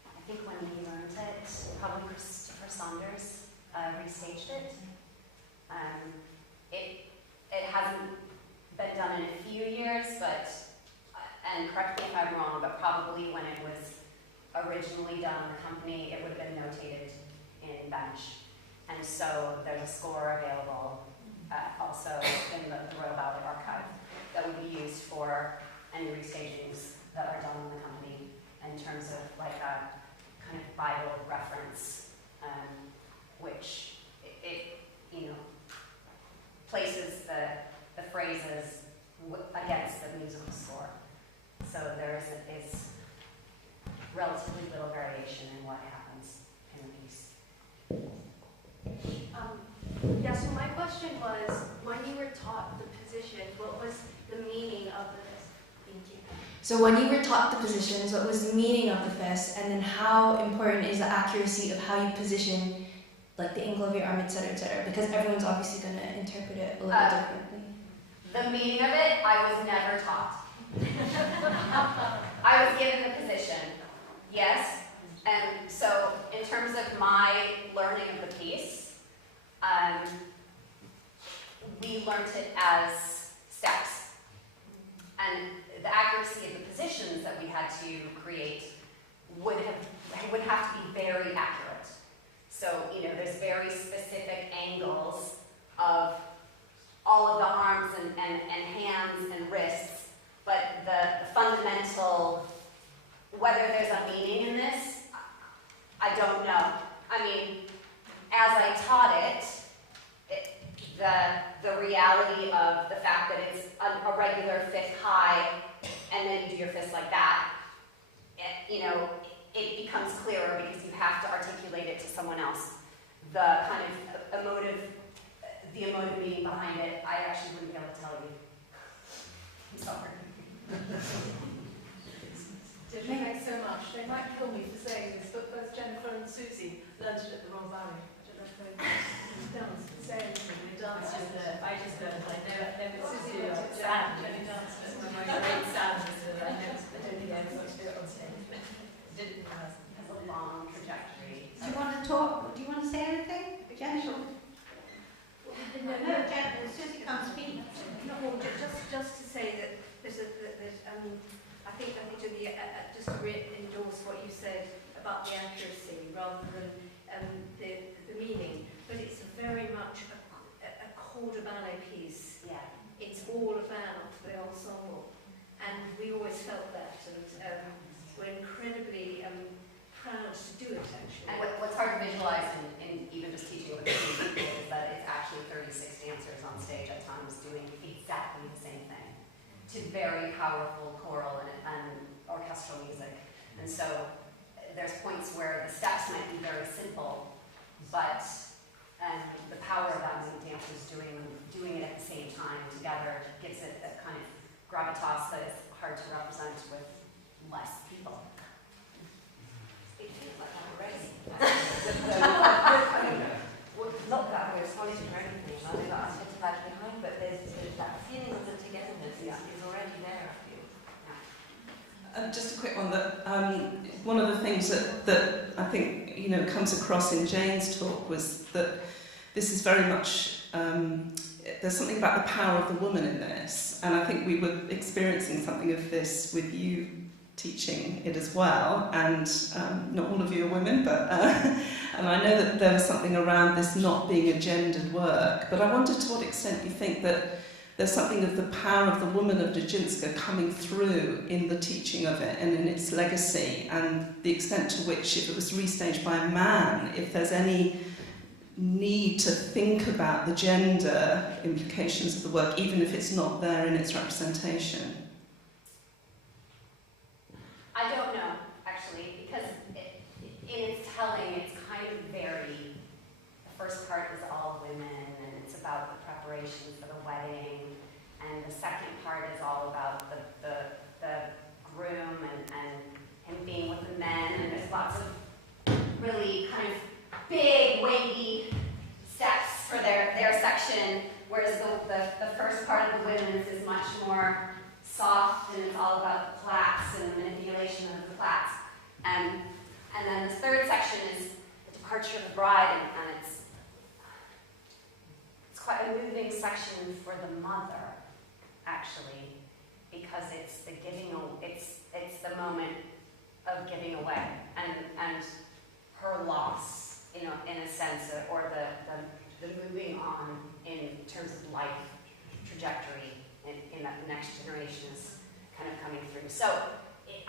I think when he learned it, probably Christopher Saunders restaged it. It hasn't been done in a few years, but, and correct me if I'm wrong, but probably when it was originally done in the company, it would have been notated in bench. And so there's a score available also in the Royal Ballet Archive that would be used for any restagings that are done in the company in terms of like a kind of Bible reference, which it places the phrases against the musical score. So there is relatively little variation in what happens in the piece. Yeah, so my question was, when you were taught the position, what was the meaning of the fist? Thank you. So when you were taught the positions, what was the meaning of the fist, and then how important is the accuracy of how you position, like the angle of your arm, etc., because everyone's obviously going to interpret it a little differently. The meaning of it, I was never taught. I was given the position, yes, and so in terms of my learning of the piece, we learned it as steps, and the accuracy of the positions that we had to create would have to be very accurate. So, there's very specific angles of all of the arms and hands and wrists, but the fundamental, whether there's a meaning in this, I don't know. I mean, as I taught it, the reality of the fact that it's a regular fifth high, and then you do your fist like that, it becomes clearer because you have to articulate it to someone else. The kind of emotive meaning behind it, I actually wouldn't be able to tell you. I'm sorry. Thanks so much. They might kill me for saying this, but both Jennifer and Susie learned it at the Royal Ballet. I don't know if they danced the same. They danced with the... I just learned, I never Susie looked at sound. Jenny danced with my great sound. I don't think I ever got to do it on stage. Didn't has a long trajectory. Do you want to talk? Do you want to say anything, Jen? No, Jen, Susie can't speak. No, just to say that there's I think just to endorse what you said about the accuracy rather than the meaning, but it's very much a corps de ballet piece. Yeah. It's all about the ensemble, and we always felt that, and we're incredibly proud to do it, actually. And what's hard to visualize in even just teaching with the people is that it's actually 36 dancers on stage at times doing exactly the same thing to very powerful choral and orchestral music. And so there's points where the steps might be very simple, but the power of that many dancers doing it at the same time together gives it a kind of gravitas that is hard to represent with less people. It feels like I'm already. Not that we're solid or anything, I know that I said to lag behind, but there's that feeling of the togetherness is already there, I feel. Just a quick one, that one of the things that I think comes across in Jane's talk was that this is very much there's something about the power of the woman in this, and I think we were experiencing something of this with you teaching it as well, and not all of you are women, but and I know that there was something around this not being a gendered work, but I wondered to what extent you think that there's something of the power of the woman of Dejinska coming through in the teaching of it and in its legacy, and the extent to which, if it was restaged by a man, if there's any need to think about the gender implications of the work, even if it's not there in its representation. I don't know, actually, because in its telling, it's kind of very, the first part is all women, and it's about the preparation for the wedding, and the second part is all about the groom and him being with the men, and there's lots of really kind of big, weighty steps for their section, whereas the first part of the women's is much more soft, and it's all about the plaits and the manipulation of the plaits. And then the third section is the departure of the bride, and it's quite a moving section for the mother, actually, because it's the giving, it's the moment of giving away, and her loss, you know, in a sense, or the moving on in terms of life trajectory. In that the next generation is kind of coming through. So,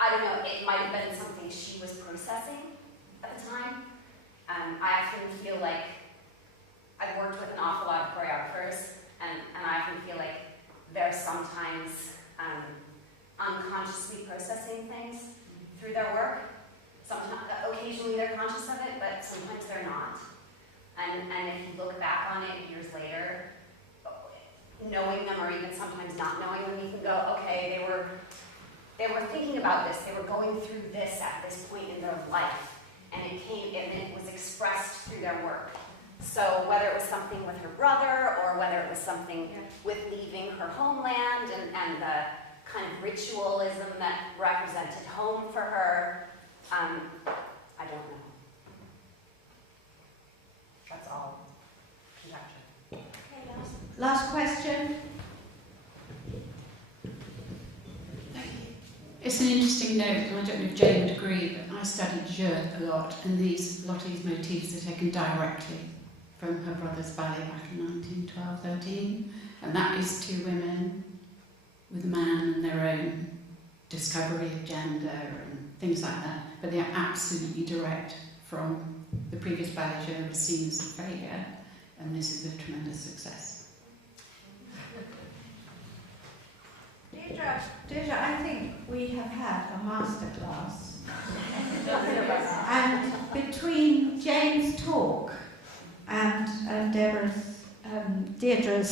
I don't know, it might have been something she was processing at the time. I often feel like I've worked with an awful lot of choreographers, and I often feel like they're sometimes unconsciously processing things through their work. Sometimes, occasionally they're conscious of it, but sometimes they're not. And if you look back on it years later, knowing them, or even sometimes not knowing them, you can go, okay, they were thinking about this, they were going through this at this point in their life, and it was expressed through their work. So whether it was something with her brother, or whether it was something with leaving her homeland, and the kind of ritualism that represented home for her, I don't know. That's all conjecture. Last question. It's an interesting note, and I don't know if Jane would agree, but I studied Jeu a lot, and a lot of these motifs are taken directly from her brother's ballet back in 1912-13, and that is two women with a man and their own discovery of gender and things like that, but they are absolutely direct from the previous ballet Jeu was seen as a failure, and this is a tremendous success. Deirdre, I think we have had a masterclass. And between Jane's talk and Deirdre's,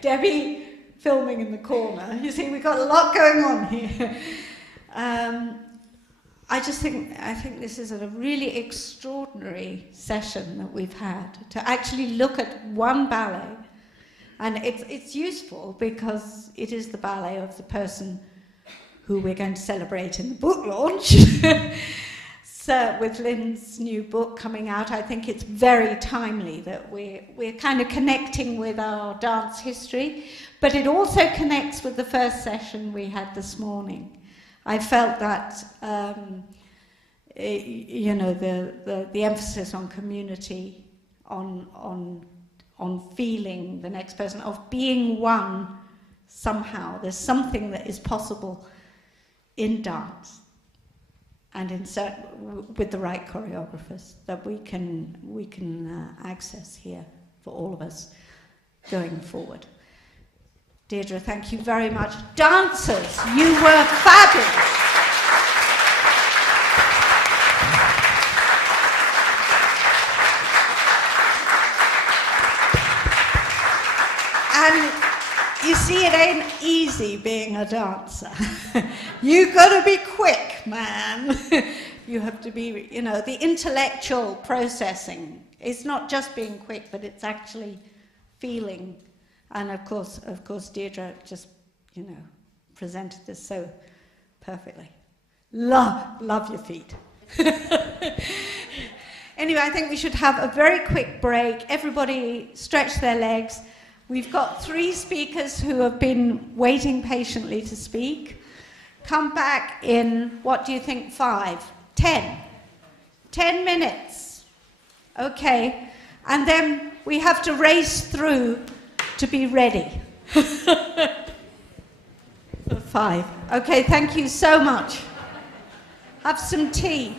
Debbie filming in the corner, you see, we've got a lot going on here. I think this is a really extraordinary session that we've had, to actually look at one ballet. And it's useful because it is the ballet of the person who we're going to celebrate in the book launch. So with Lynn's new book coming out, I think it's very timely that we're kind of connecting with our dance history, but it also connects with the first session we had this morning. I felt that the emphasis on community, on feeling the next person, of being one somehow. There's something that is possible in dance and with the right choreographers that we can access here for all of us going forward. Deirdre, thank you very much. Dancers, you were fabulous. And you see, it ain't easy being a dancer. You gotta be quick, man. You have to be, the intellectual processing. It's not just being quick, but it's actually feeling. And of course, Deirdre just, presented this so perfectly. Love your feet. Anyway, I think we should have a very quick break. Everybody stretch their legs. We've got 3 speakers who have been waiting patiently to speak. Come back in, what do you think, 5? 10? 10 minutes. Okay. And then we have to race through to be ready. 5. Okay, thank you so much. Have some tea.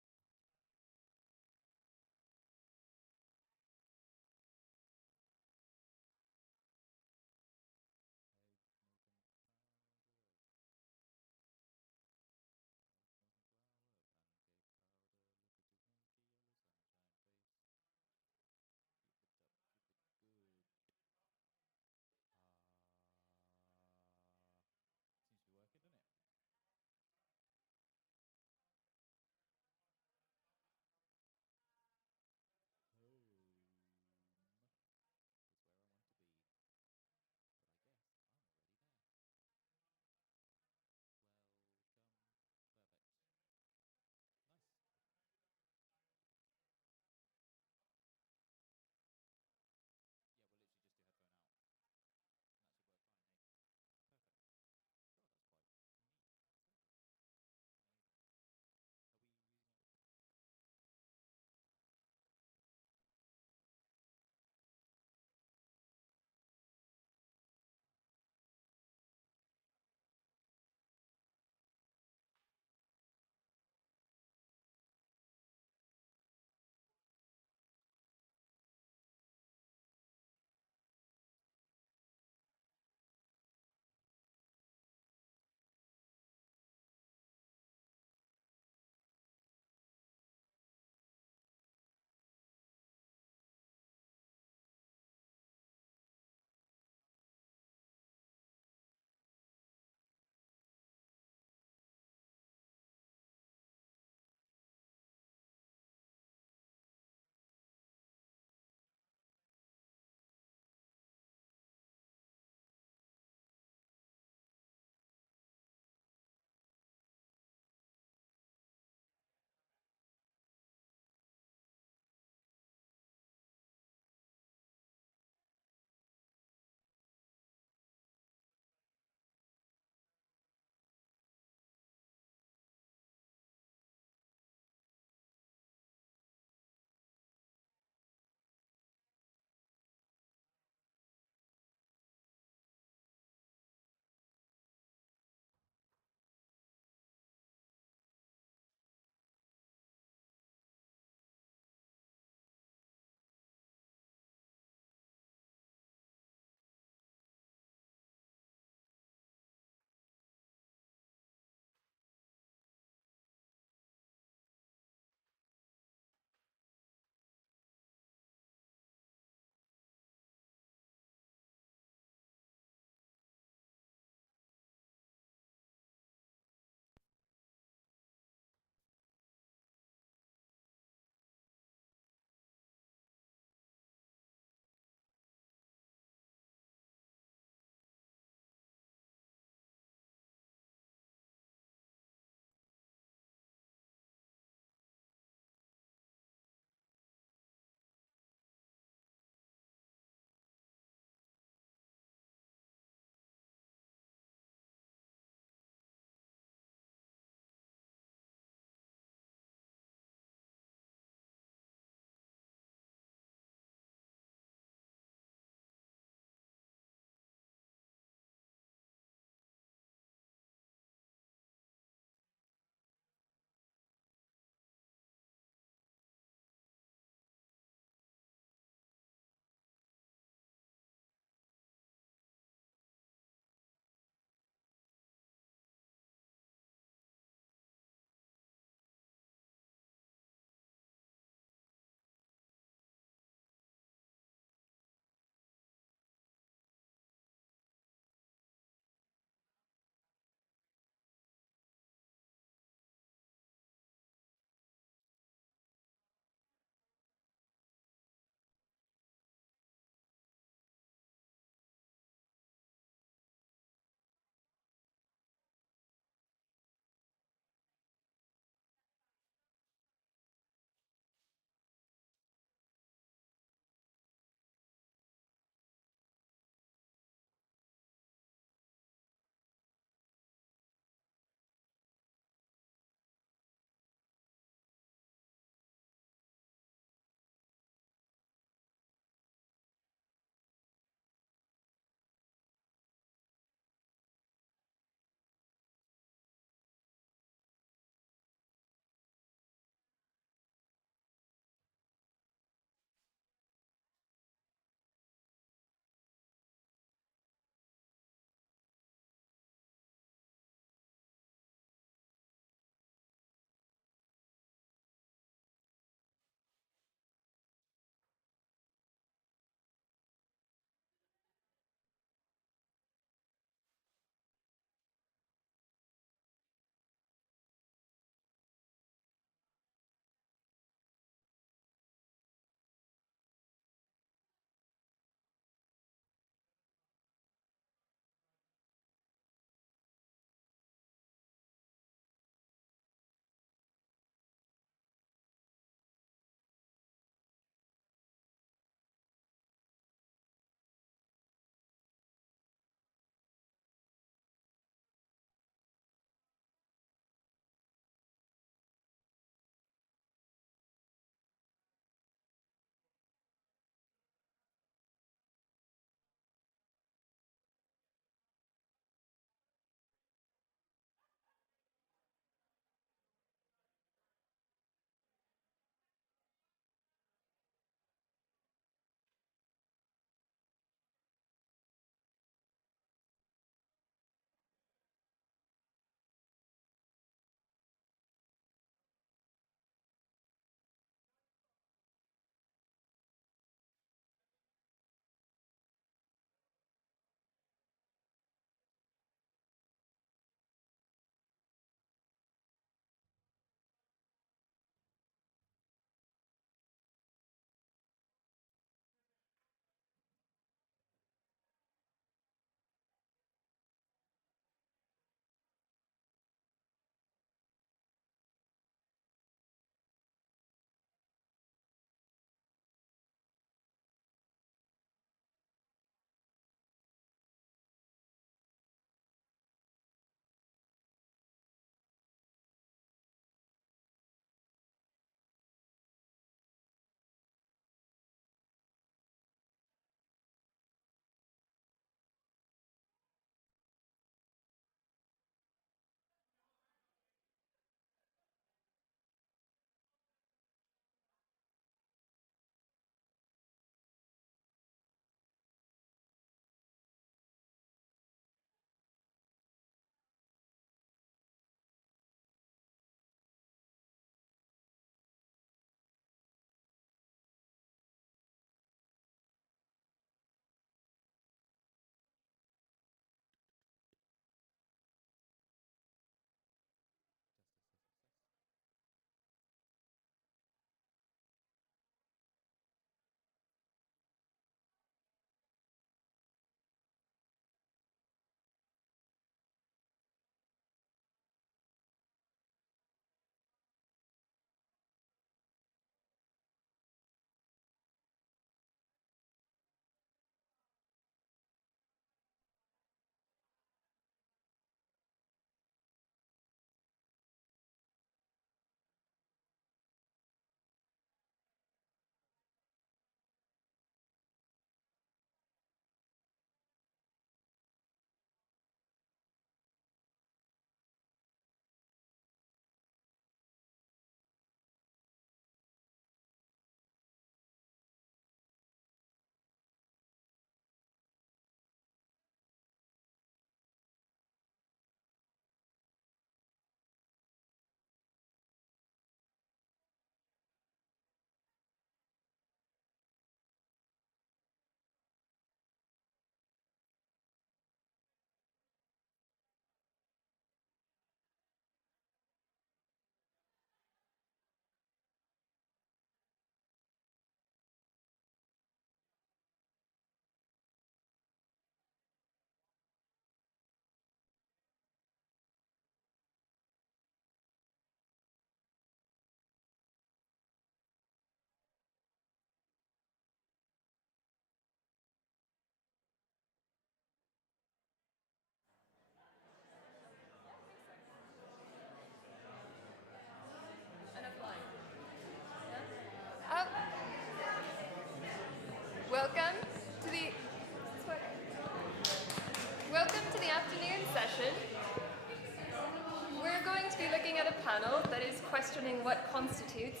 panel that is questioning what constitutes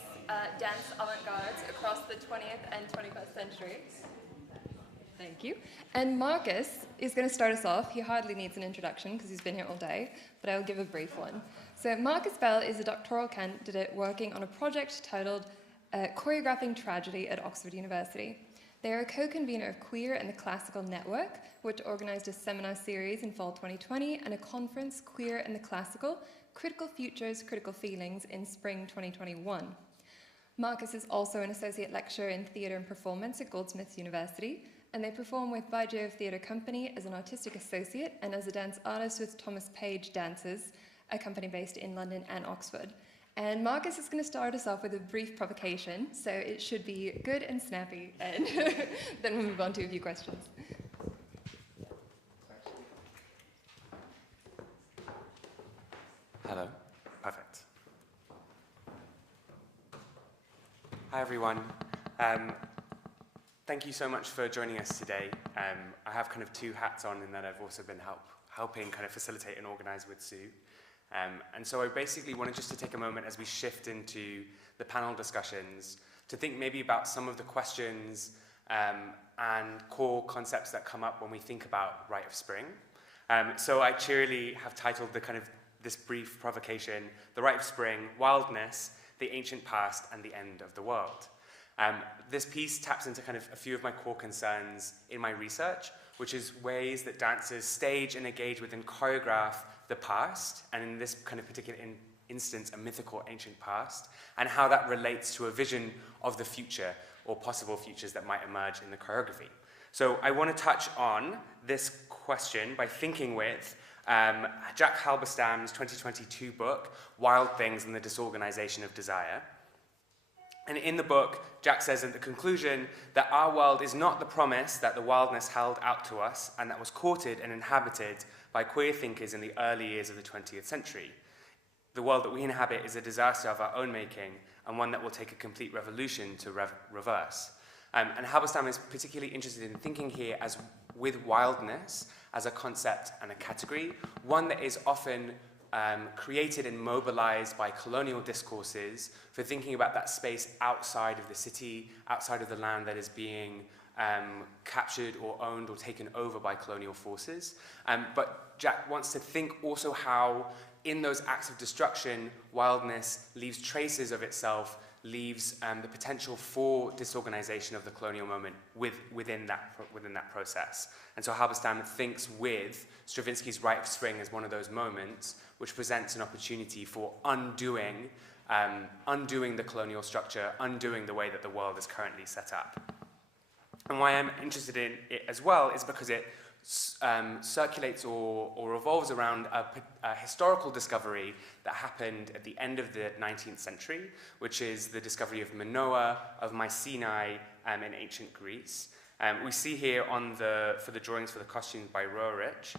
dance avant-garde across the 20th and 21st centuries. Thank you. And Marcus is going to start us off. He hardly needs an introduction because he's been here all day, but I will give a brief one. So Marcus Bell is a doctoral candidate working on a project titled Choreographing Tragedy at Oxford University. They are a co-convener of Queer and the Classical Network, which organised a seminar series in fall 2020 and a conference, Queer and the Classical, Critical Futures, Critical Feelings, in spring 2021. Marcus is also an associate lecturer in theatre and performance at Goldsmiths University, and they perform with By Jove Theatre Company as an artistic associate and as a dance artist with Thomas Page Dances, a company based in London and Oxford. And Marcus is going to start us off with a brief provocation, so it should be good and snappy, and then we'll move on to a few questions. Hello. Perfect. Hi, everyone. Thank you so much for joining us today. I have kind of two hats on in that I've also been helping kind of facilitate and organize with Sue. And so I basically wanted just to take a moment as we shift into the panel discussions to think maybe about some of the questions and core concepts that come up when we think about Rite of Spring. So I cheerily have titled this brief provocation, The Rite of Spring, Wildness, the Ancient Past, and the End of the World. This piece taps into kind of a few of my core concerns in my research, which is ways that dancers stage and engage with and choreograph the past, and in this kind of particular instance, a mythical ancient past, and how that relates to a vision of the future or possible futures that might emerge in the choreography. So I want to touch on this question by thinking with Jack Halberstam's 2022 book, Wild Things and the Disorganization of Desire. And in the book, Jack says in the conclusion that our world is not the promise that the wildness held out to us and that was courted and inhabited by queer thinkers in the early years of the 20th century. The world that we inhabit is a disaster of our own making and one that will take a complete revolution to reverse. And Halberstam is particularly interested in thinking here as with wildness as a concept and a category, one that is often created and mobilized by colonial discourses for thinking about that space outside of the city, outside of the land that is being captured or owned or taken over by colonial forces. But Jack wants to think also how in those acts of destruction, wildness leaves traces of itself, leaves the potential for disorganization of the colonial moment within that process. And so Halberstam thinks with Stravinsky's Rite of Spring as one of those moments which presents an opportunity for undoing the colonial structure, undoing the way that the world is currently set up. And why I'm interested in it as well is because it circulates or revolves around a historical discovery that happened at the end of the 19th century, which is the discovery of Minoa, of Mycenae in ancient Greece. We see here for the drawings for the costumes by Roerich,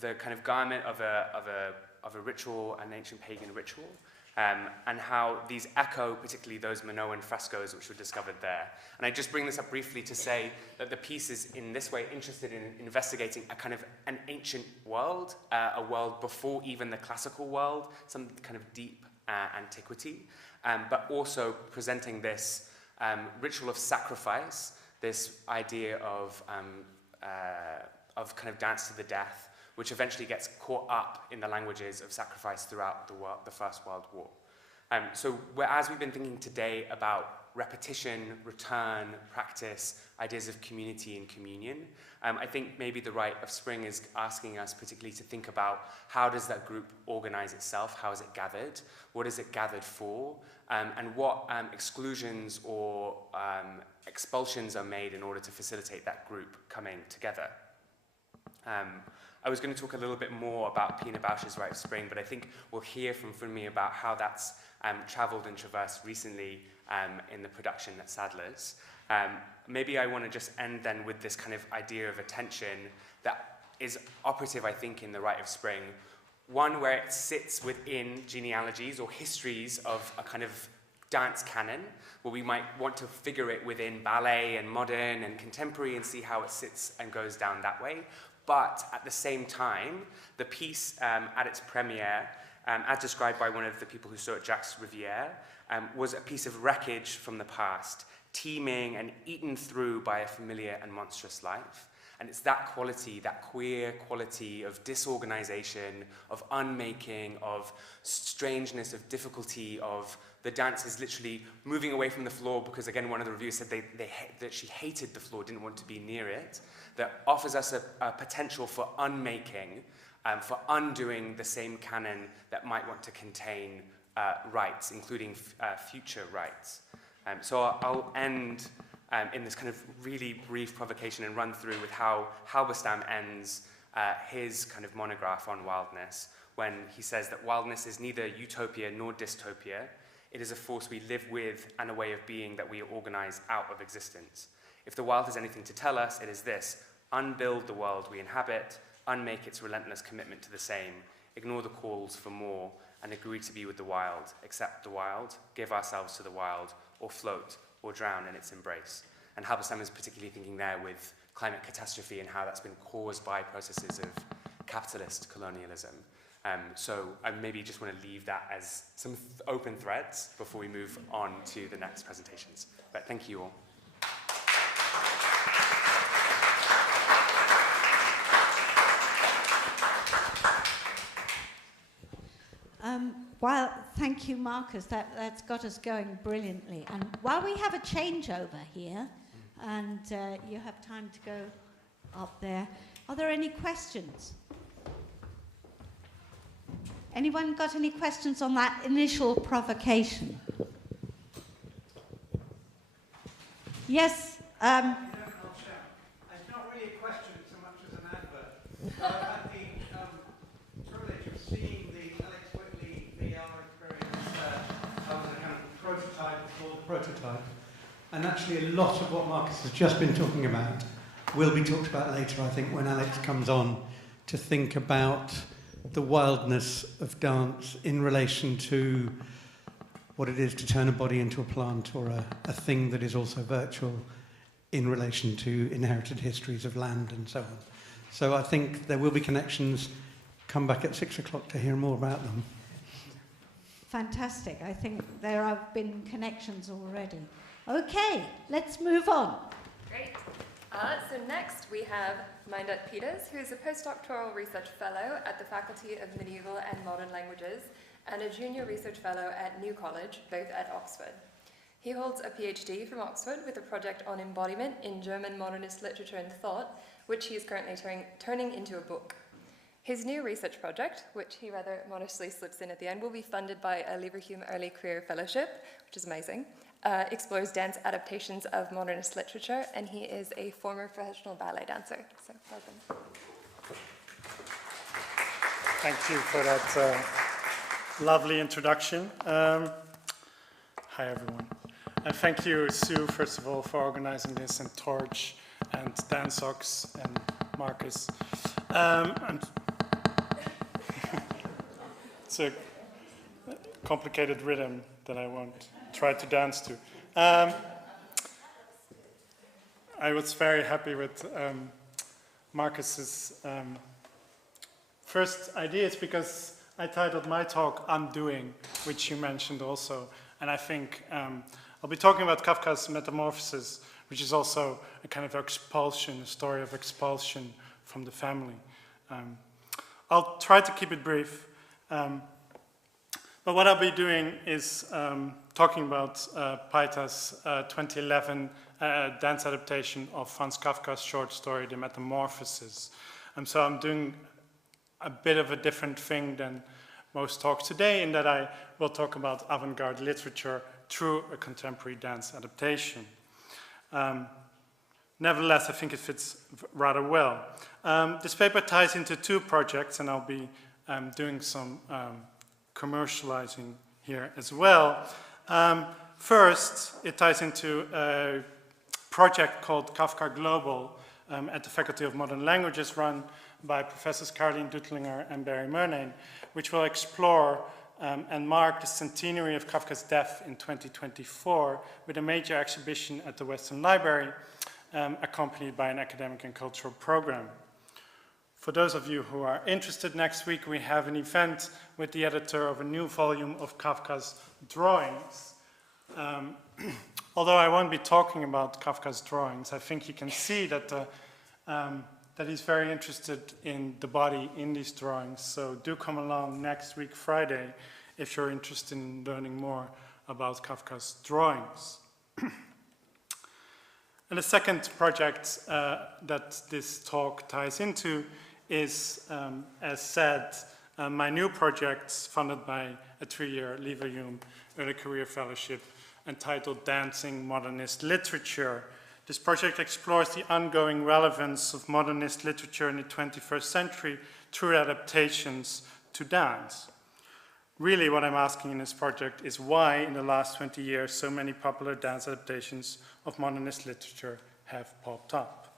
the kind of garment of a ritual, an ancient pagan ritual, and how these echo particularly those Minoan frescoes which were discovered there. And I just bring this up briefly to say that the piece is in this way interested in investigating a kind of an ancient world, a world before even the classical world, some kind of deep antiquity, but also presenting this ritual of sacrifice, this idea of kind of dance to the death, which eventually gets caught up in the languages of sacrifice throughout the First World War. So as we've been thinking today about repetition, return, practice, ideas of community and communion, I think maybe the Rite of Spring is asking us particularly to think about how does that group organize itself, how is it gathered, what is it gathered for, and what exclusions or expulsions are made in order to facilitate that group coming together. I was going to talk a little bit more about Pina Bausch's Rite of Spring, but I think we'll hear from me about how that's traveled and traversed recently in the production at Sadler's. Maybe I want to just end then with this kind of idea of attention that is operative, I think, in the Rite of Spring. One where it sits within genealogies or histories of a kind of dance canon, where we might want to figure it within ballet and modern and contemporary and see how it sits and goes down that way. But at the same time, the piece at its premiere as described by one of the people who saw it, Jacques Rivière, was a piece of wreckage from the past, teeming and eaten through by a familiar and monstrous life. And it's that quality, that queer quality of disorganization, of unmaking, of strangeness, of difficulty, of the dancers literally moving away from the floor because, again, one of the reviewers said that she hated the floor, didn't want to be near it, that offers us a potential for unmaking, for undoing the same canon that might want to contain rights, including future rights. So I'll end in this kind of really brief provocation and run through with how Halberstam ends his kind of monograph on wildness, when he says that wildness is neither utopia nor dystopia. It is a force we live with and a way of being that we organize out of existence. If the wild has anything to tell us, it is this: unbuild the world we inhabit, unmake its relentless commitment to the same, ignore the calls for more, and agree to be with the wild, accept the wild, give ourselves to the wild, or float or drown in its embrace. And Halberstam is particularly thinking there with climate catastrophe and how that's been caused by processes of capitalist colonialism. So I maybe just want to leave that as some open threads before we move on to the next presentations. But thank you all. Well, thank you, Marcus. That's got us going brilliantly. And while we have a changeover here, and you have time to go up there, are there any questions? Anyone got any questions on that initial provocation? Yes. It's not really a question so much as an advert. I've had the privilege of seeing the Alex Whitley VR experience. I was a kind of prototype before the prototype. And actually a lot of what Marcus has just been talking about will be talked about later, I think, when Alex comes on to think about the wildness of dance in relation to what it is to turn a body into a plant or a thing that is also virtual in relation to inherited histories of land and so on. So I think there will be connections. Come back at 6 o'clock to hear more about them. Fantastic. I think there have been connections already. Okay, let's move on. Great. So next we have Meindert Peters, who is a postdoctoral research fellow at the Faculty of Medieval and Modern Languages and a junior research fellow at New College, both at Oxford. He holds a PhD from Oxford with a project on embodiment in German modernist literature and thought, which he is currently turning into a book. His new research project, which he rather modestly slips in at the end, will be funded by a Leverhulme Early Career Fellowship, which is amazing. Explores dance adaptations of modernist literature, and he is a former professional ballet dancer. So, welcome. Thank you for that lovely introduction. Hi, everyone. And thank you, Sue, first of all, for organizing this, and Torch, and DANSOX, and Marcus. It's a complicated rhythm that I won't try to dance to. I was very happy with Marcus's first ideas, because I titled my talk Undoing, which you mentioned also. And I think I'll be talking about Kafka's Metamorphosis, which is also a kind of expulsion, a story of expulsion from the family. I'll try to keep it brief. But what I'll be doing is talking about Paita's 2011 dance adaptation of Franz Kafka's short story, The Metamorphosis. So I'm doing a bit of a different thing than most talks today, in that I will talk about avant-garde literature through a contemporary dance adaptation. Nevertheless, I think it fits rather well. This paper ties into two projects, and I'll be doing some commercializing here as well. First, it ties into a project called Kafka Global at the Faculty of Modern Languages, run by Professors Caroline Duttlinger and Barry Murnane, which will explore and mark the centenary of Kafka's death in 2024 with a major exhibition at the Western Library, accompanied by an academic and cultural program. For those of you who are interested, next week we have an event with the editor of a new volume of Kafka's drawings. Although I won't be talking about Kafka's drawings, I think you can see that that he's very interested in the body in these drawings. So do come along next week, Friday, if you're interested in learning more about Kafka's drawings. And the second project that this talk ties into is, as said, my new project funded by a 3-year Leverhulme Early Career Fellowship entitled Dancing Modernist Literature. This project explores the ongoing relevance of modernist literature in the 21st century through adaptations to dance. Really, what I'm asking in this project is why, in the last 20 years, so many popular dance adaptations of modernist literature have popped up.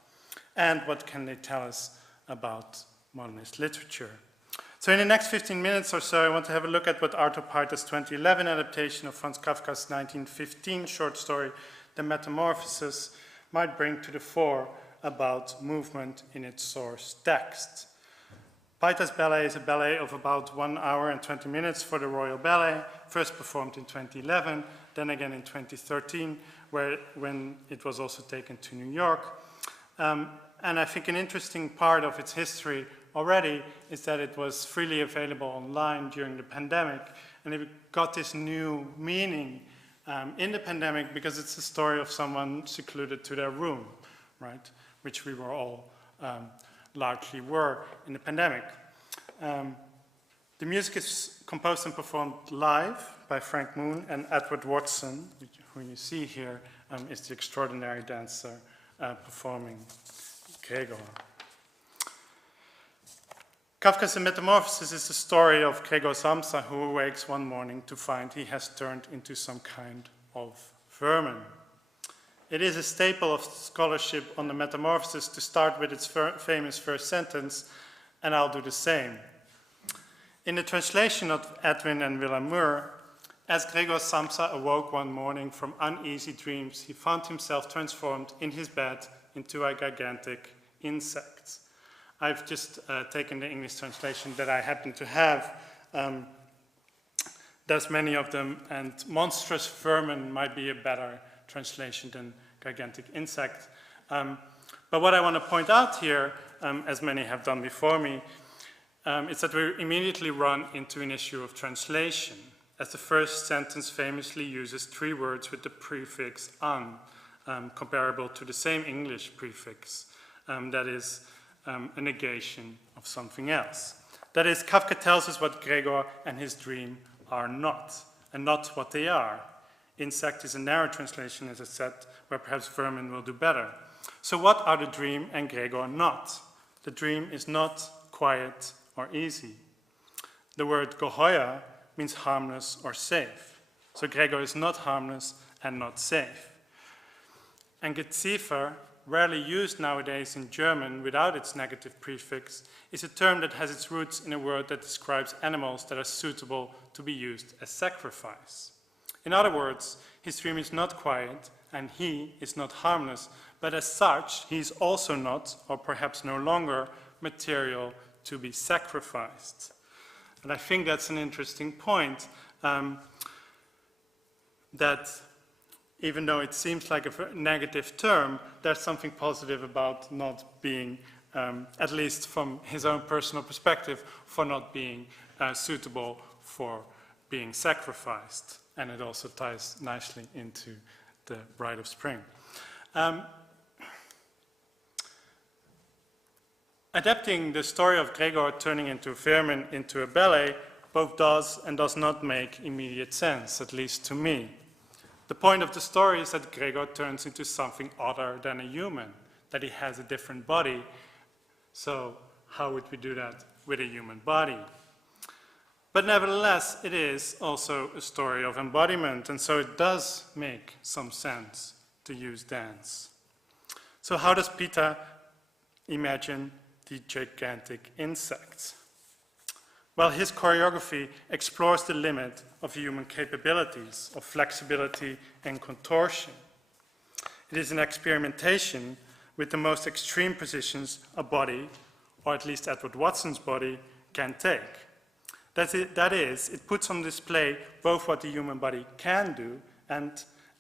And what can they tell us about modernist literature? So in the next 15 minutes or so, I want to have a look at what Arthur Piter's 2011 adaptation of Franz Kafka's 1915 short story, The Metamorphosis, might bring to the fore about movement in its source text. Piter's ballet is a ballet of about 1 hour and 20 minutes for the Royal Ballet, first performed in 2011, then again in 2013, when it was also taken to New York. And I think an interesting part of its history already is that it was freely available online during the pandemic, and it got this new meaning in the pandemic because it's the story of someone secluded to their room, right? Which we were all largely were in the pandemic. The music is composed and performed live by Frank Moon, and Edward Watson, who you see here, is the extraordinary dancer performing Gregor. Kafka's The Metamorphosis is the story of Gregor Samsa, who awakes one morning to find he has turned into some kind of vermin. It is a staple of scholarship on the Metamorphosis to start with its famous first sentence, and I'll do the same. In the translation of Edwin and Willem Muir, as Gregor Samsa awoke one morning from uneasy dreams, he found himself transformed in his bed into a gigantic insect. I've just taken the English translation that I happen to have. There's many of them, and monstrous vermin might be a better translation than gigantic insect. But what I want to point out here, as many have done before me, is that we immediately run into an issue of translation, as the first sentence famously uses 3 words with the prefix an, comparable to the same English prefix, that is, a negation of something else. That is, Kafka tells us what Gregor and his dream are not, and not what they are. Insect is a narrow translation, as I said, where perhaps vermin will do better. So what are the dream and Gregor not? The dream is not quiet or easy. The word gohoya means harmless or safe. So Gregor is not harmless and not safe. And Geziefer, rarely used nowadays in German without its negative prefix, is a term that has its roots in a word that describes animals that are suitable to be used as sacrifice. In other words, his dream is not quiet and he is not harmless, but as such, he is also not, or perhaps no longer, material to be sacrificed. And I think that's an interesting point, that even though it seems like a negative term, there's something positive about not being, at least from his own personal perspective, for not being suitable for being sacrificed. And it also ties nicely into the Rite of Spring. Adapting the story of Gregor turning into vermin into a ballet both does and does not make immediate sense, at least to me. The point of the story is that Gregor turns into something other than a human, that he has a different body. So how would we do that with a human body? But nevertheless, it is also a story of embodiment, and so it does make some sense to use dance. So how does Piter imagine the gigantic insects? Well, his choreography explores the limit of human capabilities, of flexibility and contortion. It is an experimentation with the most extreme positions a body or at least Edward Watson's body, can take. That is, it puts on display both what the human body can do and,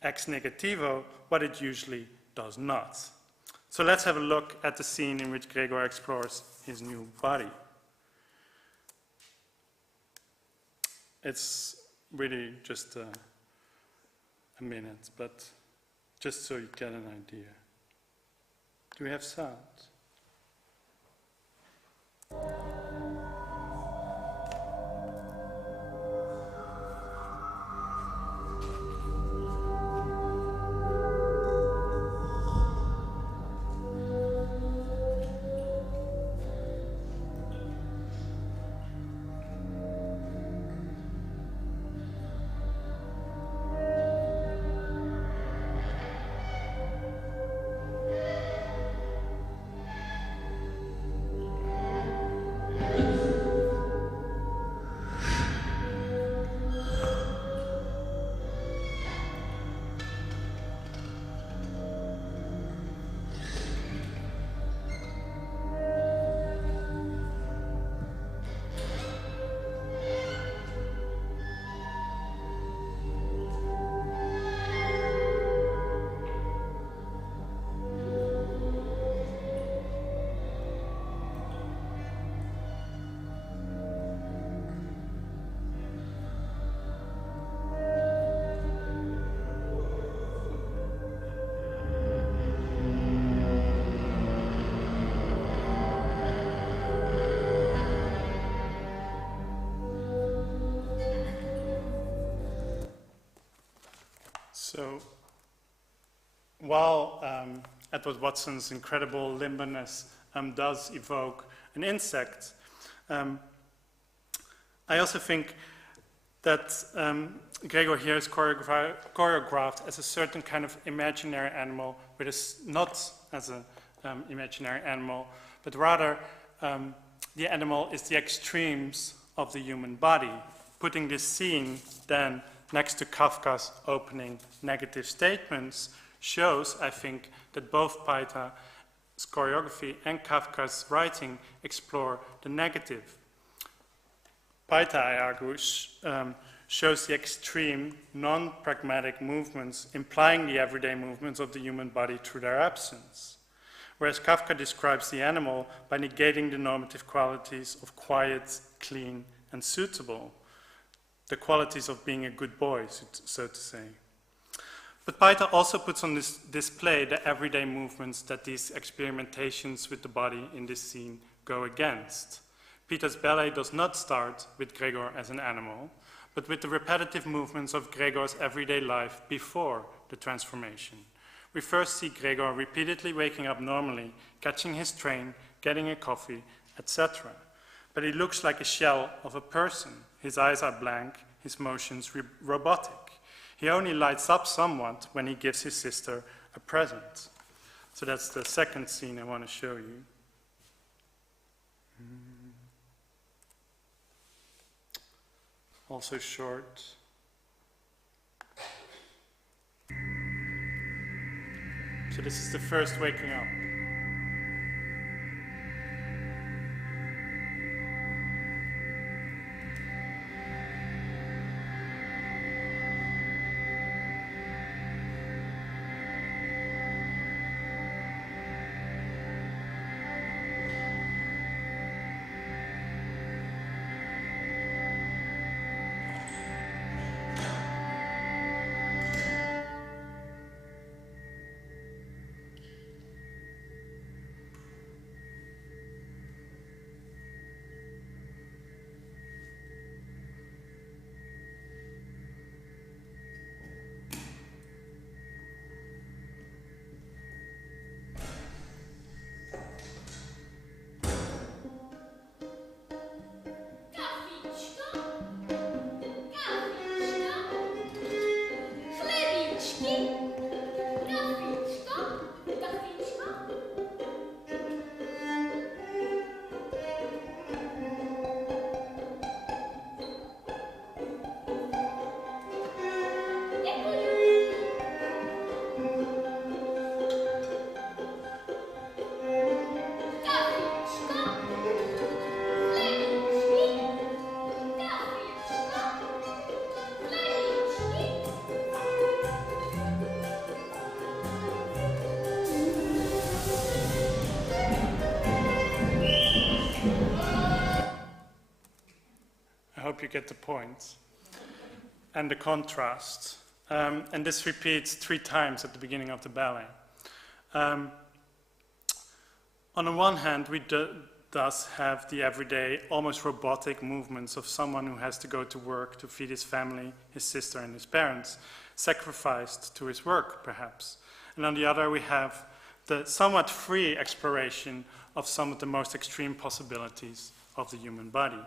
ex negativo, what it usually does not. So let's have a look at the scene in which Gregor explores his new body. It's really just a minute, but just so you get an idea. Do we have sound? So, while Edward Watson's incredible limberness does evoke an insect, I also think that Gregor here is choreographed as a certain kind of imaginary animal, but is not as an imaginary animal, but rather the animal is the extremes of the human body, putting this scene then next to Kafka's opening negative statements shows, I think, that both Paita's choreography and Kafka's writing explore the negative. Paita, I argue, shows the extreme, non-pragmatic movements, implying the everyday movements of the human body through their absence, whereas Kafka describes the animal by negating the normative qualities of quiet, clean, and suitable, the qualities of being a good boy, so to say. But Paita also puts on this display the everyday movements that these experimentations with the body in this scene go against. Paita's ballet does not start with Gregor as an animal, but with the repetitive movements of Gregor's everyday life before the transformation. We first see Gregor repeatedly waking up normally, catching his train, getting a coffee, etc. But he looks like a shell of a person. His eyes are blank, his motions robotic. He only lights up somewhat when he gives his sister a present. So that's the second scene I want to show you. Also short. So this is the first waking up. hope you get the point. And the contrast. And this repeats 3 times at the beginning of the ballet. On the one hand, we thus have the everyday, almost robotic movements of someone who has to go to work to feed his family, his sister and his parents, sacrificed to his work, perhaps. And on the other, we have the somewhat free exploration of some of the most extreme possibilities of the human body.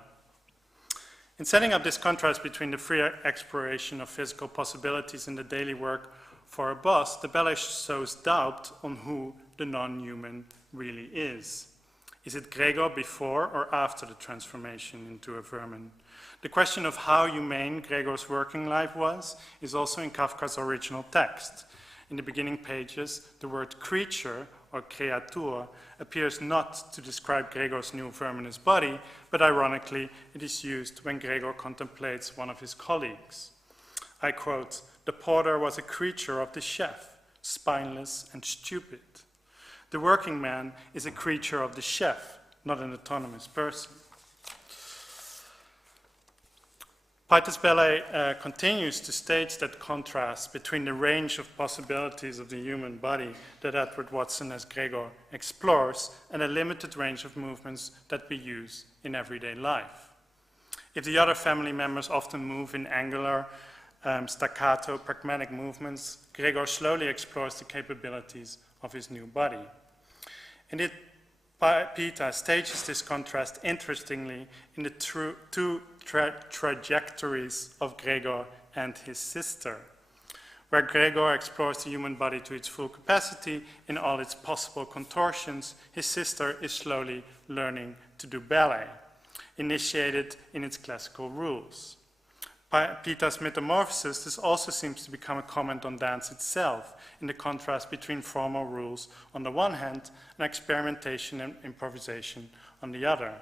In setting up this contrast between the free exploration of physical possibilities and the daily work for a boss, the ballet sows doubt on who the non-human really is. Is it Gregor before or after the transformation into a vermin? The question of how humane Gregor's working life was is also in Kafka's original text. In the beginning pages, the word creature, or creatur, appears not to describe Gregor's new verminous body, but ironically, it is used when Gregor contemplates one of his colleagues. I quote, "The porter was a creature of the chef, spineless and stupid." The working man is a creature of the chef, not an autonomous person. Paita's ballet continues to stage that contrast between the range of possibilities of the human body that Edward Watson as Gregor explores and a limited range of movements that we use in everyday life. If the other family members often move in angular, staccato, pragmatic movements, Gregor slowly explores the capabilities of his new body. Indeed, Paita stages this contrast interestingly in the two trajectories of Gregor and his sister, where Gregor explores the human body to its full capacity in all its possible contortions. His sister is slowly learning to do ballet, initiated in its classical rules. Paita's metamorphosis, this also seems to become a comment on dance itself, in the contrast between formal rules on the one hand and experimentation and improvisation on the other.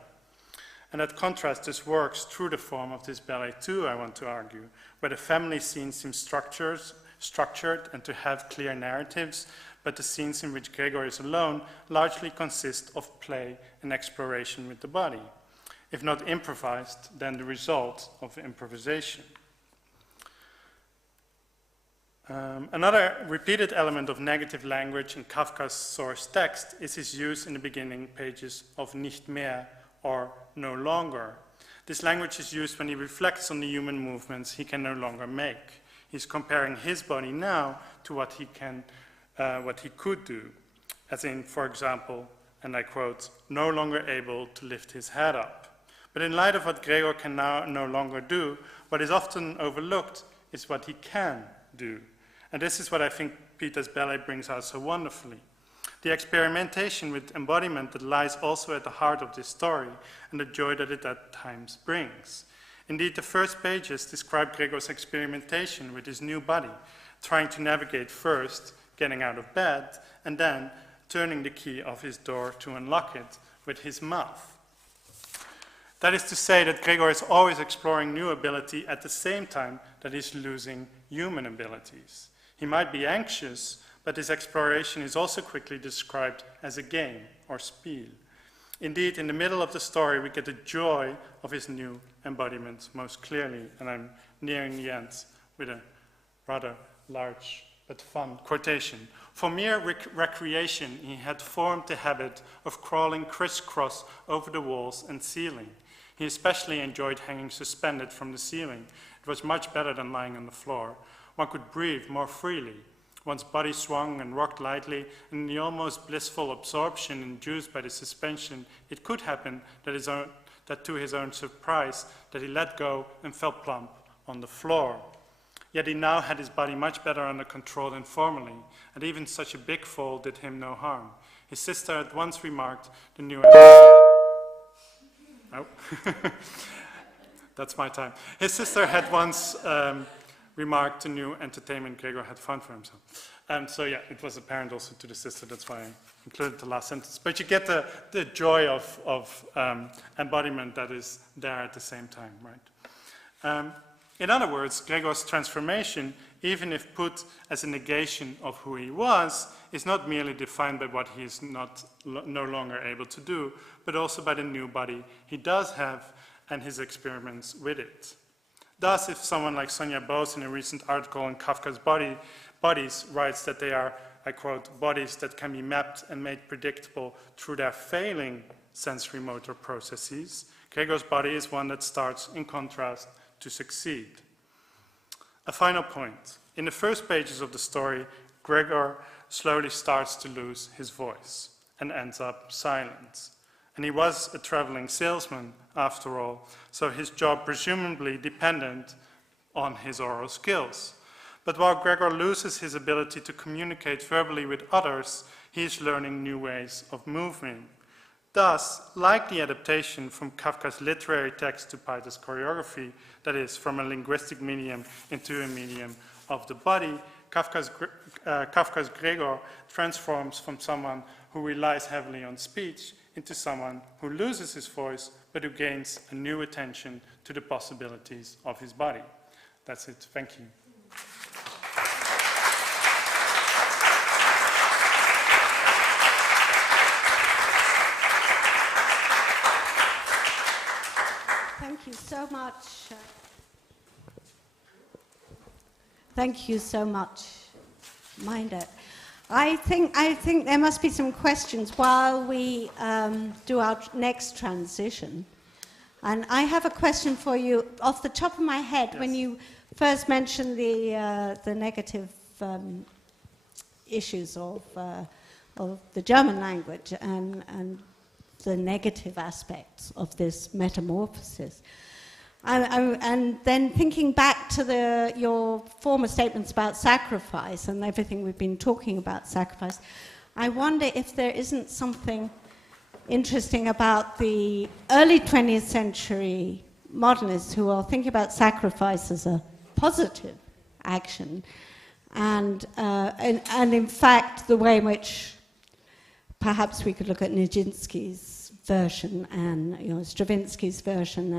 And that contrast just works through the form of this ballet too, I want to argue, where the family scenes seem structured and to have clear narratives, but the scenes in which Gregor is alone largely consist of play and exploration with the body. If not improvised, then the result of improvisation. Another repeated element of negative language in Kafka's source text is his use in the beginning pages of nicht mehr, or no longer. This language is used when he reflects on the human movements he can no longer make. He's comparing his body now to what he could do, as in, for example, and I quote, "no longer able to lift his head up." But in light of what Gregor can now no longer do, what is often overlooked is what he can do. And this is what I think Paita's ballet brings out so wonderfully. The experimentation with embodiment that lies also at the heart of this story and the joy that it at times brings. Indeed, the first pages describe Gregor's experimentation with his new body, trying to navigate first, getting out of bed, and then turning the key of his door to unlock it with his mouth. That is to say that Gregor is always exploring new ability at the same time that he's losing human abilities. He might be anxious, but his exploration is also quickly described as a game, or spiel. Indeed, in the middle of the story, we get the joy of his new embodiment most clearly, and I'm nearing the end with a rather large but fun quotation. For mere recreation, he had formed the habit of crawling crisscross over the walls and ceiling. He especially enjoyed hanging suspended from the ceiling. It was much better than lying on the floor. One could breathe more freely. One's body swung and rocked lightly, and in the almost blissful absorption induced by the suspension, it could happen that to his own surprise, that he let go and fell plump on the floor. Yet he now had his body much better under control than formerly, and even such a big fall did him no harm. His sister at once remarked the new... Oh, that's my time. His sister had once remarked the new entertainment Gregor had found for himself. And so, yeah, it was apparent also to the sister, that's why I included the last sentence. But you get the joy of embodiment that is there at the same time, right? In other words, Gregor's transformation, even if put as a negation of who he was, is not merely defined by what he is no longer able to do, but also by the new body he does have and his experiments with it. Thus, if someone like Sonia Bose in a recent article on Kafka's bodies writes that they are, I quote, bodies that can be mapped and made predictable through their failing sensory motor processes, Gregor's body is one that starts, in contrast, to succeed. A final point. In the first pages of the story, Gregor slowly starts to lose his voice and ends up silent. And he was a traveling salesman, after all, so his job presumably depended on his oral skills. But while Gregor loses his ability to communicate verbally with others, he is learning new ways of moving. Thus, like the adaptation from Kafka's literary text to Paita's choreography, that is, from a linguistic medium into a medium of the body, Kafka's Gregor transforms from someone who relies heavily on speech into someone who loses his voice, but who gains a new attention to the possibilities of his body. That's it. Thank you. Thank you so much. Thank you so much, Minder. I think there must be some questions while we do our next transition. And I have a question for you off the top of my head. Yes. When you first mentioned the negative issues of the German language and the negative aspects of this metamorphosis. And then thinking back to your former statements about sacrifice and everything we've been talking about sacrifice, I wonder if there isn't something interesting about the early 20th century modernists who are thinking about sacrifice as a positive action, and in fact the way in which perhaps we could look at Nijinsky's version and Stravinsky's version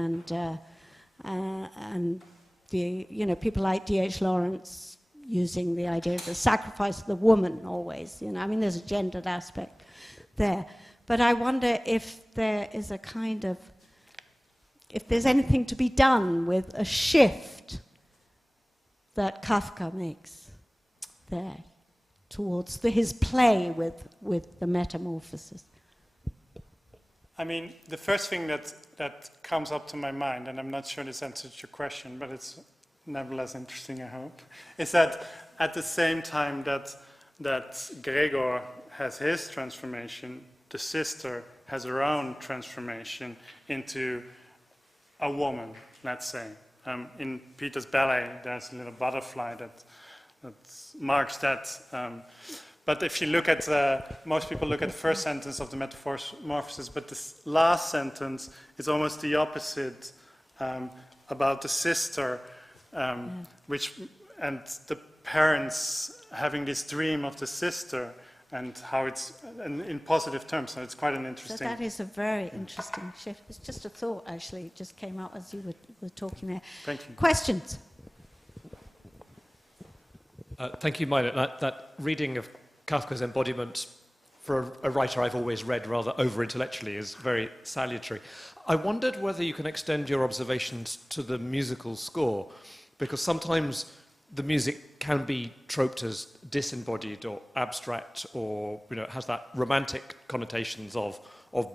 and the people like D.H. Lawrence using the idea of the sacrifice of the woman always. I mean, there's a gendered aspect there, but I wonder if there is if there's anything to be done with a shift that Kafka makes there towards his play with the metamorphosis. I mean, the first thing that comes up to my mind, and I'm not sure this answers your question, but it's nevertheless interesting, I hope, is that at the same time that Gregor has his transformation, the sister has her own transformation into a woman, let's say. In Peter's ballet, there's a little butterfly that marks that. But if you look at, most people look at the first sentence of the metamorphosis, but this last sentence is almost the opposite, about the sister, and the parents having this dream of the sister, and how it's in positive terms. So it's quite an interesting. So that is a very interesting shift. It's just a thought, actually. It just came out as you were talking there. Thank you. Questions? Thank you, Milo. That reading of Kafka's embodiment for a writer I've always read rather over-intellectually is very salutary. I wondered whether you can extend your observations to the musical score, because sometimes the music can be troped as disembodied or abstract, or has that romantic connotations of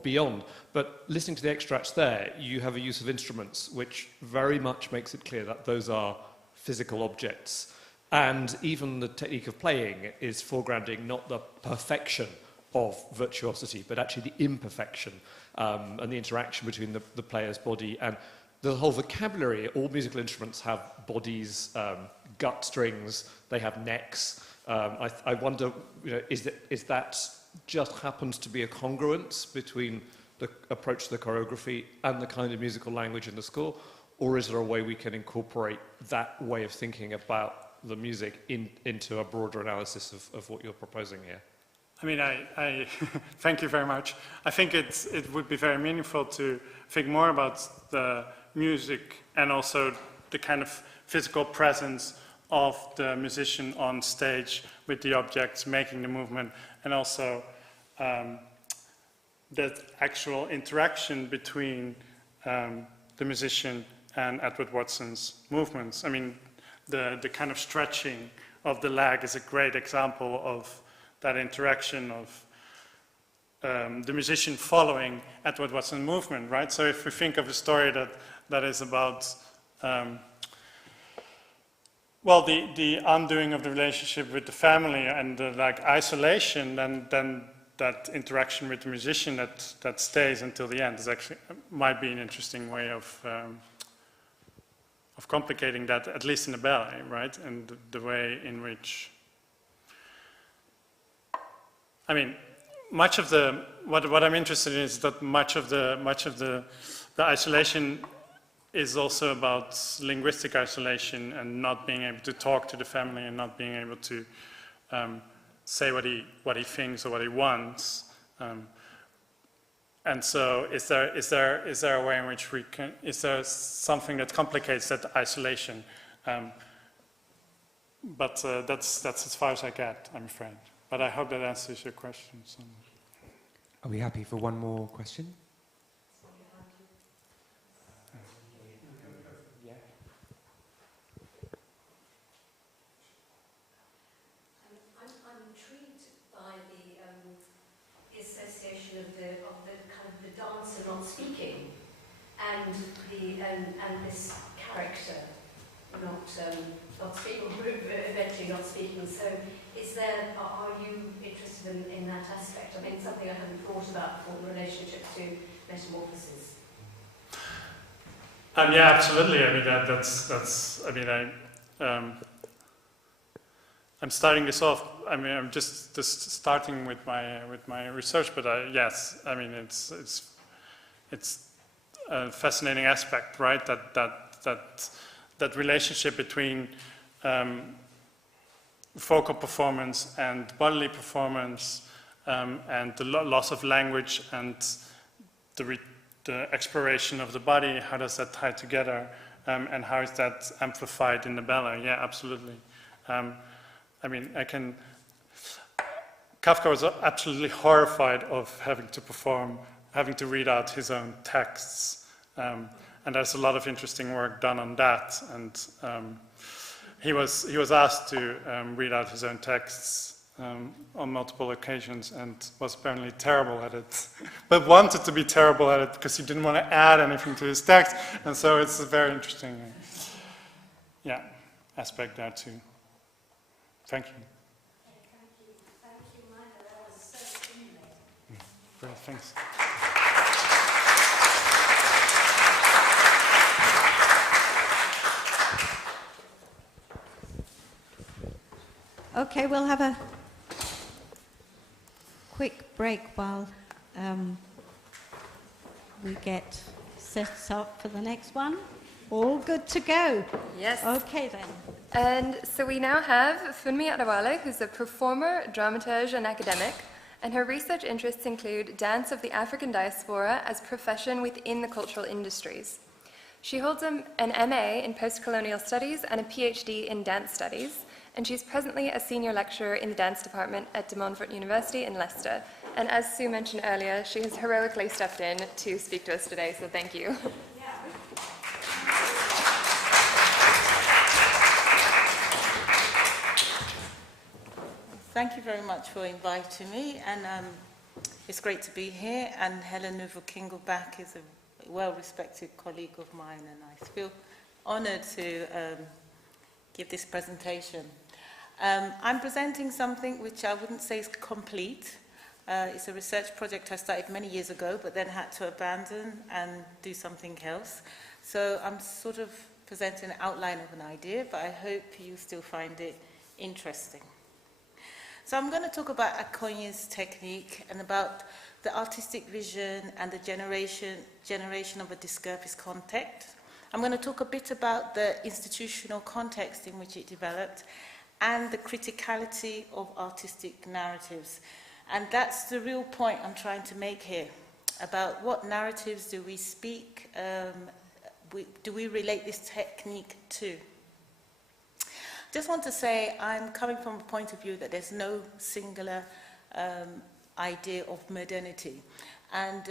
beyond. But listening to the extracts there, you have a use of instruments which very much makes it clear that those are physical objects. And even the technique of playing is foregrounding not the perfection of virtuosity, but actually the imperfection and the interaction between the player's body and the whole vocabulary. All musical instruments have bodies, gut strings, they have necks. I wonder, is that just happens to be a congruence between the approach to the choreography and the kind of musical language in the score, or is there a way we can incorporate that way of thinking about the music into a broader analysis of what you're proposing here? I mean, I thank you very much. I think it would be very meaningful to think more about the music and also the kind of physical presence of the musician on stage with the objects making the movement, and also that actual interaction between the musician and Edward Watson's movements. I mean, the kind of stretching of the leg is a great example of that interaction of the musician following Edward Watson's movement, right? So if we think of a story that is about, well, the undoing of the relationship with the family and the like isolation, then that interaction with the musician that stays until the end is actually might be an interesting way of complicating that, at least in the ballet, right? And the way in which, I mean, much of the what I'm interested in is that much of the isolation is also about linguistic isolation and not being able to talk to the family and not being able to say what he thinks or what he wants. And so, is there a way in which we can? Is there something that complicates that isolation? But that's as far as I get, I'm afraid. But I hope that answers your question. So. Are we happy for one more question? Yeah. I'm intrigued by the association of the kind of the dancer not speaking and this character not speaking, or eventually not speaking. So are you interested in that aspect? I mean, something I hadn't thought about before, the relationship to metamorphosis. Yeah, absolutely. I mean, that's. I mean, I'm starting this off. I mean, I'm just starting with my research, but yes, I mean, it's a fascinating aspect, right? That relationship between vocal performance and bodily performance, and the loss of language and the exploration of the body. How does that tie together, and how is that amplified in the ballet? Yeah, absolutely. I mean, Kafka was absolutely horrified of having to read out his own texts. And there's a lot of interesting work done on that. And he was asked to read out his own texts on multiple occasions and was apparently terrible at it, but wanted to be terrible at it because he didn't want to add anything to his text. And so it's a very interesting aspect there too. Thank you. Thank you, Maya. That was so stimulating. Great, thanks. Okay, we'll have a quick break while we get set up for the next one. All good to go? Yes. Okay then. And so we now have Funmi Adewale, who's a performer, dramaturge, and academic, and her research interests include dance of the African diaspora as profession within the cultural industries. She holds an MA in post-colonial studies and a PhD in dance studies, and she's presently a senior lecturer in the dance department at De Montfort University in Leicester. And as Sue mentioned earlier, she has heroically stepped in to speak to us today, so thank you. Thank you very much for inviting me, and it's great to be here. And Helen Nouveau-Kingleback is a well-respected colleague of mine, and I feel honoured to give this presentation. I'm presenting something which I wouldn't say is complete. It's a research project I started many years ago, but then had to abandon and do something else. So I'm sort of presenting an outline of an idea, but I hope you still find it interesting. So I'm going to talk about Akonye's technique and about the artistic vision and the generation of a discursive context. I'm going to talk a bit about the institutional context in which it developed and the criticality of artistic narratives. And that's the real point I'm trying to make here, about what narratives do we speak, do we relate this technique to? Just want to say I'm coming from a point of view that there's no singular idea of modernity. And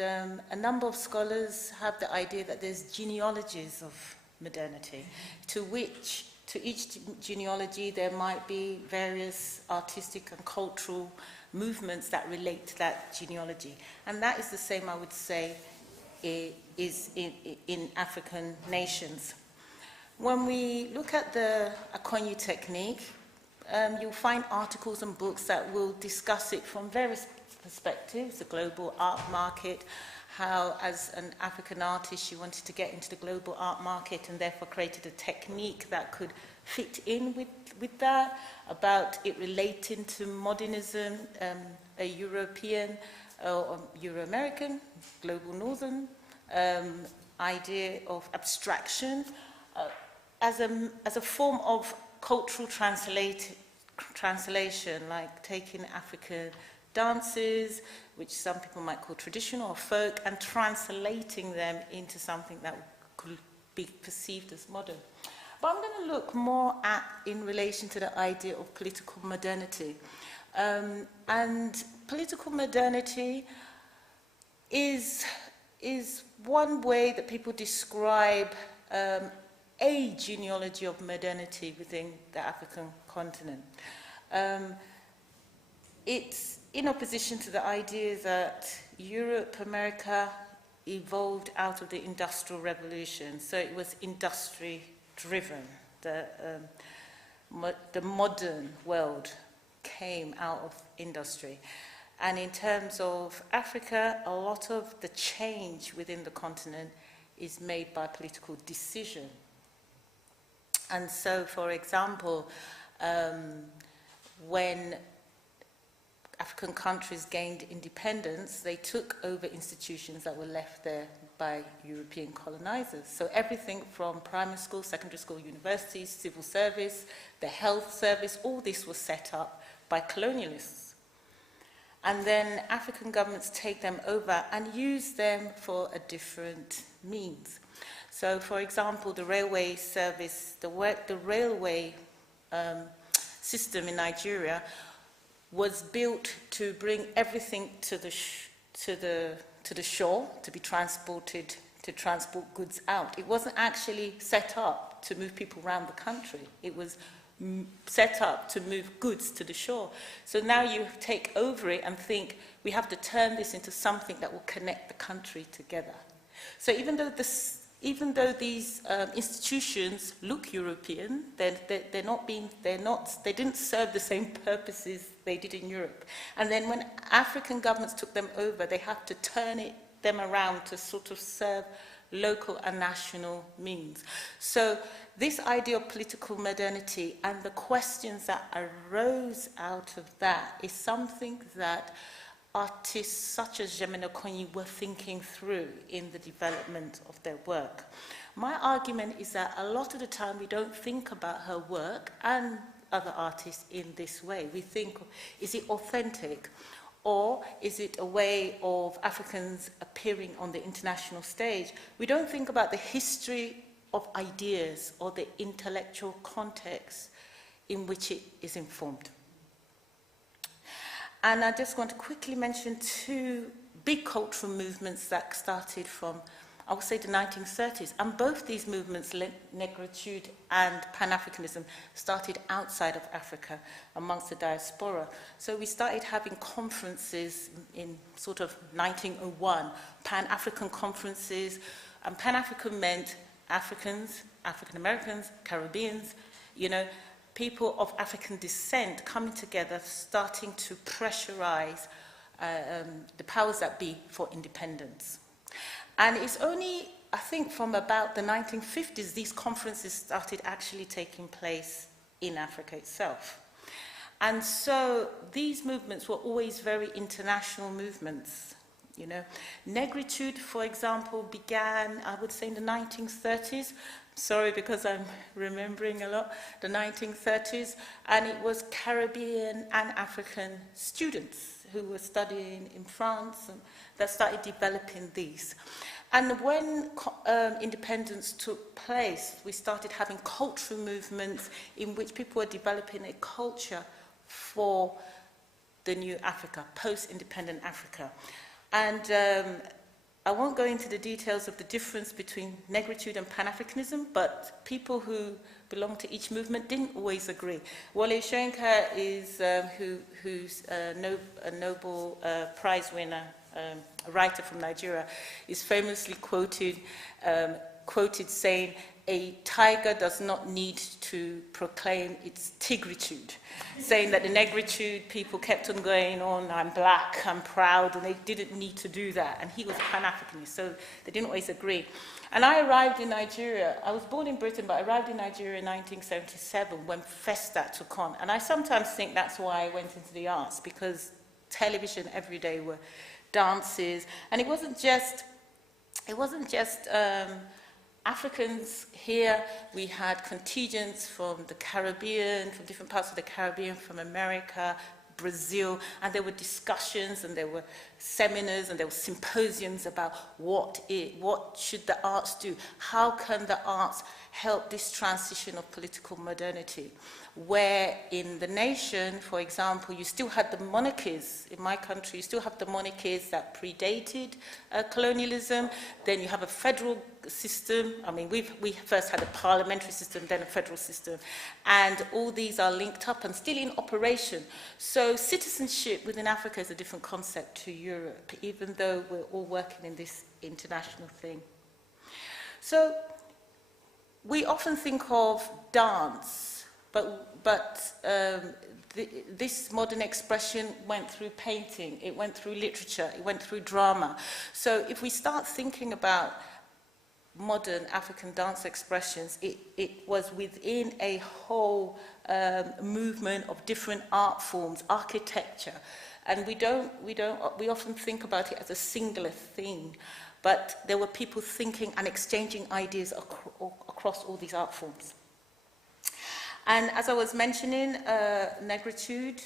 a number of scholars have the idea that there's genealogies of modernity, to each genealogy there might be various artistic and cultural movements that relate to that genealogy. And that is the same, I would say, is in African nations. When we look at the Akonyi technique, you'll find articles and books that will discuss it from various perspectives, the global art market, how as an African artist she wanted to get into the global art market and therefore created a technique that could fit in with that, about it relating to modernism, a European or Euro-American, global northern idea of abstraction as a form of cultural translation, like taking African dances, which some people might call traditional or folk, and translating them into something that could be perceived as modern. But I'm going to look more at in relation to the idea of political modernity. And political modernity is one way that people describe a genealogy of modernity within the African continent. It's in opposition to the idea that Europe, America evolved out of the Industrial Revolution. So it was industry-driven. The modern world came out of industry. And in terms of Africa, a lot of the change within the continent is made by political decision. And so, for example, when African countries gained independence, they took over institutions that were left there by European colonizers. So everything from primary school, secondary school, universities, civil service, the health service, all this was set up by colonialists. And then African governments take them over and use them for a different means. So, for example, the railway service, the railway system in Nigeria was built to bring everything to the shore, to be transported, to transport goods out. It wasn't actually set up to move people around the country. It was set up to move goods to the shore. So now you take over it and think, we have to turn this into something that will connect the country together. So even though these institutions look European, they didn't serve the same purposes they did in Europe. And then when African governments took them over, they had to turn them around to sort of serve local and national means. So this idea of political modernity and the questions that arose out of that is something that artists such as Jemina Akonyi were thinking through in the development of their work. My argument is that a lot of the time we don't think about her work and other artists in this way. We think, is it authentic? Or is it a way of Africans appearing on the international stage? We don't think about the history of ideas or the intellectual context in which it is informed. And I just want to quickly mention two big cultural movements that started from, I would say, the 1930s. And both these movements, Negritude and Pan-Africanism, started outside of Africa, amongst the diaspora. So we started having conferences in sort of 1901, Pan-African conferences. And Pan-African meant Africans, African-Americans, Caribbeans, you know, people of African descent coming together, starting to pressurize the powers that be for independence. And it's only, I think, from about the 1950s, these conferences started actually taking place in Africa itself. And so these movements were always very international movements. You know, Negritude, for example, began, I would say, in the 1930s. Sorry, because I'm remembering a lot, the 1930s, and it was Caribbean and African students who were studying in France and that started developing these. And when independence took place, we started having cultural movements in which people were developing a culture for the new Africa, post-independent Africa. And I won't go into the details of the difference between negritude and Pan-Africanism, but people who belong to each movement didn't always agree. Wole Soyinka is who's a Nobel Prize winner, a writer from Nigeria, is famously quoted saying, "A tiger does not need to proclaim its tigritude," saying that the negritude people kept on going on, "I'm black, I'm proud," and they didn't need to do that. And he was a Pan-Africanist, so they didn't always agree. And I arrived in Nigeria. I was born in Britain, but I arrived in Nigeria in 1977 when Festa took on. And I sometimes think that's why I went into the arts, because television every day were dances. And it wasn't just Africans here. We had contingents from the Caribbean, from different parts of the Caribbean, from America, Brazil, and there were discussions and there were seminars and there were symposiums about what should the arts do? How can the arts help this transition of political modernity? Where in the nation, for example, you still had the monarchies. In my country, you still have the monarchies that predated colonialism. Then you have a federal system. I mean, we first had a parliamentary system, then a federal system. And all these are linked up and still in operation. So citizenship within Africa is a different concept to Europe, even though we're all working in this international thing. So we often think of dance, but this modern expression went through painting, it went through literature, it went through drama. So if we start thinking about modern African dance expressions, it was within a whole movement of different art forms, architecture, and we often think about it as a singular thing, but there were people thinking and exchanging ideas across all these art forms. And as I was mentioning, negritude,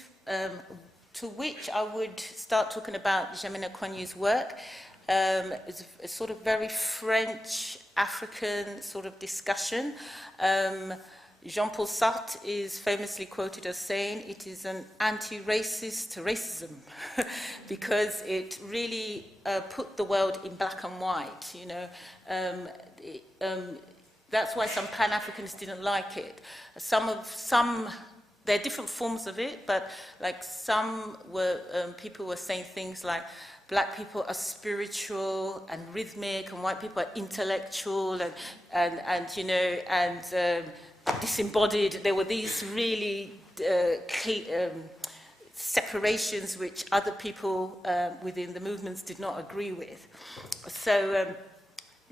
to which I would start talking about Jamina Konyu's work, is a sort of very French-African sort of discussion. Jean-Paul Sartre is famously quoted as saying it is an anti-racist racism because it really put the world in black and white, you know. That's why some Pan-Africanists didn't like it. There are different forms of it, but like some were, people were saying things like, black people are spiritual and rhythmic, and white people are intellectual and you know, and disembodied. There were these really separations which other people within the movements did not agree with. So,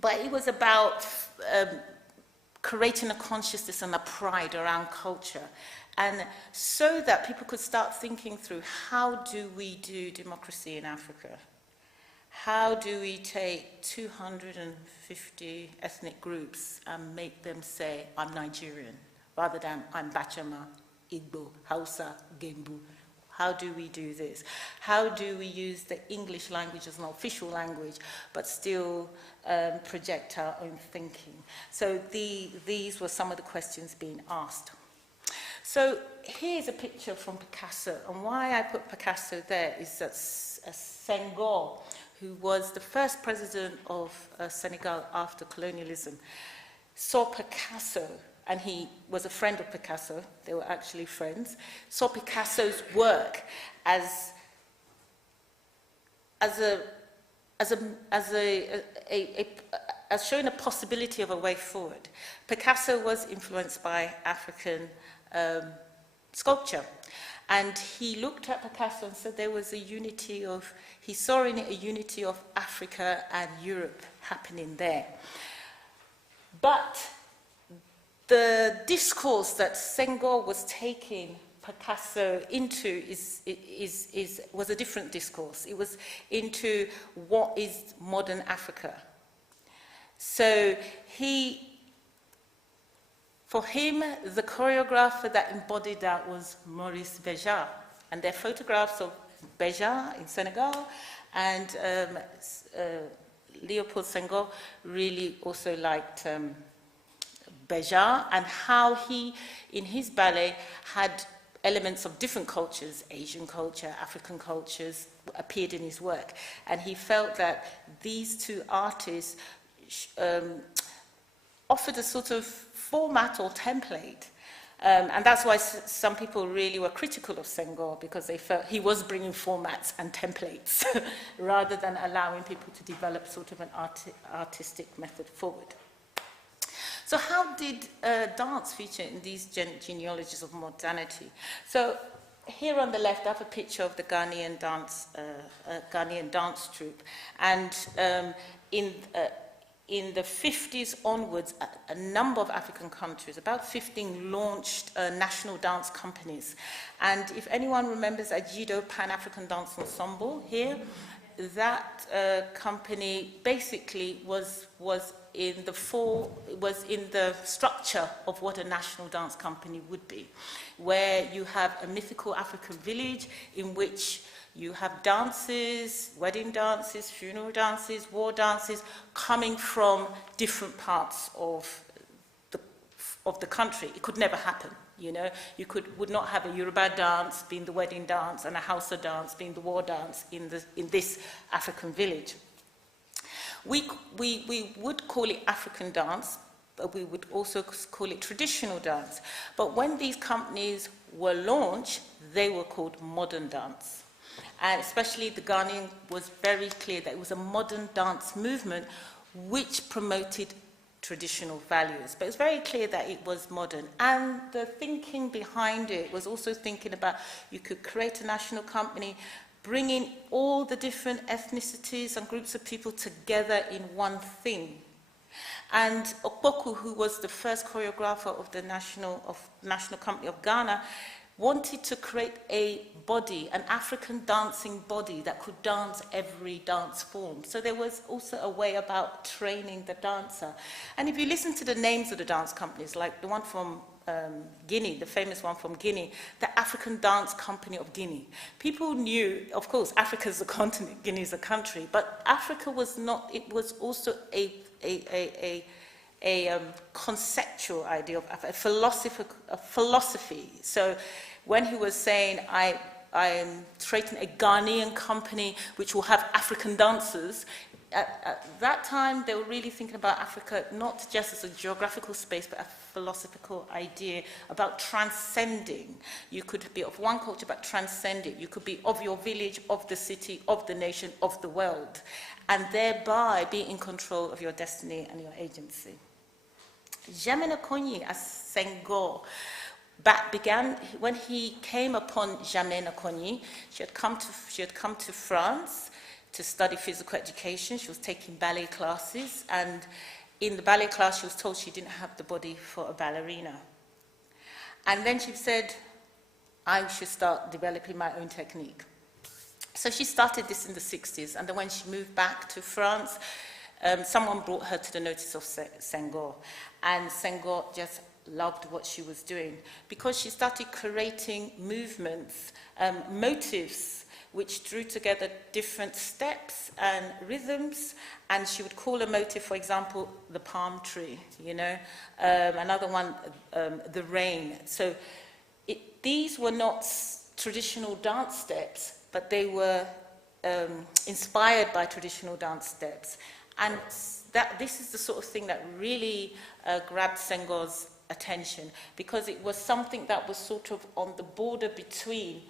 but it was about creating a consciousness and a pride around culture, and so that people could start thinking through, how do we do democracy in Africa? How do we take 250 ethnic groups and make them say, I'm Nigerian, rather than I'm Bachama, Igbo, Hausa, Gembu? How do we do this? How do we use the English language as an official language, but still project our own thinking? So these were some of the questions being asked. So here's a picture from Picasso, and why I put Picasso there is that Senghor, who was the first president of Senegal after colonialism, saw Picasso, and he was a friend of Picasso, they were actually friends, saw Picasso's work as showing a possibility of a way forward. Picasso was influenced by African sculpture, and he looked at Picasso and said there was a unity of, he saw in it a unity of Africa and Europe happening there. But the discourse that Senghor was taking Picasso into was a different discourse. It was into what is modern Africa. So for him, the choreographer that embodied that was Maurice Béjart. And there are photographs of Béjart in Senegal, and Leopold Senghor really also liked Béjart, and how he, in his ballet, had elements of different cultures, Asian culture, African cultures, appeared in his work. And he felt that these two artists offered a sort of format or template. And that's why some people really were critical of Senghor, because they felt he was bringing formats and templates rather than allowing people to develop sort of an artistic method forward. So how did dance feature in these genealogies of modernity? So here on the left, I have a picture of the Ghanaian dance troupe. And in the 50s onwards, a number of African countries, about 15, launched national dance companies. And if anyone remembers Ajido Pan-African Dance Ensemble here, that company basically was in the structure of what a national dance company would be, where you have a mythical African village in which you have dances, wedding dances, funeral dances, war dances, coming from different parts of the country. It could never happen, you know. You would not have a Yoruba dance being the wedding dance and a Hausa dance being the war dance in this African village. We would call it African dance, but we would also call it traditional dance. But when these companies were launched, they were called modern dance. And especially the Ghanaian was very clear that it was a modern dance movement which promoted traditional values. But it's very clear that it was modern. And the thinking behind it was also thinking about you could create a national company, bringing all the different ethnicities and groups of people together in one thing. And Okpoku, who was the first choreographer of the National Company of Ghana, wanted to create a body, an African dancing body that could dance every dance form. So there was also a way about training the dancer. And if you listen to the names of the dance companies, like the one from Guinea, the famous one from Guinea, the African Dance Company of Guinea. People knew, of course, Africa's a continent, Guinea is a country, but Africa was not, it was also a conceptual idea of a philosophy. So when he was saying, I'm creating a Ghanaian company which will have African dancers, at that time they were really thinking about Africa not just as a geographical space, but a philosophical idea about transcending. You could be of one culture, but transcend it. You could be of your village, of the city, of the nation, of the world, and thereby be in control of your destiny and your agency. Jamena Konyi as Senghor began when he came upon Jamena Konyi. She had come to France to study physical education. She was taking ballet classes, and in the ballet class she was told she didn't have the body for a ballerina. And then she said, I should start developing my own technique. So she started this in the 60s, and then when she moved back to France, someone brought her to the notice of Senghor, and Senghor just loved what she was doing because she started creating movements, motifs, which drew together different steps and rhythms, and she would call a motif, for example, the palm tree, you know, another one, the rain. So these were not traditional dance steps, but they were inspired by traditional dance steps. And this is the sort of thing that really grabbed Senghor's attention, because it was something that was sort of on the border between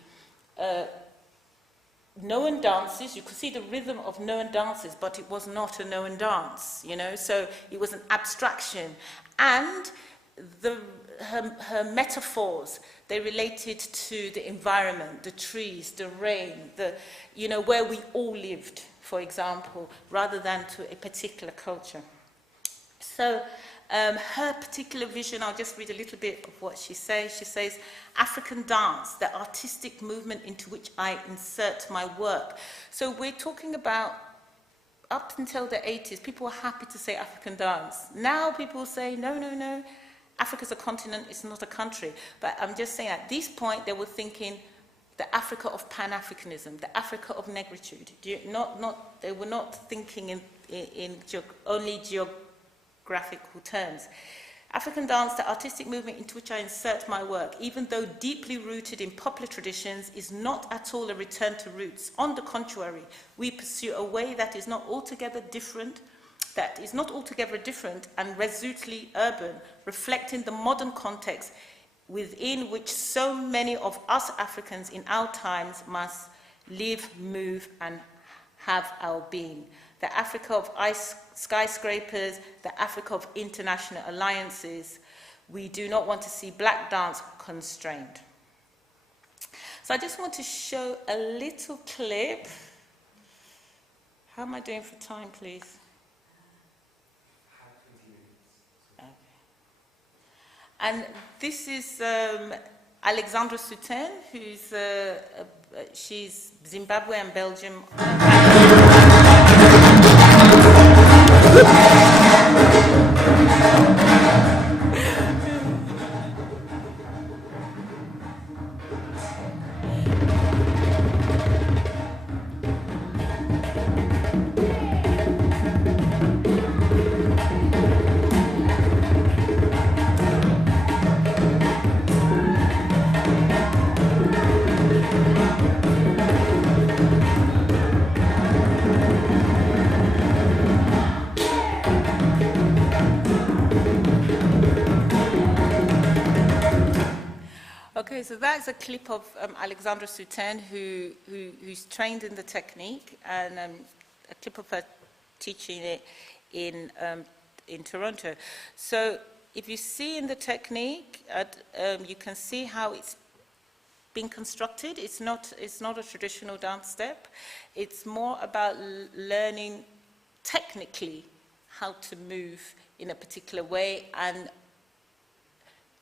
known dances. You could see the rhythm of known dances, but it was not a known dance, you know, so it was an abstraction. And her metaphors, they related to the environment, the trees, the rain, you know, where we all lived, for example, rather than to a particular culture. So her particular vision, I'll just read a little bit of what she says. She says, African dance, the artistic movement into which I insert my work. So we're talking about, up until the 80s, people were happy to say African dance. Now people say, no, no, no, Africa's a continent, it's not a country. But I'm just saying, at this point, they were thinking the Africa of Pan-Africanism, the Africa of negritude. They were not thinking in only geographical terms. African dance, the artistic movement into which I insert my work, even though deeply rooted in popular traditions, is not at all a return to roots. On the contrary, we pursue a way that is not altogether different and resolutely urban, reflecting the modern context within which so many of us Africans in our times must live, move, and have our being. The Africa of ice skyscrapers, the Africa of international alliances. We do not want to see black dance constrained. So I just want to show a little clip. How am I doing for time, please? Okay. And this is Alexandra Soutane, who's she's Zimbabwe and Belgium. Okay, so that's a clip of Alexandra Soutane, who's trained in the technique, and a clip of her teaching it in Toronto. So if you see in the technique, you can see how it's been constructed. It's not a traditional dance step. It's more about learning technically how to move in a particular way and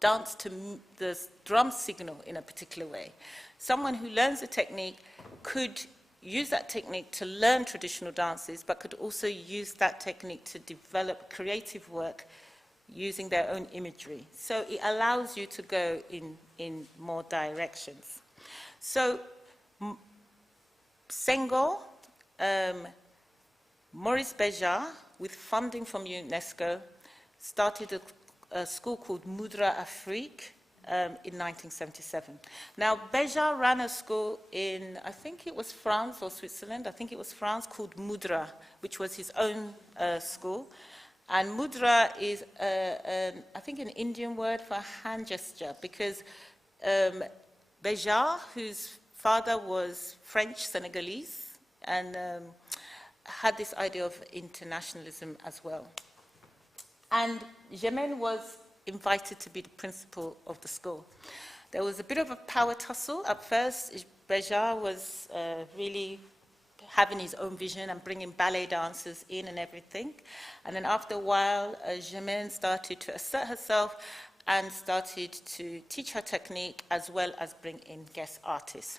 dance to the drum signal in a particular way. Someone who learns the technique could use that technique to learn traditional dances, but could also use that technique to develop creative work using their own imagery. So it allows you to go in more directions. So Senghor, Maurice Béjart, with funding from UNESCO, started a school called Mudra Afrique in 1977. Now, Béjart ran a school in, I think it was France or Switzerland, I think it was France, called Mudra, which was his own school. And Mudra is, I think, an Indian word for hand gesture, because Béjart, whose father was French-Senegalese, and had this idea of internationalism as well. And Germaine was invited to be the principal of the school. There was a bit of a power tussle. At first, Béjart was really having his own vision and bringing ballet dancers in and everything. And then after a while, Germaine started to assert herself and started to teach her technique as well as bring in guest artists.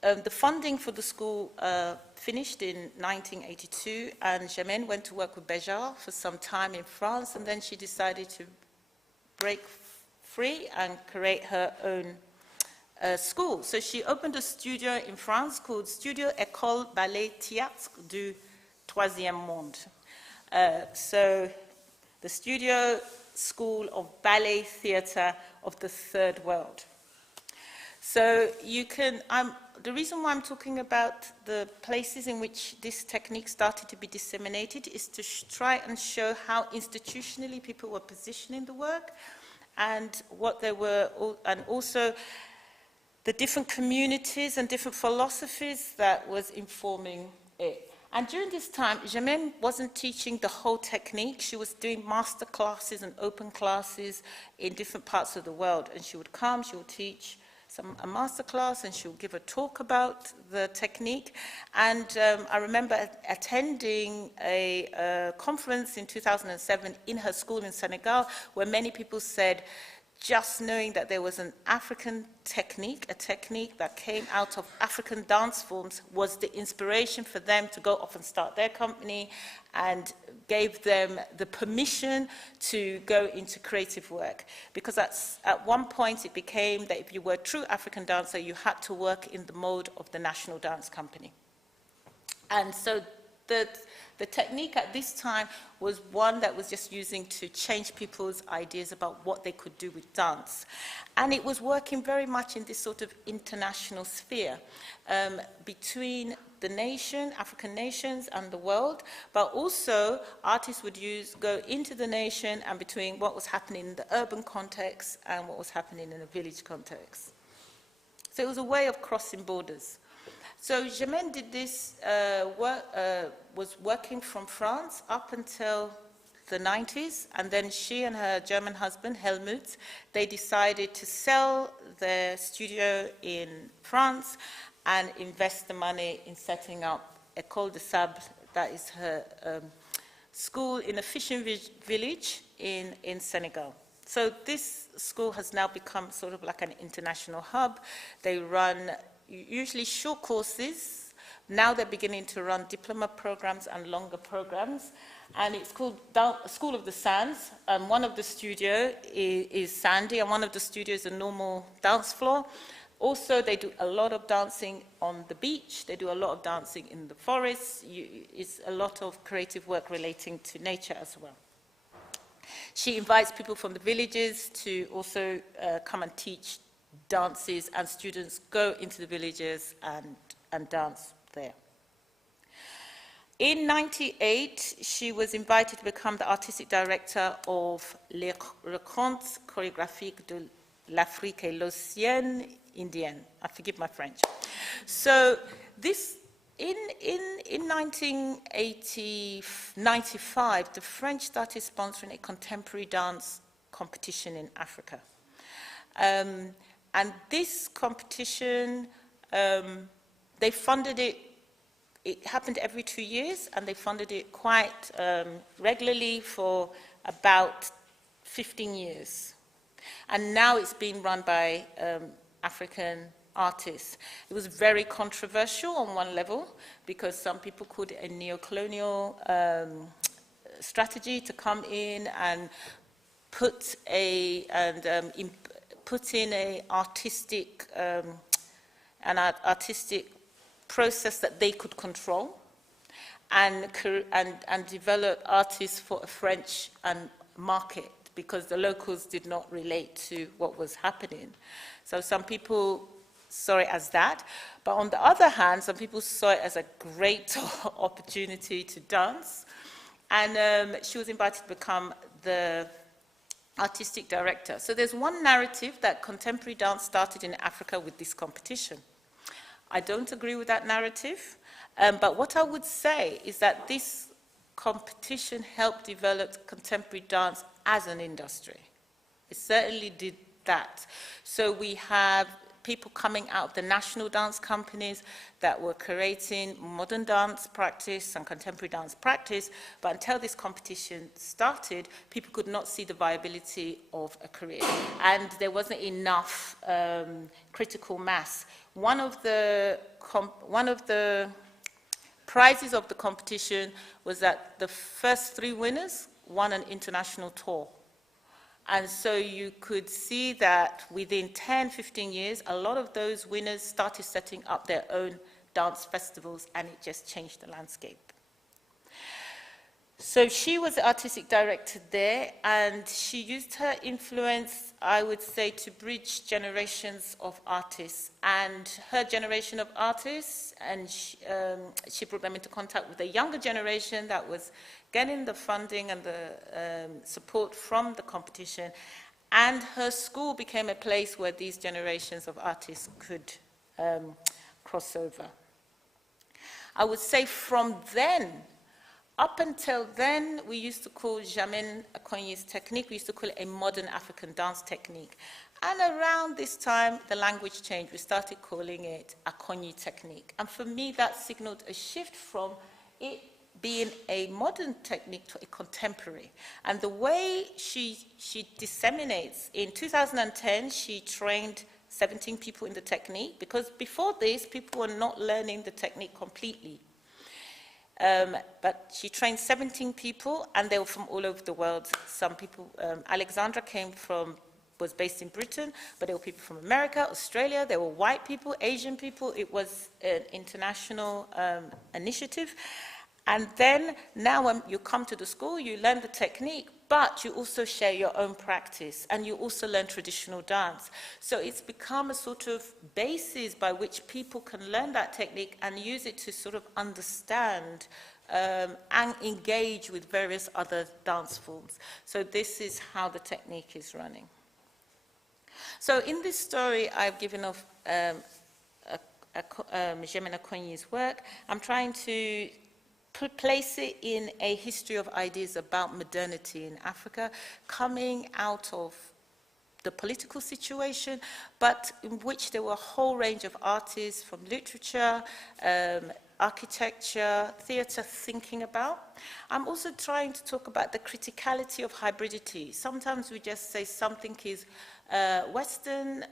The funding for the school finished in 1982, and Germaine went to work with Béjart for some time in France, and then she decided to break free and create her own school. So she opened a studio in France called Studio École Ballet Théâtre du Troisième Monde. So the studio school of ballet theatre of the Third World. So you can, the reason why I'm talking about the places in which this technique started to be disseminated is to try and show how institutionally people were positioning the work and what they were, and also the different communities and different philosophies that was informing it. And during this time, Germaine wasn't teaching the whole technique. She was doing master classes and open classes in different parts of the world. And she would come, she would teach a master class, and she would give a talk about the technique. And I remember attending a conference in 2007 in her school in Senegal, where many people said, just knowing that there was an African technique, a technique that came out of African dance forms, was the inspiration for them to go off and start their company, and gave them the permission to go into creative work. Because at one point it became that if you were a true African dancer, you had to work in the mode of the National Dance Company. And so the technique at this time was one that was just using to change people's ideas about what they could do with dance. And it was working very much in this sort of international sphere between the nation, African nations, and the world, but also artists would go into the nation and between what was happening in the urban context and what was happening in a village context. So it was a way of crossing borders. So Germaine did this was working from France up until the 90s, and then she and her German husband, Helmut, they decided to sell their studio in France and invest the money in setting up École de Sable, that is her school in a fishing village in Senegal. So this school has now become sort of like an international hub. They run usually short courses. Now they're beginning to run diploma programs and longer programs. And it's called School of the Sands. One of the studios is sandy, and one of the studios is a normal dance floor. Also, they do a lot of dancing on the beach. They do a lot of dancing in the forest. It's a lot of creative work relating to nature as well. She invites people from the villages to also come and teach dances, and students go into the villages and dance there. In 1998, she was invited to become the artistic director of Les Rencontres chorégraphiques de l'Afrique et l'Océan Indienne. I forgive my French. So this, in 1995, the French started sponsoring a contemporary dance competition in Africa. And this competition, they funded it. It happened every 2 years, and they funded it quite regularly for about 15 years. And now it's being run by African artists. It was very controversial on one level, because some people called it a neo-colonial strategy to come in and put in an artistic process that they could control, and develop artists for a French market, because the locals did not relate to what was happening. So some people saw it as that, but on the other hand, some people saw it as a great opportunity to dance, and she was invited to become the artistic director. So there's one narrative that contemporary dance started in Africa with this competition. I don't agree with that narrative, but what I would say is that this competition helped develop contemporary dance as an industry. It certainly did that. So we have people coming out of the national dance companies that were creating modern dance practice and contemporary dance practice, but until this competition started, people could not see the viability of a career, and there wasn't enough critical mass. One of the prizes of the competition was that the first 3 winners won an international tour. And so you could see that within 10, 15 years, a lot of those winners started setting up their own dance festivals, and it just changed the landscape. So she was the artistic director there, and she used her influence, I would say, to bridge generations of artists. And her generation of artists, and she brought them into contact with the younger generation that was getting the funding and the support from the competition. And her school became a place where these generations of artists could cross over. I would say from then, up until then, we used to call Germaine Akonyi's technique, we used to call it a modern African dance technique. And around this time, the language changed. We started calling it Akonyi technique. And for me, that signaled a shift from it being a modern technique to a contemporary. And the way she disseminates, in 2010, she trained 17 people in the technique, because before this, people were not learning the technique completely. But she trained 17 people, and they were from all over the world. Some people, Alexandra was based in Britain, but there were people from America, Australia, there were white people, Asian people. It was an international initiative. And then now when you come to the school, you learn the technique, but you also share your own practice, and you also learn traditional dance. So it's become a sort of basis by which people can learn that technique and use it to sort of understand and engage with various other dance forms. So this is how the technique is running. So in this story, I've given off Jemina Konyi's work. I'm trying to place it in a history of ideas about modernity in Africa, coming out of the political situation, but in which there were a whole range of artists from literature, architecture, theatre thinking about. I'm also trying to talk about the criticality of hybridity. Sometimes we just say something is Western,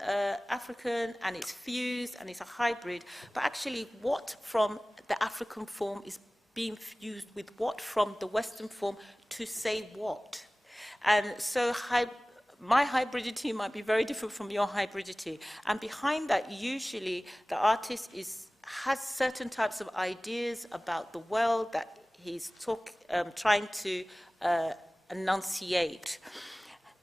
African, and it's fused, and it's a hybrid, but actually what from the African form is being fused with what from the Western form to say what. And so my hybridity might be very different from your hybridity. And behind that, usually, the artist has certain types of ideas about the world that he's trying to enunciate.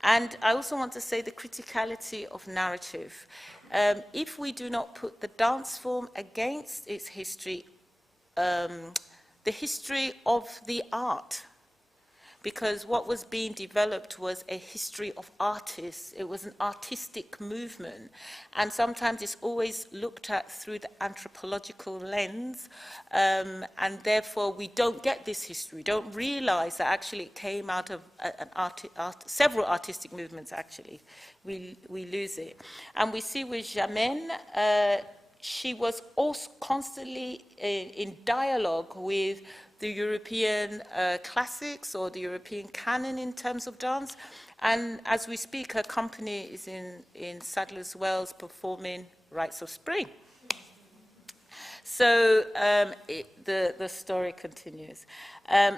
And I also want to say the criticality of narrative. If we do not put the dance form against its history, the history of the art, because what was being developed was a history of artists. It was an artistic movement, and sometimes it's always looked at through the anthropological lens, and therefore we don't get this history. We don't realize that actually it came out of several artistic movements, actually. We lose it. And we see with Jamène, she was also constantly in dialogue with the European classics or the European canon in terms of dance. And as we speak, her company is in Sadler's Wells performing Rites of Spring. So the story continues.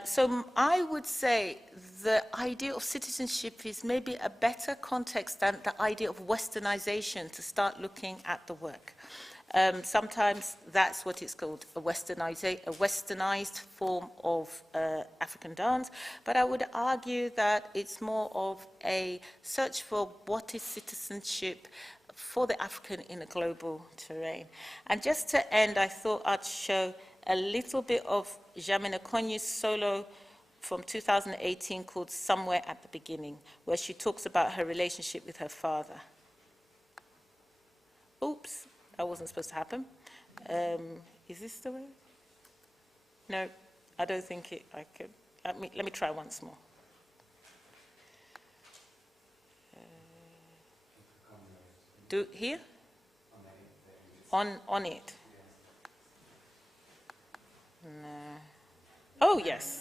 So I would say the idea of citizenship is maybe a better context than the idea of westernization to start looking at the work. Sometimes that's what it's called, a westernized form of African dance, but I would argue that it's more of a search for what is citizenship for the African in a global terrain. And just to end, I thought I'd show a little bit of Jamina Konyi's solo from 2018 called Somewhere at the Beginning, where she talks about her relationship with her father. Oops. That wasn't supposed to happen. Is this the way? No, I don't think I could. Let me try once more. Do here? On it. No. Oh, yes.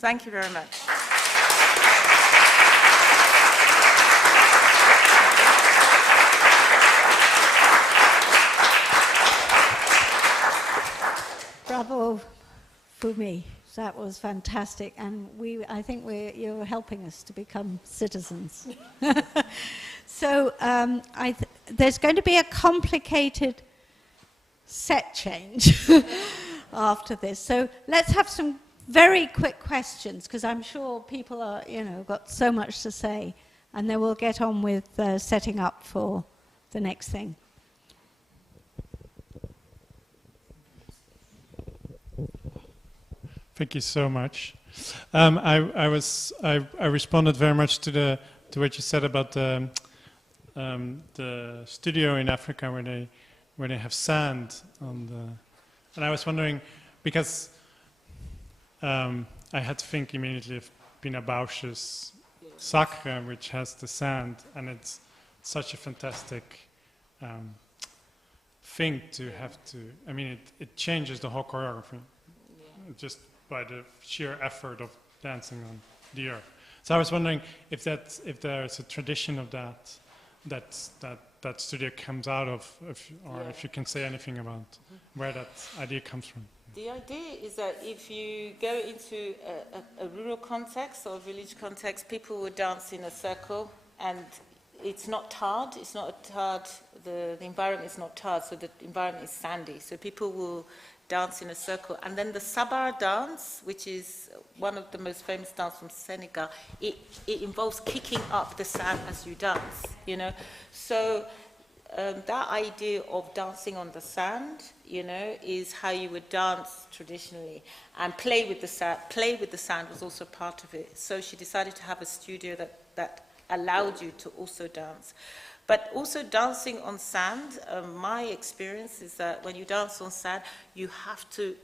Thank you very much. Bravo for me. That was fantastic, and I think you're helping us to become citizens. So there's going to be a complicated set change after this. So let's have some very quick questions, because I'm sure people are, got so much to say, and then we'll get on with setting up for the next thing. Thank you so much. I responded very much to what you said about the studio in Africa where they have sand on the, and I was wondering, because I had to think immediately of Pina Bausch's Sacre, which has the sand, and it's such a fantastic thing to have to. I mean, it changes the whole choreography. Just by the sheer effort of dancing on the earth. So I was wondering if there's a tradition of that studio comes out of, if you can say anything about where that idea comes from. The idea is that if you go into a rural context or a village context, people will dance in a circle, and it's not tarred. It's not tarred. The environment is not tarred, so the environment is sandy. So people will dance in a circle. And then the Sabar dance, which is one of the most famous dances from Senegal, it involves kicking up the sand as you dance, So that idea of dancing on the sand, is how you would dance traditionally. And play with the sand was also part of it. So she decided to have a studio that allowed you to also dance. But also dancing on sand, my experience is that when you dance on sand, you have to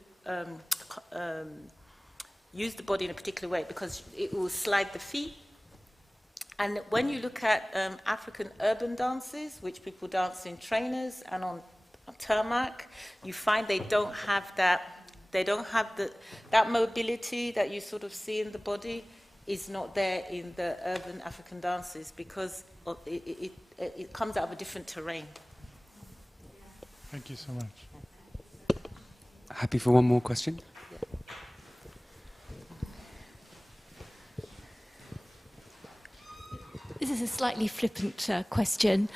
use the body in a particular way, because it will slide the feet. And when you look at African urban dances, which people dance in trainers and on tarmac, you find they don't have that mobility that you sort of see in the body is not there in the urban African dances, because it comes out of a different terrain. Thank you so much. Happy for one more question? This is a slightly flippant question.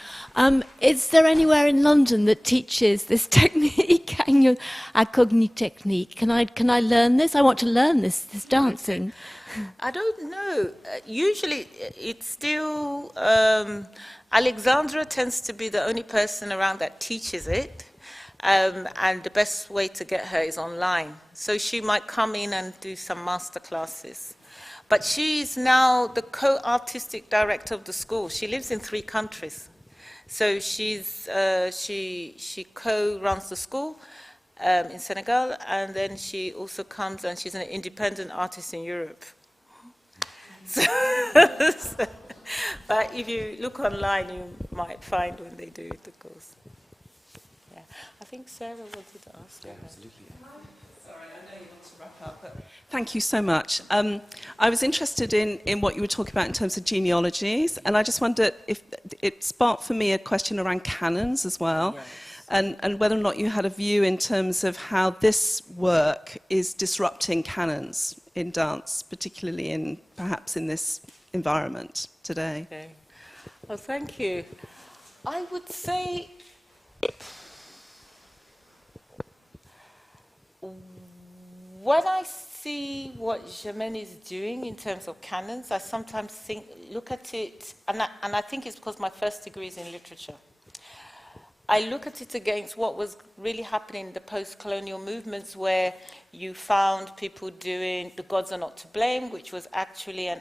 Is there anywhere in London that teaches this technique, a cognitive technique? Can I learn this? I want to learn this dancing. I don't know. Usually it's still, Alexandra tends to be the only person around that teaches it, and the best way to get her is online. So she might come in and do some master classes. But she's now the co-artistic director of the school. She lives in 3 countries. So she co-runs the school in Senegal, and then she also comes and she's an independent artist in Europe. But if you look online, you might find when they do the course. Yeah, I think Sarah wanted to ask. Yeah, absolutely. Sorry, I know you want to wrap up, but thank you so much. I was interested in what you were talking about in terms of genealogies, and I just wondered if it sparked for me a question around canons as well. Yes. And whether or not you had a view in terms of how this work is disrupting canons in dance, particularly perhaps in this environment today. Okay. Well, thank you. I would say when I see what Germaine is doing in terms of canons, I sometimes look at it, and I think it's because my first degree is in literature. I look at it against what was really happening in the post-colonial movements, where you found people doing The Gods Are Not to Blame, which was actually a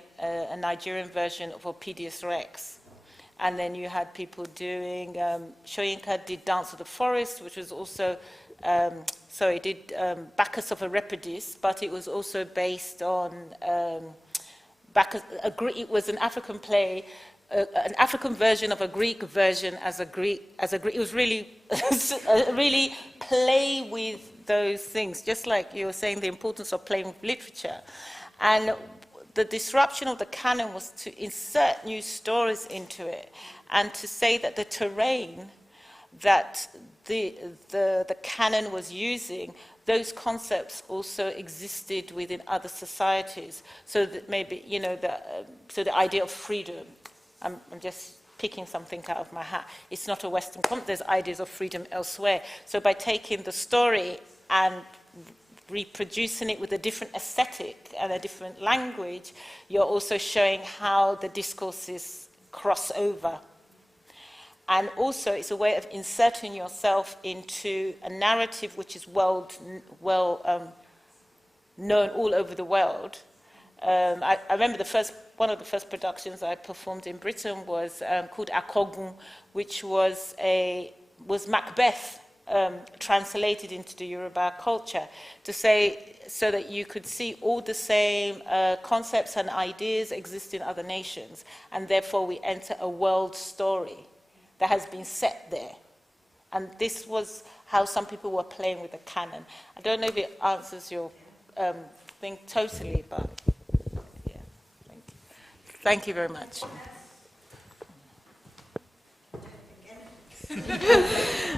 Nigerian version of Opidius Rex. And then you had people doing, Soyinka did Dance of the Forest, which was also, did Bacchus of Euripides, but it was also based on, it was an African play, an African version of a Greek version as a Greek. It was really, really play with those things, just like you were saying, the importance of playing with literature. And the disruption of the canon was to insert new stories into it, and to say that the terrain that the canon was using, those concepts also existed within other societies. So that maybe, you know, so the idea of freedom, I'm just picking something out of my hat. It's not a Western concept. There's ideas of freedom elsewhere. So by taking the story and reproducing it with a different aesthetic and a different language, you're also showing how the discourses cross over. And also, it's a way of inserting yourself into a narrative which is well known all over the world. I remember one of the first productions I performed in Britain was called Akogun, which was Macbeth translated into the Yoruba culture, to say, so that you could see all the same concepts and ideas exist in other nations, and therefore we enter a world story that has been set there. And this was how some people were playing with the canon. I don't know if it answers your thing totally, but yeah, thank you. Thank you very much.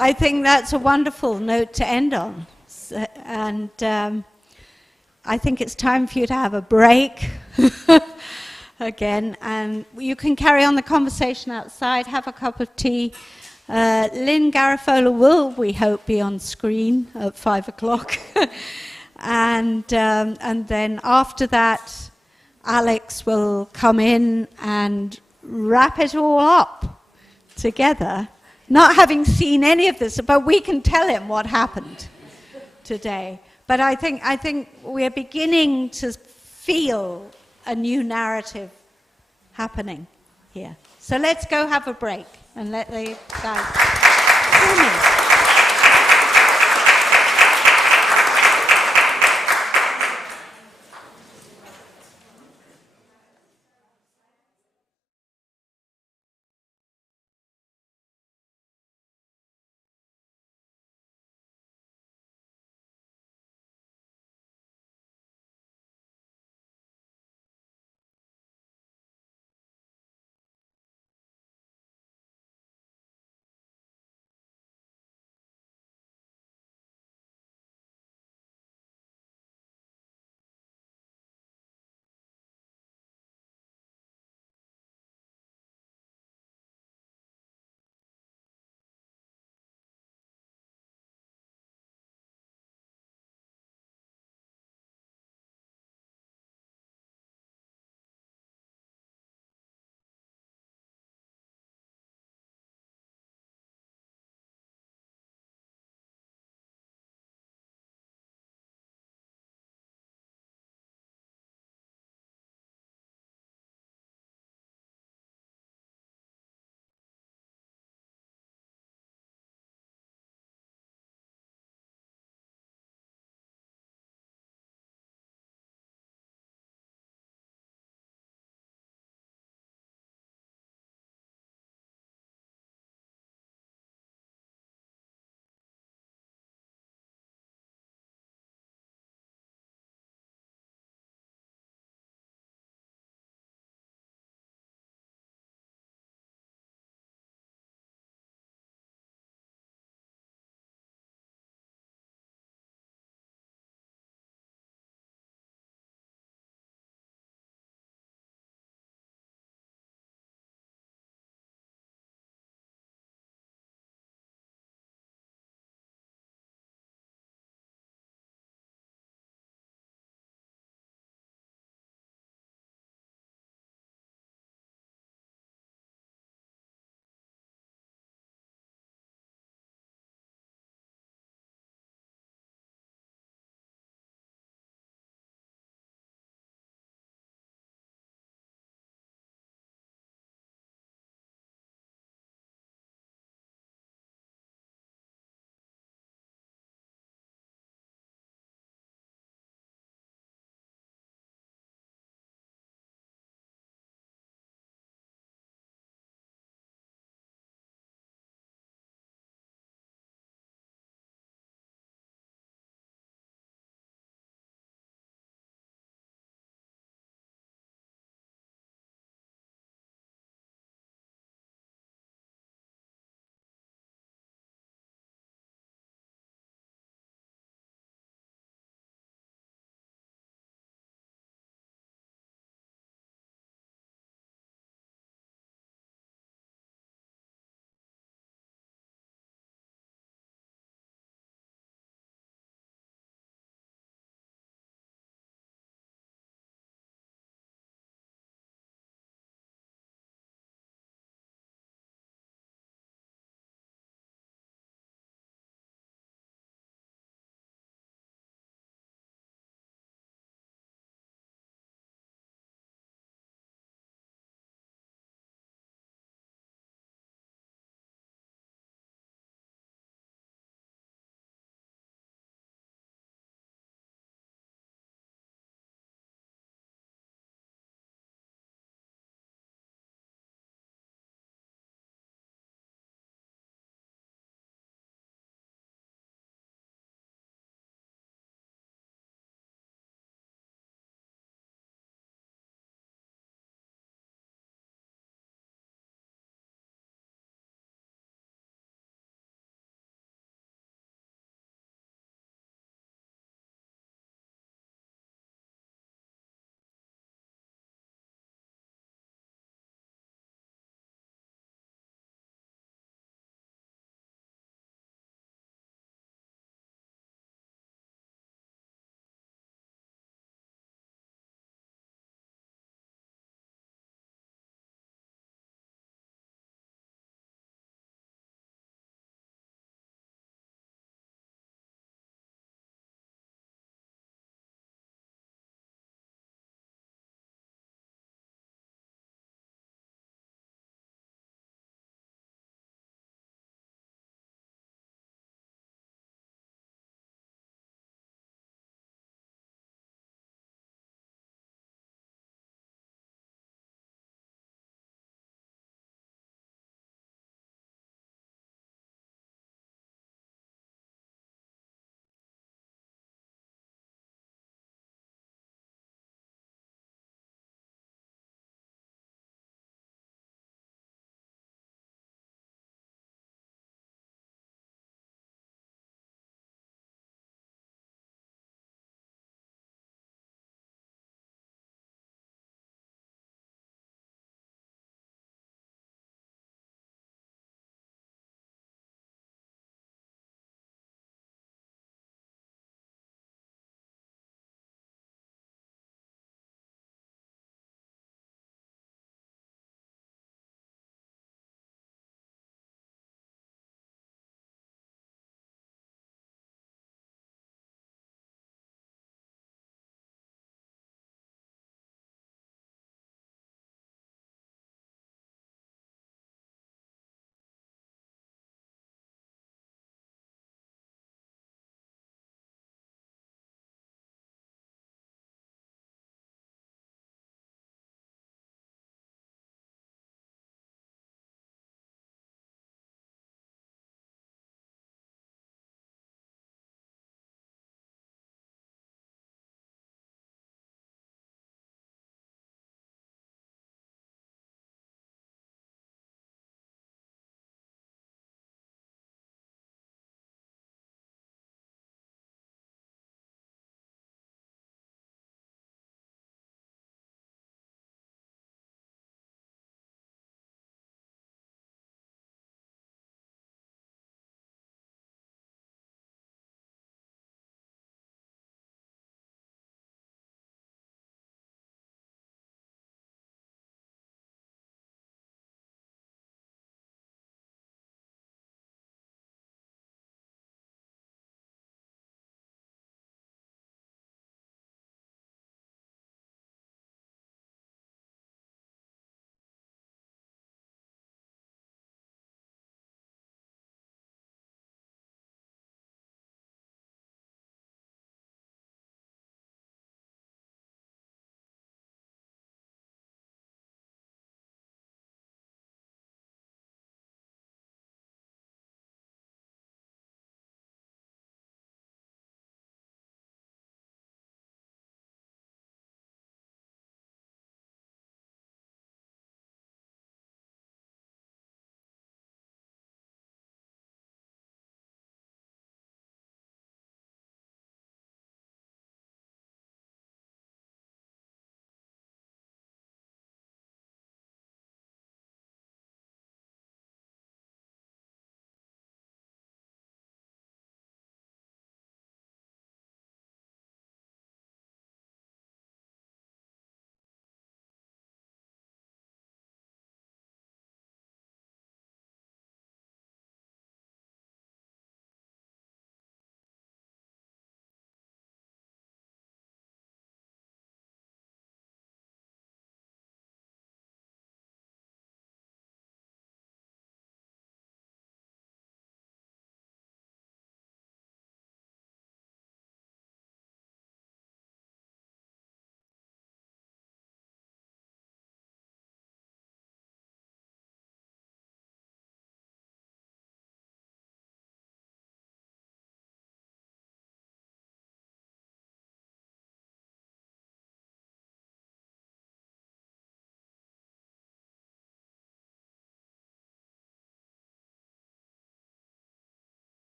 I think that's a wonderful note to end on. And I think it's time for you to have a break again. And you can carry on the conversation outside, have a cup of tea. Lynn Garafola will, we hope, be on screen at 5 o'clock. And then after that, Alex will come in and wrap it all up together. Not having seen any of this, but we can tell him what happened today. But I think we're beginning to feel a new narrative happening here. So let's go have a break and let the guys.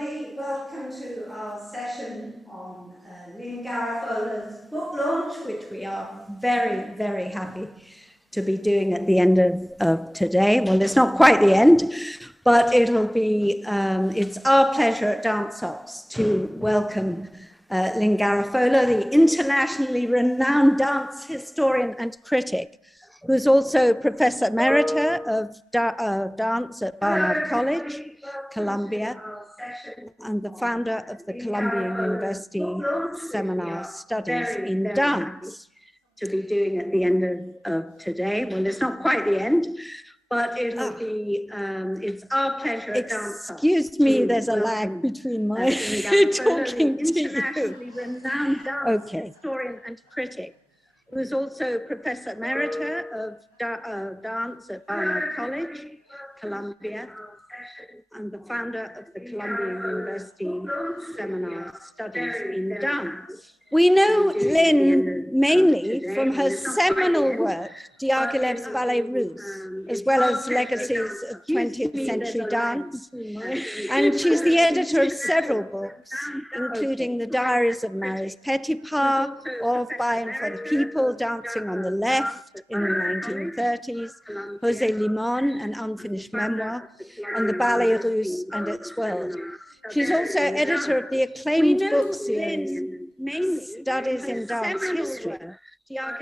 everybody. Welcome to our session on Lynn Garafola's book launch, which we are very, very happy to be doing at the end of today. Well, it's not quite the end, but it'll be, it's our pleasure at DANSOX to welcome Lynn Garafola, the internationally renowned dance historian and critic, who's also Professor Emerita of Dance at Barnard College, Columbia, and the founder of the Columbia University Seminar Studies in Dance. To be doing at the end of today. Well, it's not quite the end, but it'll be, it's our pleasure at DANSOX. Excuse me, there's a lag between my talking to you. Renowned dance historian and critic, who's also Professor Emerita of Dance at Barnard College, Columbia, and the founder of the Columbia University Seminar Studies in Dance. We know Lynn mainly from her seminal work, Diaghilev's Ballet Russe, as well as legacies of 20th century dance. And she's the editor of several books, including The Diaries of Marius Petipa, Of, By and for the People, Dancing on the Left in the 1930s, José Limon, an unfinished memoir, and the Ballet Russe and its World. She's also editor of the acclaimed book series, Studies in Dance History,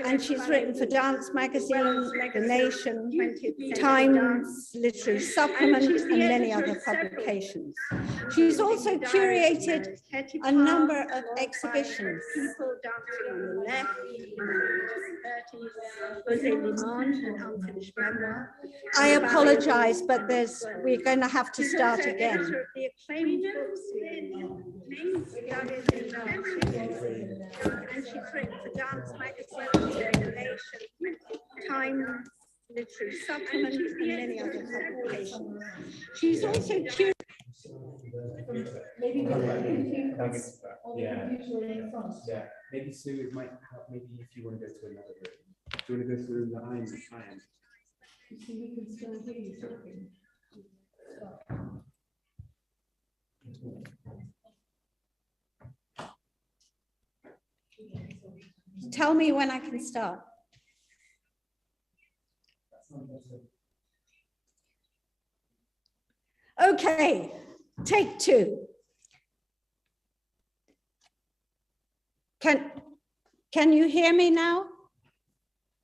and she's written for Dance Magazine, The Nation, Times Literary Supplement, and many other publications. She's also curated a number of exhibitions. People Dancing on the Left in the 1930s, José Limon, an unfinished memoir. I apologize, but we're going to have to start again. And she's written for Dance Magazine, The Nation, Times Literary Supplement, and many other publications. She's also curated. Maybe yeah. Maybe Sue, it might help. Maybe if you want to go to another room. Do you want to go to the room that I'm in? You see, we can still hear you talking. Tell me when I can start. Okay, take two. Can you hear me now?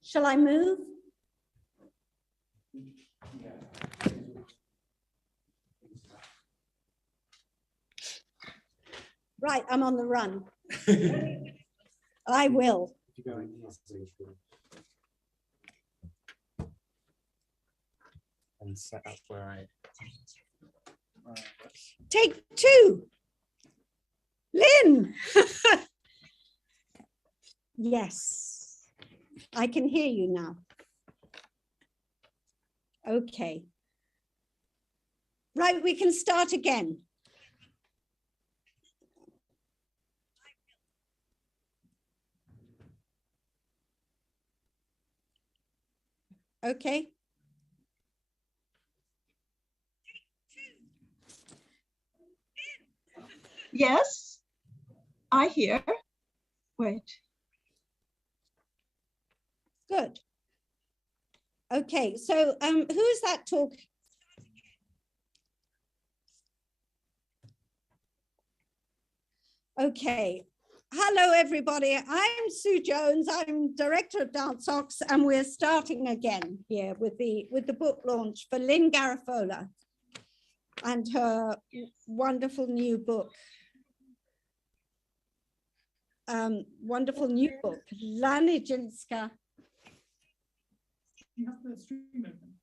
Shall I move? Right, I'm on the run. I will. And set up where I. Take two. Lynn. Yes, I can hear you now. Okay. Right, we can start again. Okay. Yes, I hear. Wait. Good. Okay, so who's that talking? Okay. Hello, everybody. I'm Sue Jones. I'm director of DANSOX, and we're starting again here with the book launch for Lynn Garafola and her wonderful new book. Lanijinska. You have the stream open.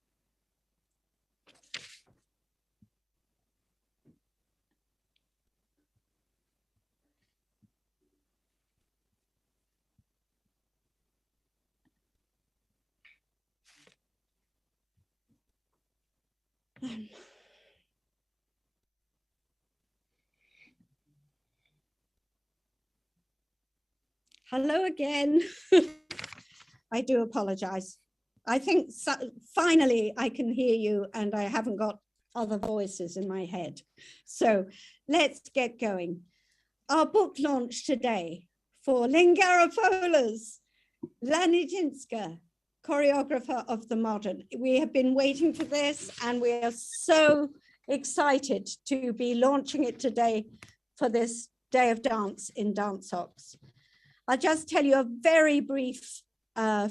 Hello again. I do apologize. I think finally I can hear you and I haven't got other voices in my head. So let's get going. Our book launch today for Lynn Garafola's La Nijinská, Choreographer of the Modern. We have been waiting for this, and we are so excited to be launching it today for this Day of Dance in DANSOX. I'll just tell you a very brief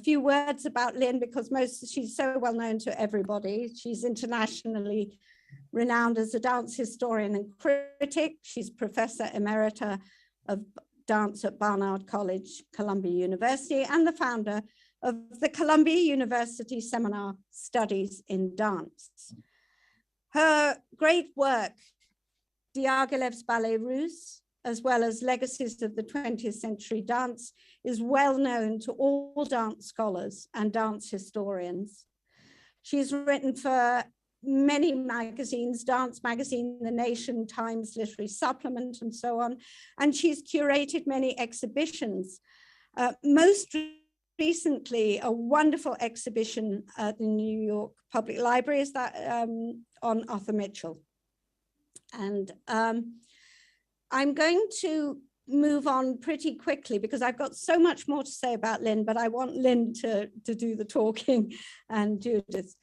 few words about Lynn, because she's so well known to everybody. She's internationally renowned as a dance historian and critic. She's Professor Emerita of Dance at Barnard College, Columbia University, and the founder of the Columbia University Seminar Studies in Dance. Her great work, Diaghilev's Ballet Russe, as well as Legacies of the 20th Century Dance, is well known to all dance scholars and dance historians. She's written for many magazines, Dance Magazine, The Nation, Times Literary Supplement, and so on. And she's curated many exhibitions. Most recently, a wonderful exhibition at the New York Public Library is that on Arthur Mitchell. And I'm going to move on pretty quickly because I've got so much more to say about Lynn, but I want Lynn to do the talking and Judith.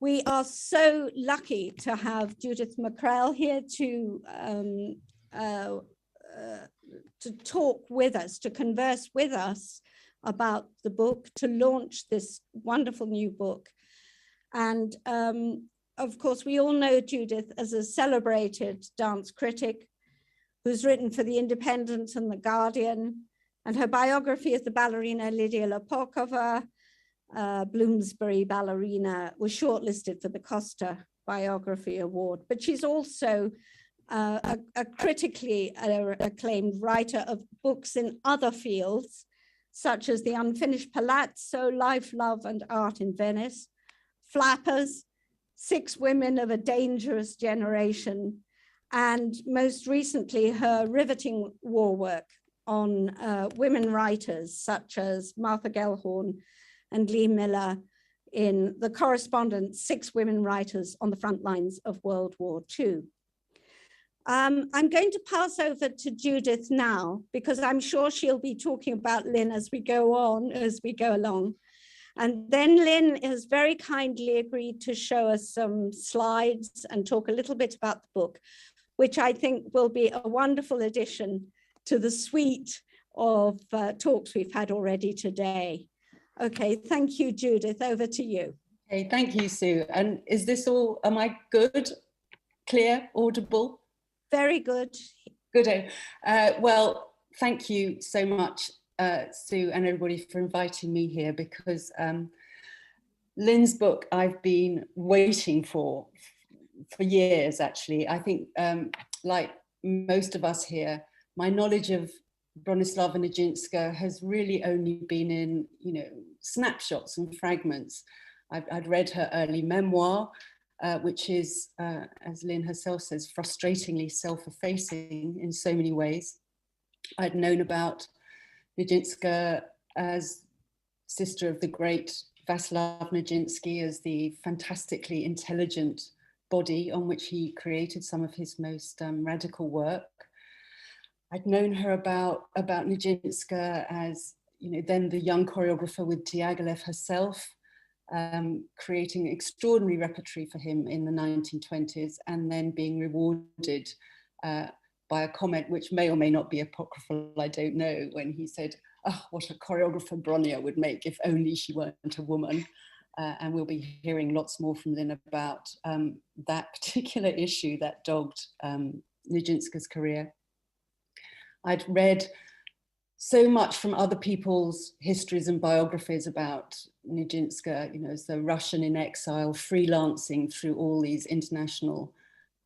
We are so lucky to have Judith Mackrell here to talk with us, to converse with us about the book, to launch this wonderful new book. And of course, we all know Judith as a celebrated dance critic who's written for The Independent and The Guardian, and her biography of the ballerina Lydia Lepokova, Bloomsbury ballerina, was shortlisted for the Costa Biography Award. But she's also a critically acclaimed writer of books in other fields, such as The Unfinished Palazzo, Life, Love, and Art in Venice, Flappers, 6 Women of a Dangerous Generation, and most recently, her riveting war work on women writers, such as Martha Gellhorn and Lee Miller in The Correspondence, 6 Women Writers on the Front Lines of World War II. I'm going to pass over to Judith now, because I'm sure she'll be talking about Lynn as we go along. And then Lynn has very kindly agreed to show us some slides and talk a little bit about the book, which I think will be a wonderful addition to the suite of talks we've had already today. Okay, thank you, Judith, over to you. Okay, thank you, Sue. And is this all, am I good, clear, audible? Very good. Good. Well, thank you so much, Sue, and everybody for inviting me here, because Lynn's book I've been waiting for years, actually. I think, like most of us here, my knowledge of Bronislawa Nijinská has really only been in, snapshots and fragments. I'd read her early memoir, which is, as Lynn herself says, frustratingly self-effacing in so many ways. I'd known about Nijinská as sister of the great Václav Nijinsky, as the fantastically intelligent body on which he created some of his most radical work. I'd known her about Nijinská as, then the young choreographer with Diaghilev herself, creating extraordinary repertory for him in the 1920s, and then being rewarded by a comment which may or may not be apocryphal, I don't know, when he said, "Oh, what a choreographer Bronia would make if only she weren't a woman." And we'll be hearing lots more from Lynn about that particular issue that dogged Nijinská's career. I'd read so much from other people's histories and biographies about Nijinská, as the Russian in exile, freelancing through all these international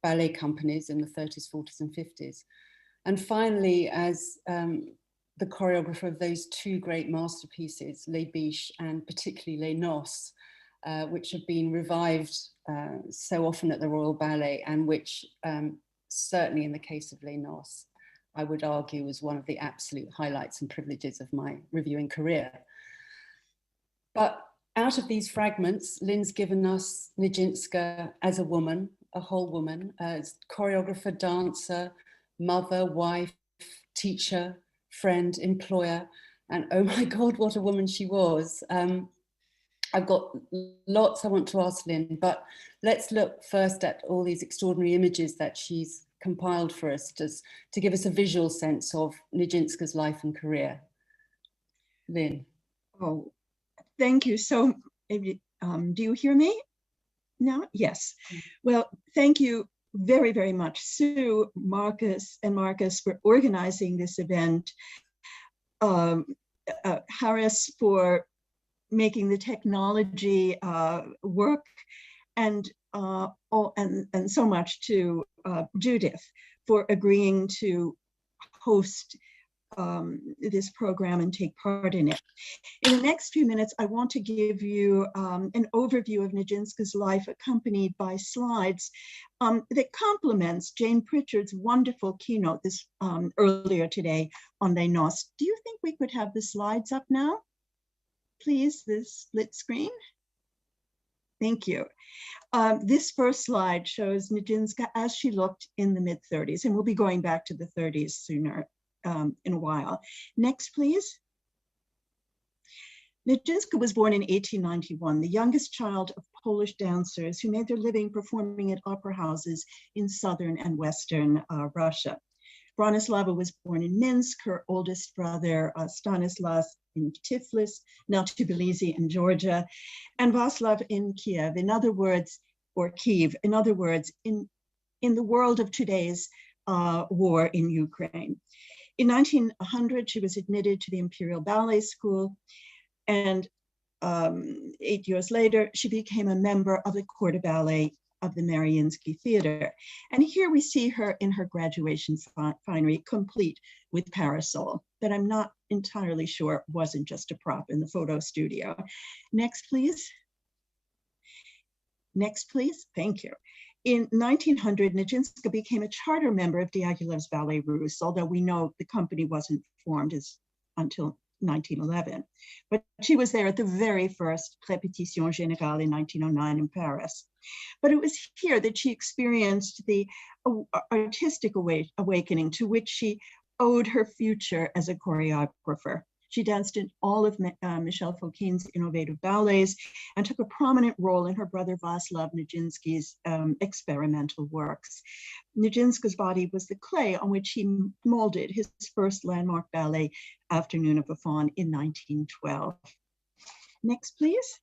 ballet companies in the 30s, 40s, and 50s. And finally, as the choreographer of those 2 great masterpieces, Les Biches and particularly Les Noces, which have been revived so often at the Royal Ballet, and which certainly in the case of Les Noces, I would argue was one of the absolute highlights and privileges of my reviewing career. But out of these fragments, Lynn's given us Nijinská as a woman, a whole woman, choreographer, dancer, mother, wife, teacher, friend, employer, and oh my God, what a woman she was. I've got lots I want to ask Lynn, but let's look first at all these extraordinary images that she's compiled for us to give us a visual sense of Nijinsky's life and career. Lynn. Oh, thank you. So, do you hear me now? Yes. Well, thank you very, very much, Sue, Marcus, for organizing this event. Harris for making the technology work, and so much to Judith for agreeing to host this program and take part in it. In the next few minutes, I want to give you an overview of Nijinsky's life, accompanied by slides that complements Jane Pritchard's wonderful keynote this earlier today on Les Noces. Do you think we could have the slides up now? Please, this split screen. Thank you. This first slide shows Nijinsky as she looked in the mid-30s, and we'll be going back to the 30s sooner in a while. Next, please. Nijinsky was born in 1891, the youngest child of Polish dancers who made their living performing at opera houses in southern and western Russia. Bronislava was born in Minsk, her oldest brother Stanislas in Tiflis, now Tbilisi in Georgia, and Vaslav in Kiev, in other words, or Kyiv, in other words, in the world of today's war in Ukraine. In 1900, she was admitted to the Imperial Ballet School, and 8 years later, she became a member of the Corps de Ballet of the Mariinsky Theater. And here we see her in her graduation finery, complete with parasol, that I'm not entirely sure wasn't just a prop in the photo studio. Next, please. Next, please. Thank you. In 1900, Nijinsky became a charter member of Diaghilev's Ballet Russe, although we know the company wasn't formed until 1911. But she was there at the very first Répétition Générale in 1909 in Paris. But it was here that she experienced the artistic awakening to which she owed her future as a choreographer. She danced in all of Michel Fokин's innovative ballets and took a prominent role in her brother Vaslav Nijinsky's experimental works. Nijinsky's body was the clay on which he molded his first landmark ballet, Afternoon of a Faun, in 1912. Next, please.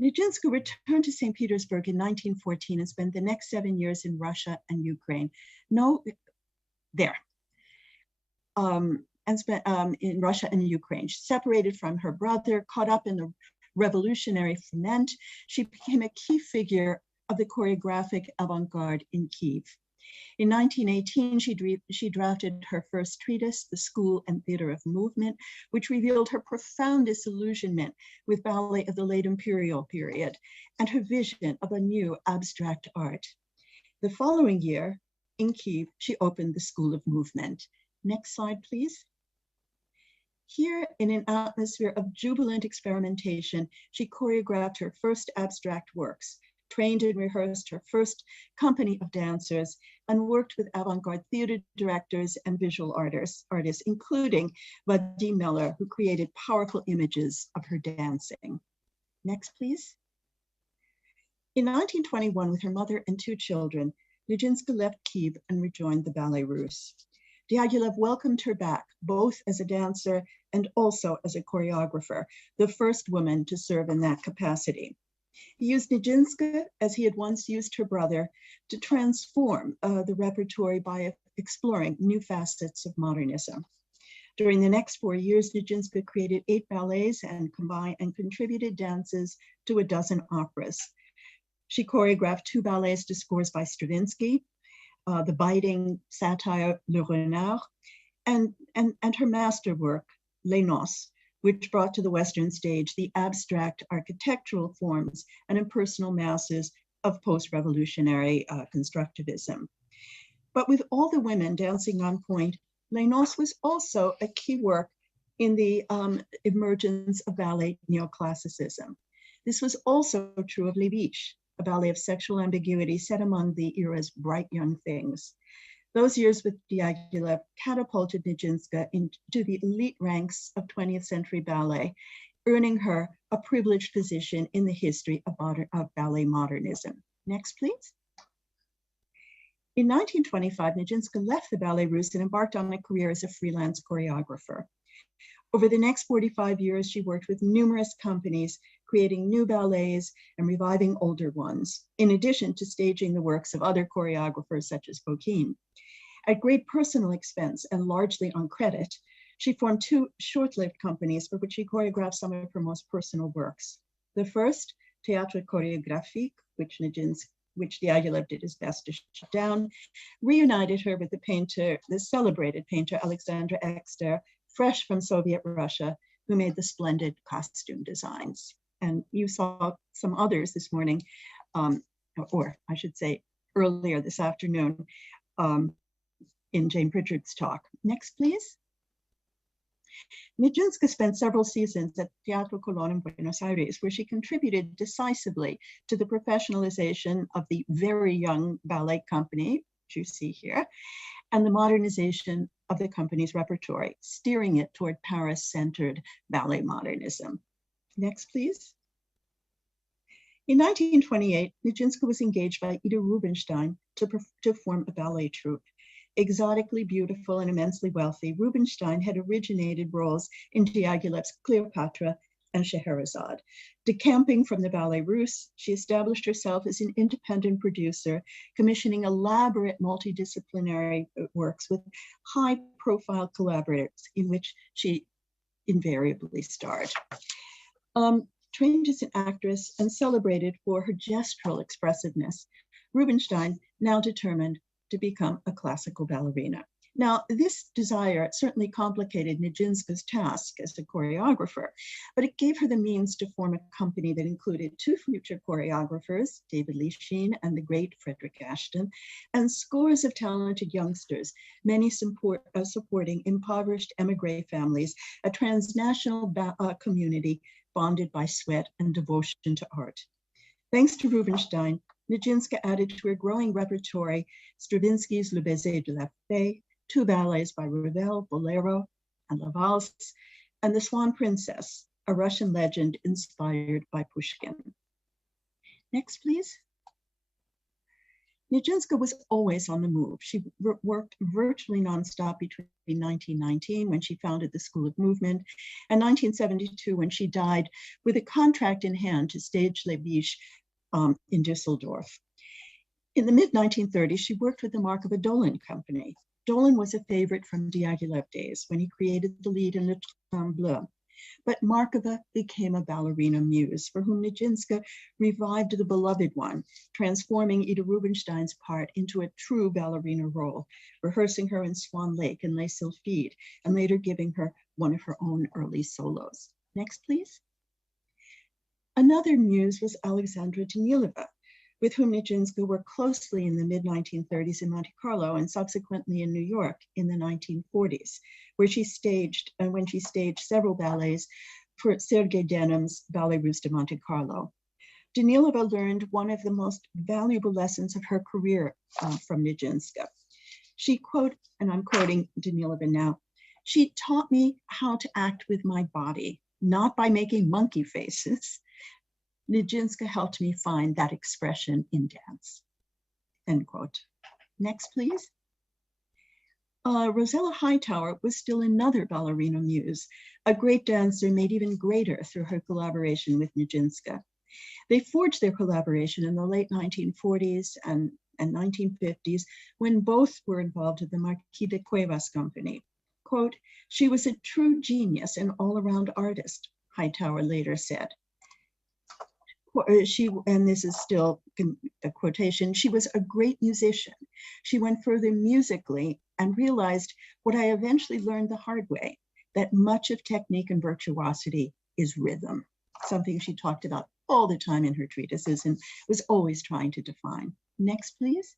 Nijinsky returned to St. Petersburg in 1914 and spent the next 7 years in Russia and Ukraine. And spent in Russia and Ukraine. She separated from her brother, caught up in the revolutionary ferment. She became a key figure of the choreographic avant-garde in Kyiv. In 1918, she drafted her first treatise, The School and Theater of Movement, which revealed her profound disillusionment with ballet of the late imperial period and her vision of a new abstract art. The following year, in Kyiv, she opened the School of Movement. Next slide, please. Here, in an atmosphere of jubilant experimentation, she choreographed her first abstract works, trained and rehearsed her first company of dancers, and worked with avant-garde theater directors and visual artists, including Vadim Miller, who created powerful images of her dancing. Next, please. In 1921, with her mother and 2 children, Nijinsky left Kyiv and rejoined the Ballet Russe. Diaghilev welcomed her back, both as a dancer and also as a choreographer, the first woman to serve in that capacity. He used Nijinsky, as he had once used her brother, to transform the repertory by exploring new facets of modernism. During the next 4 years, Nijinsky created 8 ballets and contributed dances to a dozen operas. She choreographed 2 ballets to scores by Stravinsky, the biting satire Le Renard, and her masterwork, Les Noces, which brought to the Western stage the abstract architectural forms and impersonal masses of post-revolutionary constructivism. But with all the women dancing on point, Les Noces was also a key work in the emergence of ballet neoclassicism. This was also true of Levitch, a ballet of sexual ambiguity set among the era's bright young things. Those years with Diaghilev catapulted Nijinsky into the elite ranks of 20th century ballet, earning her a privileged position in the history of ballet modernism. Next, please. In 1925, Nijinsky left the Ballet Russe and embarked on a career as a freelance choreographer. Over the next 45 years, she worked with numerous companies, creating new ballets and reviving older ones, in addition to staging the works of other choreographers such as Bokhin. At great personal expense and largely on credit, she formed two short-lived companies for which she choreographed some of her most personal works. The first, Théâtre Chorégraphique, which Diaghilev did his best to shut down, reunited her with the celebrated painter Alexandra Exter, fresh from Soviet Russia, who made the splendid costume designs. And you saw some others this morning, or I should say earlier this afternoon, in Jane Pritchard's talk. Next, please. Nijinsky spent several seasons at Teatro Colón in Buenos Aires, where she contributed decisively to the professionalization of the very young ballet company, which you see here, and the modernization of the company's repertory, steering it toward Paris-centered ballet modernism. Next, please. In 1928, Nijinsky was engaged by Ida Rubinstein to form a ballet troupe. Exotically beautiful and immensely wealthy, Rubinstein had originated roles in Diaghilev's Cleopatra and Scheherazade. Decamping from the Ballet Russe, she established herself as an independent producer, commissioning elaborate multidisciplinary works with high-profile collaborators in which she invariably starred. Trained as an actress and celebrated for her gestural expressiveness, Rubinstein now determined to become a classical ballerina. Now, this desire certainly complicated Nijinsky's task as a choreographer, but it gave her the means to form a company that included two future choreographers, David Lichine and the great Frederick Ashton, and scores of talented youngsters, many supporting impoverished emigre families, a transnational community bonded by sweat and devotion to art. Thanks to Rubinstein, Nijinsky added to her growing repertory Stravinsky's Le Baiser de la Fée, two ballets by Ravel, Bolero, and La Valse, and The Swan Princess, a Russian legend inspired by Pushkin. Next, please. Nijinsky was always on the move. She worked virtually nonstop between 1919, when she founded the School of Movement, and 1972, when she died with a contract in hand to stage Levitch in Düsseldorf. In the mid-1930s, she worked with the Markova Dolin Company. Dolin was a favorite from Diaghilev days when he created the lead in Le Train Bleu. But Markova became a ballerina muse for whom Nijinsky revived the beloved one, transforming Ida Rubinstein's part into a true ballerina role, rehearsing her in Swan Lake and Les Sylphides, and later giving her one of her own early solos. Next, please. Another muse was Alexandra Danilova, with whom Nijinsky worked closely in the mid-1930s in Monte Carlo and subsequently in New York in the 1940s, when she staged several ballets for Sergei Denim's Ballet Russe de Monte Carlo. Danilova learned one of the most valuable lessons of her career from Nijinsky. She and I'm quoting Danilova now, "She taught me how to act with my body, not by making monkey faces. Nijinsky helped me find that expression in dance." End quote. Next, please. Rosella Hightower was still another ballerina muse, a great dancer made even greater through her collaboration with Nijinsky. They forged their collaboration in the late 1940s and 1950s, when both were involved in the Marquis de Cuevas company. Quote, "She was a true genius and all-around artist," Hightower later said. And this is still a quotation, "She was a great musician. She went further musically and realized what I eventually learned the hard way, that much of technique and virtuosity is rhythm," something she talked about all the time in her treatises and was always trying to define. Next, please.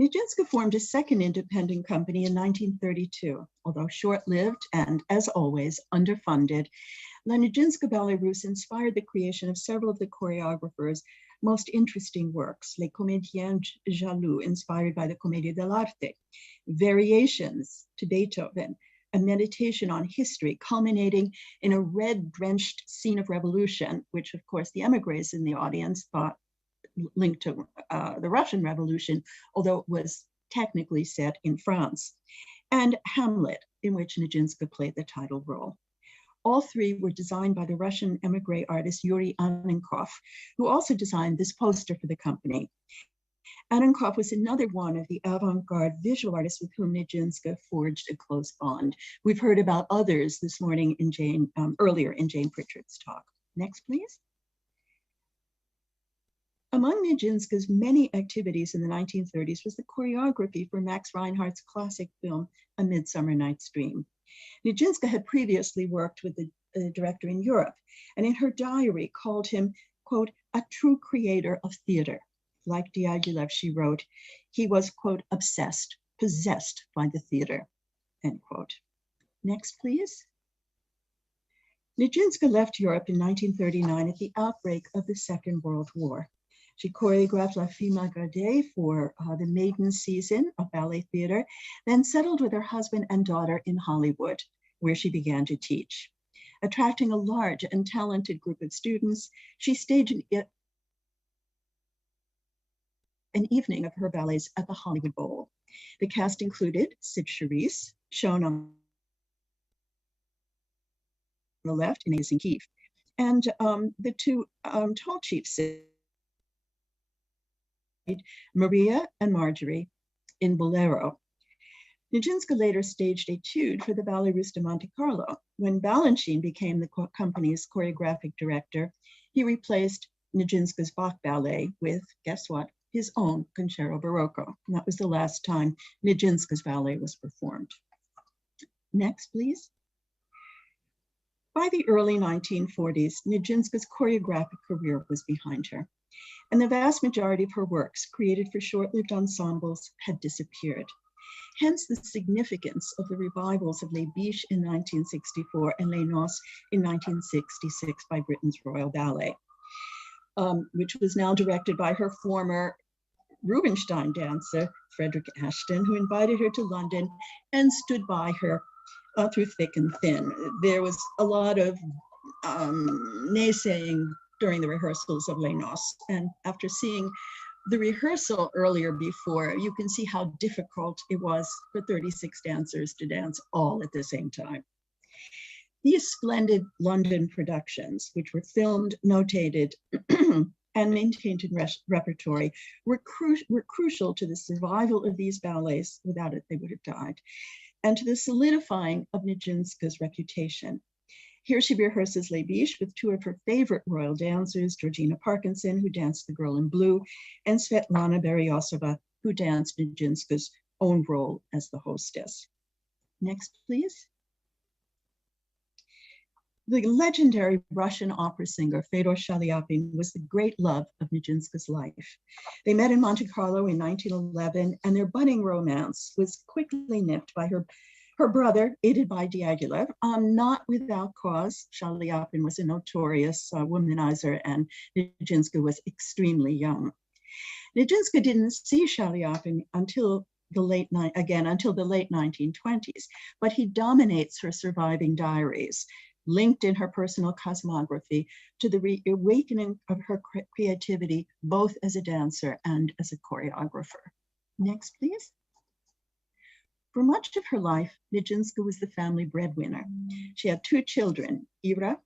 Nijinsky formed a second independent company in 1932, although short-lived and, as always, underfunded. La Nijinská Ballet Russe inspired the creation of several of the choreographer's most interesting works, Les Comédiens Jaloux, inspired by the Commedia dell'arte, Variations to Beethoven, a meditation on history culminating in a red-drenched scene of revolution, which of course the émigrés in the audience thought linked to the Russian Revolution, although it was technically set in France, and Hamlet, in which Nijinská played the title role. All three were designed by the Russian émigré artist Yuri Annenkov, who also designed this poster for the company. Annenkov was another one of the avant-garde visual artists with whom Nijinská forged a close bond. We've heard about others this morning in earlier in Jane Pritchard's talk. Next, please. Among Nijinská's many activities in the 1930s was the choreography for Max Reinhardt's classic film, A Midsummer Night's Dream. Nijinská had previously worked with the director in Europe, and in her diary called him, quote, a true creator of theater. Like Diaghilev, she wrote, he was, quote, obsessed, possessed by the theater, end quote. Next, please. Nijinská left Europe in 1939 at the outbreak of the Second World War. She choreographed La Fille Malgardée for the maiden season of ballet theater, then settled with her husband and daughter in Hollywood, where she began to teach. Attracting a large and talented group of students, she staged an evening of her ballets at the Hollywood Bowl. The cast included Sid Charisse, shown on the left in Amazing Kiev, and the two tall chiefs, Maria and Marjorie, in Bolero. Nijinská later staged Etude for the Ballet Russe de Monte Carlo. When Balanchine became the company's choreographic director, he replaced Nijinská's Bach ballet with, guess what, his own Concerto Barocco. And that was the last time Nijinská's ballet was performed. Next, please. By the early 1940s, Nijinská's choreographic career was behind her, and the vast majority of her works, created for short-lived ensembles, had disappeared. Hence the significance of the revivals of Les Biches in 1964 and Les Noces in 1966 by Britain's Royal Ballet, which was now directed by her former Rubinstein dancer, Frederick Ashton, who invited her to London and stood by her through thick and thin. There was a lot of naysaying during the rehearsals of Les Noces. And after seeing the rehearsal earlier before, you can see how difficult it was for 36 dancers to dance all at the same time. These splendid London productions, which were filmed, notated, and maintained in repertory, were crucial to the survival of these ballets. Without it, they would have died, and to the solidifying of Nijinská's reputation. Here she rehearses Les Biches with two of her favorite royal dancers, Georgina Parkinson, who danced The Girl in Blue, and Svetlana Beryosova, who danced Nijinská's own role as the hostess. Next, please. The legendary Russian opera singer Fedor Shaliapin was the great love of Nijinská's life. They met in Monte Carlo in 1911, and their budding romance was quickly nipped by her brother, aided by Diaghilev, not without cause. Shaliapin was a notorious womanizer, and Nijinská was extremely young. Nijinská didn't see Shaliapin until the late 1920s, but he dominates her surviving diaries, linked in her personal cosmography to the reawakening of her creativity, both as a dancer and as a choreographer. Next, please. For much of her life, Nijinská was the family breadwinner. She had two children, Ira,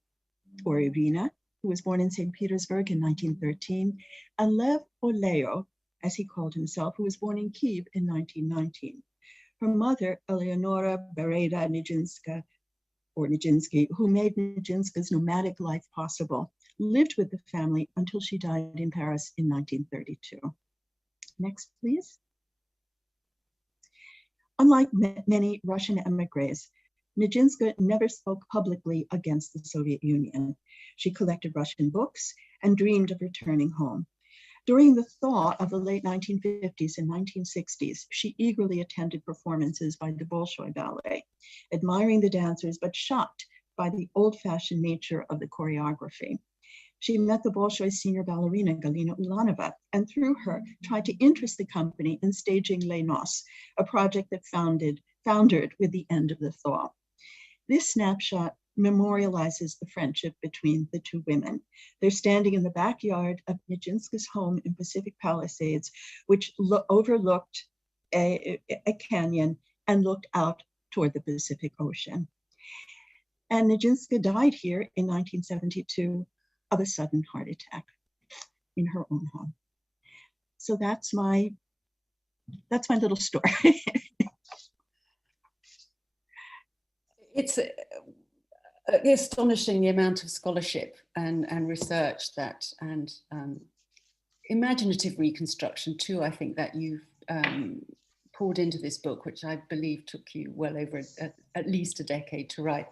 or Irina, who was born in St. Petersburg in 1913, and Lev, or Leo, as he called himself, who was born in Kiev in 1919. Her mother, Eleonora Bereda Nijinská, or Nijinsky, who made Nijinská's nomadic life possible, lived with the family until she died in Paris in 1932. Next, please. Unlike many Russian emigres, Nijinská never spoke publicly against the Soviet Union. She collected Russian books and dreamed of returning home. During the thaw of the late 1950s and 1960s, she eagerly attended performances by the Bolshoi Ballet, admiring the dancers, but shocked by the old-fashioned nature of the choreography. She met the Bolshoi senior ballerina Galina Ulanova, and through her tried to interest the company in staging Les Noces, a project that foundered with the end of the thaw. This snapshot memorializes the friendship between the two women. They're standing in the backyard of Nijinsky's home in Pacific Palisades, which overlooked a canyon and looked out toward the Pacific Ocean. And Nijinsky died here in 1972 of a sudden heart attack in her own home. So that's my little story. It's astonishing the amount of scholarship and research and imaginative reconstruction too, I think, that you've poured into this book, which I believe took you well over at least a decade to write.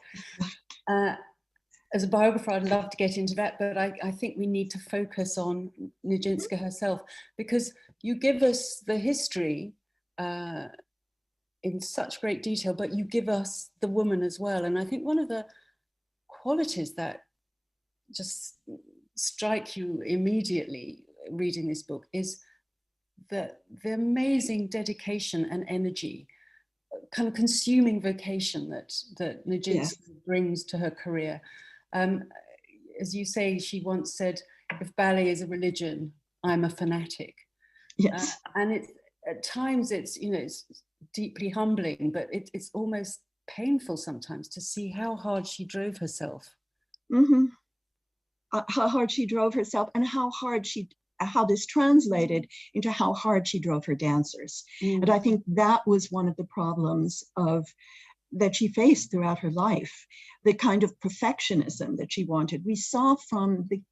As a biographer, I'd love to get into that, but I think we need to focus on Nijinsky herself, because you give us the history in such great detail, but you give us the woman as well. And I think one of the qualities that just strike you immediately reading this book is the amazing dedication and energy, kind of consuming vocation that Nijinsky brings to her career. As you say, she once said, if ballet is a religion, I'm a fanatic. Yes. And at times it's deeply humbling, but it's almost painful sometimes to see how hard she drove herself. Mm-hmm. How hard she drove herself, and how this translated into how hard she drove her dancers. And I think that was one of the problems that she faced throughout her life, the kind of perfectionism that she wanted. We saw from the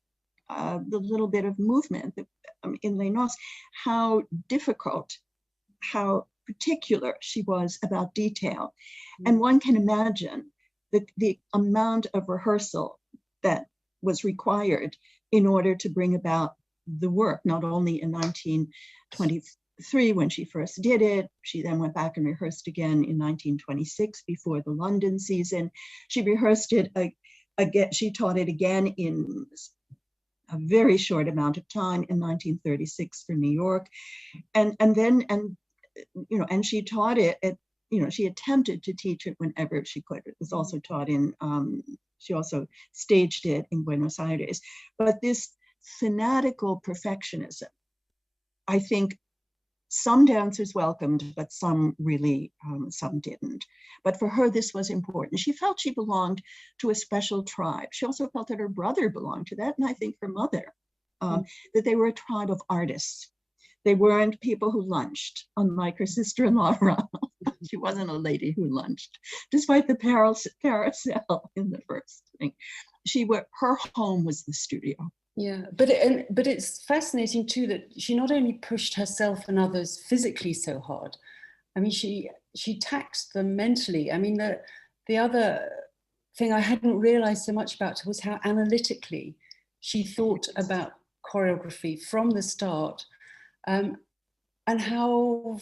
little bit of movement in Les Noces how difficult, how particular she was about detail. And one can imagine the amount of rehearsal that was required in order to bring about the work, not only in 1923 when she first did it. She then went back and rehearsed again in 1926 before the London season. She rehearsed it again, she taught it again in a very short amount of time in 1936 for New York. And she taught it at, she attempted to teach it whenever she could. It was also taught she also staged it in Buenos Aires. But this fanatical perfectionism, I think some dancers welcomed, but some really, some didn't. But for her, this was important. She felt she belonged to a special tribe. She also felt that her brother belonged to that, and I think her mother, that they were a tribe of artists. They weren't people who lunched, unlike her sister-in-law, Ronald. She wasn't a lady who lunched, despite the carousel in the first thing. Her home was the studio. Yeah, but it's fascinating too that she not only pushed herself and others physically so hard. I mean, she taxed them mentally. I mean, the other thing I hadn't realized so much about her was how analytically she thought about choreography from the start, and how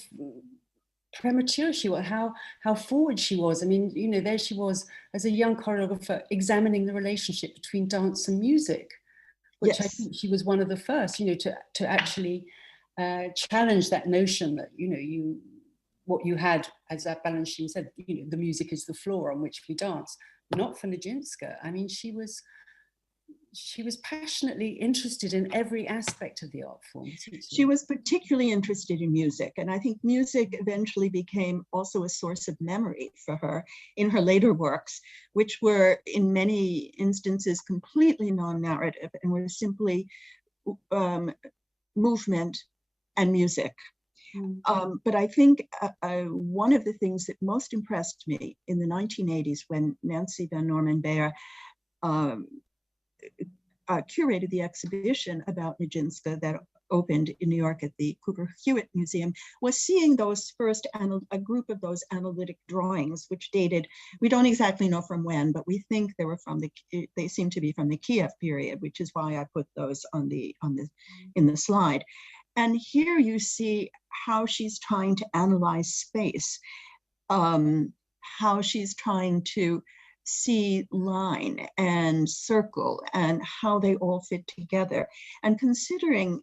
premature she was, how forward she was. I mean, there she was as a young choreographer examining the relationship between dance and music, which I think she was one of the first, to actually challenge that notion that, what you had, as that Balanchine said, the music is the floor on which we dance. Not for Nijinsky. I mean, she was passionately interested in every aspect of the art form. She was particularly interested in music, and I think music eventually became also a source of memory for her in her later works, which were in many instances completely non-narrative and were simply movement and music. But I think one of the things that most impressed me in the 1980s when Nancy Van Norman Baer curated the exhibition about Nijinsky that opened in New York at the Cooper Hewitt Museum, was seeing those first, a group of those analytic drawings, which dated, we don't exactly know from when, but we think they seem to be from the Kiev period, which is why I put those in the slide. And here you see how she's trying to analyze space, how she's trying to see line and circle and how they all fit together. And considering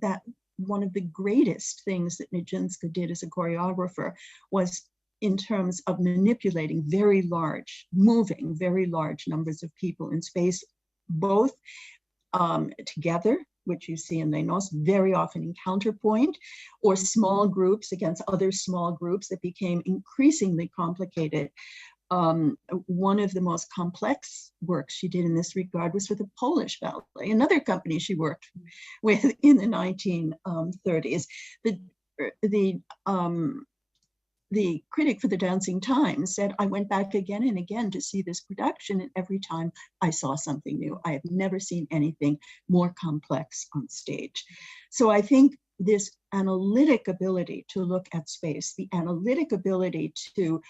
that one of the greatest things that Nijinsky did as a choreographer was in terms of manipulating very large, moving very large numbers of people in space, both together, which you see in Les Noces, very often in counterpoint, or small groups against other small groups that became increasingly complicated. One of the most complex works she did in this regard was with the Polish ballet, another company she worked with in the 1930s. The critic for the Dancing Times said, I went back again and again to see this production, and every time I saw something new. I have never seen anything more complex on stage. So I think this analytic ability to look at space, the analytic ability to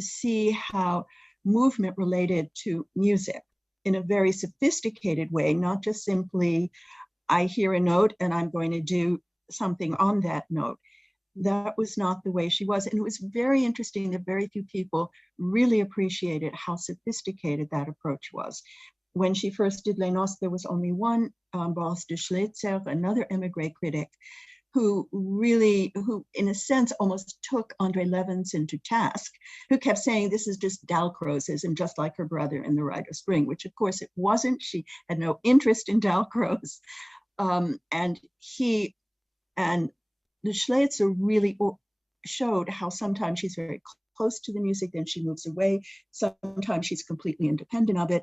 see how movement related to music in a very sophisticated way, not just simply, I hear a note and I'm going to do something on that note. That was not the way she was. And it was very interesting that very few people really appreciated how sophisticated that approach was. When she first did Les Noces, there was only one, Boris de Schleitzer, another emigre critic, who in a sense almost took André Levinson to task, who kept saying this is just Dalcroze and just like her brother in The Rite of Spring, which of course it wasn't. She had no interest in Dalcroze. And de Schleitzer really showed how sometimes she's very close to the music, then she moves away. Sometimes she's completely independent of it.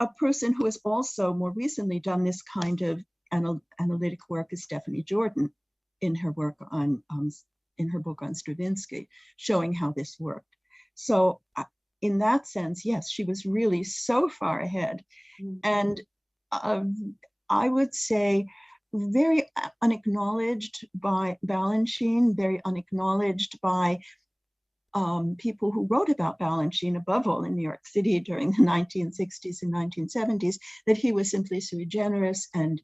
A person who has also more recently done this kind of analytic work is Stephanie Jordan in her work on, in her book on Stravinsky, showing how this worked. So in that sense, yes, she was really so far ahead. And I would say, very unacknowledged by Balanchine, very unacknowledged by people who wrote about Balanchine, above all in New York City during the 1960s and 1970s, that he was simply sui generis, and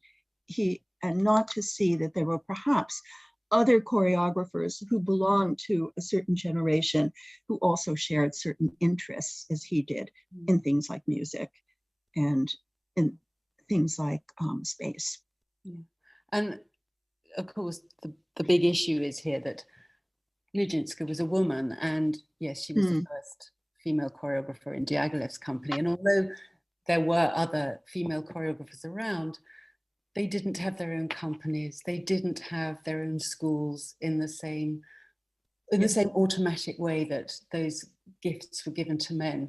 not to see that there were perhaps other choreographers who belonged to a certain generation who also shared certain interests, as he did, in things like music and in things like space. Yeah. And of course, the big issue is here that Nijinsky was a woman, and yes, she was the first female choreographer in Diaghilev's company. And although there were other female choreographers around, they didn't have their own companies. They didn't have their own schools in the same automatic way that those gifts were given to men.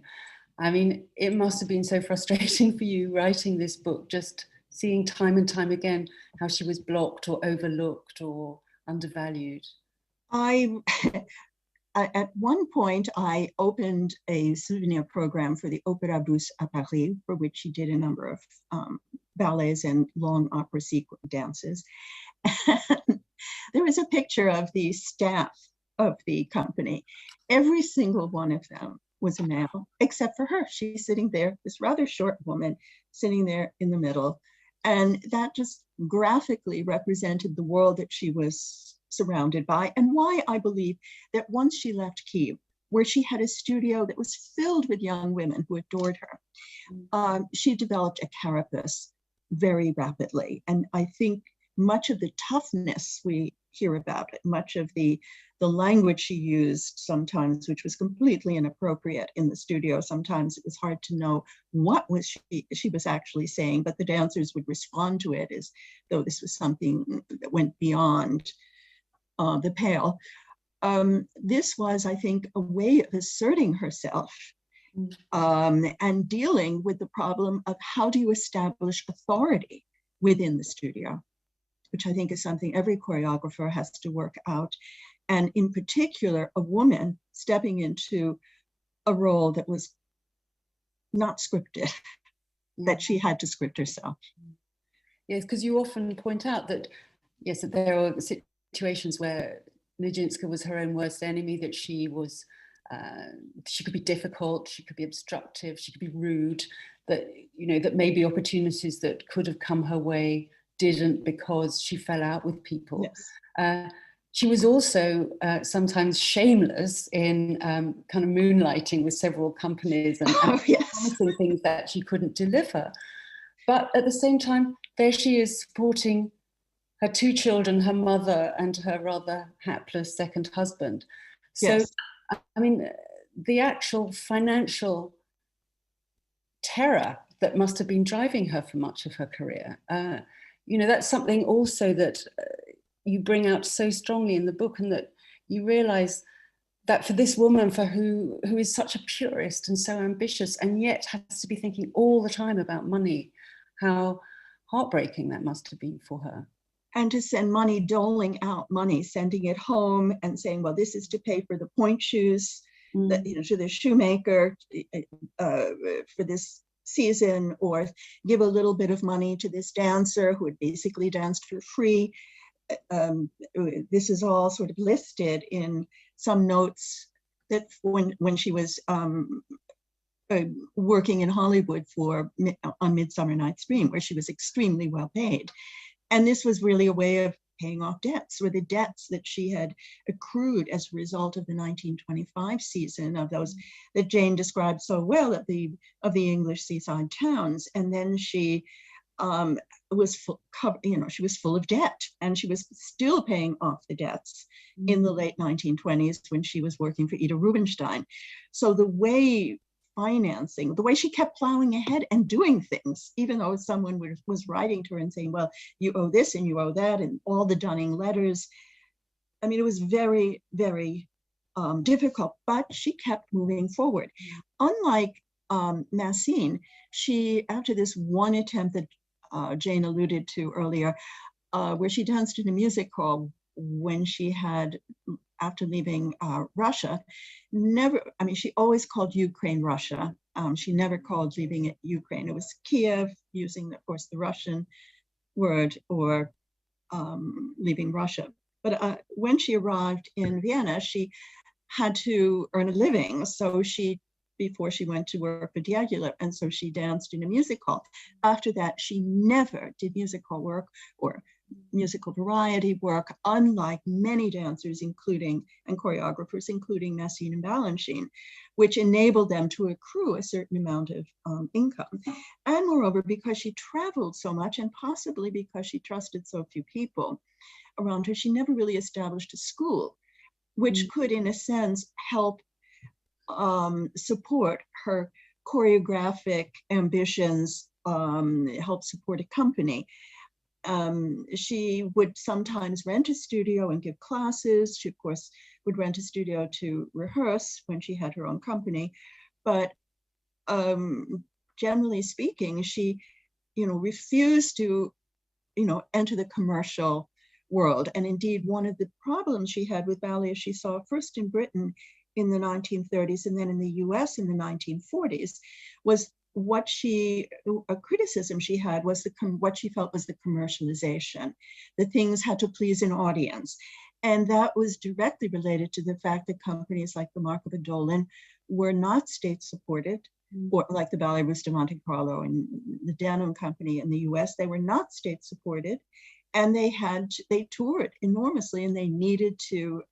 I mean, it must have been so frustrating for you writing this book, just seeing time and time again how she was blocked or overlooked or undervalued. At one point, I opened a souvenir program for the Opéra Bousse à Paris, for which she did a number of ballets and long opera sequence dances. And there was a picture of the staff of the company. Every single one of them was a male, except for her. She's sitting there, this rather short woman, sitting there in the middle. And that just graphically represented the world that she was surrounded by, and why I believe that once she left Kyiv, where she had a studio that was filled with young women who adored her, she developed a carapace very rapidly. And I think much of the toughness we hear about it, much of the language she used sometimes, which was completely inappropriate in the studio. Sometimes it was hard to know what was she was actually saying, but the dancers would respond to it as though this was something that went beyond the pale. This was, I think, a way of asserting herself and dealing with the problem of how do you establish authority within the studio, which I think is something every choreographer has to work out. And in particular, a woman stepping into a role that was not scripted, that she had to script herself. Yes, because you often point out that, yes, that there are situations where Nijinsky was her own worst enemy, that she was, she could be difficult, she could be obstructive, she could be rude, that, you know, that maybe opportunities that could have come her way didn't because she fell out with people. Yes. she was also sometimes shameless in kind of moonlighting with several companies and promising things that she couldn't deliver. But at the same time, there she is supporting her 2 children, her mother and her rather hapless second husband. So, I mean, the actual financial terror that must have been driving her for much of her career, you know, that's something also that you bring out so strongly in the book, and that you realize that for this woman, for who is such a purist and so ambitious, and yet has to be thinking all the time about money, how heartbreaking that must have been for her. And to send money, doling out money, sending it home and saying, well, this is to pay for the point shoes, that, you know, to the shoemaker for this season, or give a little bit of money to this dancer who had basically danced for free. This is all sort of listed in some notes that when she was working in Hollywood on Midsummer Night's Dream, where she was extremely well paid. And this was really a way of paying off debts, or the debts that she had accrued as a result of the 1925 season, of those that Jane described so well of the English seaside towns. And then she was she was full of debt, and she was still paying off the debts in the late 1920s when she was working for Ida Rubinstein. So the way she kept plowing ahead and doing things, even though someone was writing to her and saying, well, you owe this and you owe that, and all the Dunning letters. I mean, it was very, very difficult, but she kept moving forward. Unlike Massine, she, after this one attempt that Jane alluded to earlier, where she danced in a music hall when she had, after leaving Russia, she always called Ukraine Russia. She never called leaving it Ukraine. It was Kiev, using, of course, the Russian word, or leaving Russia. But when she arrived in Vienna, she had to earn a living. So before she went to work for Diaghilev, and so she danced in a music hall. After that, she never did music hall work or musical variety work, unlike many dancers, and choreographers, including Massine and Balanchine, which enabled them to accrue a certain amount of income. And moreover, because she traveled so much, and possibly because she trusted so few people around her, she never really established a school, which could, in a sense, help support her choreographic ambitions, help support a company. She would sometimes rent a studio and give classes. She, of course, would rent a studio to rehearse when she had her own company. But generally speaking, she, refused to, enter the commercial world. And indeed, one of the problems she had with ballet, as she saw first in Britain in the 1930s and then in the US in the 1940s, was a criticism she had was what she felt was the commercialization, that things had to please an audience. And that was directly related to the fact that companies like the Marco Bandolin were not state supported, or like the Ballet Russe de Monte Carlo and the Danone Company in the US, they were not state supported, and they toured enormously, and they needed to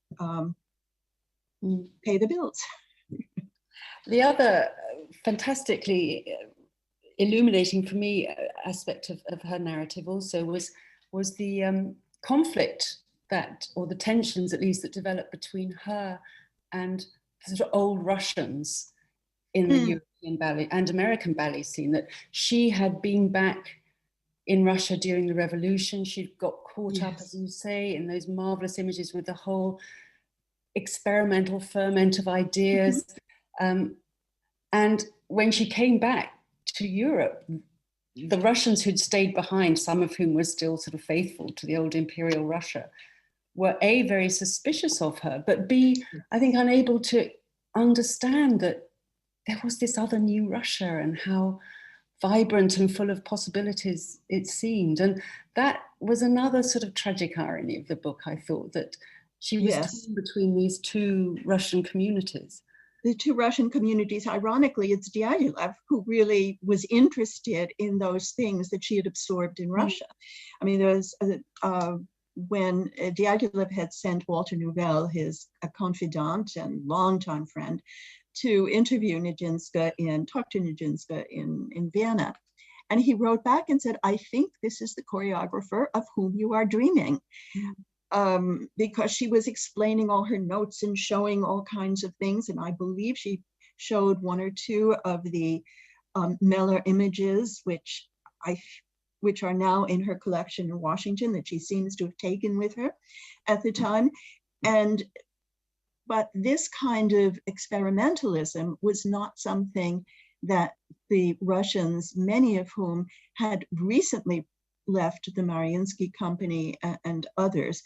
pay the bills. The other fantastically illuminating for me aspect of her narrative also was the conflict or the tensions at least that developed between her and the sort of old Russians in the European ballet and American ballet scene, that she had been back in Russia during the revolution. She'd got caught up, as you say, in those marvelous images with the whole experimental ferment of ideas. And when she came back to Europe, the Russians who'd stayed behind, some of whom were still sort of faithful to the old imperial Russia, were A, very suspicious of her, but B, I think unable to understand that there was this other new Russia and how vibrant and full of possibilities it seemed. And that was another sort of tragic irony of the book, I thought, that she was torn between these two Russian communities. The two Russian communities, ironically, it's Diaghilev who really was interested in those things that she had absorbed in Russia. I mean, there was when Diaghilev had sent Walter Nouvel, his confidant and longtime friend, to interview Nijinsky and talk to Nijinsky in Vienna. And he wrote back and said, I think this is the choreographer of whom you are dreaming. Because she was explaining all her notes and showing all kinds of things. And I believe she showed one or two of the Meller images, which are now in her collection in Washington, that she seems to have taken with her at the time. But this kind of experimentalism was not something that the Russians, many of whom had recently left the Mariinsky Company and others,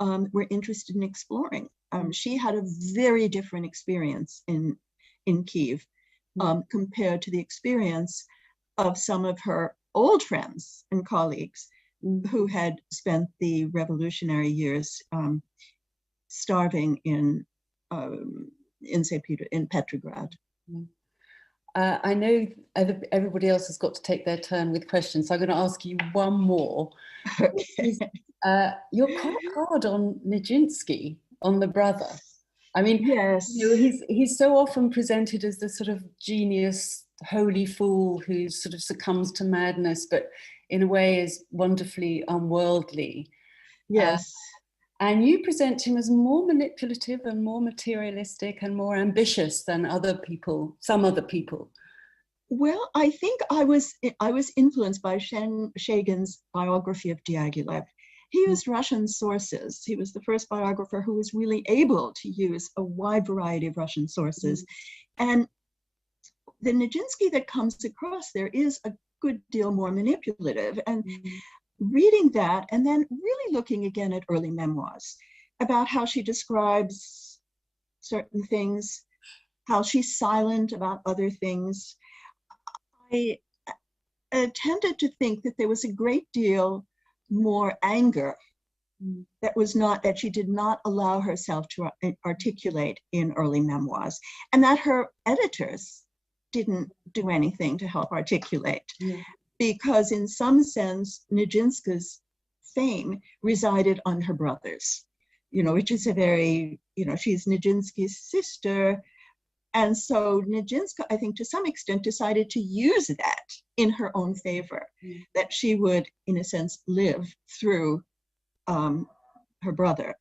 were interested in exploring. She had a very different experience in Kyiv compared to the experience of some of her old friends and colleagues who had spent the revolutionary years starving in Petrograd. I know everybody else has got to take their turn with questions, so I'm going to ask you one more. Okay. You're quite hard on Nijinsky, on the brother. I mean, yes, you know, he's so often presented as the sort of genius, holy fool who sort of succumbs to madness, but in a way is wonderfully unworldly. Yes. And you present him as more manipulative and more materialistic and more ambitious than some other people. Well, I think I was influenced by Shagin's biography of Diaghilev. He used Russian sources. He was the first biographer who was really able to use a wide variety of Russian sources. And the Nijinsky that comes across there is a good deal more manipulative. And reading that and then really looking again at early memoirs about how she describes certain things, how she's silent about other things, I tended to think that there was a great deal more anger that she did not allow herself to articulate in early memoirs, and that her editors didn't do anything to help articulate. Because in some sense, Nijinsky's fame resided on her brothers, which is a very, she's Nijinsky's sister. And so Nijinsky, I think to some extent, decided to use that in her own favor, that she would, in a sense, live through her brother.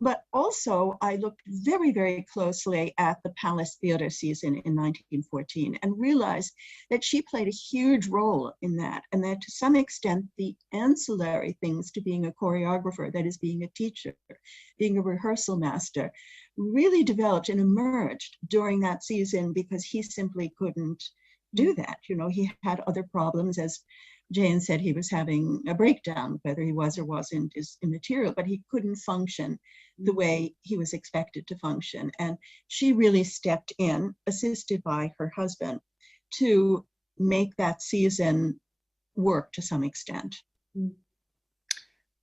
But also, I looked very, very closely at the Palace Theater season in 1914 and realized that she played a huge role in that, and that to some extent, the ancillary things to being a choreographer, that is being a teacher, being a rehearsal master, really developed and emerged during that season because he simply couldn't do that. He had other problems. As Jane said, he was having a breakdown, whether he was or wasn't is immaterial, but he couldn't function the way he was expected to function. And she really stepped in, assisted by her husband, to make that season work to some extent.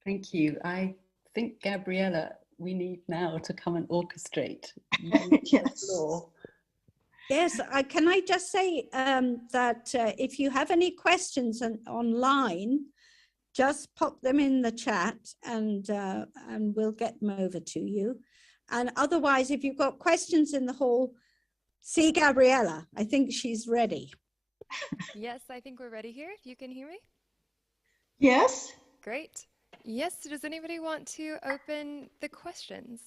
Thank you. I think, Gabriella, we need now to come and orchestrate. Yes. Yes, can I just say that if you have any questions online, just pop them in the chat and we'll get them over to you. And otherwise, if you've got questions in the hall, see Gabriella. I think she's ready. Yes, I think we're ready here. If you can hear me. Yes. Great. Yes, does anybody want to open the questions?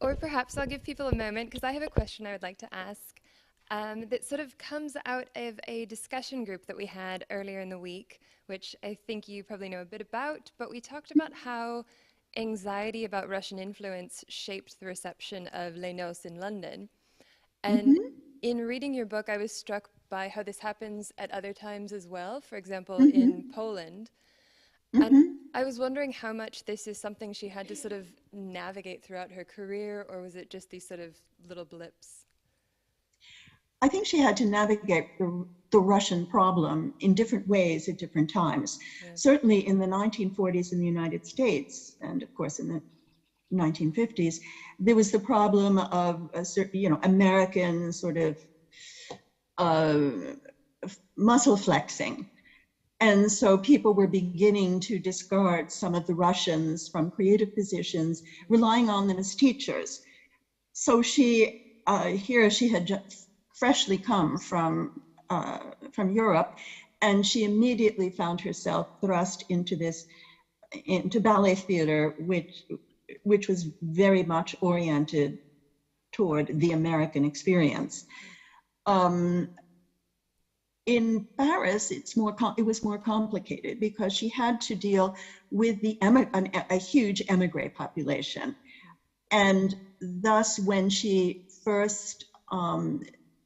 Or perhaps I'll give people a moment, because I have a question I would like to ask that sort of comes out of a discussion group that we had earlier in the week, which I think you probably know a bit about, but we talked about how anxiety about Russian influence shaped the reception of Les Noces in London. And in reading your book, I was struck by how this happens at other times as well, for example, in Poland. And I was wondering how much this is something she had to sort of navigate throughout her career, or was it just these sort of little blips? I think she had to navigate the Russian problem in different ways at different times. Yeah. Certainly in the 1940s in the United States, and of course in the 1950s, there was the problem of a certain, American sort of muscle flexing And so people were beginning to discard some of the Russians from creative positions, relying on them as teachers. So she, here she had just freshly come from Europe, and she immediately found herself thrust into ballet theater, which was very much oriented toward the American experience. In Paris, it was more complicated because she had to deal with a huge émigré population. And thus, when she first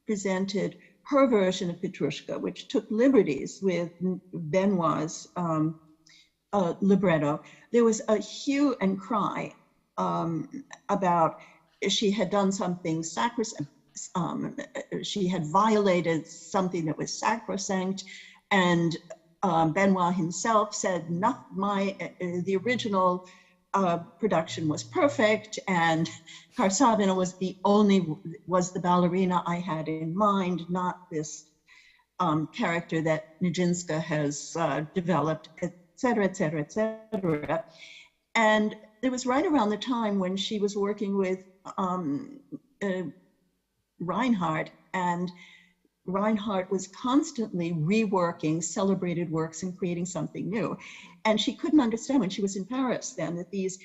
presented her version of Petrushka, which took liberties with Benoit's libretto, there was a hue and cry about she had done something sacrosanct. She had violated something that was sacrosanct, and Benoit himself said, the original production was perfect, and Karsavina was the ballerina I had in mind, not this character that Nijinsky has developed, et cetera, et cetera, et cetera. And it was right around the time when she was working with Reinhardt, and Reinhardt was constantly reworking celebrated works and creating something new. And she couldn't understand when she was in Paris then that these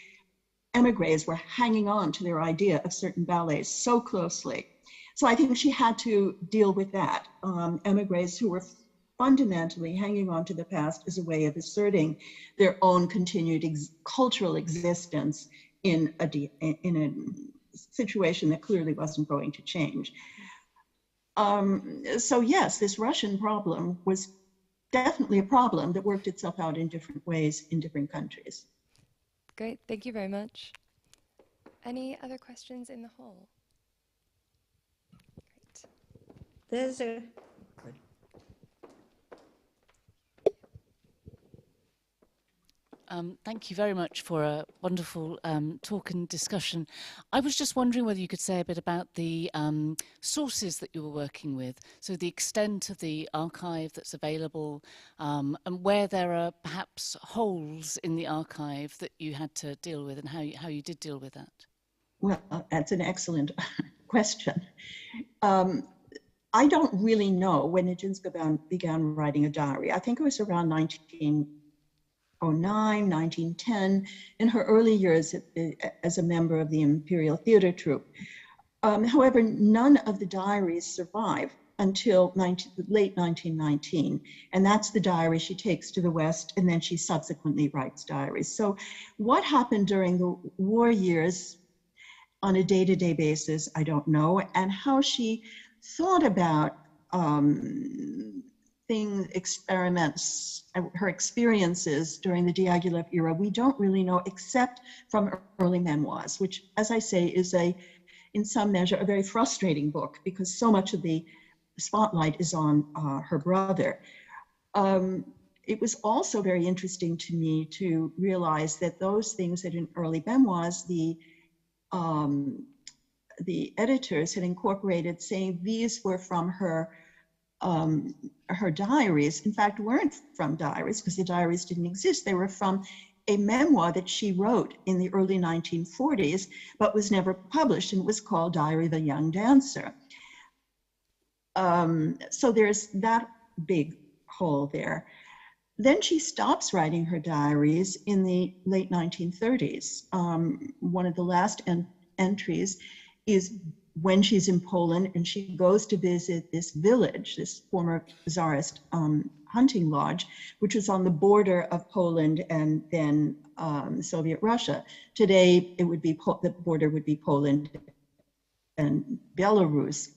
émigrés were hanging on to their idea of certain ballets so closely. So I think she had to deal with that. Émigrés who were fundamentally hanging on to the past as a way of asserting their own continued cultural existence in a situation that clearly wasn't going to change. So yes, this Russian problem was definitely a problem that worked itself out in different ways in different countries. Great, thank you very much. Any other questions in the hall? Great. There's a... Thank you very much for a wonderful talk and discussion. I was just wondering whether you could say a bit about the sources that you were working with, so the extent of the archive that's available, and where there are perhaps holes in the archive that you had to deal with, and how you did deal with that. Well, that's an excellent question. I don't really know when Nijinsky began writing a diary. I think it was around 1909, 1910, in her early years as a member of the Imperial Theater Troupe. However, none of the diaries survive until late 1919, and that's the diary she takes to the West, and then she subsequently writes diaries. So what happened during the war years on a day-to-day basis, I don't know, and how she thought about experiments, her experiences during the Diaghilev era, we don't really know except from early memoirs, which, as I say, is in some measure, a very frustrating book because so much of the spotlight is on her brother. It was also very interesting to me to realize that those things that in early memoirs, the editors had incorporated, saying these were from her diaries, in fact, weren't from diaries because the diaries didn't exist. They were from a memoir that she wrote in the early 1940s, but was never published, and it was called Diary of a Young Dancer. So there's that big hole there. Then she stops writing her diaries in the late 1930s. One of the last entries is when she's in Poland and she goes to visit this village, this former Tsarist hunting lodge, which was on the border of Poland and then Soviet Russia. Today, it would be the border would be Poland and Belarus.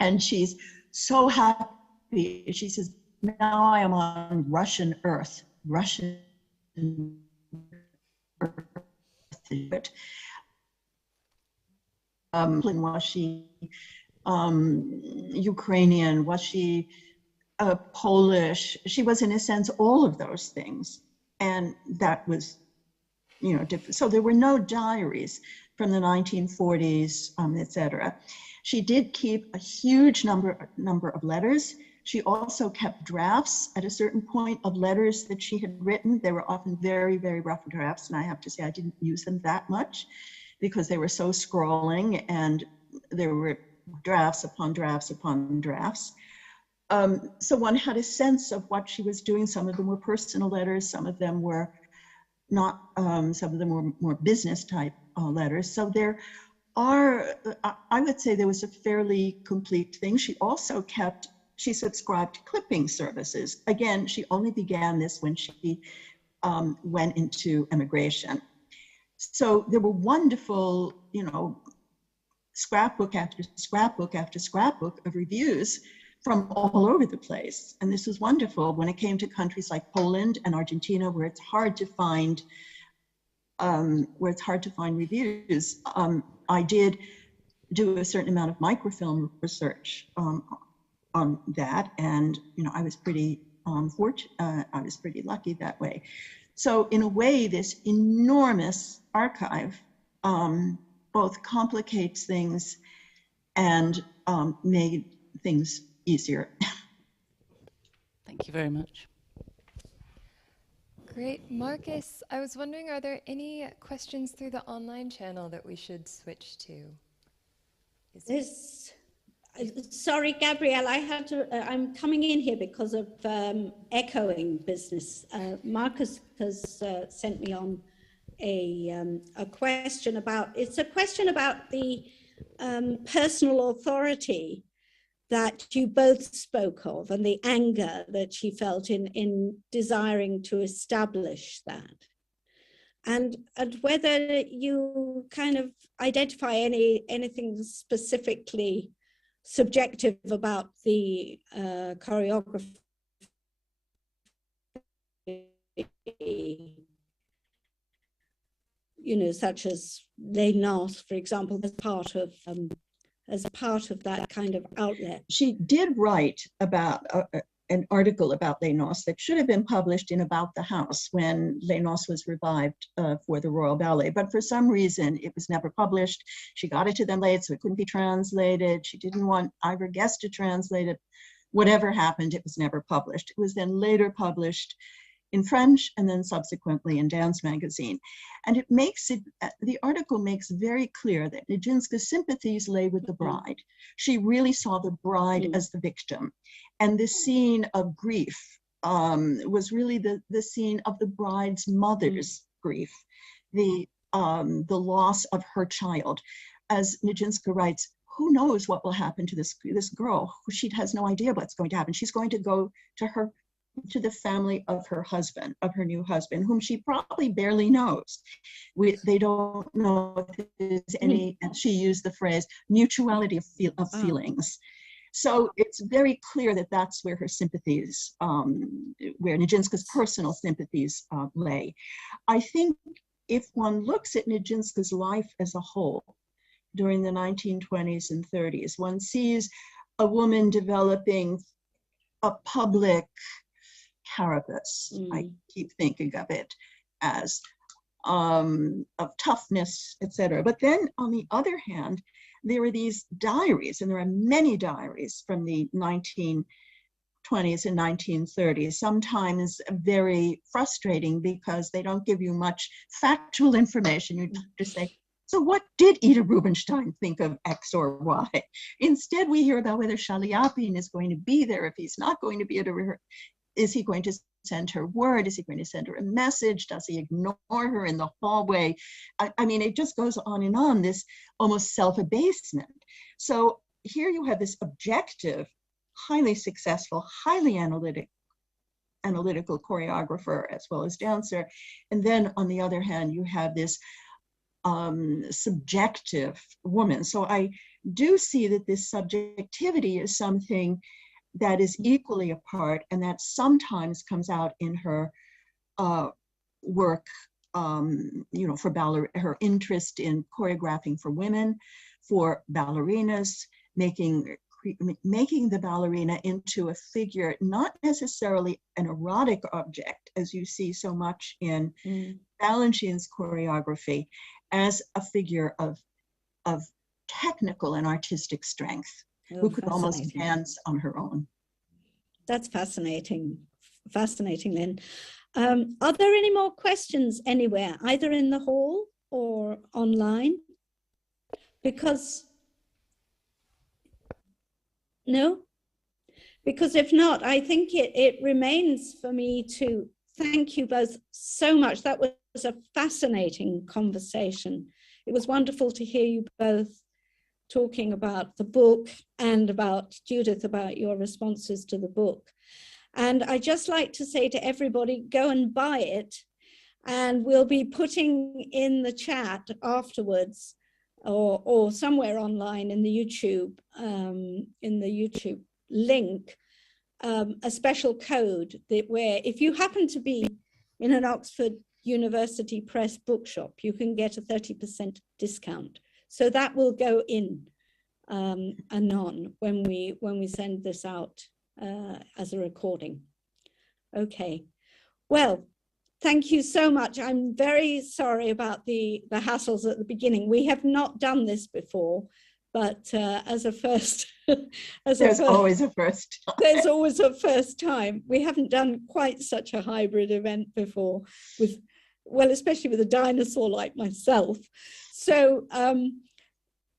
And she's so happy. She says, now I am on Russian earth, Russian earth. Was she Ukrainian? Was she Polish? She was, in a sense, all of those things. And that was, different. So there were no diaries from the 1940s, etc. She did keep a huge number of letters. She also kept drafts at a certain point of letters that she had written. They were often very, very rough drafts, and I have to say I didn't use them that much because they were so scrolling, and there were drafts upon drafts upon drafts. So one had a sense of what she was doing. Some of them were personal letters, some of them were not, some of them were more business type letters. So there are, I would say there was a fairly complete thing. She also she subscribed to clipping services. Again, she only began this when she went into emigration. So there were wonderful, you know, scrapbook after scrapbook after scrapbook of reviews from all over the place. And this was wonderful when it came to countries like Poland and Argentina, where it's hard to find reviews. I did do a certain amount of microfilm research on that, and you know, I was pretty I was pretty lucky that way. So in a way, this enormous archive both complicates things and made things easier. Thank you very much. Great. Marcus, I was wondering, are there any questions through the online channel that we should switch to? Sorry, Gabrielle, I had to, I'm coming in here because of echoing business. Marcus has sent me on a question about, it's a question about the personal authority that you both spoke of and the anger that she felt in desiring to establish that. And whether you kind of identify anything specifically subjective about the choreography, you know, such as Les Noces, for example, as part of that kind of outlet. She did write about an article about Les Noces that should have been published in About the House when Les Noces was revived for the Royal Ballet, but for some reason it was never published. She got it to them late, so it couldn't be translated. She didn't want Ivor Guest to translate it. Whatever happened, it was never published. It was then later published in French and then subsequently in Dance Magazine. And it makes it, the article makes very clear that Nijinsky's sympathies lay with the bride. She really saw the bride as the victim. And this scene of grief was really the scene of the bride's mother's grief, the loss of her child. As Nijinsky writes, who knows what will happen to this girl? She has no idea what's going to happen. She's going to go to the family of her husband, of her new husband, whom she probably barely knows. They don't know if there's any, and she used the phrase, mutuality of feelings. So it's very clear that that's where her sympathies, where Nijinsky's personal sympathies lay. I think if one looks at Nijinsky's life as a whole during the 1920s and 30s, one sees a woman developing a public carapace. I keep thinking of it as of toughness, etc. But then on the other hand, there are these diaries, and there are many diaries from the 1920s and 1930s, sometimes very frustrating because they don't give you much factual information. You just say, so what did Ida Rubinstein think of X or Y? Instead, we hear about whether Shaliapin is going to be there. If he's not going to be there, is he going to send her word? Is he going to send her a message? Does he ignore her in the hallway? I mean, it just goes on and on, this almost self-abasement. So here you have this objective, highly successful, highly analytical choreographer as well as dancer. And then on the other hand, you have this subjective woman. So I do see that this subjectivity is something that is equally a part, and that sometimes comes out in her work, you know, for her interest in choreographing for women, for ballerinas, making the ballerina into a figure, not necessarily an erotic object, as you see so much in Balanchine's choreography, as a figure of technical and artistic strength, Oh, who could almost fascinating. dance on her own. That's fascinating. Fascinating, Lynn. Are there any more questions anywhere, either in the hall or online? Because, no? Because if not, I think it remains for me to thank you both so much. That was a fascinating conversation. It was wonderful to hear you both talking about the book and about, Judith, about your responses to the book. And I just like to say to everybody, go and buy it. And we'll be putting in the chat afterwards or somewhere online in the YouTube link, a special code that where if you happen to be in an Oxford University Press bookshop, you can get a 30% discount. So that will go in anon when we send this out as a recording. Okay, well, thank you so much. I'm very sorry about the hassles at the beginning. We have not done this before, but as a first, there's always a first time. There's always a first time. We haven't done quite such a hybrid event before with, well, especially with a dinosaur like myself. So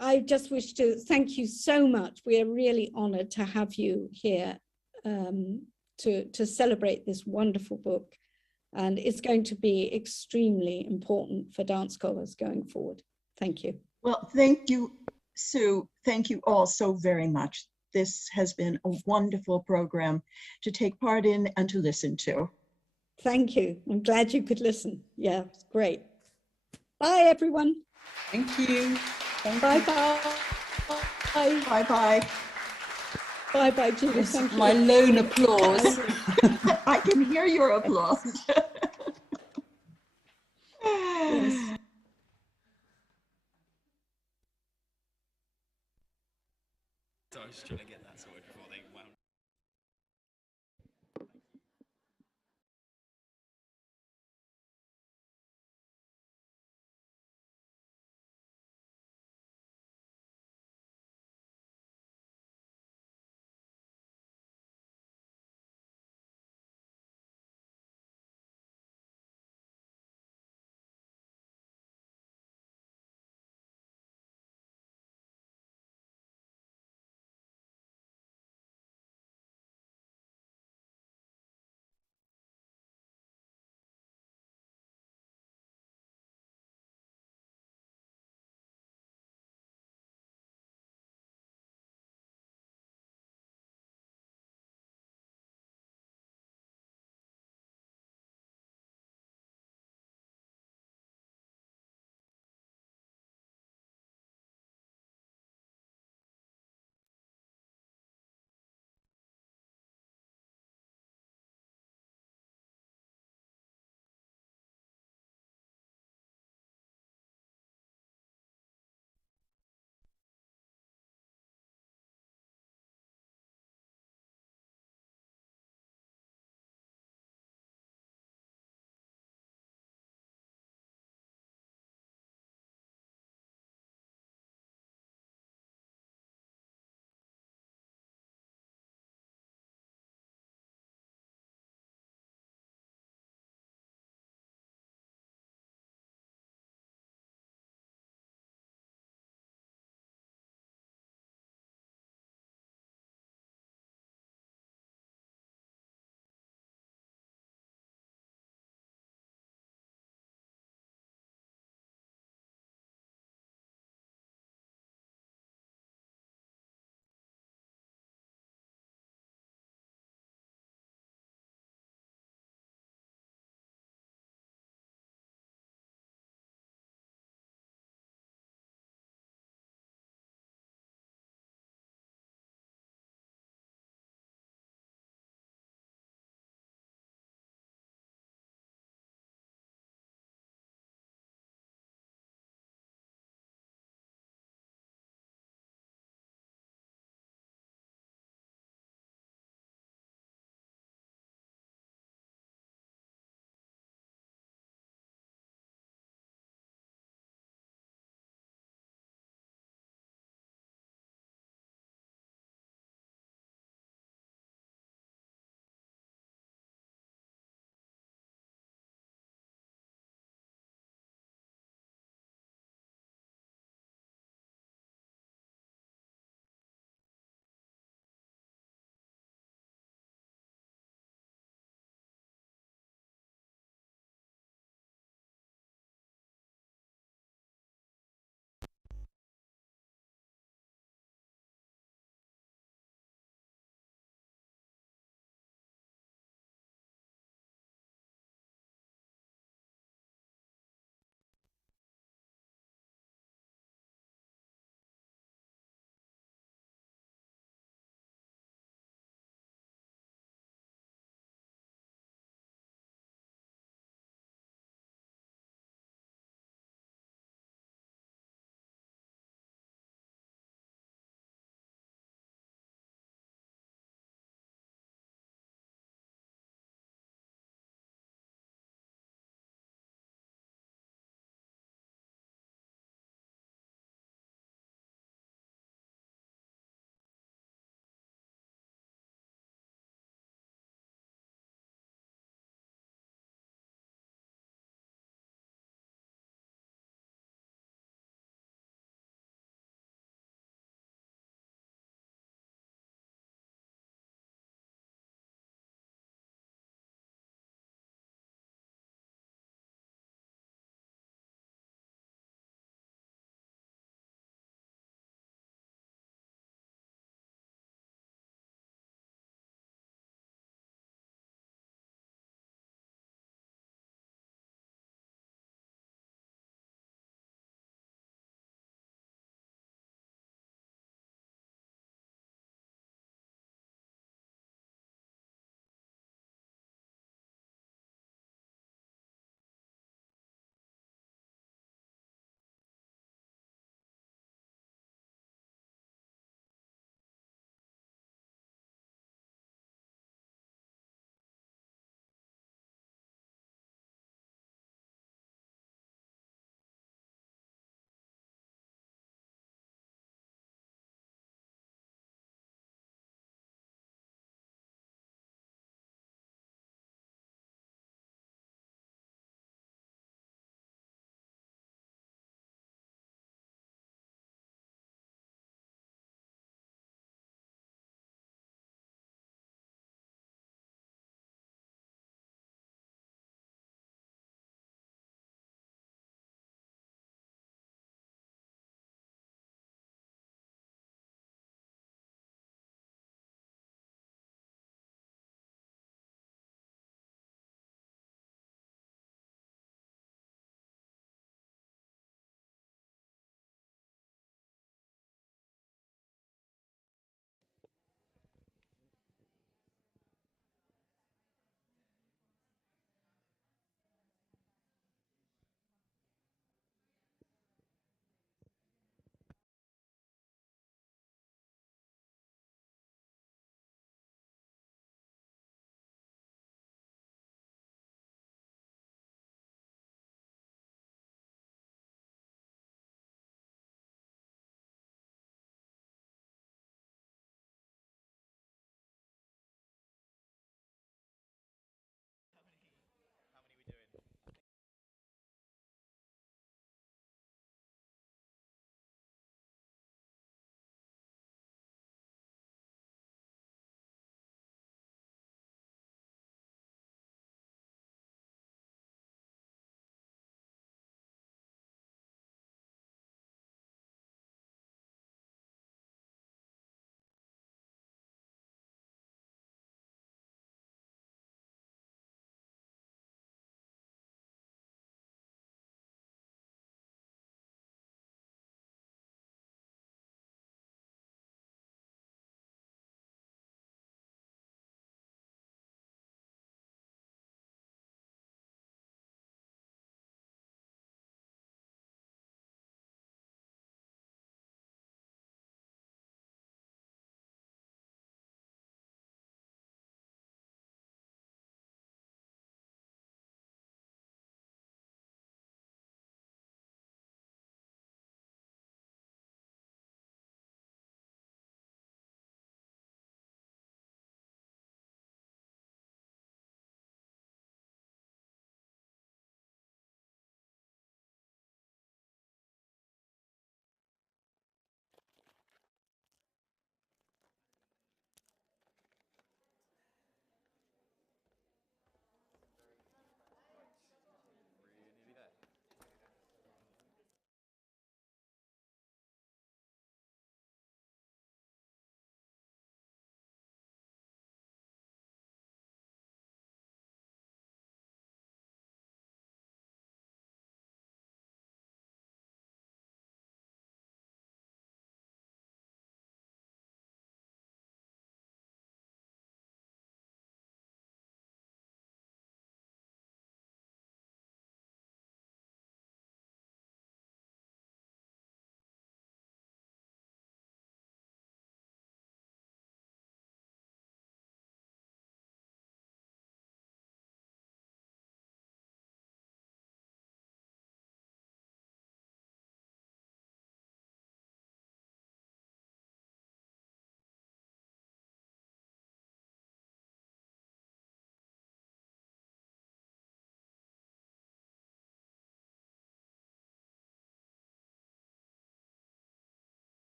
I just wish to thank you so much. We are really honored to have you here to celebrate this wonderful book. And it's going to be extremely important for dance scholars going forward. Thank you. Well, thank you, Sue. Thank you all so very much. This has been a wonderful program to take part in and to listen to. Thank you. I'm glad you could listen. Yeah, it's great. Bye, everyone. Thank you. Bye-bye. Bye-bye. Bye-bye, Judith. Thank you. My lone applause. I can hear your applause. Yes. So I was just trying to get that sorted before they wound.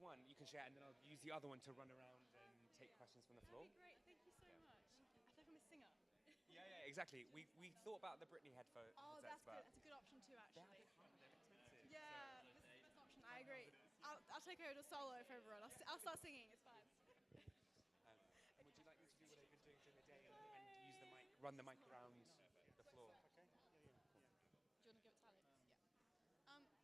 one, you can share, and then I'll use the other one to run around and take questions from the floor. That'd be great. Thank you so much. I feel like I'm a singer. Yeah, exactly. We thought about the Britney headphones. Oh, that's good. That's a good option too, actually. Yeah, that's an option. I agree. I'll take over the solo for everyone. I'll start singing. It's fine. Would you like me to do what I've been doing during the day and use the mic, run the mic around the floor? Okay. Yeah. Do you want to give it to Alex? Yeah. Alex.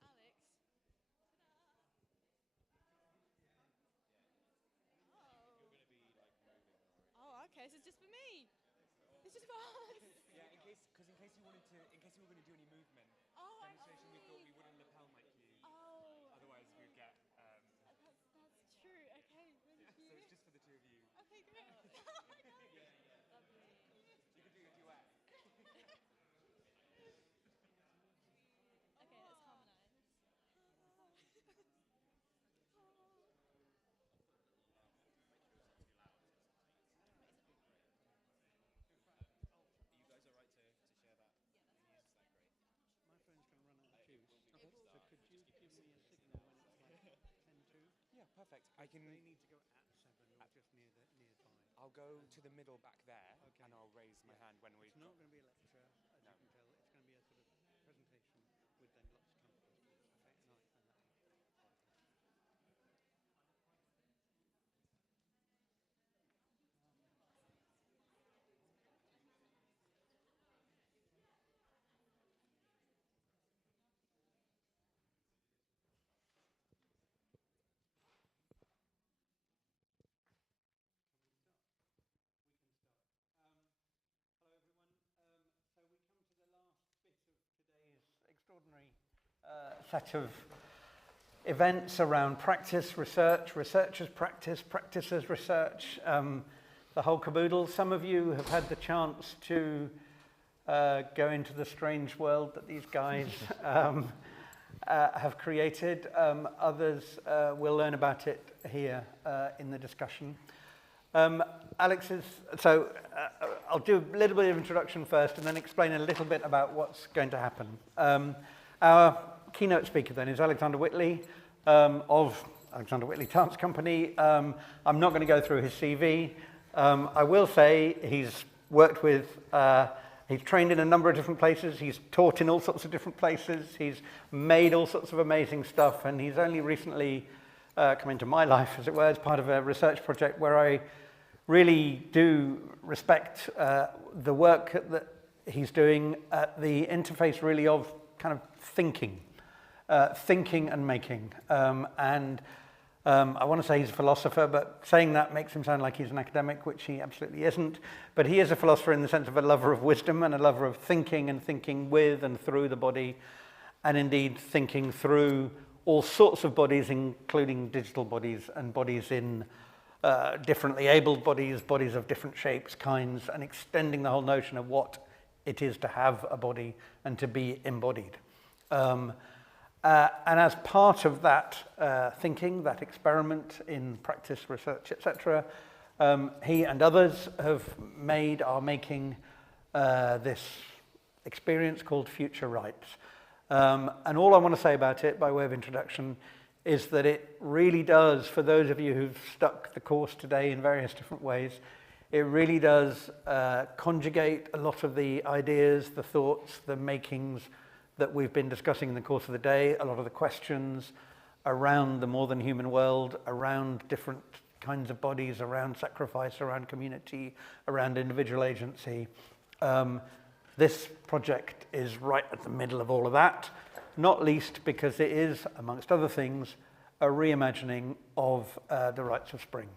Oh, okay. So it's just for me. It's just for us. Yeah, in case you were going to do any movement demonstration, we thought we wouldn't lapel mic you. Oh. Otherwise, we'd get. That's true. Okay. Thank you. So it's just for the two of you. Okay, great. Oh my God. Lovely. You can do a duet. Okay, let's harmonize. You guys all right to share that? Yeah, that's great. My phone's going to run out of juice. Okay. So could you give me a signal when it's like 10 to? Yeah, perfect. I can. They need to go at 7 or just nearby. I'll go to the middle back there, and I'll raise my hand when we. It's not going to be a lecture, as you can tell. It's going to be a sort of presentation with then lots of questions. Okay, and I'll explain that. Extraordinary set of events around practice, research, researchers practice, practices research, the whole caboodle. Some of you have had the chance to go into the strange world that these guys have created. Others will learn about it here in the discussion. Alex is, so I'll do a little bit of introduction first and then explain a little bit about what's going to happen. Our keynote speaker then is Alexander Whitley of Alexander Whitley Dance Company. I'm not going to go through his CV. I will say he's worked with, he's trained in a number of different places, he's taught in all sorts of different places, he's made all sorts of amazing stuff, and he's only recently come into my life, as it were, as part of a research project where I really do respect the work that he's doing at the interface really of kind of thinking and making. I want to say he's a philosopher, but saying that makes him sound like he's an academic, which he absolutely isn't. But he is a philosopher in the sense of a lover of wisdom and a lover of thinking and thinking with and through the body, and indeed thinking through all sorts of bodies, including digital bodies and bodies in differently abled bodies, bodies of different shapes, kinds, and extending the whole notion of what it is to have a body and to be embodied. And as part of that thinking, that experiment in practice, research, etc., he and others are making this experience called Future Rights. And all I want to say about it, by way of introduction, is that it really does, for those of you who've stuck the course today in various different ways, it really does conjugate a lot of the ideas, the thoughts, the makings that we've been discussing in the course of the day, a lot of the questions around the more than human world, around different kinds of bodies, around sacrifice, around community, around individual agency. This project is right at the middle of all of that, not least because it is, amongst other things, a reimagining of the rites of spring.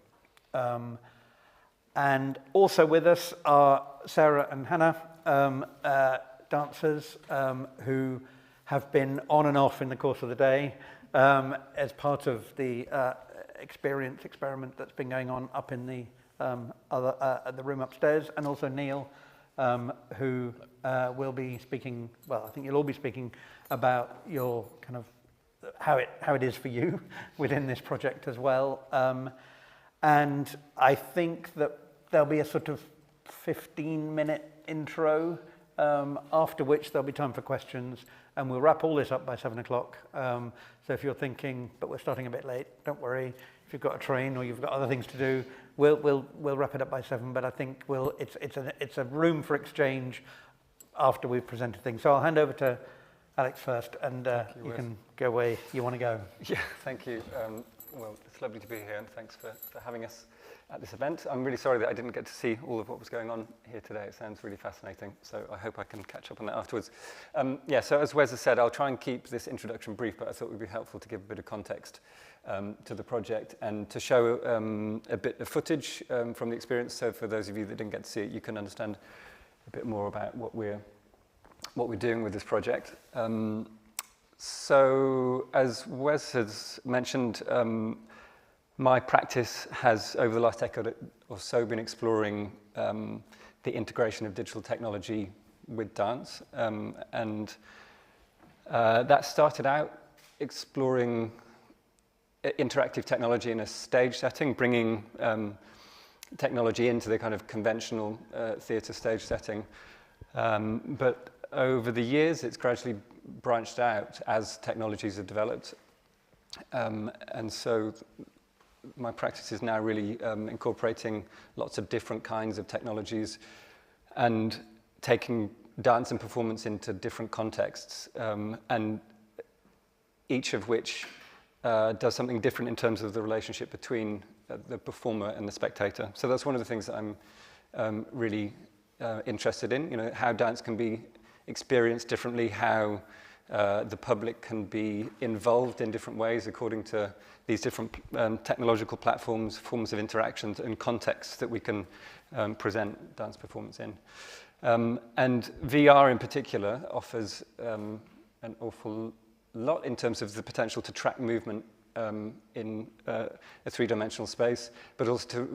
And also with us are Sarah and Hannah, dancers who have been on and off in the course of the day as part of the experiment that's been going on up in the the room upstairs, and also Neil, who will be speaking, well, I think you'll all be speaking about your kind of how it is for you within this project as well. And I think that there'll be a sort of 15-minute intro, after which there'll be time for questions, and we'll wrap all this up by 7 o'clock. So if you're thinking, but we're starting a bit late, don't worry. If you've got a train or you've got other things to do, we'll wrap it up by 7. But I think it's a room for exchange after we've presented things. So I'll hand over to Alex first, and you can go where you want to go. Yeah, thank you. Well, it's lovely to be here, and thanks for having us at this event. I'm really sorry that I didn't get to see all of what was going on here today. It sounds really fascinating, so I hope I can catch up on that afterwards. Yeah, so as Wes has said, I'll try and keep this introduction brief, but I thought it would be helpful to give a bit of context to the project and to show a bit of footage from the experience. So for those of you that didn't get to see it, you can understand a bit more about what we're doing with this project. So as Wes has mentioned, my practice has, over the last decade or so, been exploring the integration of digital technology with dance. And that started out exploring interactive technology in a stage setting, bringing technology into the kind of conventional theatre stage setting. But over the years, it's gradually branched out as technologies have developed. And so my practice is now really incorporating lots of different kinds of technologies and taking dance and performance into different contexts, and each of which does something different in terms of the relationship between the performer and the spectator. So that's one of the things that I'm really interested in, you know, how dance can be experienced differently, how the public can be involved in different ways according to these different technological platforms, forms of interactions, and contexts that we can present dance performance in. And VR in particular offers an awful lot in terms of the potential to track movement in a three-dimensional space, but also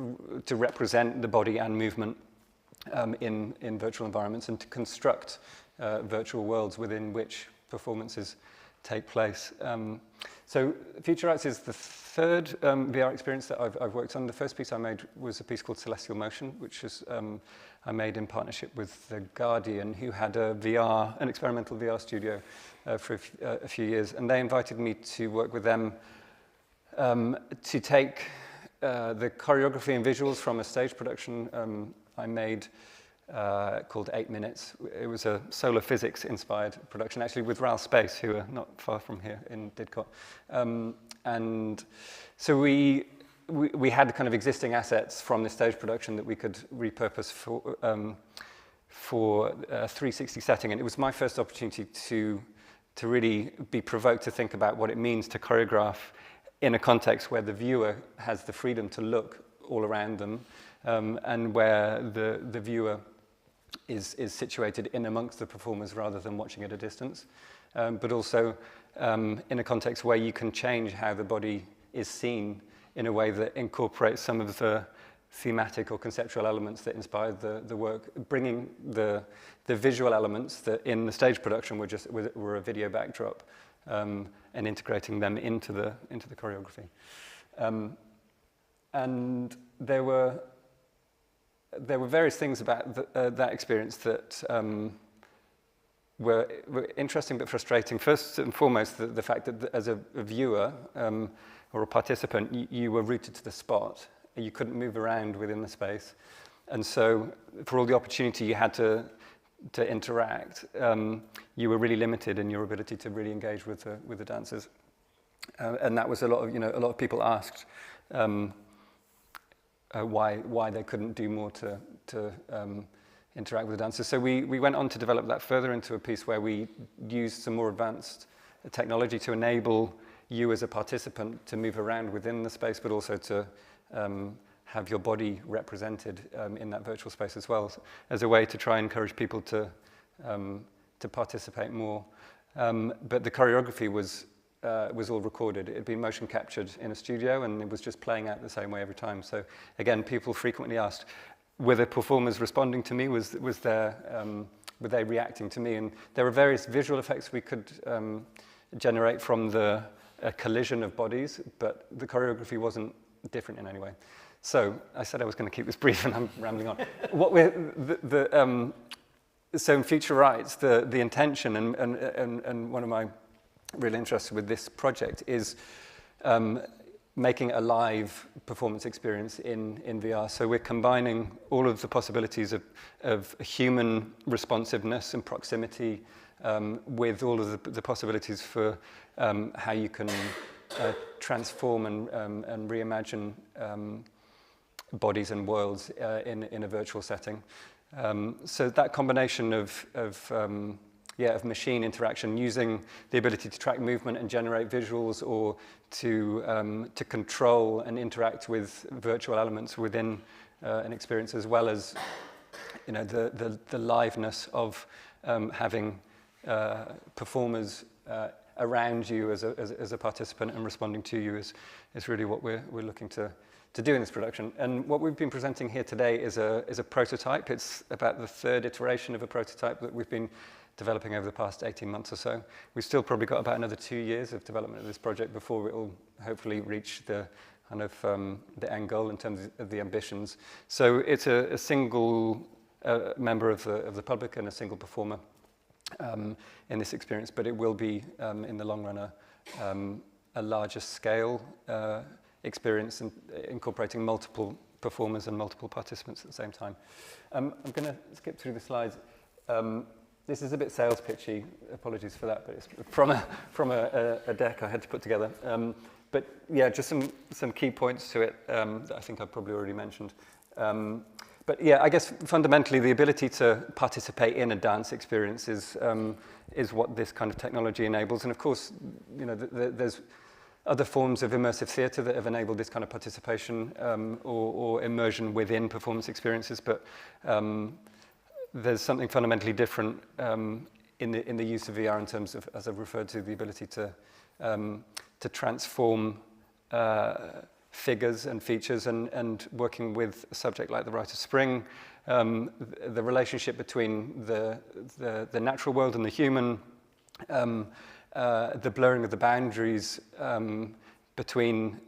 to represent the body and movement in virtual environments, and to construct virtual worlds within which performances take place. So Future Arts is the third VR experience that I've worked on. The first piece I made was a piece called Celestial Motion, which is I made in partnership with The Guardian, who had an experimental VR studio for a few years. And they invited me to work with them to take the choreography and visuals from a stage production I made called 8 Minutes. It was a solar physics-inspired production, actually with RAL Space, who are not far from here in Didcot. And so we had kind of existing assets from the stage production that we could repurpose for a 360 setting. And it was my first opportunity to really be provoked to think about what it means to choreograph in a context where the viewer has the freedom to look all around them, and where the viewer is situated in amongst the performers rather than watching at a distance, but also in a context where you can change how the body is seen in a way that incorporates some of the thematic or conceptual elements that inspired the work, bringing the visual elements that in the stage production were a video backdrop, and integrating them into the choreography. And there were various things about that experience that were interesting but frustrating. First and foremost, the fact that as a viewer or a participant, you were rooted to the spot. You couldn't move around within the space. And so for all the opportunity you had to interact, you were really limited in your ability to really engage with the dancers. And that was a lot of people asked why they couldn't do more to interact with the dancers. So we went on to develop that further into a piece where we used some more advanced technology to enable you as a participant to move around within the space, but also to have your body represented in that virtual space as well, as a way to try and encourage people to participate more. But the choreography was all recorded. It had been motion captured in a studio, and it was just playing out the same way every time. So again, people frequently asked, were the performers responding to me? Were they reacting to me? And there were various visual effects we could generate from the collision of bodies, but the choreography wasn't different in any way. So I said I was going to keep this brief, and I'm rambling on. so in Future Rights, the intention and one of my real interests with this project is making a live performance experience in VR. So we're combining all of the possibilities of human responsiveness and proximity with all of the possibilities for how you can transform and reimagine bodies and worlds in a virtual setting. So that combination of machine interaction, using the ability to track movement and generate visuals, or to control and interact with virtual elements within an experience, as well as the liveness of having performers around you as a participant and responding to you is really what we're looking to do in this production. And what we've been presenting here today is a prototype. It's about the third iteration of a prototype that we've been developing over the past 18 months or so. We've still probably got about another 2 years of development of this project before it will hopefully reach the kind of the end goal in terms of the ambitions. So it's a single member of the public and a single performer in this experience, but it will be in the long run a larger scale experience, incorporating multiple performers and multiple participants at the same time. I'm going to skip through the slides. This is a bit sales pitchy, apologies for that, but it's from a deck I had to put together. But yeah, just some key points to it that I think I've probably already mentioned. But yeah, I guess fundamentally the ability to participate in a dance experience is what this kind of technology enables. And of course, there's other forms of immersive theatre that have enabled this kind of participation or immersion within performance experiences. But there's something fundamentally different in the use of VR in terms of, as I've referred to, the ability to transform figures and features, and working with a subject like the Rite of Spring, the relationship between the natural world and the human, the blurring of the boundaries between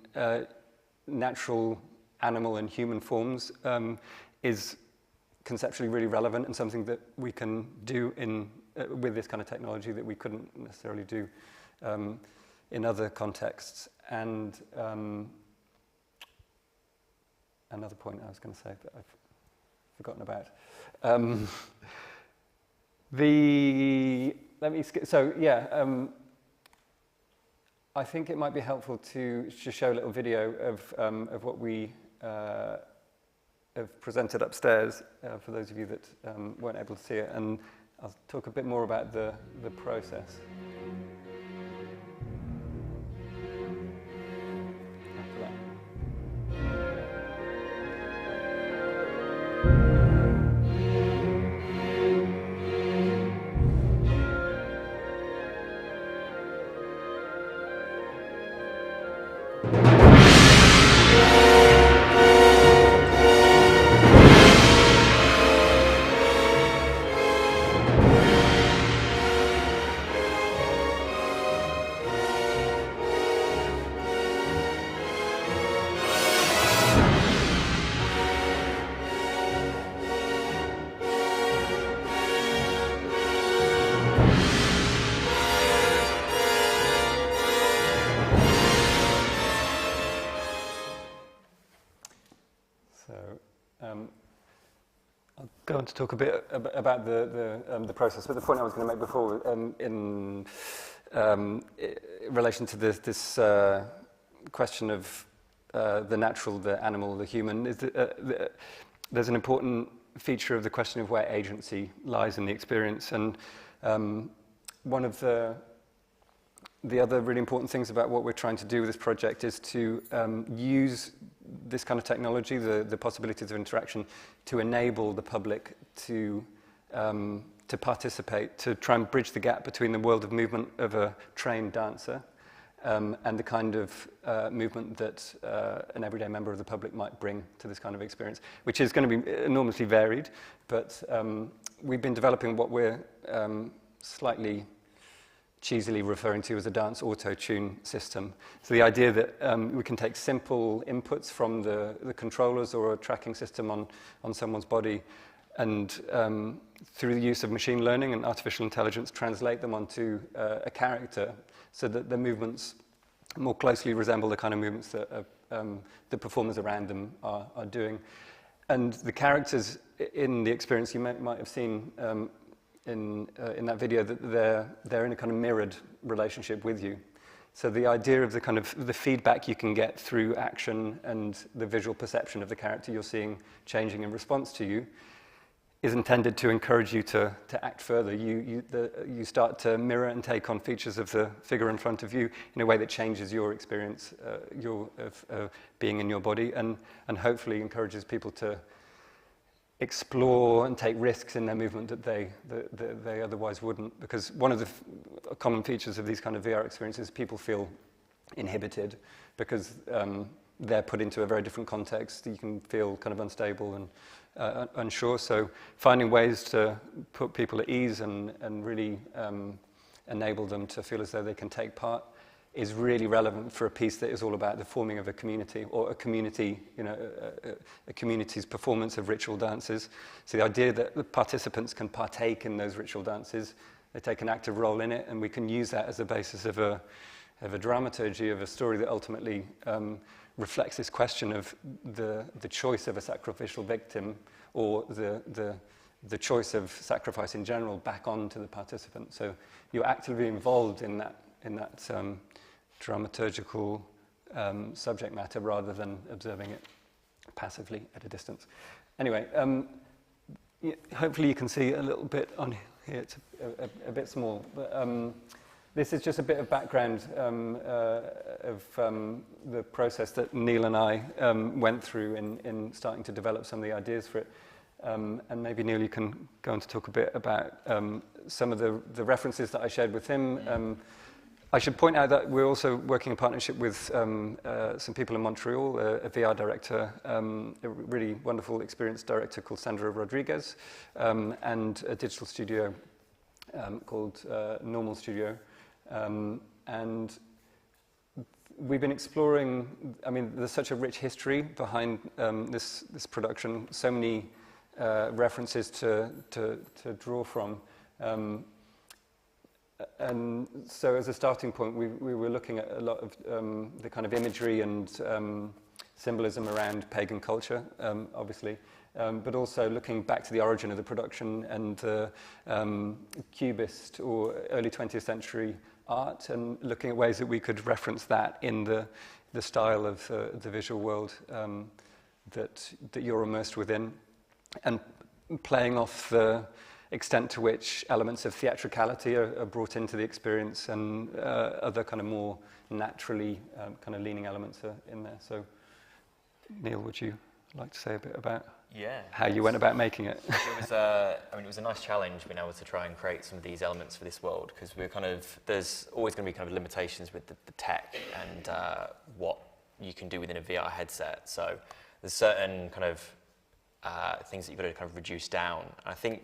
natural, animal, and human forms is conceptually really relevant, and something that we can do with this kind of technology that we couldn't necessarily do in other contexts. And another point I was going to say that I've forgotten about. I think it might be helpful to show a little video of what we have presented upstairs for those of you that weren't able to see it, and I'll talk a bit more about the process. I'll go on to talk a bit about the process, but the point I was going to make before in relation to this question of the natural, the animal, the human, is that there's an important feature of the question of where agency lies in the experience. And one of the other really important things about what we're trying to do with this project is to use this kind of technology, the possibilities of interaction, to enable the public to participate, to try and bridge the gap between the world of movement of a trained dancer and the kind of movement that an everyday member of the public might bring to this kind of experience, which is going to be enormously varied. But we've been developing what we're slightly cheesily referring to as a dance auto-tune system. So the idea that we can take simple inputs from the controllers or a tracking system on someone's body and through the use of machine learning and artificial intelligence, translate them onto a character so that the movements more closely resemble the kind of movements that the performers around them are doing. And the characters in the experience, you might have seen in that video, that they're in a kind of mirrored relationship with you. So the idea of the kind of the feedback you can get through action and the visual perception of the character you're seeing changing in response to you is intended to encourage you to act further. You start to mirror and take on features of the figure in front of you in a way that changes your experience of being in your body, and hopefully encourages people to explore and take risks in their movement that they otherwise wouldn't. Because one of the common features of these kind of VR experiences, people feel inhibited because they're put into a very different context. You can feel kind of unstable and unsure. So finding ways to put people at ease and really enable them to feel as though they can take part is really relevant for a piece that is all about the forming of a community, or a community, a community's performance of ritual dances. So the idea that the participants can partake in those ritual dances, they take an active role in it, and we can use that as a basis of a dramaturgy, of a story that ultimately reflects this question of the choice of a sacrificial victim, or the choice of sacrifice in general back onto the participant. So you're actively involved in that dramaturgical subject matter rather than observing it passively at a distance. Anyway, hopefully you can see a little bit on here. It's a bit small, but this is just a bit of background of the process that Neil and I went through in starting to develop some of the ideas for it. And maybe, Neil, you can go on to talk a bit about some of the references that I shared with him. I should point out that we're also working in partnership with some people in Montreal, a VR director, a really wonderful, experienced director called Sandra Rodriguez, and a digital studio called Normal Studio. And we've been exploring, I mean, there's such a rich history behind this production, so many references to draw from. And so as a starting point, we were looking at a lot of the kind of imagery and symbolism around pagan culture, obviously, but also looking back to the origin of the production and Cubist or early 20th century art, and looking at ways that we could reference that in the style of the visual world that you're immersed within, and playing off the extent to which elements of theatricality are brought into the experience, and other kind of more naturally kind of leaning elements are in there. So, Neil, would you like to say a bit about how you went about making it? It was, I mean, it was a nice challenge being able to try and create some of these elements for this world, because we're kind of, there's always going to be kind of limitations with the tech and what you can do within a VR headset. So there's certain kind of things that you've got to kind of reduce down. I think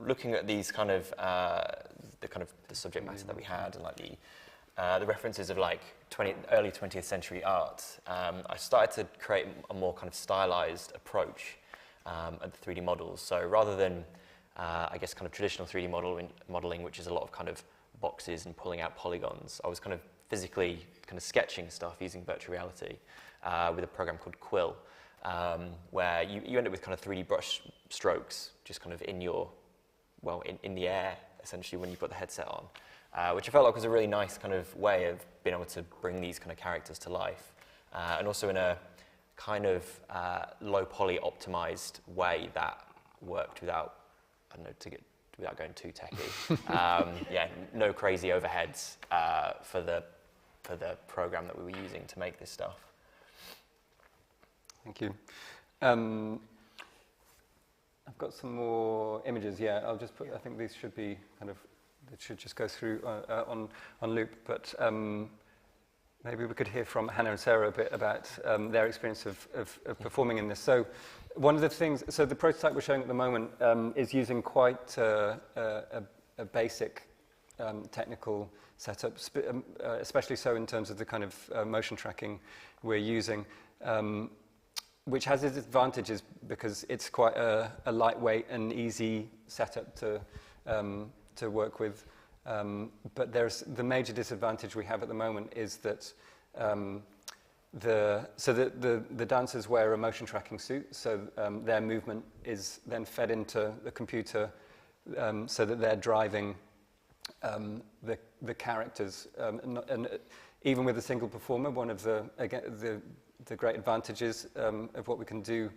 looking at these kind of the subject matter that we had, and like the references of like early 20th century art, I started to create a more kind of stylized approach at the 3D models. So rather than I guess kind of traditional 3D modeling, which is a lot of kind of boxes and pulling out polygons, I was kind of physically kind of sketching stuff using virtual reality with a program called Quill. Where you end up with kind of 3D brush strokes just kind of in your, well, in the air, essentially, when you've got the headset on, which I felt like was a really nice kind of way of being able to bring these kind of characters to life, and also in a kind of low poly optimized way that worked without, I don't know, without going too techy. Yeah, no crazy overheads for the program that we were using to make this stuff. Thank you. I've got some more images. Yeah, I'll just put. I think these should be kind of. It should just go through on loop. But maybe we could hear from Hannah and Sarah a bit about their experience of performing in this. So, one of the things. So the prototype we're showing at the moment is using quite a basic technical setup, especially so in terms of the kind of motion tracking we're using. which has its advantages because it's quite a lightweight and easy setup to work with. But the major disadvantage we have at the moment is that the dancers wear a motion tracking suit, so their movement is then fed into the computer so that they're driving the characters. And even with a single performer, one of the great advantages of what we can do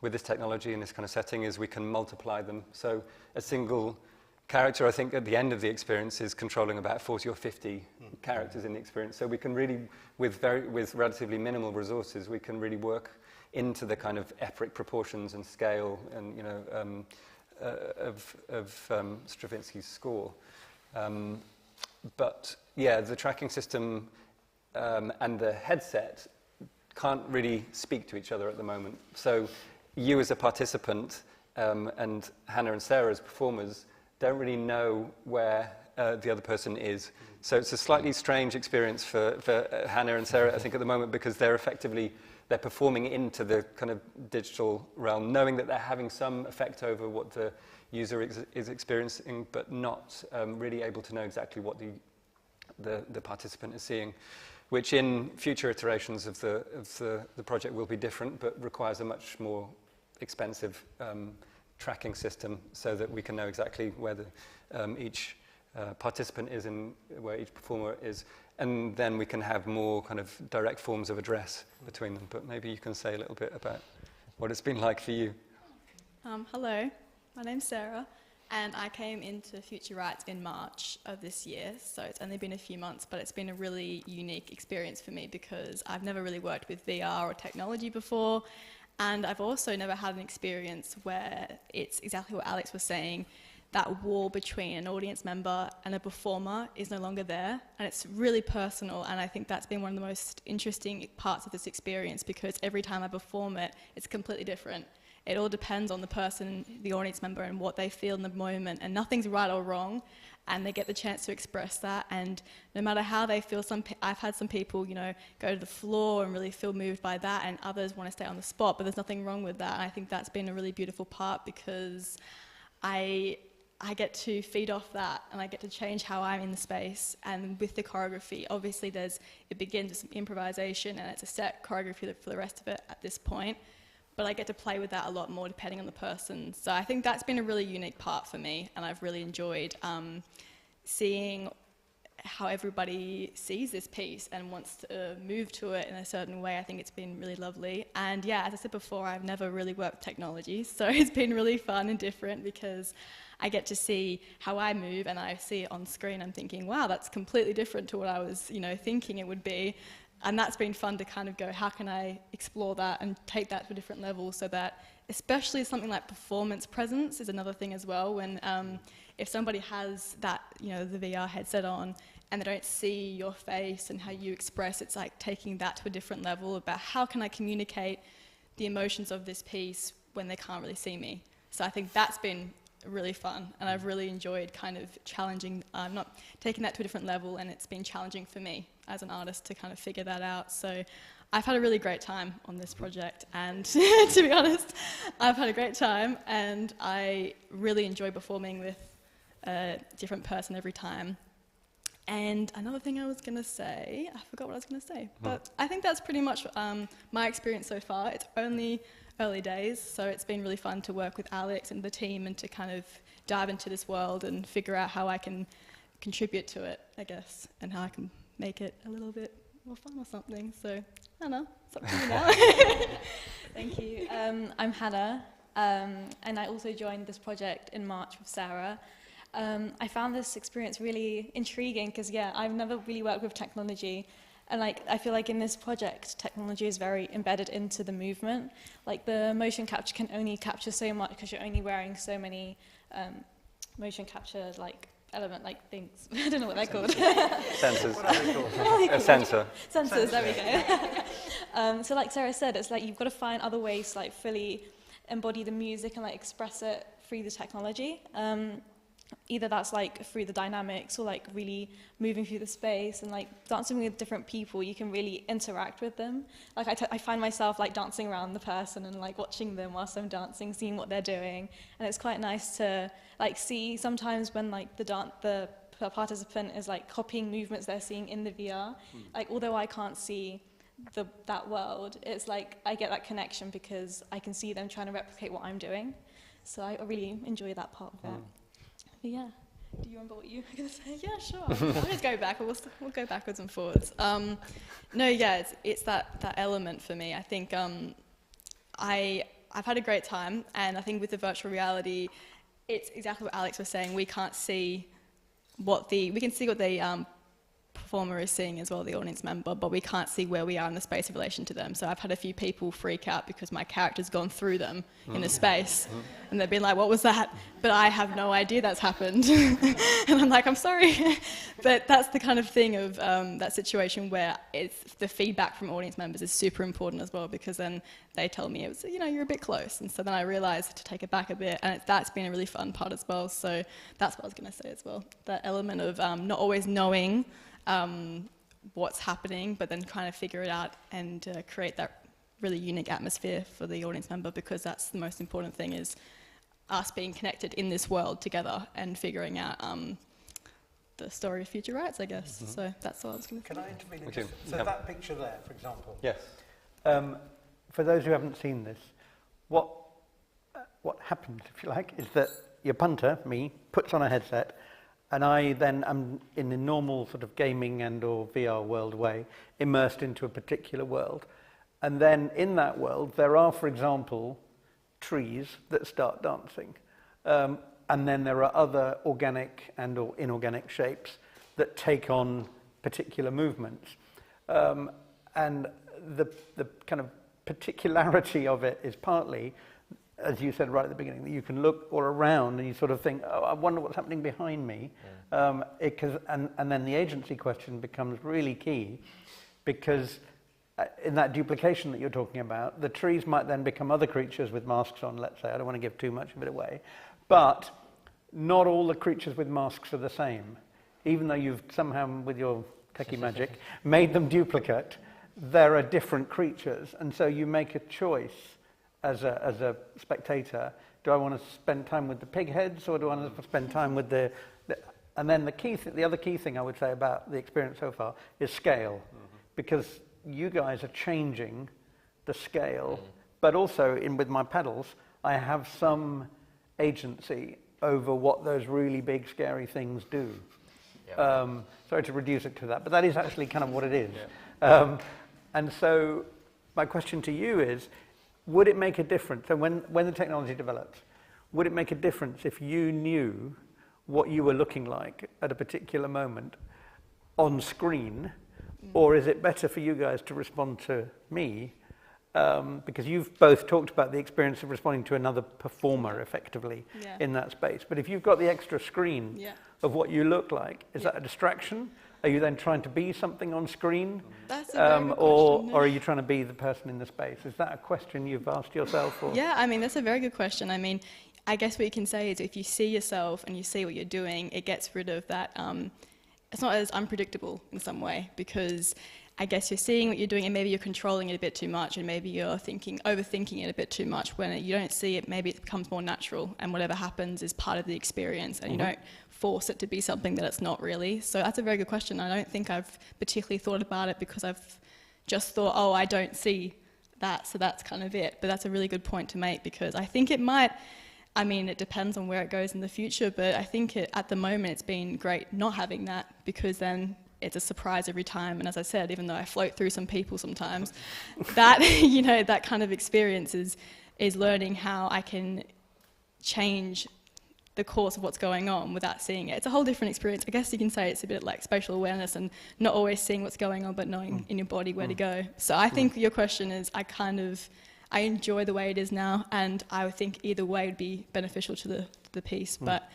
with this technology in this kind of setting is we can multiply them. So a single character, I think, at the end of the experience is controlling about 40 or 50 characters in the experience. So we can really, with relatively minimal resources, we can really work into the kind of epic proportions and scale and, you know, of Stravinsky's score. But yeah, the tracking system and the headset can't really speak to each other at the moment. So you as a participant and Hannah and Sarah as performers don't really know where the other person is. So it's a slightly strange experience for Hannah and Sarah, I think, at the moment, because they're performing into the kind of digital realm, knowing that they're having some effect over what the user is experiencing, but not really able to know exactly what the participant is seeing, which in future iterations of the project will be different, but requires a much more expensive tracking system so that we can know exactly where each participant is and where each performer is. And then we can have more kind of direct forms of address between them. But maybe you can say a little bit about what it's been like for you. Hello, my name's Sarah, and I came into Future Rights in March of this year, so it's only been a few months, but it's been a really unique experience for me because I've never really worked with VR or technology before, and I've also never had an experience where it's exactly what Alex was saying, that wall between an audience member and a performer is no longer there, and it's really personal, and I think that's been one of the most interesting parts of this experience because every time I perform it, it's completely different. It all depends on the person, the audience member, and what they feel in the moment, and nothing's right or wrong, and they get the chance to express that, and no matter how they feel, I've had some people, you know, go to the floor and really feel moved by that, and others want to stay on the spot, but there's nothing wrong with that, and I think that's been a really beautiful part because I get to feed off that, and I get to change how I'm in the space, and with the choreography, obviously it begins with some improvisation, and it's a set choreography for the rest of it at this point, but I get to play with that a lot more depending on the person. So I think that's been a really unique part for me, and I've really enjoyed seeing how everybody sees this piece and wants to move to it in a certain way. I think it's been really lovely. And yeah, as I said before, I've never really worked with technology, so it's been really fun and different because I get to see how I move, and I see it on screen. I'm thinking, wow, that's completely different to what I was, you know, thinking it would be. And that's been fun to kind of go, how can I explore that and take that to a different level so that, especially something like performance presence is another thing as well, when if somebody has that, you know, the VR headset on and they don't see your face and how you express, it's like taking that to a different level about how can I communicate the emotions of this piece when they can't really see me. So I think that's been really fun, and I've really enjoyed kind of challenging, not taking that to a different level, and it's been challenging for me as an artist to kind of figure that out. So I've had a really great time on this project, and to be honest, I've had a great time, and I really enjoy performing with a different person every time. And another thing I was going to say, I forgot what I was going to say, but I think that's pretty much my experience so far. It's only early days, so it's been really fun to work with Alex and the team and to kind of dive into this world and figure out how I can contribute to it, I guess, and how I can make it a little bit more fun or something. So, I don't know, it's up to you now. Thank you. I'm Hannah, and I also joined this project in March with Sarah. I found this experience really intriguing because, yeah, I've never really worked with technology. And like, I feel like in this project, technology is very embedded into the movement. Like the motion capture can only capture so much because you're only wearing so many motion capture like element like things. I don't know what they're called. Sensors. What are they called? A sensor. Sensors, there we go. So like Sarah said, it's like you've got to find other ways to like fully embody the music and like express it through the technology. either that's like through the dynamics or like really moving through the space and like dancing with different people, you can really interact with them. Like I find myself like dancing around the person and like watching them whilst I'm dancing, seeing what they're doing. And it's quite nice to like see sometimes when like the participant is like copying movements they're seeing in the VR. Like although I can't see that world, it's like I get that connection because I can see them trying to replicate what I'm doing. So I really enjoy that part of it. But yeah, do you remember what you were going to say? Yeah, sure. I'll just go back. We'll go backwards and forwards. No, yeah, it's that element for me. I think I've had a great time, and I think with the virtual reality, it's exactly what Alex was saying. We can't see we can see what the performer is seeing as well, the audience member, but we can't see where we are in the space in relation to them. So I've had a few people freak out because my character's gone through them in a space, and they've been like, what was that? But I have no idea that's happened. And I'm like, I'm sorry. But that's the kind of thing of that situation where it's the feedback from audience members is super important as well, because then they tell me, you're a bit close. And so then I realized to take it back a bit, and that's been a really fun part as well. So that's what I was going to say as well. That element of not always knowing what's happening, but then kind of figure it out and create that really unique atmosphere for the audience member, because that's the most important thing, is us being connected in this world together and figuring out the story of future rights, I guess. So that's what I was going to say. Can I intervene? So that picture there, for example. Yes. For those who haven't seen this, what happens, if you like, is that your punter, me, puts on a headset, and I then am, in the normal sort of gaming and or VR world way, immersed into a particular world. And then in that world, there are, for example, trees that start dancing. And then there are other organic and or inorganic shapes that take on particular movements. And the kind of particularity of it is partly, as you said right at the beginning, that you can look all around and you sort of think, oh, I wonder what's happening behind me. And then the agency question becomes really key, because in that duplication that you're talking about, the trees might then become other creatures with masks on, let's say. I don't want to give too much of it away. But not all the creatures with masks are the same. Even though you've somehow, with your techie magic, made them duplicate, there are different creatures. And so you make a choice as a spectator. Do I want to spend time with the pig heads, or do I want to spend time with the and then the other key thing I would say about the experience so far is scale. Because you guys are changing the scale, but also with my pedals, I have some agency over what those really big, scary things do. Sorry to reduce it to that, but that is actually kind of what it is. And so my question to you is, would it make a difference? And when the technology develops, would it make a difference if you knew what you were looking like at a particular moment on screen? Or is it better for you guys to respond to me? Because you've both talked about the experience of responding to another performer effectively in that space. But if you've got the extra screen of what you look like, is that a distraction? Are you then trying to be something on screen? That's a very good question. Or are you trying to be the person in the space? Is that a question you've asked yourself? Or? Yeah, I mean, that's a very good question. I mean, I guess what you can say is if you see yourself and you see what you're doing, it gets rid of that, it's not as unpredictable in some way, because I guess you're seeing what you're doing and maybe you're controlling it a bit too much, and maybe you're overthinking it a bit too much. When you don't see it, maybe it becomes more natural, and whatever happens is part of the experience, and you don't force it to be something that it's not really. So that's a very good question. I don't think I've particularly thought about it, because I've just thought, oh, I don't see that, so that's kind of it. But that's a really good point to make, because I think it might, I mean, it depends on where it goes in the future, but I think at the moment it's been great not having that, because then it's a surprise every time. And as I said, even though I float through some people sometimes, that, that kind of experience is learning how I can change the course of what's going on without seeing it. It's a whole different experience. I guess you can say it's a bit like spatial awareness and not always seeing what's going on, but knowing in your body where to go. So I think your question is, I enjoy the way it is now, and I would think either way would be beneficial to the piece, but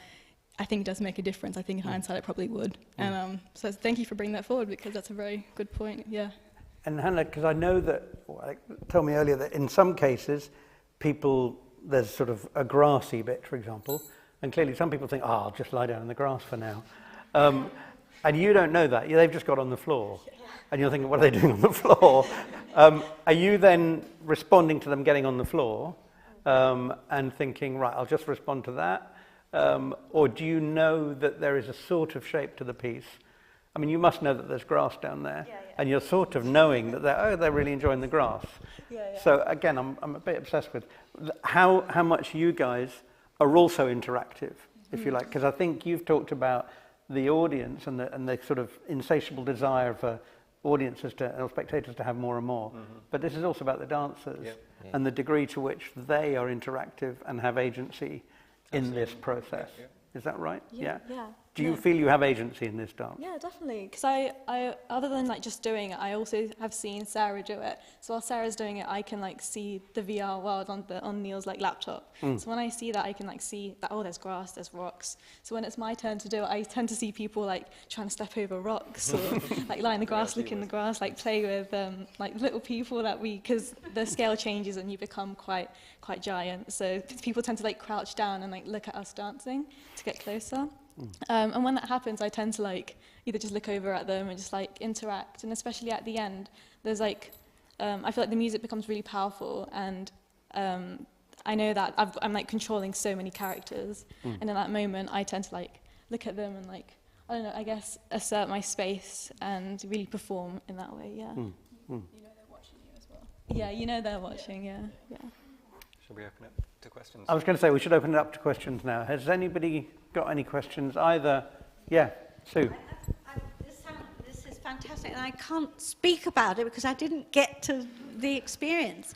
I think it does make a difference. I think in hindsight it probably would. And so thank you for bringing that forward, because that's a very good point, And Hannah, because I know that, told me earlier that in some cases, there's sort of a grassy bit, for example, And clearly some people think, I'll just lie down in the grass for now. And you don't know that. They've just got on the floor. And you're thinking, what are they doing on the floor? Are you then responding to them getting on the floor and thinking, right, I'll just respond to that? Or do you know that there is a sort of shape to the piece? I mean, you must know that there's grass down there, and you're sort of knowing that they're really enjoying the grass. So again, I'm a bit obsessed with how much you guys are also interactive, if you like, because I think you've talked about the audience and the sort of insatiable desire for audiences or spectators to have more and more. But this is also about the dancers and the degree to which they are interactive and have agency in this process. Is that right? Yeah. Do you feel you have agency in this dance? Yeah, definitely. Because I, other than like just doing it, I also have seen Sarah do it. So while Sarah's doing it, I can like see the VR world on Neil's like laptop. So when I see that, I can like see that, oh, there's grass, there's rocks. So when it's my turn to do it, I tend to see people like trying to step over rocks or like lie in the grass, look in the grass, like play with like little people because the scale changes and you become quite giant. So people tend to like crouch down and like look at us dancing to get closer. And when that happens, I tend to like either just look over at them and just like interact. And especially at the end, there's like, I feel like the music becomes really powerful, and I know that I'm like controlling so many characters. And in that moment, I tend to like look at them and like, I don't know, I guess assert my space and really perform in that way. Yeah. Mm. You know they're watching you as well. Yeah, you know they're watching. Yeah. Shall we open it to questions? I was going to say we should open it up to questions now. Has anybody got any questions? Either, Sue. This is fantastic, and I can't speak about it because I didn't get to the experience.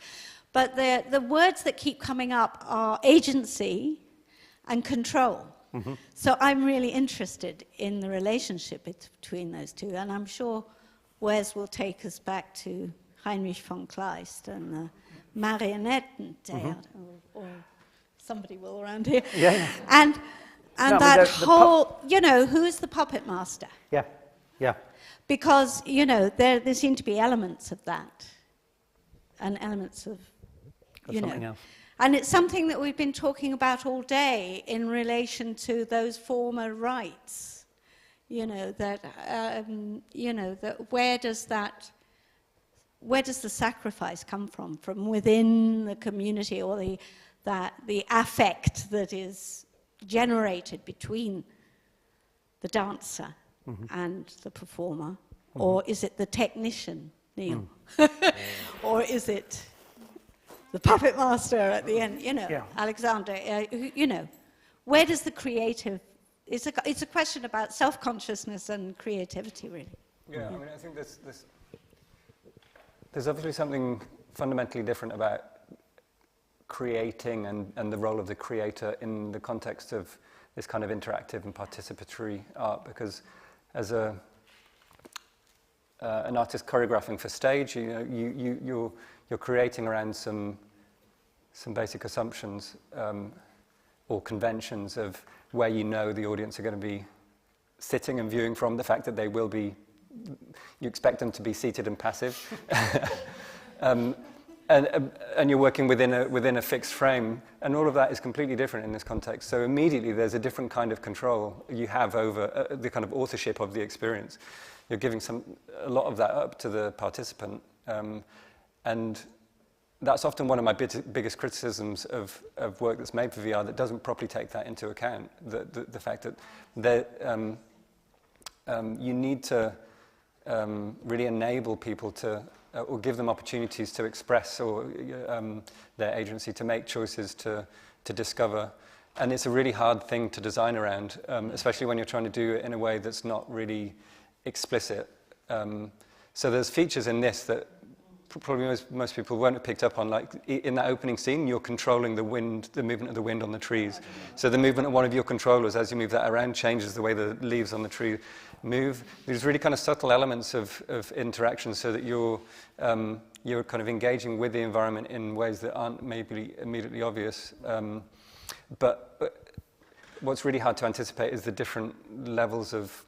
But the words that keep coming up are agency and control. So I'm really interested in the relationship between those two, and I'm sure Wes will take us back to Heinrich von Kleist and the Marionetten or somebody will around here. And that whole, who is the puppet master? Yeah. Because, there seem to be elements of that and elements of, something else. And it's something that we've been talking about all day in relation to those former rights. That where does the sacrifice come from? From within the community, or the affect that is generated between the dancer and the performer, or is it the technician, Neil? Or is it the puppet master at the end, Alexander, where does the creative, it's a question about self-consciousness and creativity, really. Yeah, I mean, I think there's obviously something fundamentally different about creating and the role of the creator in the context of this kind of interactive and participatory art, because as an artist choreographing for stage, you're creating around some basic assumptions or conventions of where the audience are going to be sitting and viewing from, the fact that they will be, you expect them to be seated and passive. And you're working within a fixed frame, and all of that is completely different in this context. So immediately there's a different kind of control you have over the kind of authorship of the experience. You're giving a lot of that up to the participant, and that's often one of my biggest criticisms of work that's made for VR that doesn't properly take that into account. The fact that you need to really enable people to, or give them opportunities to express their agency, to make choices, to discover. And it's a really hard thing to design around, especially when you're trying to do it in a way that's not really explicit. So there's features in this that probably most people won't have picked up on. Like in that opening scene, you're controlling the wind, the movement of the wind on the trees. So the movement of one of your controllers, as you move that around, changes the way the leaves on the tree move. There's really kind of subtle elements of interaction, so that you're kind of engaging with the environment in ways that aren't maybe immediately obvious. But what's really hard to anticipate is the different levels of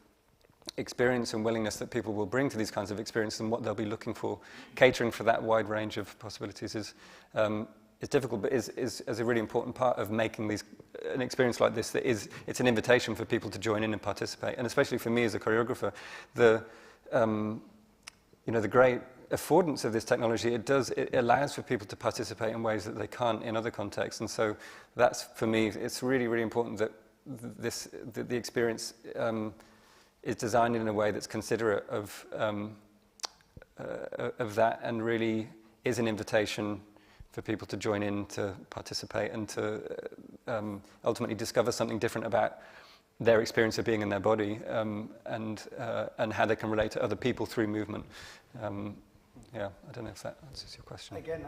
experience and willingness that people will bring to these kinds of experiences and what they'll be looking for. Catering for that wide range of possibilities is difficult, but is a really important part of making an experience like this. It's an invitation for people to join in and participate, and especially for me as a choreographer, the great affordance of this technology, it allows for people to participate in ways that they can't in other contexts, and so that's, for me, it's really, really important that the experience is designed in a way that's considerate of that, and really is an invitation for people to join in, to participate, and to ultimately discover something different about their experience of being in their body, and how they can relate to other people through movement. Yeah, I don't know if that answers your question. Again,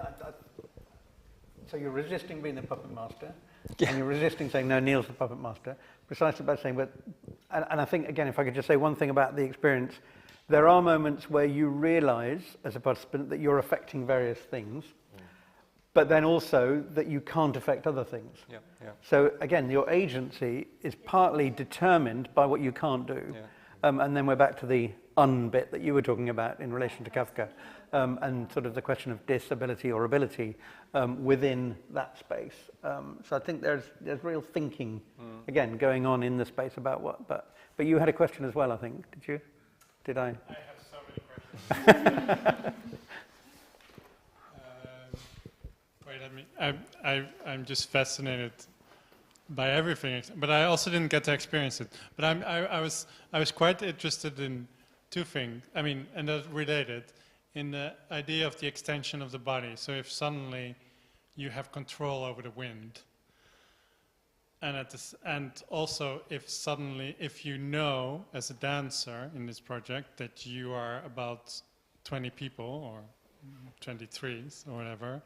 so you're resisting being the puppet master, and you're resisting saying, no, Neil's the puppet master, precisely by saying, and I think, again, if I could just say one thing about the experience, there are moments where you realize, as a participant, that you're affecting various things, but then also that you can't affect other things. Yeah, yeah. So again, your agency is partly determined by what you can't do. Yeah. And then we're back to the bit that you were talking about in relation to Kafka, and sort of the question of disability or ability within that space. So I think there's real thinking, again, going on in the space about what, but you had a question as well, I think, did you? Did I? I have so many questions. I'm just fascinated by everything, but I also didn't get to experience it. But I was quite interested in two things. I mean, and that's related in the idea of the extension of the body. So if suddenly you have control over the wind, and also if you know as a dancer in this project that you are about 20 people or 23s or whatever.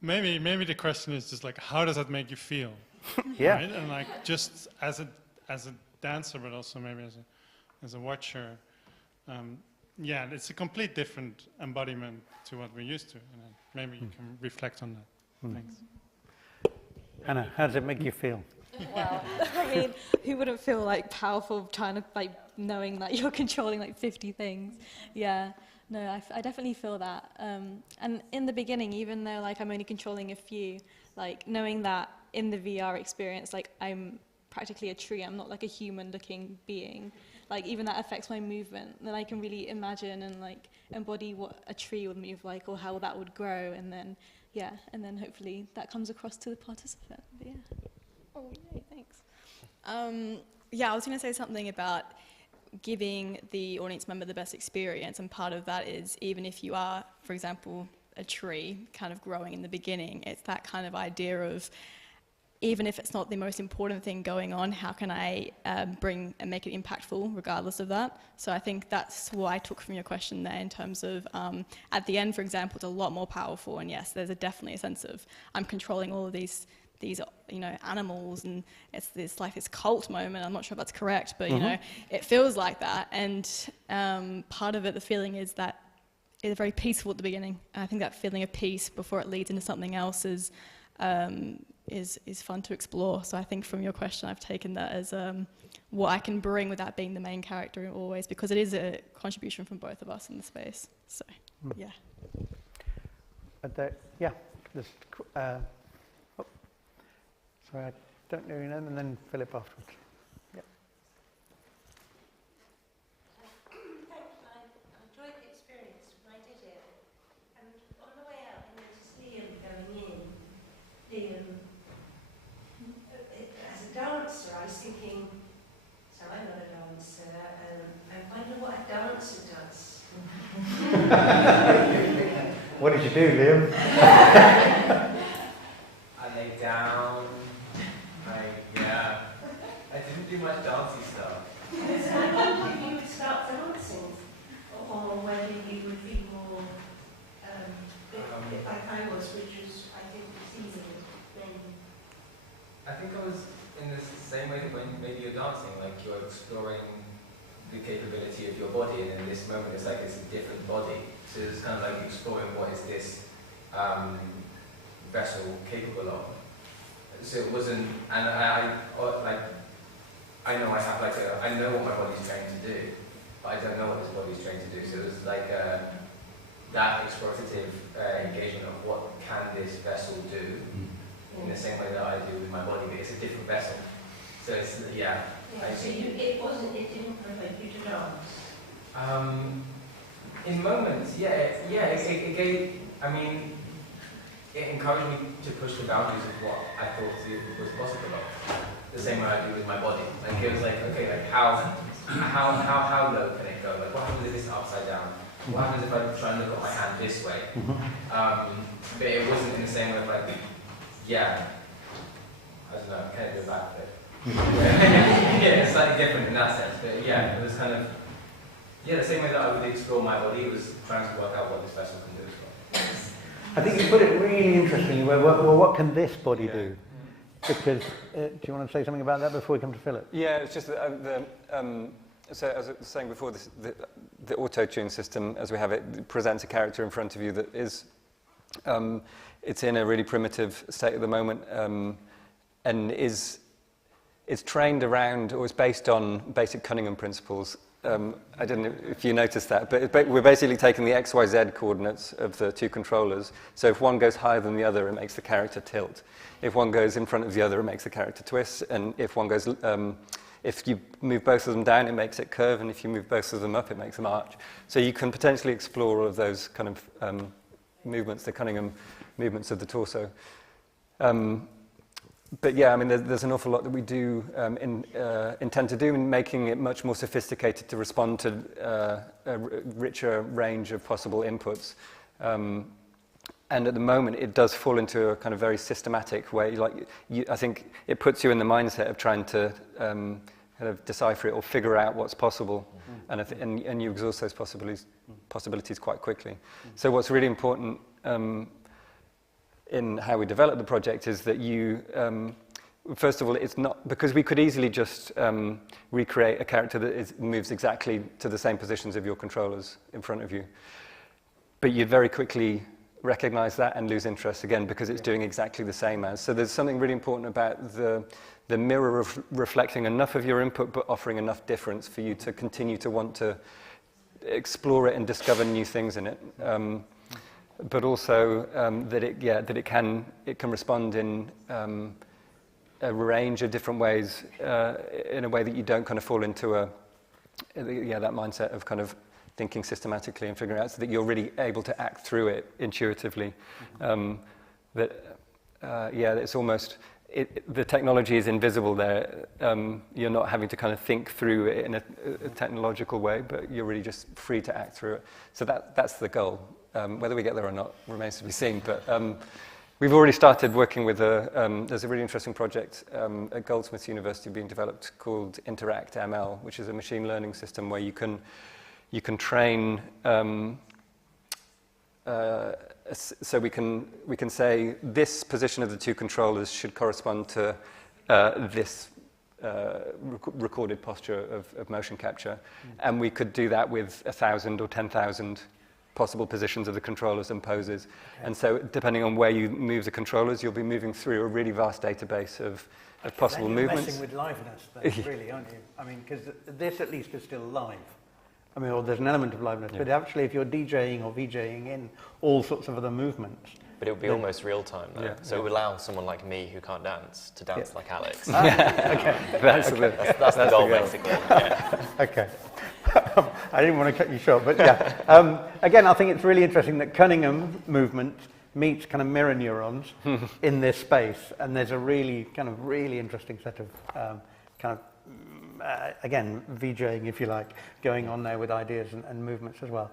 Maybe the question is just like, how does that make you feel? Yeah. Right? And like, just as a dancer, but also maybe as a watcher, yeah, it's a complete different embodiment to what we're used to. And maybe you can reflect on that. Thanks. Anna, how does it make you feel? Well, I mean, who wouldn't feel like powerful, trying to like knowing that you're controlling like 50 things? Yeah. No, I definitely feel that. And in the beginning, even though like I'm only controlling a few, like knowing that in the VR experience, like I'm practically a tree, I'm not like a human-looking being. Like even that affects my movement. Then I can really imagine and like embody what a tree would move like, or how that would grow, and then and then hopefully that comes across to the participant. But yeah. Oh yay, thanks. Yeah, I was going to say something about giving the audience member the best experience, and part of that is even if you are, for example, a tree kind of growing in the beginning, it's that kind of idea of even if it's not the most important thing going on, how can I bring and make it impactful regardless of that? So I think that's what I took from your question there in terms of at the end, for example, it's a lot more powerful, and yes, there's definitely a sense of I'm controlling all of these animals, and it's this like this cult moment. I'm not sure if that's correct, but it feels like that. And part of it, the feeling is that it's very peaceful at the beginning. And I think that feeling of peace before it leads into something else is fun to explore. So I think from your question, I've taken that as what I can bring without being the main character always, because it is a contribution from both of us in the space. So yeah. Sorry, I don't know your name, and then Philip afterwards. Yeah. I enjoyed the experience when I did it. And on the way out, I noticed Liam going in. As a dancer, I was thinking, so I'm not a dancer, I wonder what a dancer does. What did you do, Liam? I lay down. I didn't do much dancey stuff. So I wondered if you would start dancing, or whether you would be more a bit like I was, which was, I think, receiving then. I think I was in the same way that when maybe you're dancing, like you're exploring the capability of your body, and in this moment it's like it's a different body. So it's kind of like exploring what is this vessel capable of. So it wasn't, and I know I have I know what my body's trained to do, but I don't know what this body's trained to do. So it was like that explorative engagement of what can this vessel do, in the same way that I do with my body, but it's a different vessel. So it's, yeah. So it didn't prevent you to dance? In moments, yeah, it gave, I mean, it encouraged me to push the boundaries of what I thought was possible of. The same way I do with my body. Like it was like, okay, like how low can it go? Like what happens if it's upside down? What happens if I try and look at my hand this way? But it wasn't in the same way of like, yeah, I don't know, can it do a backflip? Yeah, it's slightly different in that sense, but yeah, it was kind of, yeah, the same way that I would explore my body was trying to work out what this vessel can do as well. I think you put it really interestingly, well, what can this body do? Because, do you want to say something about that before we come to Philip? Yeah, it's just that so as I was saying before, the auto-tune system, as we have it, presents a character in front of you that is, it's in a really primitive state at the moment, and it's trained around, or is based on basic Cunningham principles. I don't know if you noticed that, but we're basically taking the XYZ coordinates of the two controllers. So if one goes higher than the other, it makes the character tilt. If one goes in front of the other, it makes the character twist. And if one goes, if you move both of them down, it makes it curve. And if you move both of them up, it makes them arch. So you can potentially explore all of those kind of movements, the Cunningham movements of the torso. But yeah, I mean, there's an awful lot that we do intend to do in making it much more sophisticated to respond to a richer range of possible inputs. And at the moment, it does fall into a kind of very systematic way. Like, I think it puts you in the mindset of trying to kind of decipher it or figure out what's possible, and you exhaust those possibilities quite quickly. So what's really important in how we develop the project is that you, first of all, it's not, because we could easily just recreate a character that moves exactly to the same positions of your controllers in front of you. But you'd very quickly recognize that and lose interest again because it's doing exactly the same as. So there's something really important about the mirror reflecting enough of your input but offering enough difference for you to continue to want to explore it and discover new things in it. But also that it can respond in a range of different ways in a way that you don't kind of fall into that mindset of kind of thinking systematically and figuring out, so that you're really able to act through it intuitively. It's almost the technology is invisible there. You're not having to kind of think through it in a technological way, but you're really just free to act through it. So that's the goal. Whether we get there or not remains to be seen. But we've already started working with there's a really interesting project at Goldsmiths University being developed called Interact ML, which is a machine learning system where you can train. So we can say this position of the two controllers should correspond to this recorded posture of motion capture, and we could do that with 1,000 or 10,000 possible positions of the controllers and poses. Okay. And so depending on where you move the controllers, you'll be moving through a really vast database of possible movements. Messing with liveness, then, really, aren't you? I mean, because this at least is still live. I mean, or there's an element of liveness, but actually if you're DJing or VJing in all sorts of other movements. But it would be almost real time, though. Yeah. So it would allow someone like me who can't dance to dance like Alex. Okay. That's the goal, basically. Yeah. Okay. I didn't want to cut you short, but yeah. Again, I think it's really interesting that Cunningham movement meets kind of mirror neurons in this space, and there's a really interesting set of again, VJing, if you like, going on there with ideas and movements as well.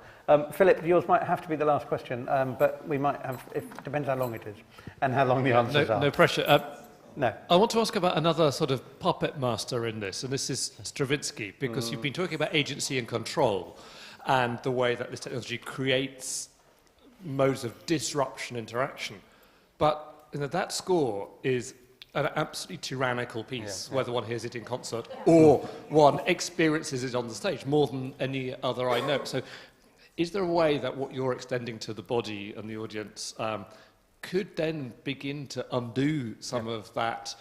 Philip, yours might have to be the last question, but we might have, it depends how long it is and how long the answers are. No pressure. No. I want to ask about another sort of puppet master in this, and this is Stravinsky, because you've been talking about agency and control and the way that this technology creates modes of disruption interaction. But that score is an absolutely tyrannical piece, whether one hears it in concert or one experiences it on the stage, more than any other I know. So is there a way that what you're extending to the body and the audience could then begin to undo some of that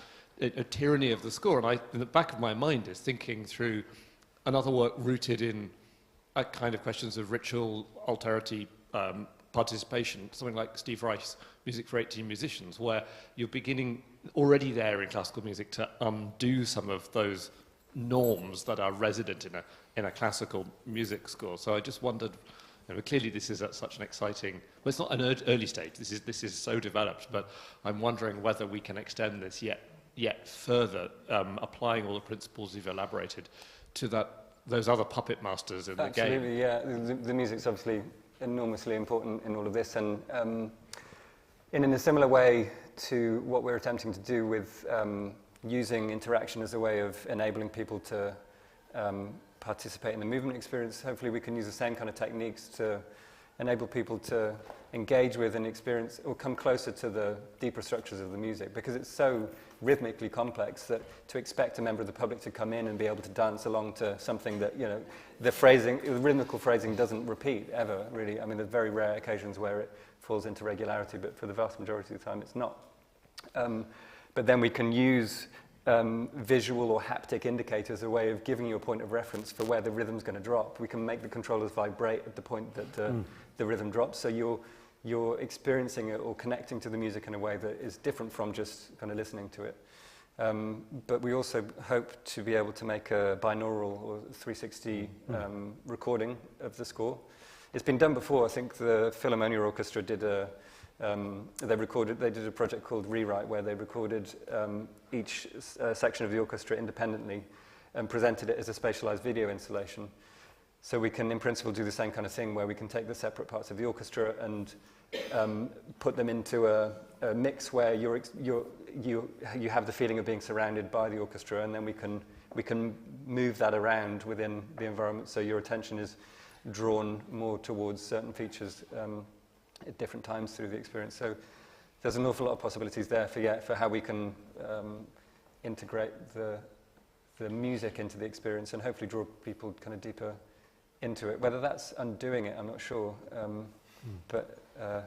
tyranny of the score? And in the back of my mind is thinking through another work rooted in a kind of questions of ritual, alterity, participation, something like Steve Reich's Music for 18 Musicians, where you're beginning already there in classical music to undo some of those norms that are resident in a classical music score. So I just wondered, clearly this is at such an exciting, well, it's not an early stage, this is so developed, but I'm wondering whether we can extend this yet further, applying all the principles you've elaborated to those other puppet masters in the game. Absolutely, yeah. The music's obviously enormously important in all of this, and in a similar way to what we're attempting to do with using interaction as a way of enabling people to participate in the movement experience, hopefully we can use the same kind of techniques to enable people to engage with and experience or come closer to the deeper structures of the music, because it's so rhythmically complex that to expect a member of the public to come in and be able to dance along to something that, the rhythmical phrasing doesn't repeat ever, really. I mean, there's very rare occasions where it falls into regularity, but for the vast majority of the time it's not. But then we can use visual or haptic indicators, a way of giving you a point of reference for where the rhythm's going to drop. We can make the controllers vibrate at the point that the rhythm drops, so you're experiencing it or connecting to the music in a way that is different from just kind of listening to it. But we also hope to be able to make a binaural or 360 recording of the score. It's been done before. I think the Philharmonia Orchestra did they did a project called Rewrite, where they recorded each section of the orchestra independently and presented it as a spatialized video installation. So we can, in principle, do the same kind of thing, where we can take the separate parts of the orchestra and put them into a mix where you have the feeling of being surrounded by the orchestra, and then we can move that around within the environment, so your attention is drawn more towards certain features at different times through the experience. So there's an awful lot of possibilities there for how we can integrate the music into the experience and hopefully draw people kind of deeper into it. Whether that's undoing it, I'm not sure, but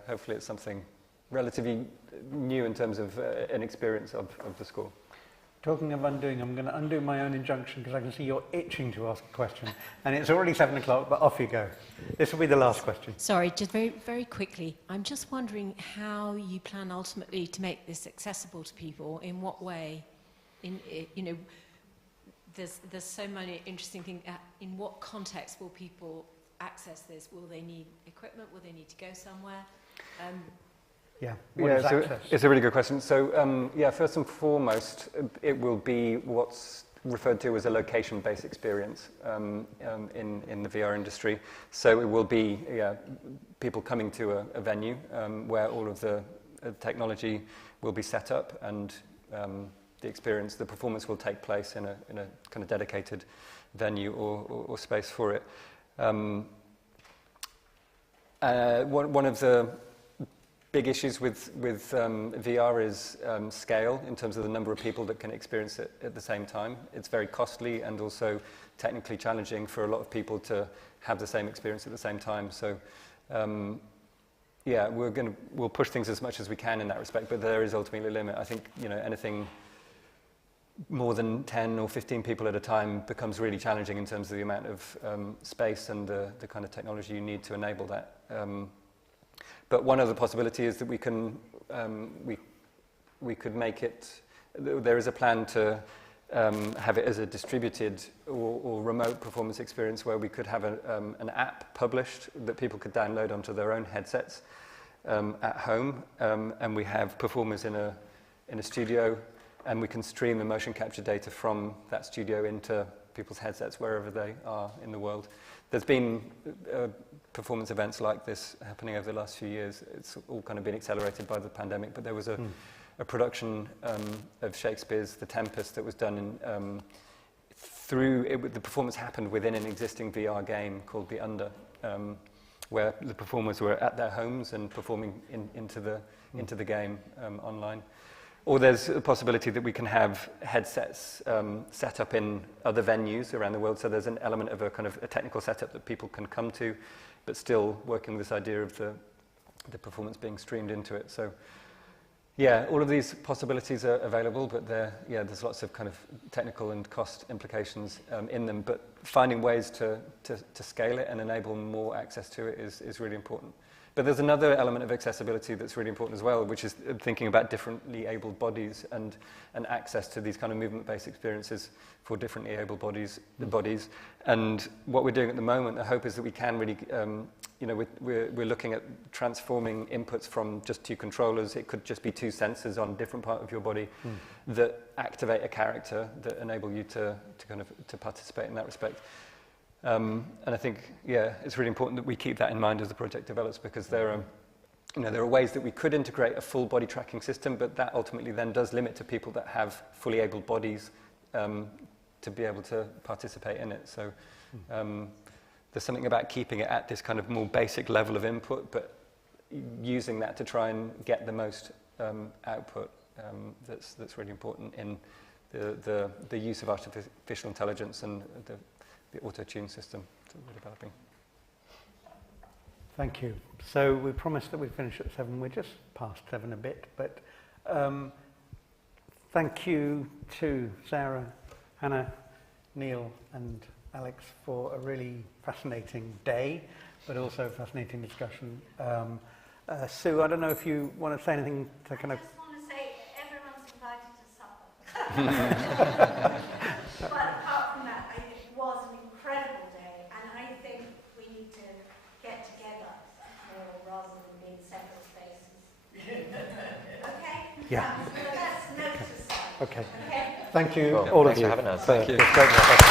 hopefully it's something relatively new in terms of an experience of the score. Talking of undoing, I'm going to undo my own injunction because I can see you're itching to ask a question. And it's already 7 o'clock, but off you go. This will be the last question. Sorry, just very, very quickly. I'm just wondering how you plan ultimately to make this accessible to people. In what way? There's so many interesting things. In what context will people access this? Will they need equipment? Will they need to go somewhere? So it's a really good question. So, first and foremost, it will be what's referred to as a location-based experience in the VR industry. So it will be people coming to a venue where all of the technology will be set up, and the performance will take place in a kind of dedicated venue or space for it. One of the big issues with VR is scale, in terms of the number of people that can experience it at the same time. It's very costly and also technically challenging for a lot of people to have the same experience at the same time. So, we'll push things as much as we can in that respect, but there is ultimately a limit. I think anything more than 10 or 15 people at a time becomes really challenging in terms of the amount of space and the kind of technology you need to enable that. But one other possibility is that we can we could make it. There is a plan to have it as a distributed or remote performance experience, where we could have an app published that people could download onto their own headsets at home, and we have performers in a studio, and we can stream the motion capture data from that studio into people's headsets wherever they are in the world. There's been performance events like this happening over the last few years. It's all kind of been accelerated by the pandemic, but there was a production of Shakespeare's The Tempest that was done the performance happened within an existing VR game called The Under, where the performers were at their homes and performing into the game online. Or there's a possibility that we can have headsets set up in other venues around the world. So there's an element of a kind of a technical setup that people can come to, but still working with this idea of the performance being streamed into it. So Yeah, all of these possibilities are available, but there's lots of kind of technical and cost implications in them. But finding ways to scale it and enable more access to it is really important. But there's another element of accessibility that's really important as well, which is thinking about differently abled bodies and access to these kind of movement-based experiences for differently abled bodies. And what we're doing at the moment, the hope is that we can really, we're looking at transforming inputs from just 2 controllers. It could just be 2 sensors on a different part of your body that activate a character that enable you to participate in that respect. And I think, it's really important that we keep that in mind as the project develops, because there are ways that we could integrate a full body tracking system, but that ultimately then does limit to people that have fully abled bodies to be able to participate in it. So there's something about keeping it at this kind of more basic level of input, but using that to try and get the most output that's really important in the use of artificial intelligence and the auto-tune system that we're developing. Thank you. So we promised that we'd finish at 7. We're just past 7 a bit, but thank you to Sarah, Hannah, Neil and Alex for a really fascinating day, but also fascinating discussion. Sue, I don't know if you want to say anything to kind of... I just want to say everyone's invited to supper. But apart from that, it was an incredible day, and I think we need to get together more rather than be in separate spaces. Okay? Yeah. So that's note to self. Okay. Okay? Thank you, Cool. all Thanks of you. for having us. Thank you. Great Harry.